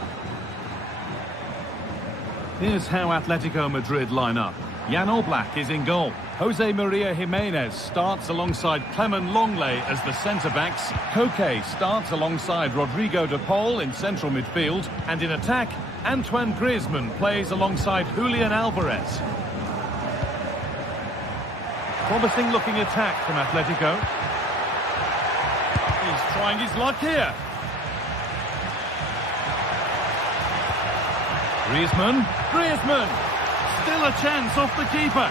Here's how Atletico Madrid line up. Jan Oblak is in goal. Jose Maria Jimenez starts alongside Clement Longley as the centre-backs. Koke starts alongside Rodrigo de Paul in central midfield. And in attack, Antoine Griezmann plays alongside Julian Alvarez. Promising looking attack from Atletico. He's trying his luck here. Griezmann! Still a chance off the keeper.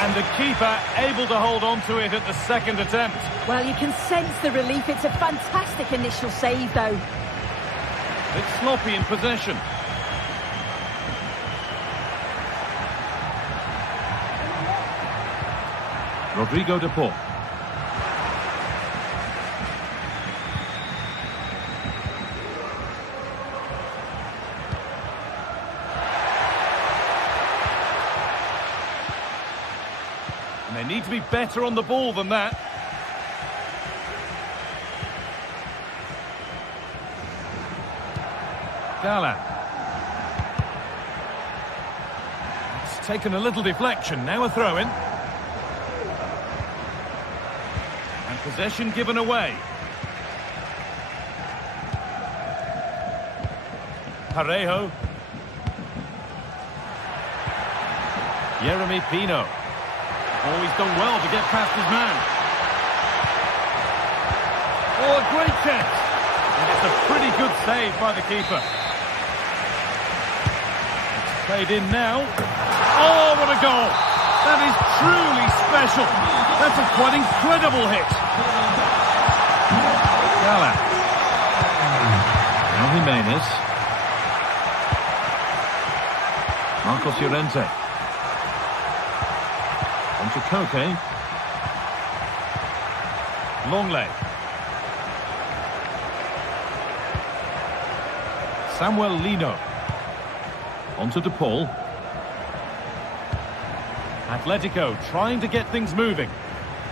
And the keeper able to hold on to it at the second attempt. Well, you can sense the relief. It's a fantastic initial save, though. It's sloppy in possession. Rodrigo de Paul. And they need to be better on the ball than that. Gala. It's taken a little deflection. Now a throw-in. And possession given away. Parejo. Jeremy Pino. Oh, he's done well to get past his man. Oh, a great chance. And it's a pretty good save by the keeper. It's played in now. Oh, what a goal. That is truly special. That's a quite incredible hit. Gala. Now Jimenez. Marcos Llorente. On to Koke. Longley. Samuel Lino. On to De Paul. Atletico trying to get things moving.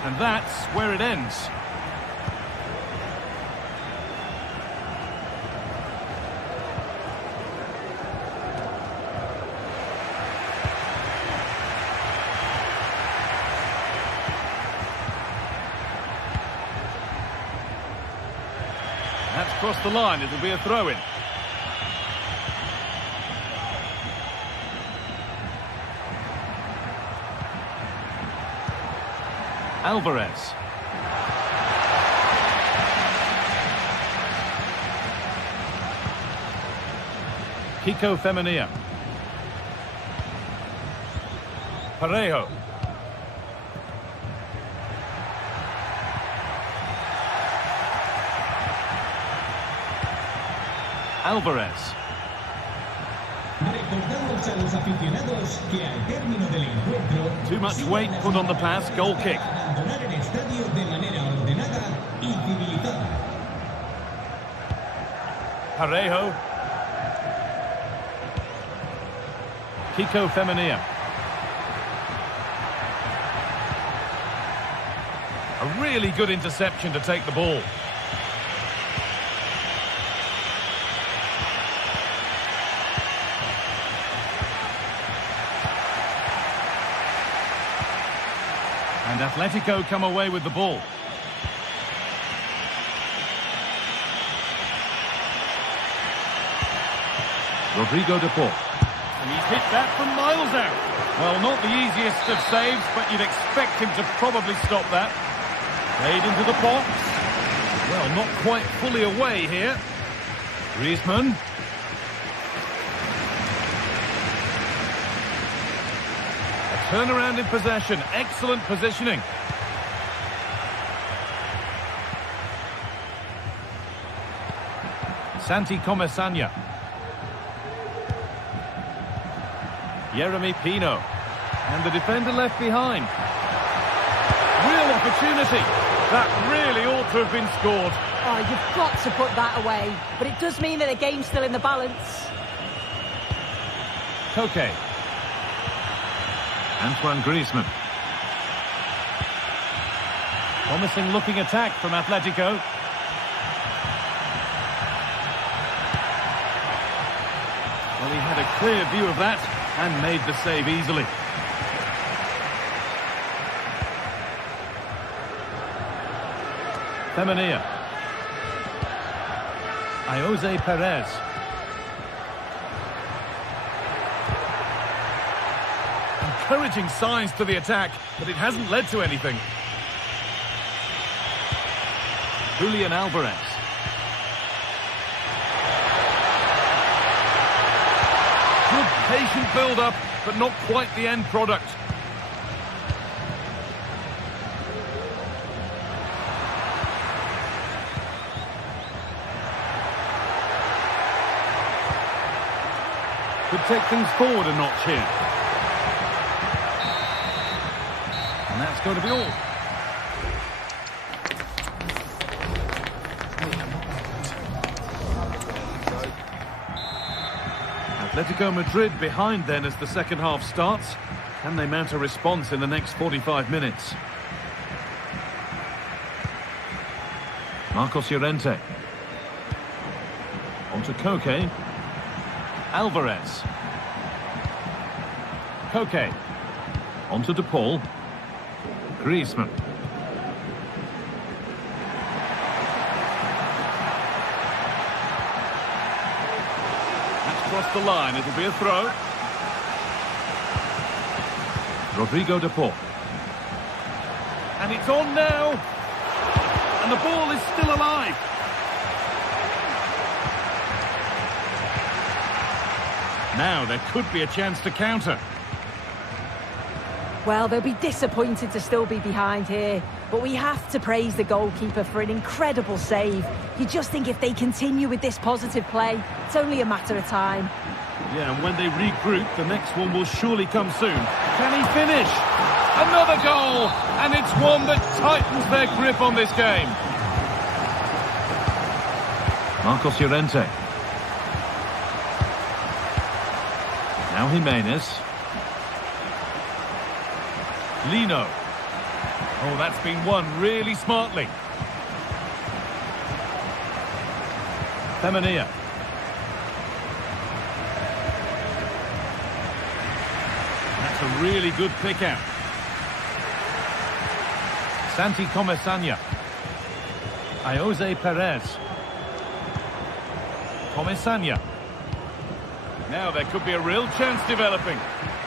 And that's where it ends. That's crossed the line. It'll be a throw-in. Alvarez. Kiko Femenia. Parejo. Alvarez. Recordamos a los aficionados que al término del encuentro Too much weight put on the pass, goal kick. abandonar el estadio de manera ordenada y civilizada. Parejo. Kiko Femenia. A really good interception to take the ball. And Atletico come away with the ball. Rodrigo de Paul. And he's hit that from miles out. Well, not the easiest of saves, but you'd expect him to probably stop that. Played into the box. Well, not quite fully away here. Griezmann. A turnaround in possession. Excellent positioning. Santi Comesanya. Jeremy Pino. And the defender left behind. Real opportunity. That really ought to have been scored. Oh, you've got to put that away. But it does mean that the game's still in the balance. Koke. Antoine Griezmann. Promising looking attack from Atletico. Well, he had a clear view of that and made the save easily. Femenia. Jose Perez. Encouraging signs to the attack, but it hasn't led to anything. Julian Alvarez. Good patient build-up, but not quite the end product. Could take things forward a notch here. And that's going to be all. Atletico Madrid behind then as the second half starts. Can they mount a response in the next 45 minutes? Marcos Llorente. On to Koke. Alvarez. Koke. On to De Paul. Griezmann. That's crossed the line. It'll be a throw. Rodrigo De Paul. And it's on now. And the ball is still alive. Now there could be a chance to counter. Well, they'll be disappointed to still be behind here, but we have to praise the goalkeeper for an incredible save. You just think if they continue with this positive play, it's only a matter of time. Yeah, and when they regroup, the next one will surely come soon. Can he finish? Another goal! And it's one that tightens their grip on this game. Marcos Llorente. Now Jimenez. Lino. Oh, that's been won really smartly. Femenia. That's a really good pick out. Santi Comesanya. Jose Perez. Comesanya. Now there could be a real chance developing.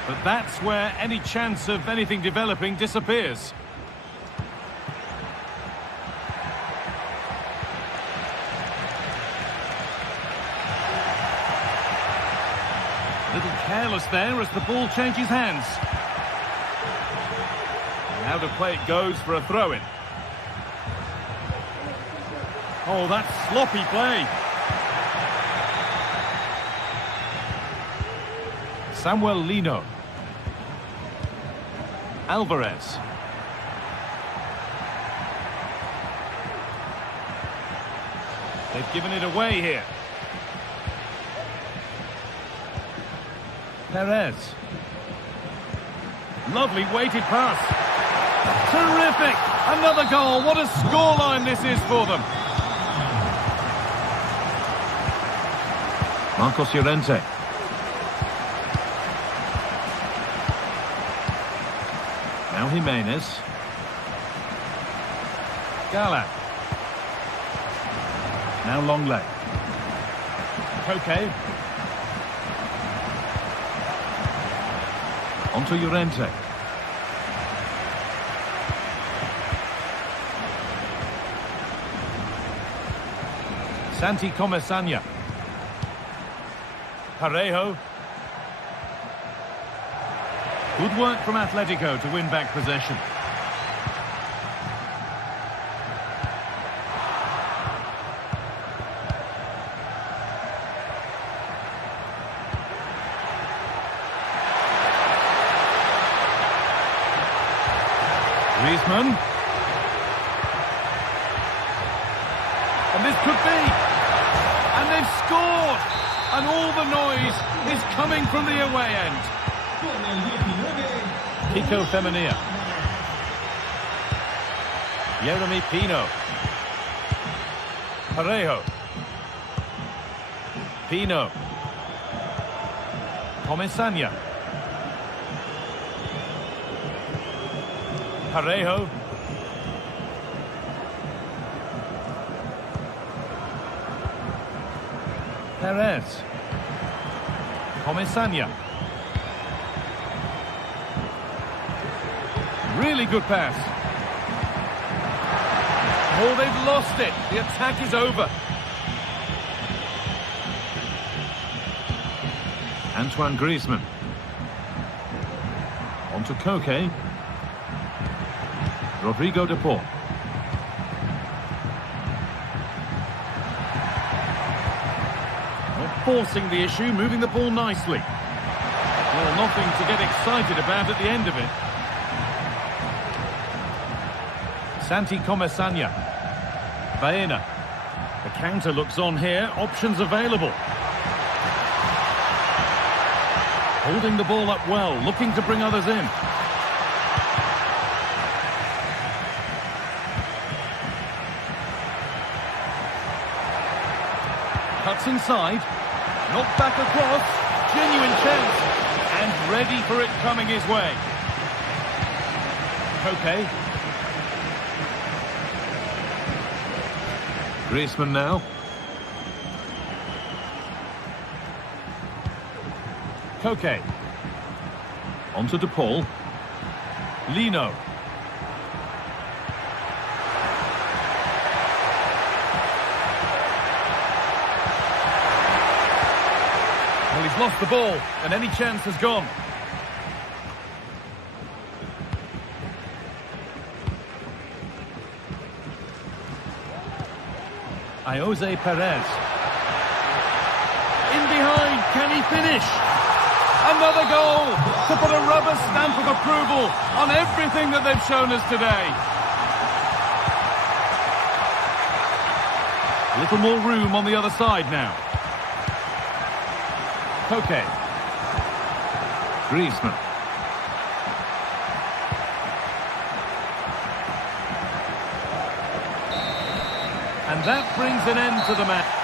But that's where any chance of anything developing disappears. A little careless there as the ball changes hands. And out of play it goes for a throw-in. Oh, that's sloppy play. Samuel Lino. Alvarez. They've given it away here. Perez. Lovely weighted pass. Terrific! Another goal. What a scoreline this is for them. Marcos Llorente. Now Jimenez. Gala. Now Longley. Koke. Onto Llorente. Santi Comesaña. Parejo. Good work from Atletico to win back possession. Griezmann. And this could be. And they've scored. And all the noise is coming from the away end. Kiko Femenia. Yeremy Pino. Parejo. Pino. Comesaña. Parejo. Perez. Comesaña. Really good pass. Oh, they've lost it. The attack is over. Antoine Griezmann. On to Koke. Rodrigo de Paul. Not forcing the issue, moving the ball nicely. Well, nothing to get excited about at the end of it. Santi Comesaña. Baena. The counter looks on here. Options available. Holding the ball up well, looking to bring others in. Cuts inside. Knocked back across. Genuine chance. And ready for it coming his way. Koke. Griezmann now. Koke. Onto De Paul. Lino. Well, he's lost the ball, and any chance has gone. Jose Perez. In behind, can he finish? Another goal to put a rubber stamp of approval on everything that they've shown us today. A little more room on the other side now. Koke. Griezmann. And that brings an end to the match.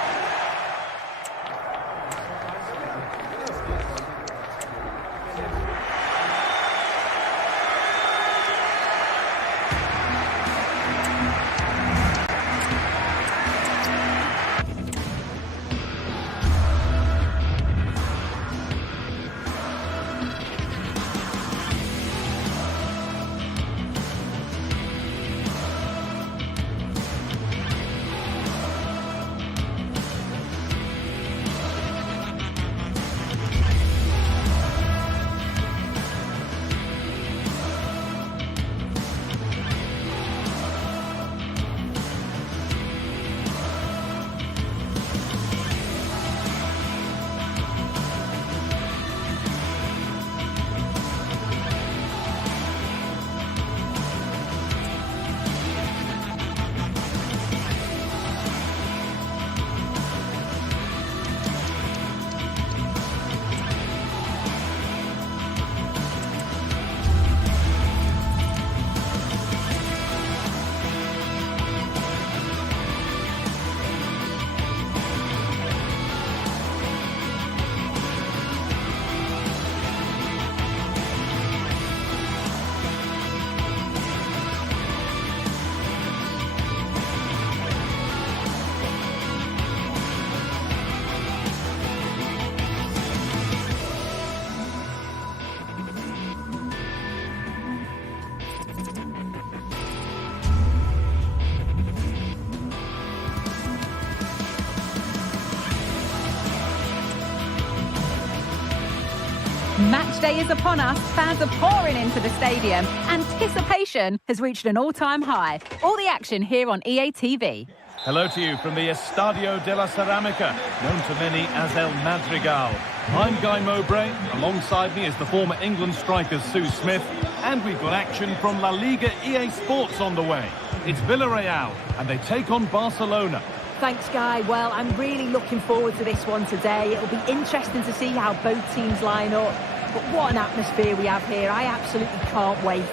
day is upon us. Fans are pouring into the stadium. Anticipation has reached an all-time high. All the action here on EA TV. Hello to you from the Estadio de la Ceramica, known to many as El Madrigal. I'm Guy Mowbray. Alongside me is the former England striker Sue Smith. And we've got action from La Liga EA Sports on the way. It's Villarreal, and they take on Barcelona. Thanks, Guy. Well, I'm really looking forward to this one today. It'll be interesting to see how both teams line up. But what an atmosphere we have here. I absolutely can't wait.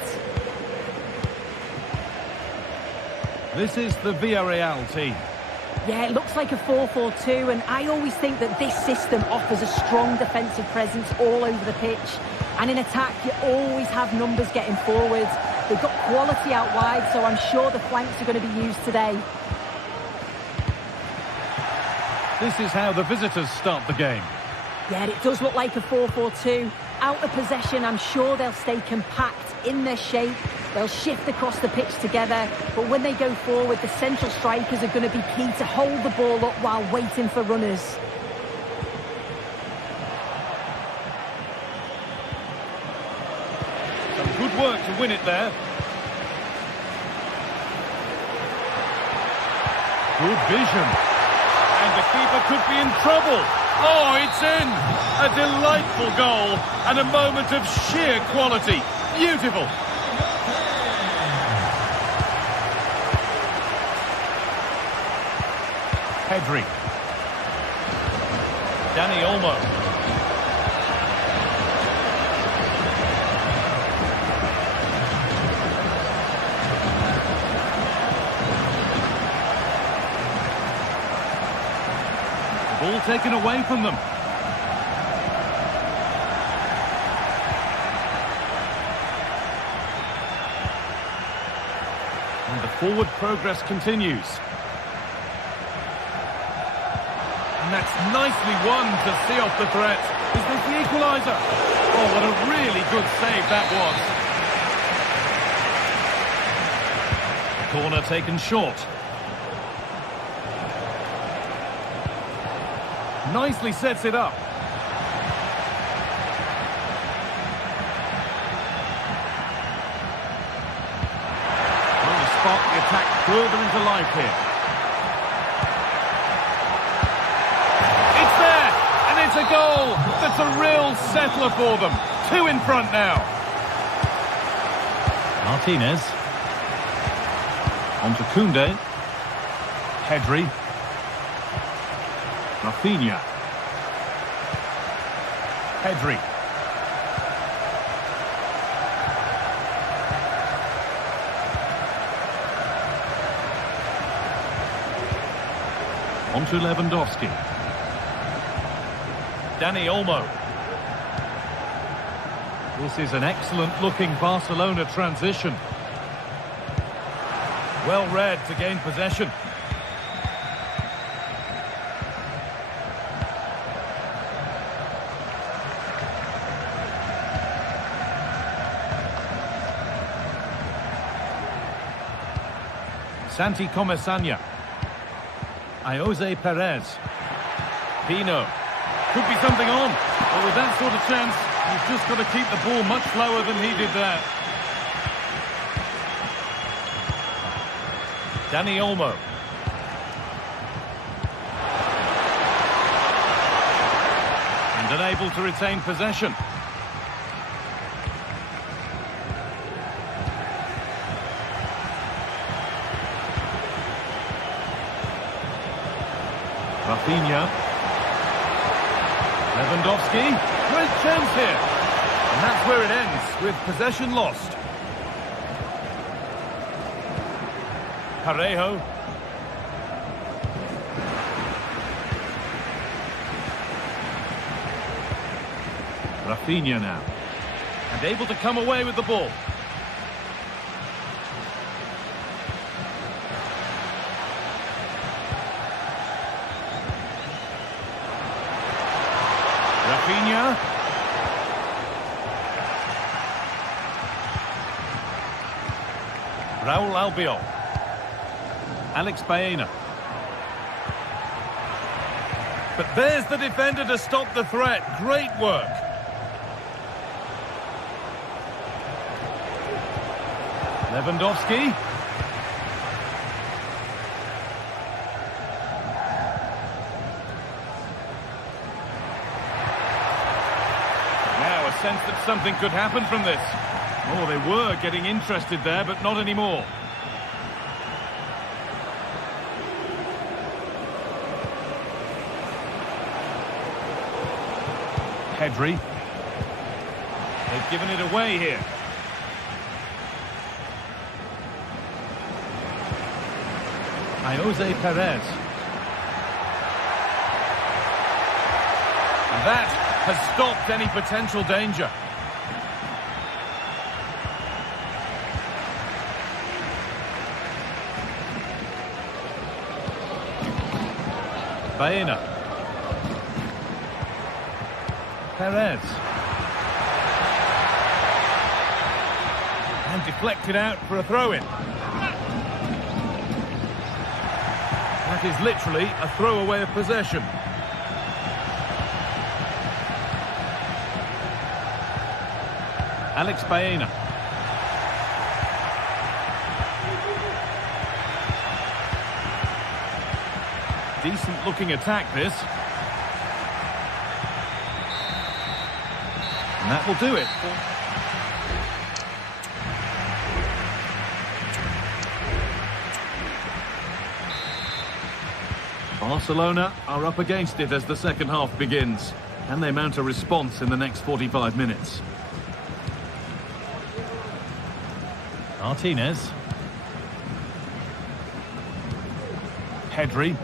This is the Villarreal team. Yeah, it looks like a 4-4-2, and I always think that this system offers a strong defensive presence all over the pitch. And in attack, you always have numbers getting forwards. They've got quality out wide, so I'm sure the flanks are going to be used today. This is how the visitors start the game. Yeah, it does look like a 4-4-2. Out of possession, I'm sure they'll stay compact in their shape. They'll shift across the pitch together. But when they go forward, the central strikers are going to be key to hold the ball up while waiting for runners. Some good work to win it there. Good vision. And the keeper could be in trouble. Oh, it's in! A delightful goal and a moment of sheer quality. Beautiful. Pedri. Dani Olmo. Ball taken away from them. And the forward progress continues. And that's nicely won to see off the threat. Is this the equaliser? Oh, what a really good save that was. Corner taken short. Nicely sets it up. Well, to spark the attack further into life here. It's there, and it's a goal. That's a real settler for them. 2 in front now. Martinez. On to Koundé. Pedri. Rafinha. Pedri. On to Lewandowski. Dani Olmo. This is an excellent-looking Barcelona transition. Well read to gain possession. Santi Comesaña. Jose Perez. Pino. Could be something on. But with that sort of chance, you've just got to keep the ball much lower than he did there. Dani Olmo. And unable to retain possession. Rafinha. Lewandowski. Great chance here. And that's where it ends, with possession lost. Parejo. Rafinha now. And able to come away with the ball. Rafinha. Raul Albiol. Alex Baena. But there's the defender to stop the threat. Great work. Lewandowski. Now a sense that something could happen from this. Oh, they were getting interested there, but not anymore. Pedri. They've given it away here. Jose Perez. And that has stopped any potential danger. Baena. Perez. And deflected out for a throw-in. That is literally a throwaway of possession. Alex Baena. Decent looking attack this. And that will do it. Barcelona are up against it as the second half begins. Can they mount a response in the next 45 minutes? Martinez. Pedri.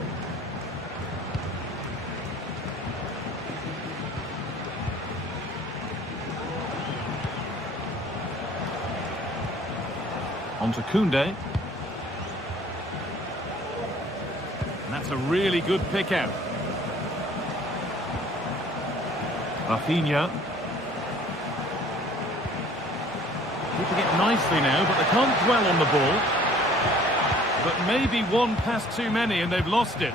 On to Koundé. And that's a really good pick out. Rafinha. Keeping it nicely now, but they can't dwell on the ball. But maybe one pass too many and they've lost it.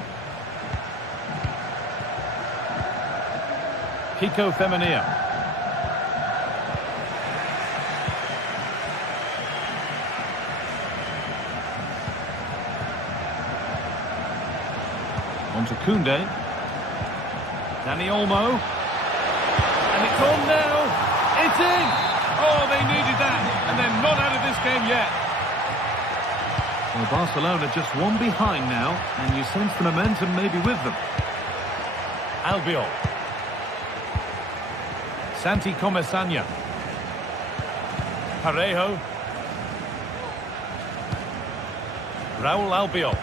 Kiko Femenia. On to Koundé. Dani Olmo. And it's on now. It's in. Oh, they needed that. And they're not out of this game yet. Well, Barcelona just one behind now. And you sense the momentum maybe with them. Albiol. Santi Comesanya. Parejo. Raul Albiol.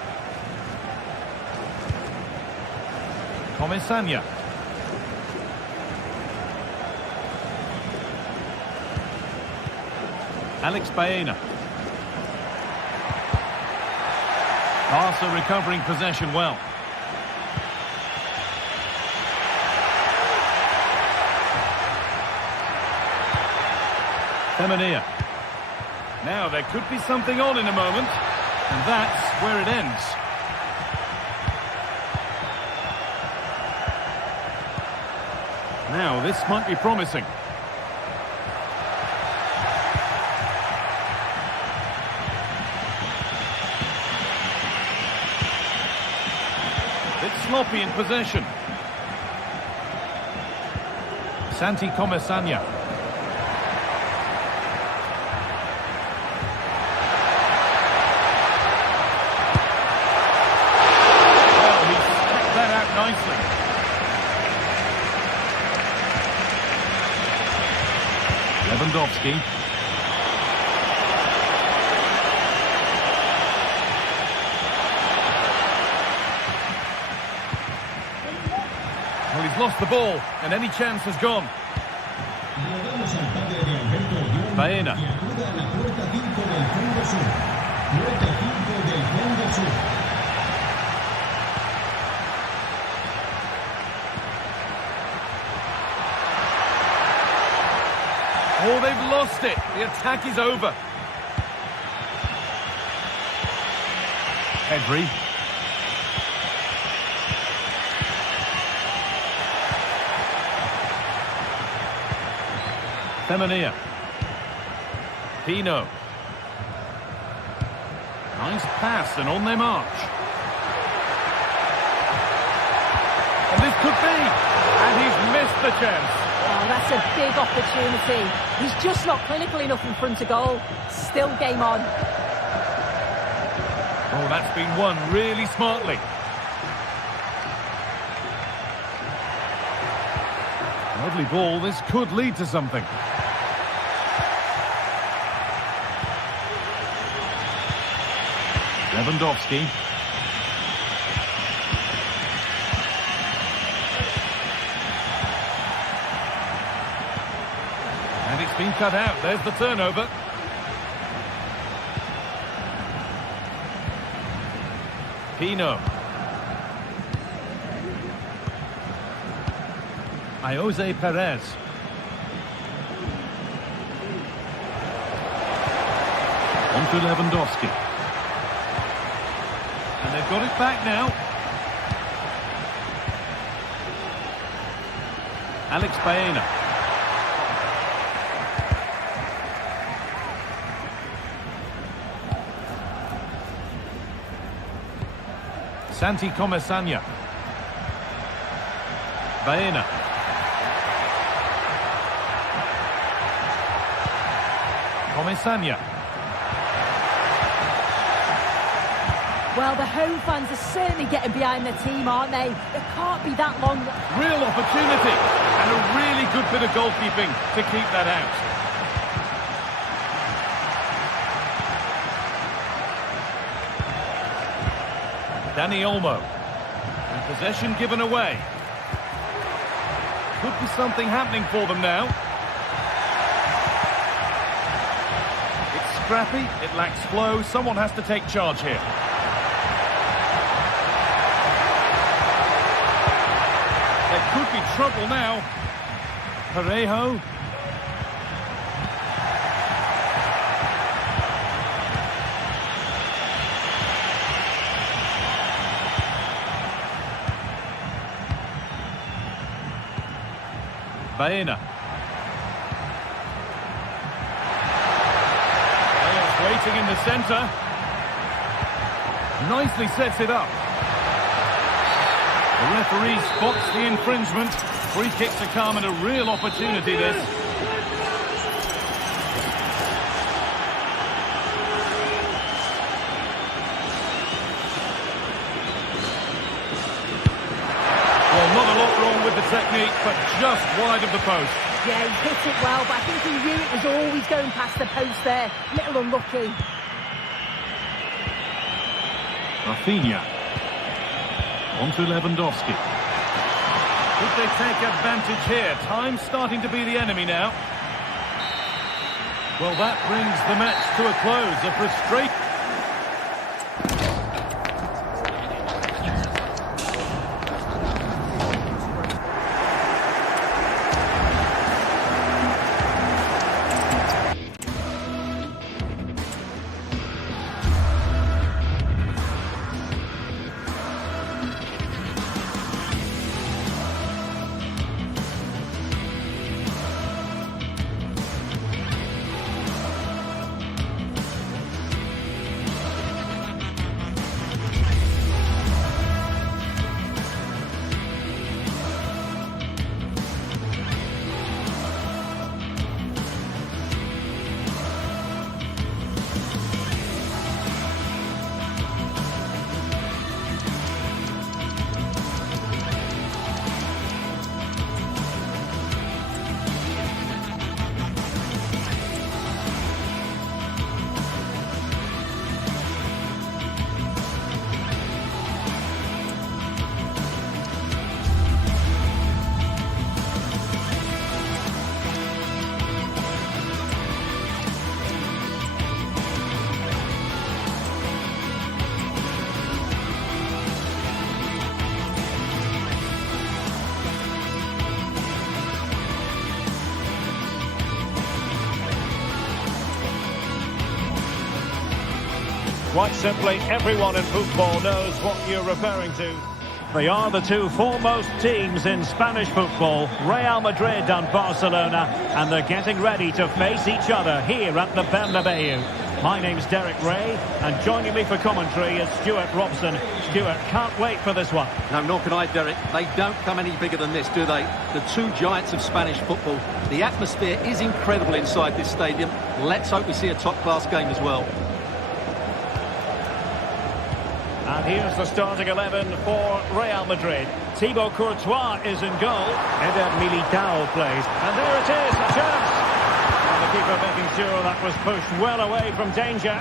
Comesanya. Alex Baena. Barca recovering possession well. Femenia. Now there could be something on in a moment, and that's where it ends. Now, this might be promising. Bit sloppy in possession. Santi Comesanya. Well, he's picked that out nicely. Lewandowski. Well, he's lost the ball, and any chance has gone. Baena. Oh, they've lost it. The attack is over. Pedri. Femenia. Pino. Nice pass and on their march. And this could be. And he's missed the chance. Oh, that's a big opportunity. He's just not clinical enough in front of goal. Still game on. Oh, that's been won really smartly. Lovely ball. This could lead to something. Lewandowski. And it's been cut out. There's the turnover. Pino. Jose Perez. On to Lewandowski. And they've got it back now. Alex Baena. Santi Comesaña. Baena. Comesaña. Well, the home fans are certainly getting behind their team, aren't they? It can't be that long. Real opportunity. And a really good bit of goalkeeping to keep that out. Dani Olmo. And possession given away. Could be something happening for them now. It's scrappy, it lacks flow. Someone has to take charge here. There could be trouble now. Parejo. Baena. Players waiting in the centre. Nicely sets it up. The referee spots the infringement. Free kick to come and a real opportunity this. Well, not a lot wrong with the technique, but just wide of the post. Yeah, he hit it well, but I think he knew it was always going past the post there. Little unlucky. Rafinha. On to Lewandowski. Could they take advantage here? Time's starting to be the enemy now. Well, that brings the match to a close. A frustrating... Quite simply, everyone in football knows what you're referring to. They are the two foremost teams in Spanish football, Real Madrid and Barcelona, and they're getting ready to face each other here at the Bernabeu. My name's Derek Ray, and joining me for commentary is Stuart Robson. Stuart, can't wait for this one. No, nor can I, Derek. They don't come any bigger than this, do they? The two giants of Spanish football. The atmosphere is incredible inside this stadium. Let's hope we see a top-class game as well. And here's the starting 11 for Real Madrid. Thibaut Courtois is in goal. Eder Militao plays. And there it is, a chance. And the keeper making sure that was pushed well away from danger.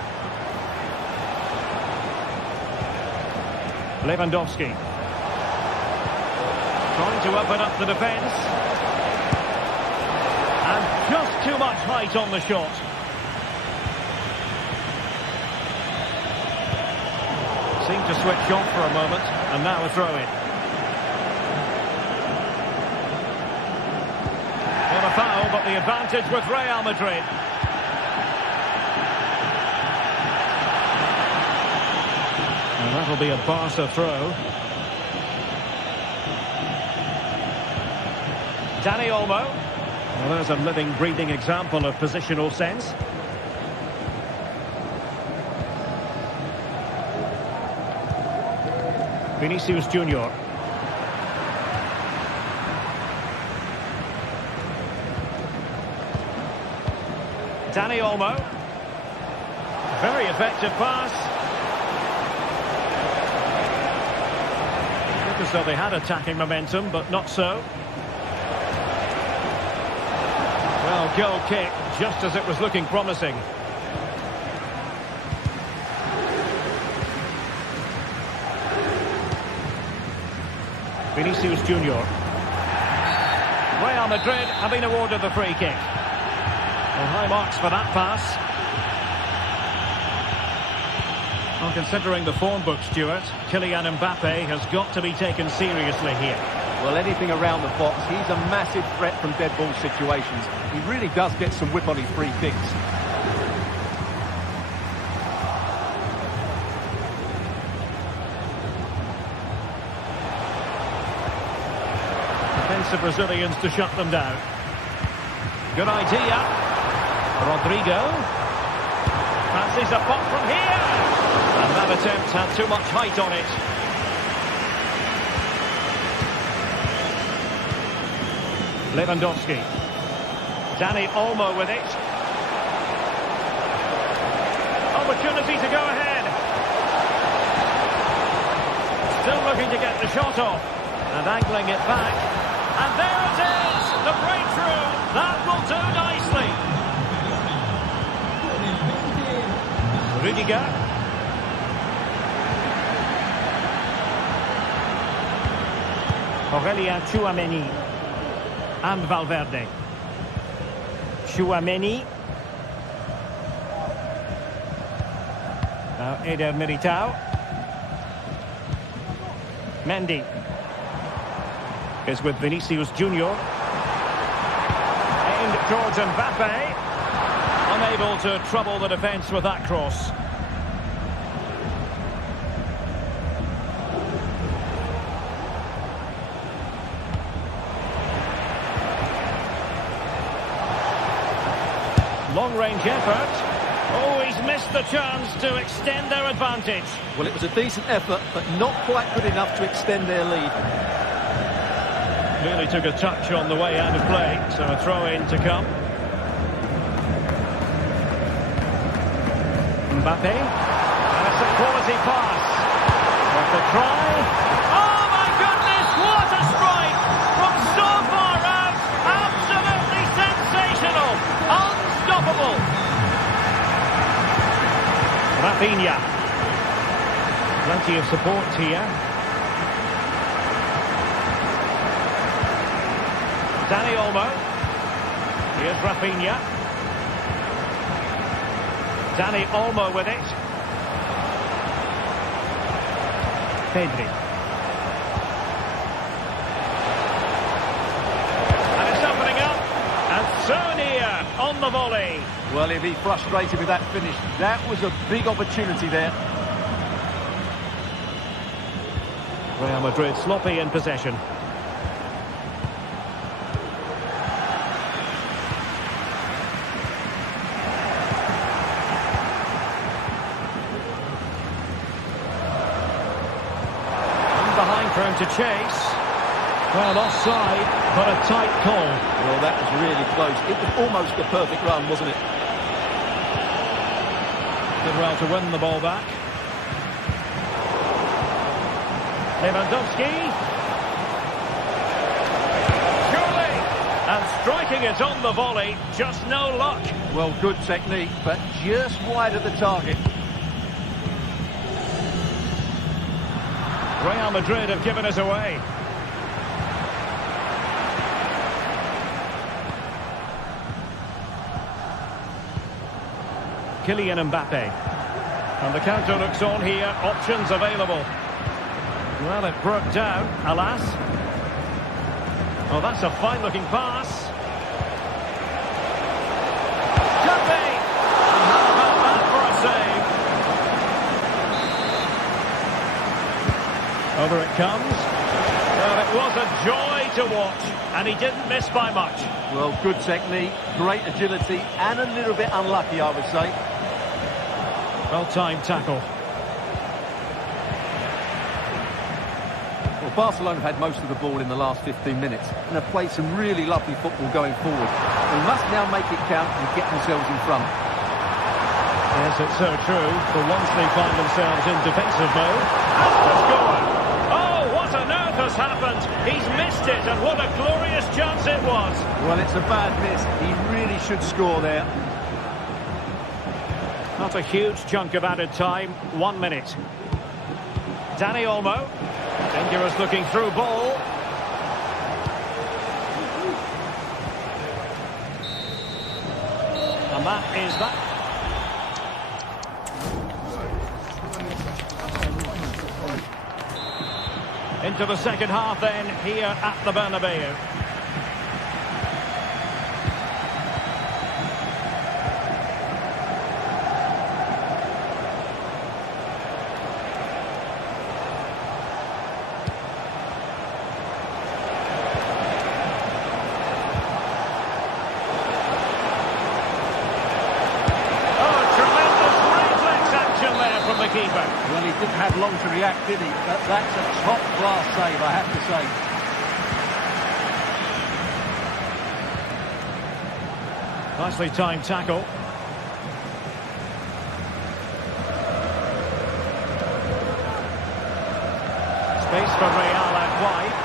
Lewandowski. Trying to open up the defence. And just too much height on the shot. Seemed to switch off for a moment, and now a throw-in. On a foul, but the advantage with Real Madrid. And that'll be a Barca throw. Dani Olmo. Well, there's a living, breathing example of positional sense. Vinicius Junior. Dani Olmo. Very effective pass. Looked as though they had attacking momentum, but not so. Well, goal kick, just as it was looking promising. Vinicius Junior. Real Madrid have been awarded the free kick. Well, high marks for that pass. Well, considering the form book, Stuart, Kylian Mbappe has got to be taken seriously here. Well, anything around the box, he's a massive threat from dead ball situations. He really does get some whip on his free kicks. Defensive Brazilians to shut them down. Good idea. Rodrigo. Fancies a pop from here. And that attempt had too much height on it. Lewandowski. Dani Olmo with it. Opportunity to go ahead. Still looking to get the shot off. And angling it back. And there it is! The breakthrough! That will do nicely. Rudiger. Aurelien Tchouameni. And Valverde. Tchouameni. Now Eder Militao. Mendy is with Vinicius Junior. Aimed towards Mbappe. Unable to trouble the defence with that cross. Long-range effort. Oh, he's missed the chance to extend their advantage. Well, it was a decent effort, but not quite good enough to extend their lead. Nearly took a touch on the way out of play, so a throw-in to come. Mbappe. And it's a quality pass. Worth a try. Oh, my goodness, what a strike! From so far out, absolutely sensational. Unstoppable. Rafinha. Plenty of support here. Dani Olmo. Here's Rafinha. Dani Olmo with it. Pedri. And it's opening up. And so near on the volley. Well, he'll be frustrated with that finish. That was a big opportunity there. Real Madrid sloppy in possession. For him to chase. Well, offside, but a tight call. Well, that was really close. It was almost a perfect run, wasn't it? Did well to win the ball back. Lewandowski. Surely! And striking it on the volley, just no luck. Well, good technique, but just wide of the target. Real Madrid have given it away. Kylian Mbappe. And the counter looks on here. Options available. Well, it broke down, alas. Oh, that's a fine-looking pass. Mbappe! And how about that for a save? Over it comes. Well, it was a joy to watch, and he didn't miss by much. Well, good technique, great agility, and a little bit unlucky, I would say. Well-timed tackle. Well, Barcelona have had most of the ball in the last 15 minutes and have played some really lovely football going forward. They must now make it count and get themselves in front. Yes, it's so true. For once they find themselves in defensive mode. And to score! Oh, what on earth has happened? He's missed it, and what a glorious chance it was. Well, it's a bad miss. He really should score there. Not a huge chunk of added time. 1 minute. Dani Olmo. Dangerous looking through ball. And that is that. Into the second half then, here at the Bernabeu. Well, he didn't have long to react, did he? But that's a top-class save, I have to say. Nicely timed tackle. Space for Real out wide.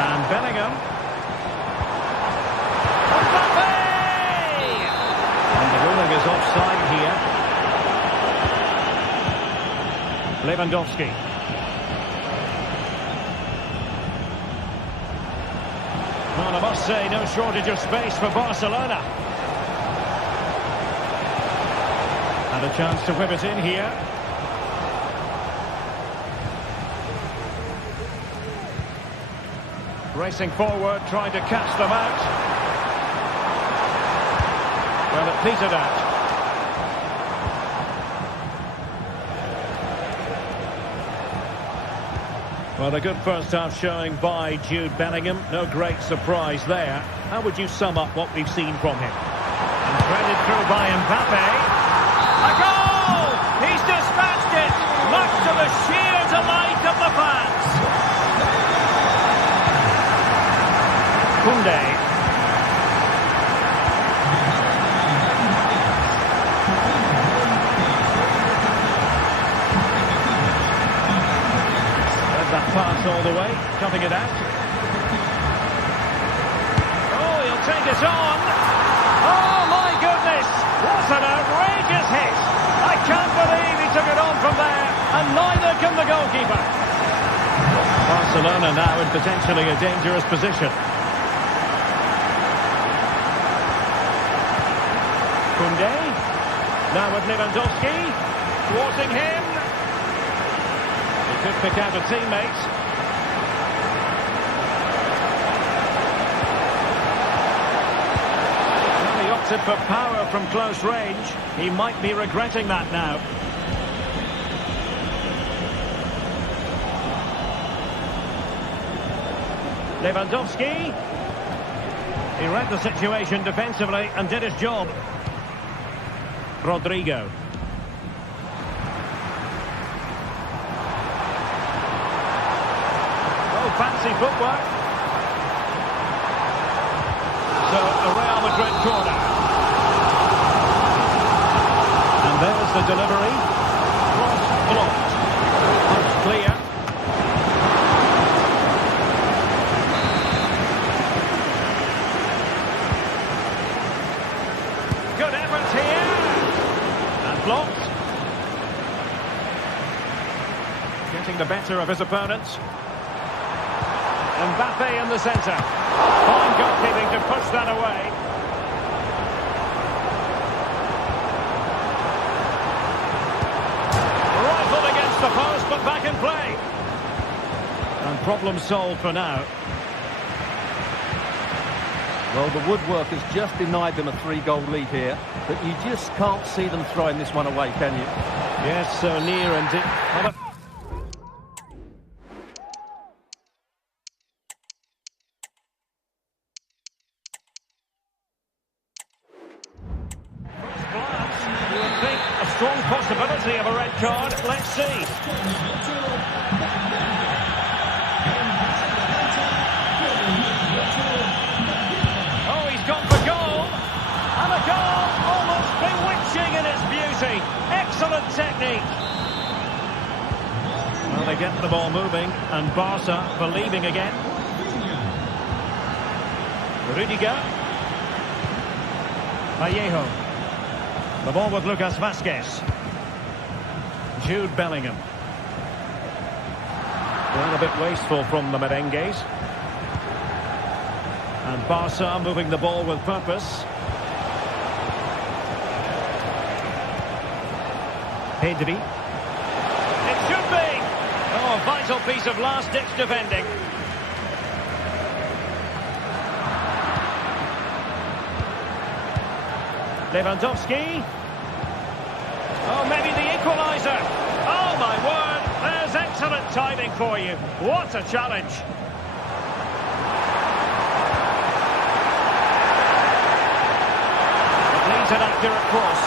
And Bellingham. Mbappe! And the ruling is offside here. Lewandowski. Well, I must say, no shortage of space for Barcelona. And a chance to whip it in here. Racing forward, trying to catch them out. Well, it petered out. Well, a good first half showing by Jude Bellingham. No great surprise there. How would you sum up what we've seen from him? And threaded through by Mbappe. A goal! He's dispatched it! Much to the sheer delight of the fans. Koundé. That pass all the way, cutting it out. Oh, he'll take it on. Oh, my goodness. What an outrageous hit. I can't believe he took it on from there, and neither can the goalkeeper. Barcelona now in potentially a dangerous position. Koundé. Now with Lewandowski. Thwarting him. Could pick out a teammate. Well, he opted for power from close range. He might be regretting that now. Lewandowski. He read the situation defensively and did his job. Rodrigo. fancy footwork. So, a Real Madrid corner. And there's the delivery. Cross blocked. That's clear. Good effort here. And blocked. Getting the better of his opponents. Mbappe in the centre. Fine goalkeeping to push that away. Rifled against the post, but back in play. And problem solved for now. Well, the woodwork has just denied them a 3-goal lead here, but you just can't see them throwing this one away, can you? Yes, so near and deep. You would think a strong possibility of a red card. Let's see. Oh, he's gone for goal. And a goal almost bewitching in its beauty. Excellent technique. Well, they get the ball moving, and Barca believing again. Rudiger. Vallejo. The ball with Lucas Vazquez. Jude Bellingham. Well, a bit wasteful from the merengues. And Barca moving the ball with purpose. Pedri. It should be! Oh, a vital piece of last-ditch defending. Lewandowski. Oh, maybe the equaliser. Oh, my word. There's excellent timing for you. What a challenge. It needs an accurate cross.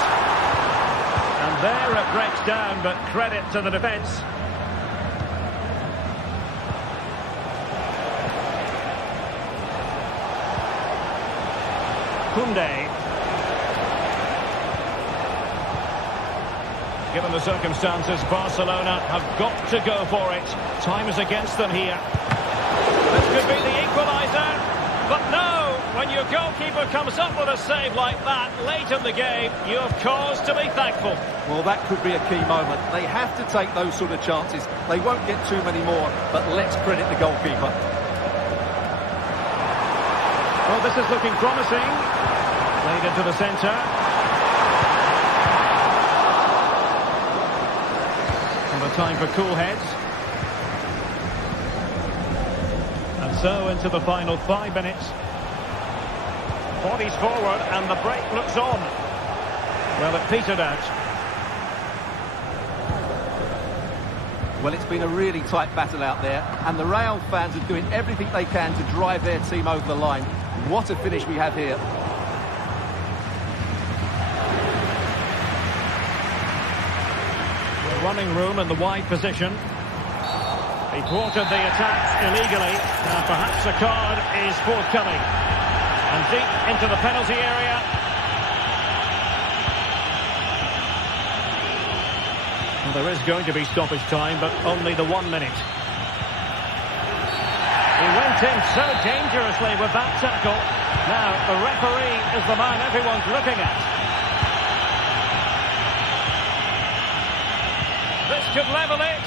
And there it breaks down, but credit to the defence. Koundé. Given the circumstances, Barcelona have got to go for it. Time is against them here. This could be the equaliser. But no, when your goalkeeper comes up with a save like that late in the game, you have cause to be thankful. Well, that could be a key moment. They have to take those sort of chances. They won't get too many more, but let's credit the goalkeeper. Well, this is looking promising. Played into the centre. Time for cool heads. And so into the final 5 minutes. Bodies forward and the break looks on. Well, it petered out. Well, it's been a really tight battle out there, and the Real fans are doing everything they can to drive their team over the line. What a finish we have here. Running room in the wide position. He thwarted the attack illegally. Now perhaps a card is forthcoming. And deep into the penalty area. Well, there is going to be stoppage time, but only the 1 minute. He went in so dangerously with that tackle. Now the referee is the man everyone's looking at. This could level it.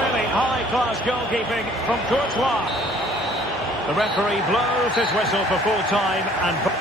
Really high-class goalkeeping from Courtois. The referee blows his whistle for full time and...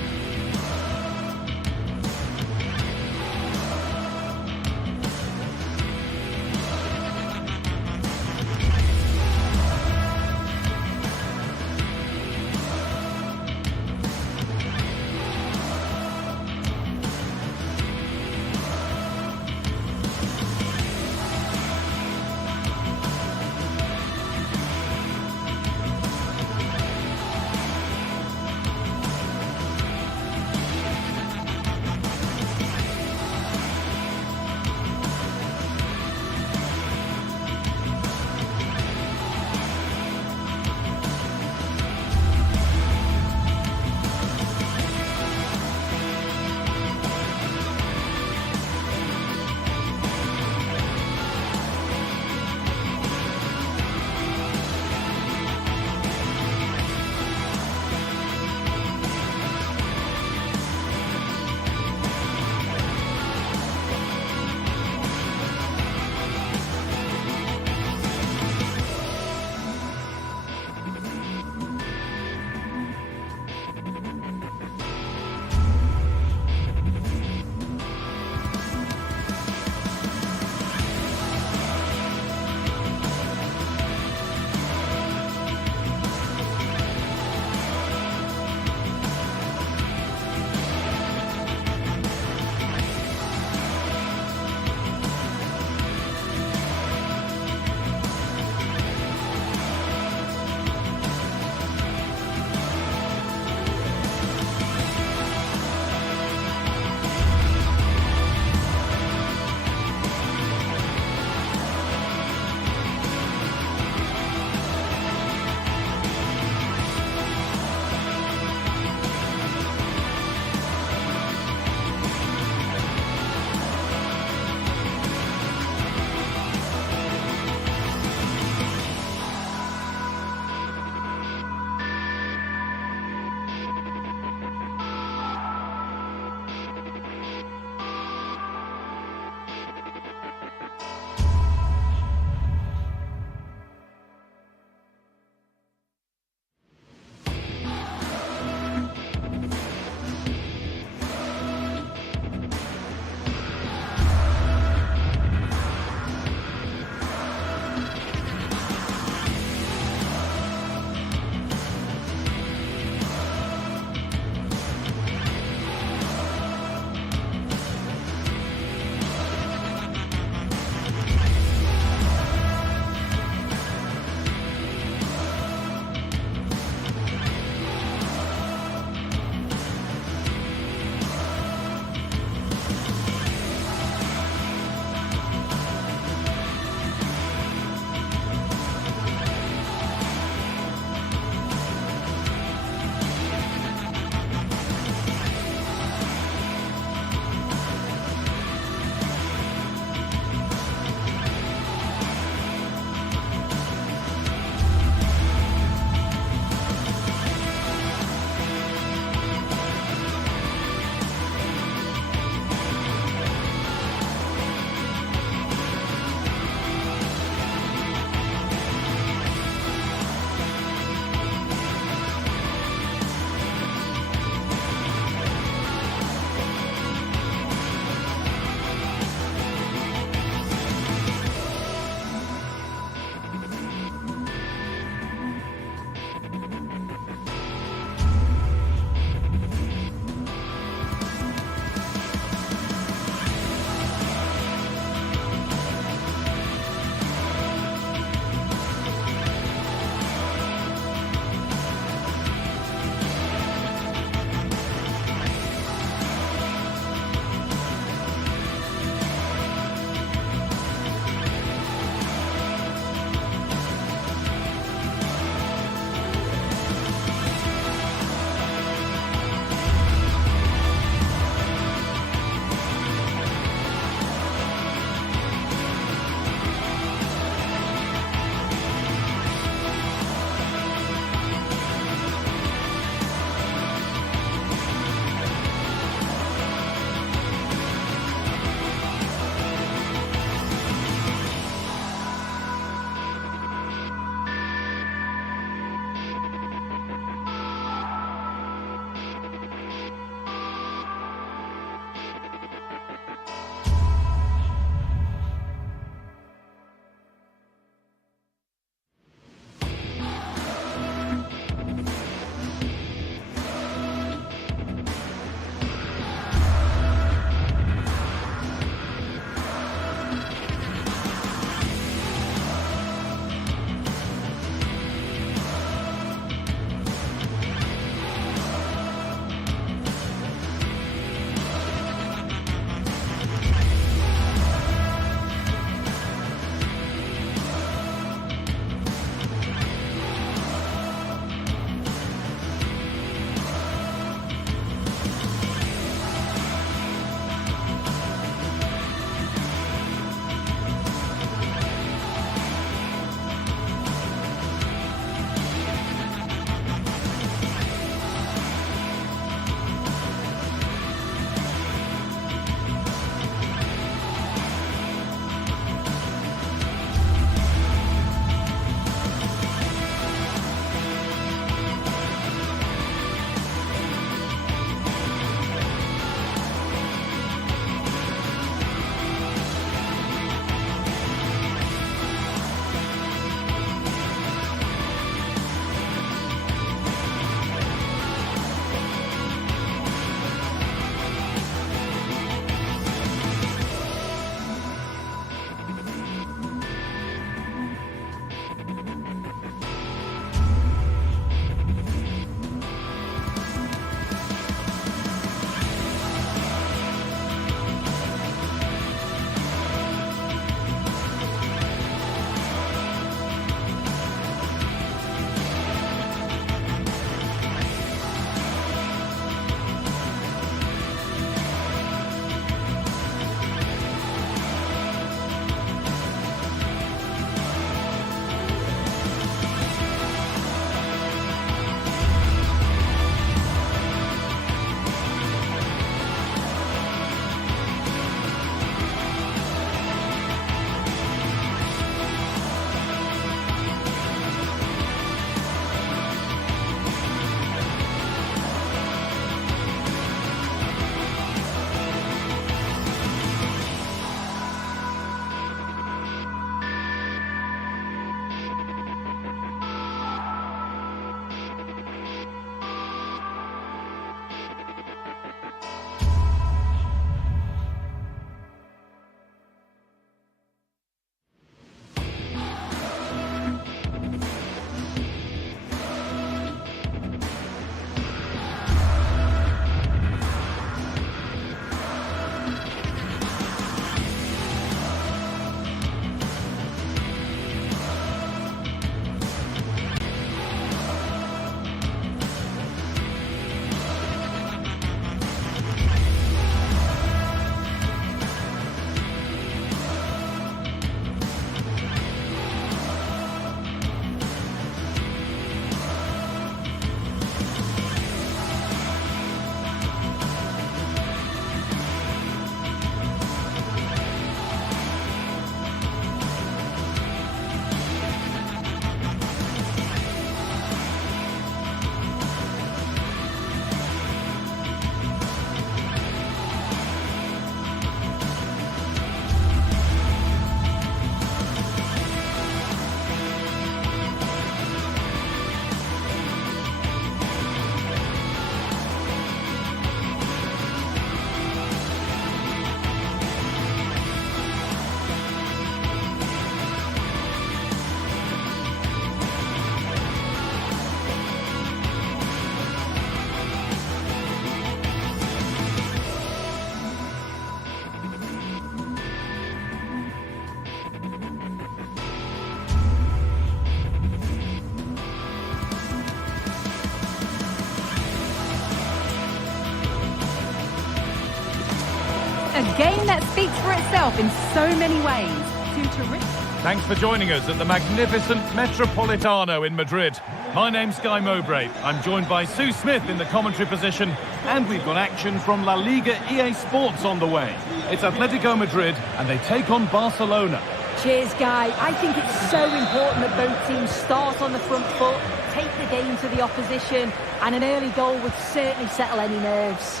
A game that speaks for itself in so many ways. Two terrific... Thanks for joining us at the magnificent Metropolitano in Madrid. My name's Guy Mowbray. I'm joined by Sue Smith in the commentary position, and we've got action from La Liga EA Sports on the way. It's Atletico Madrid, and they take on Barcelona. Cheers, Guy. I think it's so important that both teams start on the front foot, take the game to the opposition, and an early goal would certainly settle any nerves.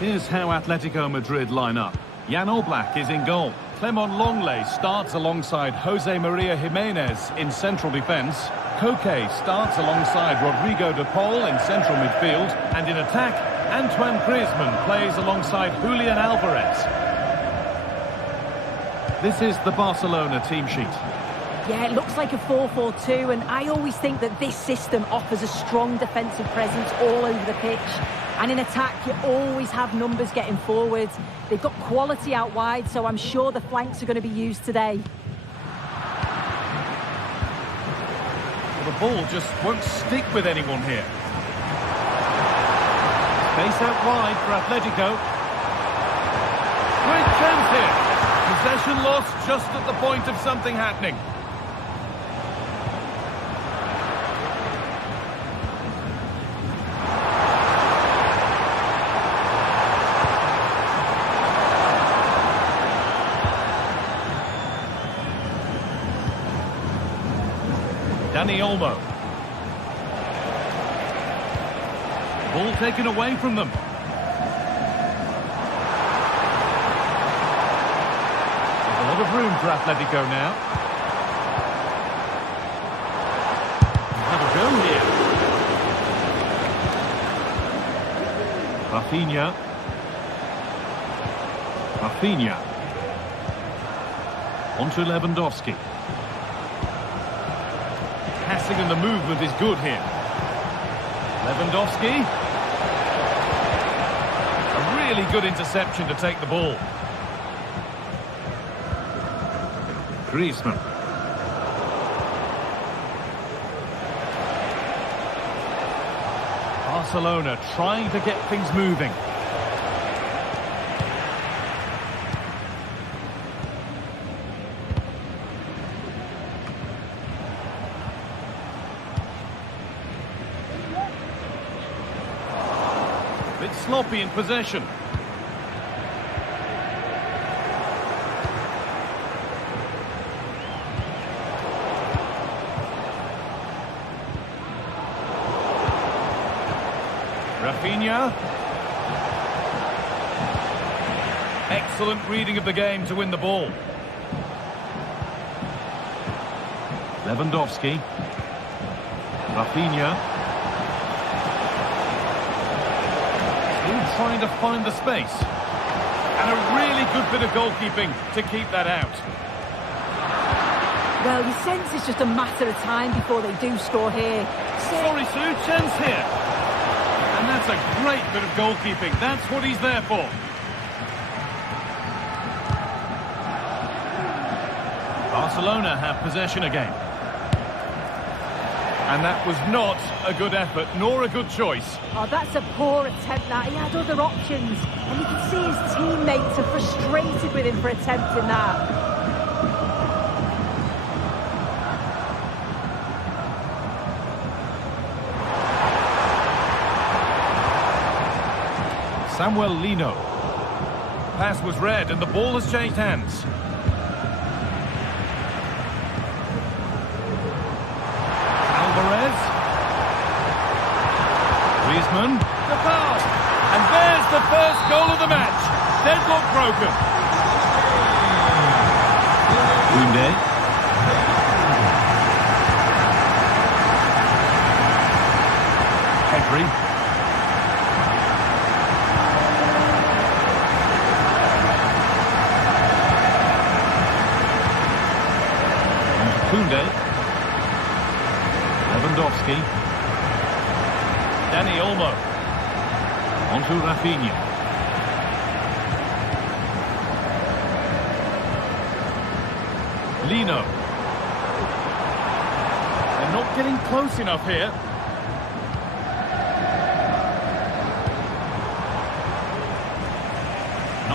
Here's how Atletico Madrid line up. Jan Oblak is in goal. Clement Longley starts alongside Jose Maria Jimenez in central defence. Koke starts alongside Rodrigo de Paul in central midfield. And in attack, Antoine Griezmann plays alongside Julian Alvarez. This is the Barcelona team sheet. Yeah, it looks like a 4-4-2, and I always think that this system offers a strong defensive presence all over the pitch. And in attack, you always have numbers getting forward. They've got quality out wide, so I'm sure the flanks are going to be used today. Well, the ball just won't stick with anyone here. Space out wide for Atletico. Great chance here. Possession lost just at the point of something happening. Dani Olmo. Ball taken away from them. There's a lot of room for Atletico now. Have a go here. Rafinha. On to Lewandowski. Passing and the movement is good here. Lewandowski. A really good interception to take the ball. Griezmann. Barcelona trying to get things moving. Bit sloppy in possession. Rafinha. Excellent reading of the game to win the ball. Lewandowski. Rafinha. Still trying to find the space. And a really good bit of goalkeeping to keep that out. Well, you sense it's just a matter of time before they do score here. Sorry, Sue, chance here. And that's a great bit of goalkeeping. That's what he's there for. Barcelona have possession again. And that was not a good effort, nor a good choice. Oh, that's a poor attempt, that. He had other options. And you can see his teammates are frustrated with him for attempting that. Samuel Lino. Pass was read and the ball has changed hands. Alvarez. Griezmann. The pass. And there's the first goal of the match. Deadlock broken. Koundé. Pedri. Koundé. Lewandowski. Dani Olmo. On to Rafinha. Lino. They're not getting close enough here.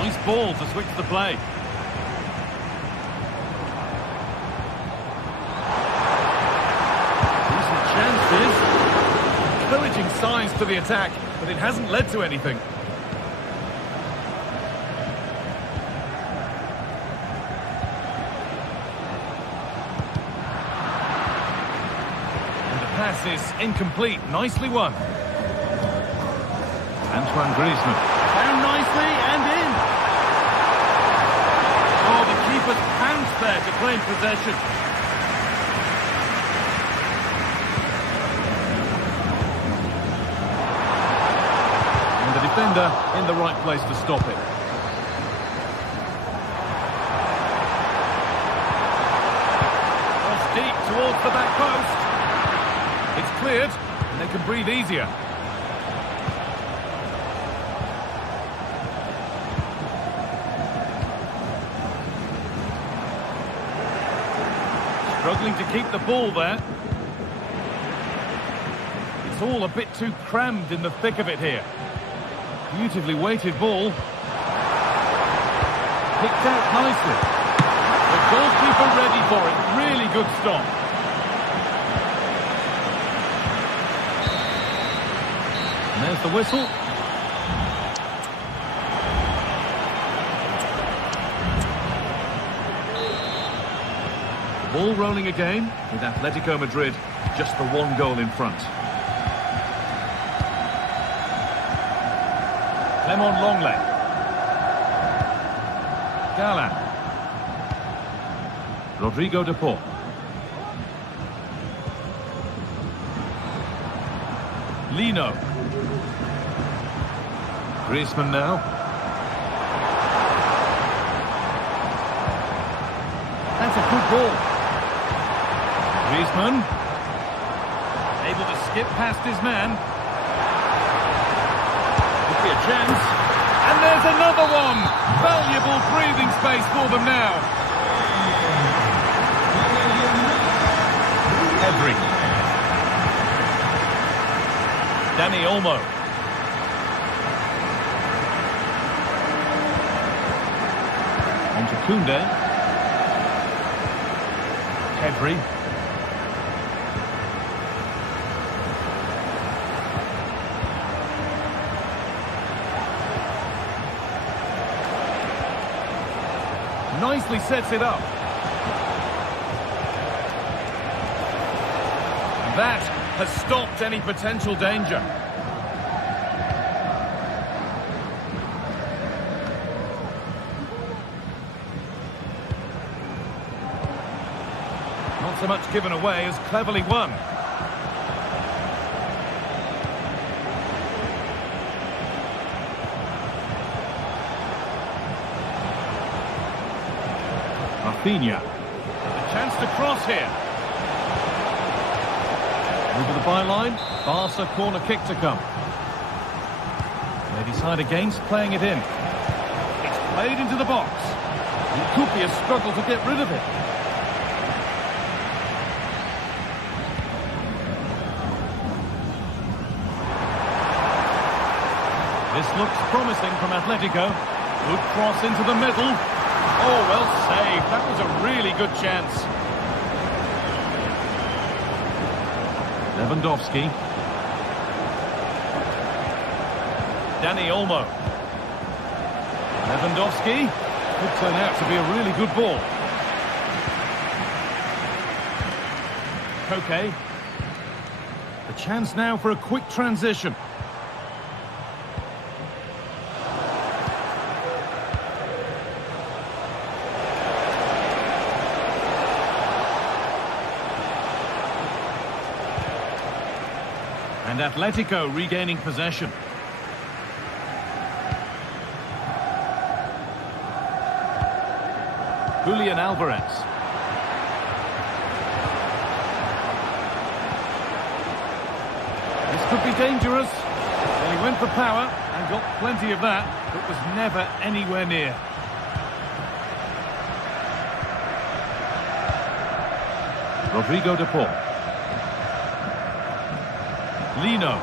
Nice ball to switch the play. Decent chances. Encouraging signs to the attack, but it hasn't led to anything. Pass is incomplete. Nicely won. Antoine Griezmann. Down nicely and in. Oh, the keeper's pounced there to claim possession. And the defender in the right place to stop it. Cross deep towards the back post. It's cleared, and they can breathe easier. Struggling to keep the ball there. It's all a bit too crammed in the thick of it here. Beautifully weighted ball. Picked out nicely. The goalkeeper ready for it. Really good stop. And there's the whistle. The ball rolling again, with Atletico Madrid just the one goal in front. Clement Longley. Gala. Rodrigo de Paul. Lino. Griezmann now. That's a good ball. Griezmann. Able to skip past his man. Could be a chance. And there's another one. Valuable breathing space for them now. Pedri. Dani Olmo. On to Koundé. Pedri. Nicely sets it up. That has stopped any potential danger. Not so much given away as cleverly won. Rafinha. A chance to cross here. Over the byline, Barca corner kick to come. They decide against playing it in. It's played into the box. It could be a struggle to get rid of it. This looks promising from Atletico. Good cross into the middle. Oh, well saved. That was a really good chance. Lewandowski. Dani Olmo. Lewandowski. Could turn out to be a really good ball. Koke. A chance now for a quick transition. And Atletico regaining possession. Julian Alvarez. This could be dangerous. Well, he went for power and got plenty of that, but was never anywhere near. Rodrigo de Paul. Lino.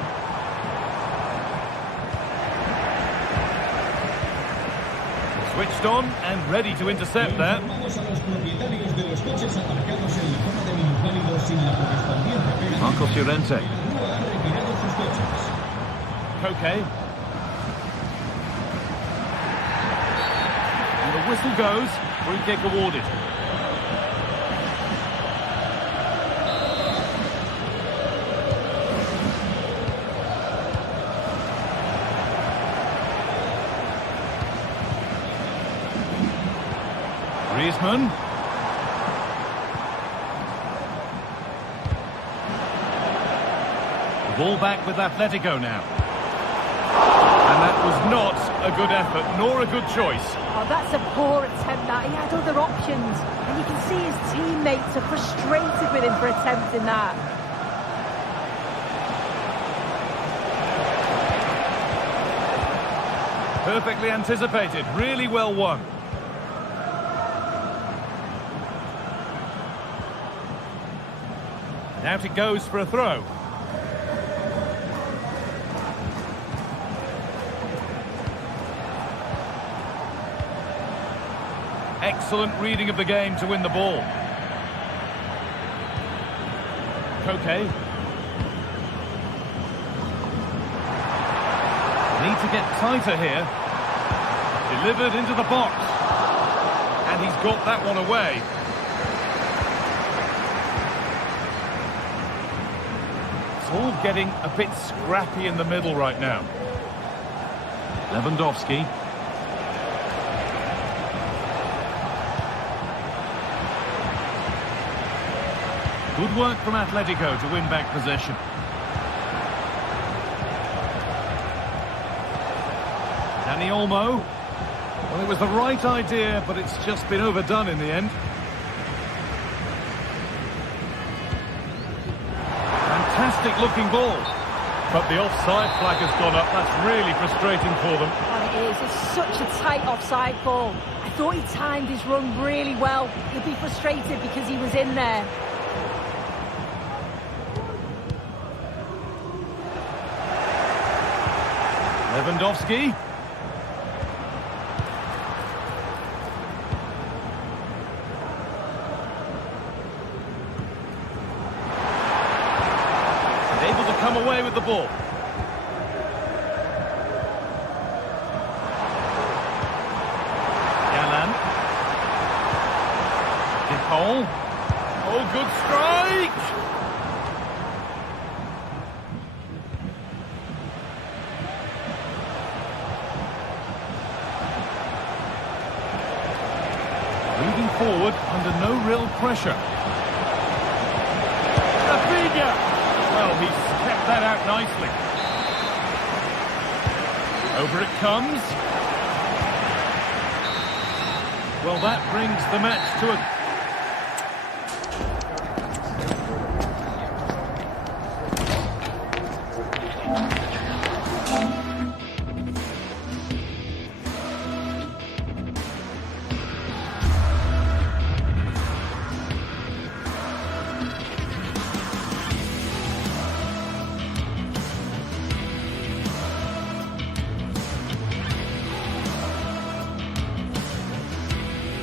Switched on and ready to intercept that. Vamos a los propietarios de los coches aparcados en la zona de minusválidos sin la correspondiente pena. Marcos Llorente. Han retirado sus coches. Koke. And the whistle goes. Free kick awarded. Griezmann. The ball back with Atletico now. And that was not a good effort, nor a good choice. Oh, that's a poor attempt, that. He had other options. And you can see his teammates are frustrated with him for attempting that. Perfectly anticipated, really well won. Out it goes for a throw. Excellent reading of the game to win the ball. Koke. Need to get tighter here. Delivered into the box. And he's got that one away. It's all getting a bit scrappy in the middle right now. Lewandowski. Good work from Atletico to win back possession. Dani Olmo. Well, it was the right idea, but it's just been overdone in the end. Fantastic looking ball. But the offside flag has gone up. That's really frustrating for them. And it is. It's such a tight offside ball. I thought he timed his run really well. He'll be frustrated because he was in there. Lewandowski. Able to come away with the ball. Yalan. Depol. Oh, good strike! Moving forward under no real pressure. Rafinha! Well, he's kept that out nicely. Over it comes. Well, that brings the match to a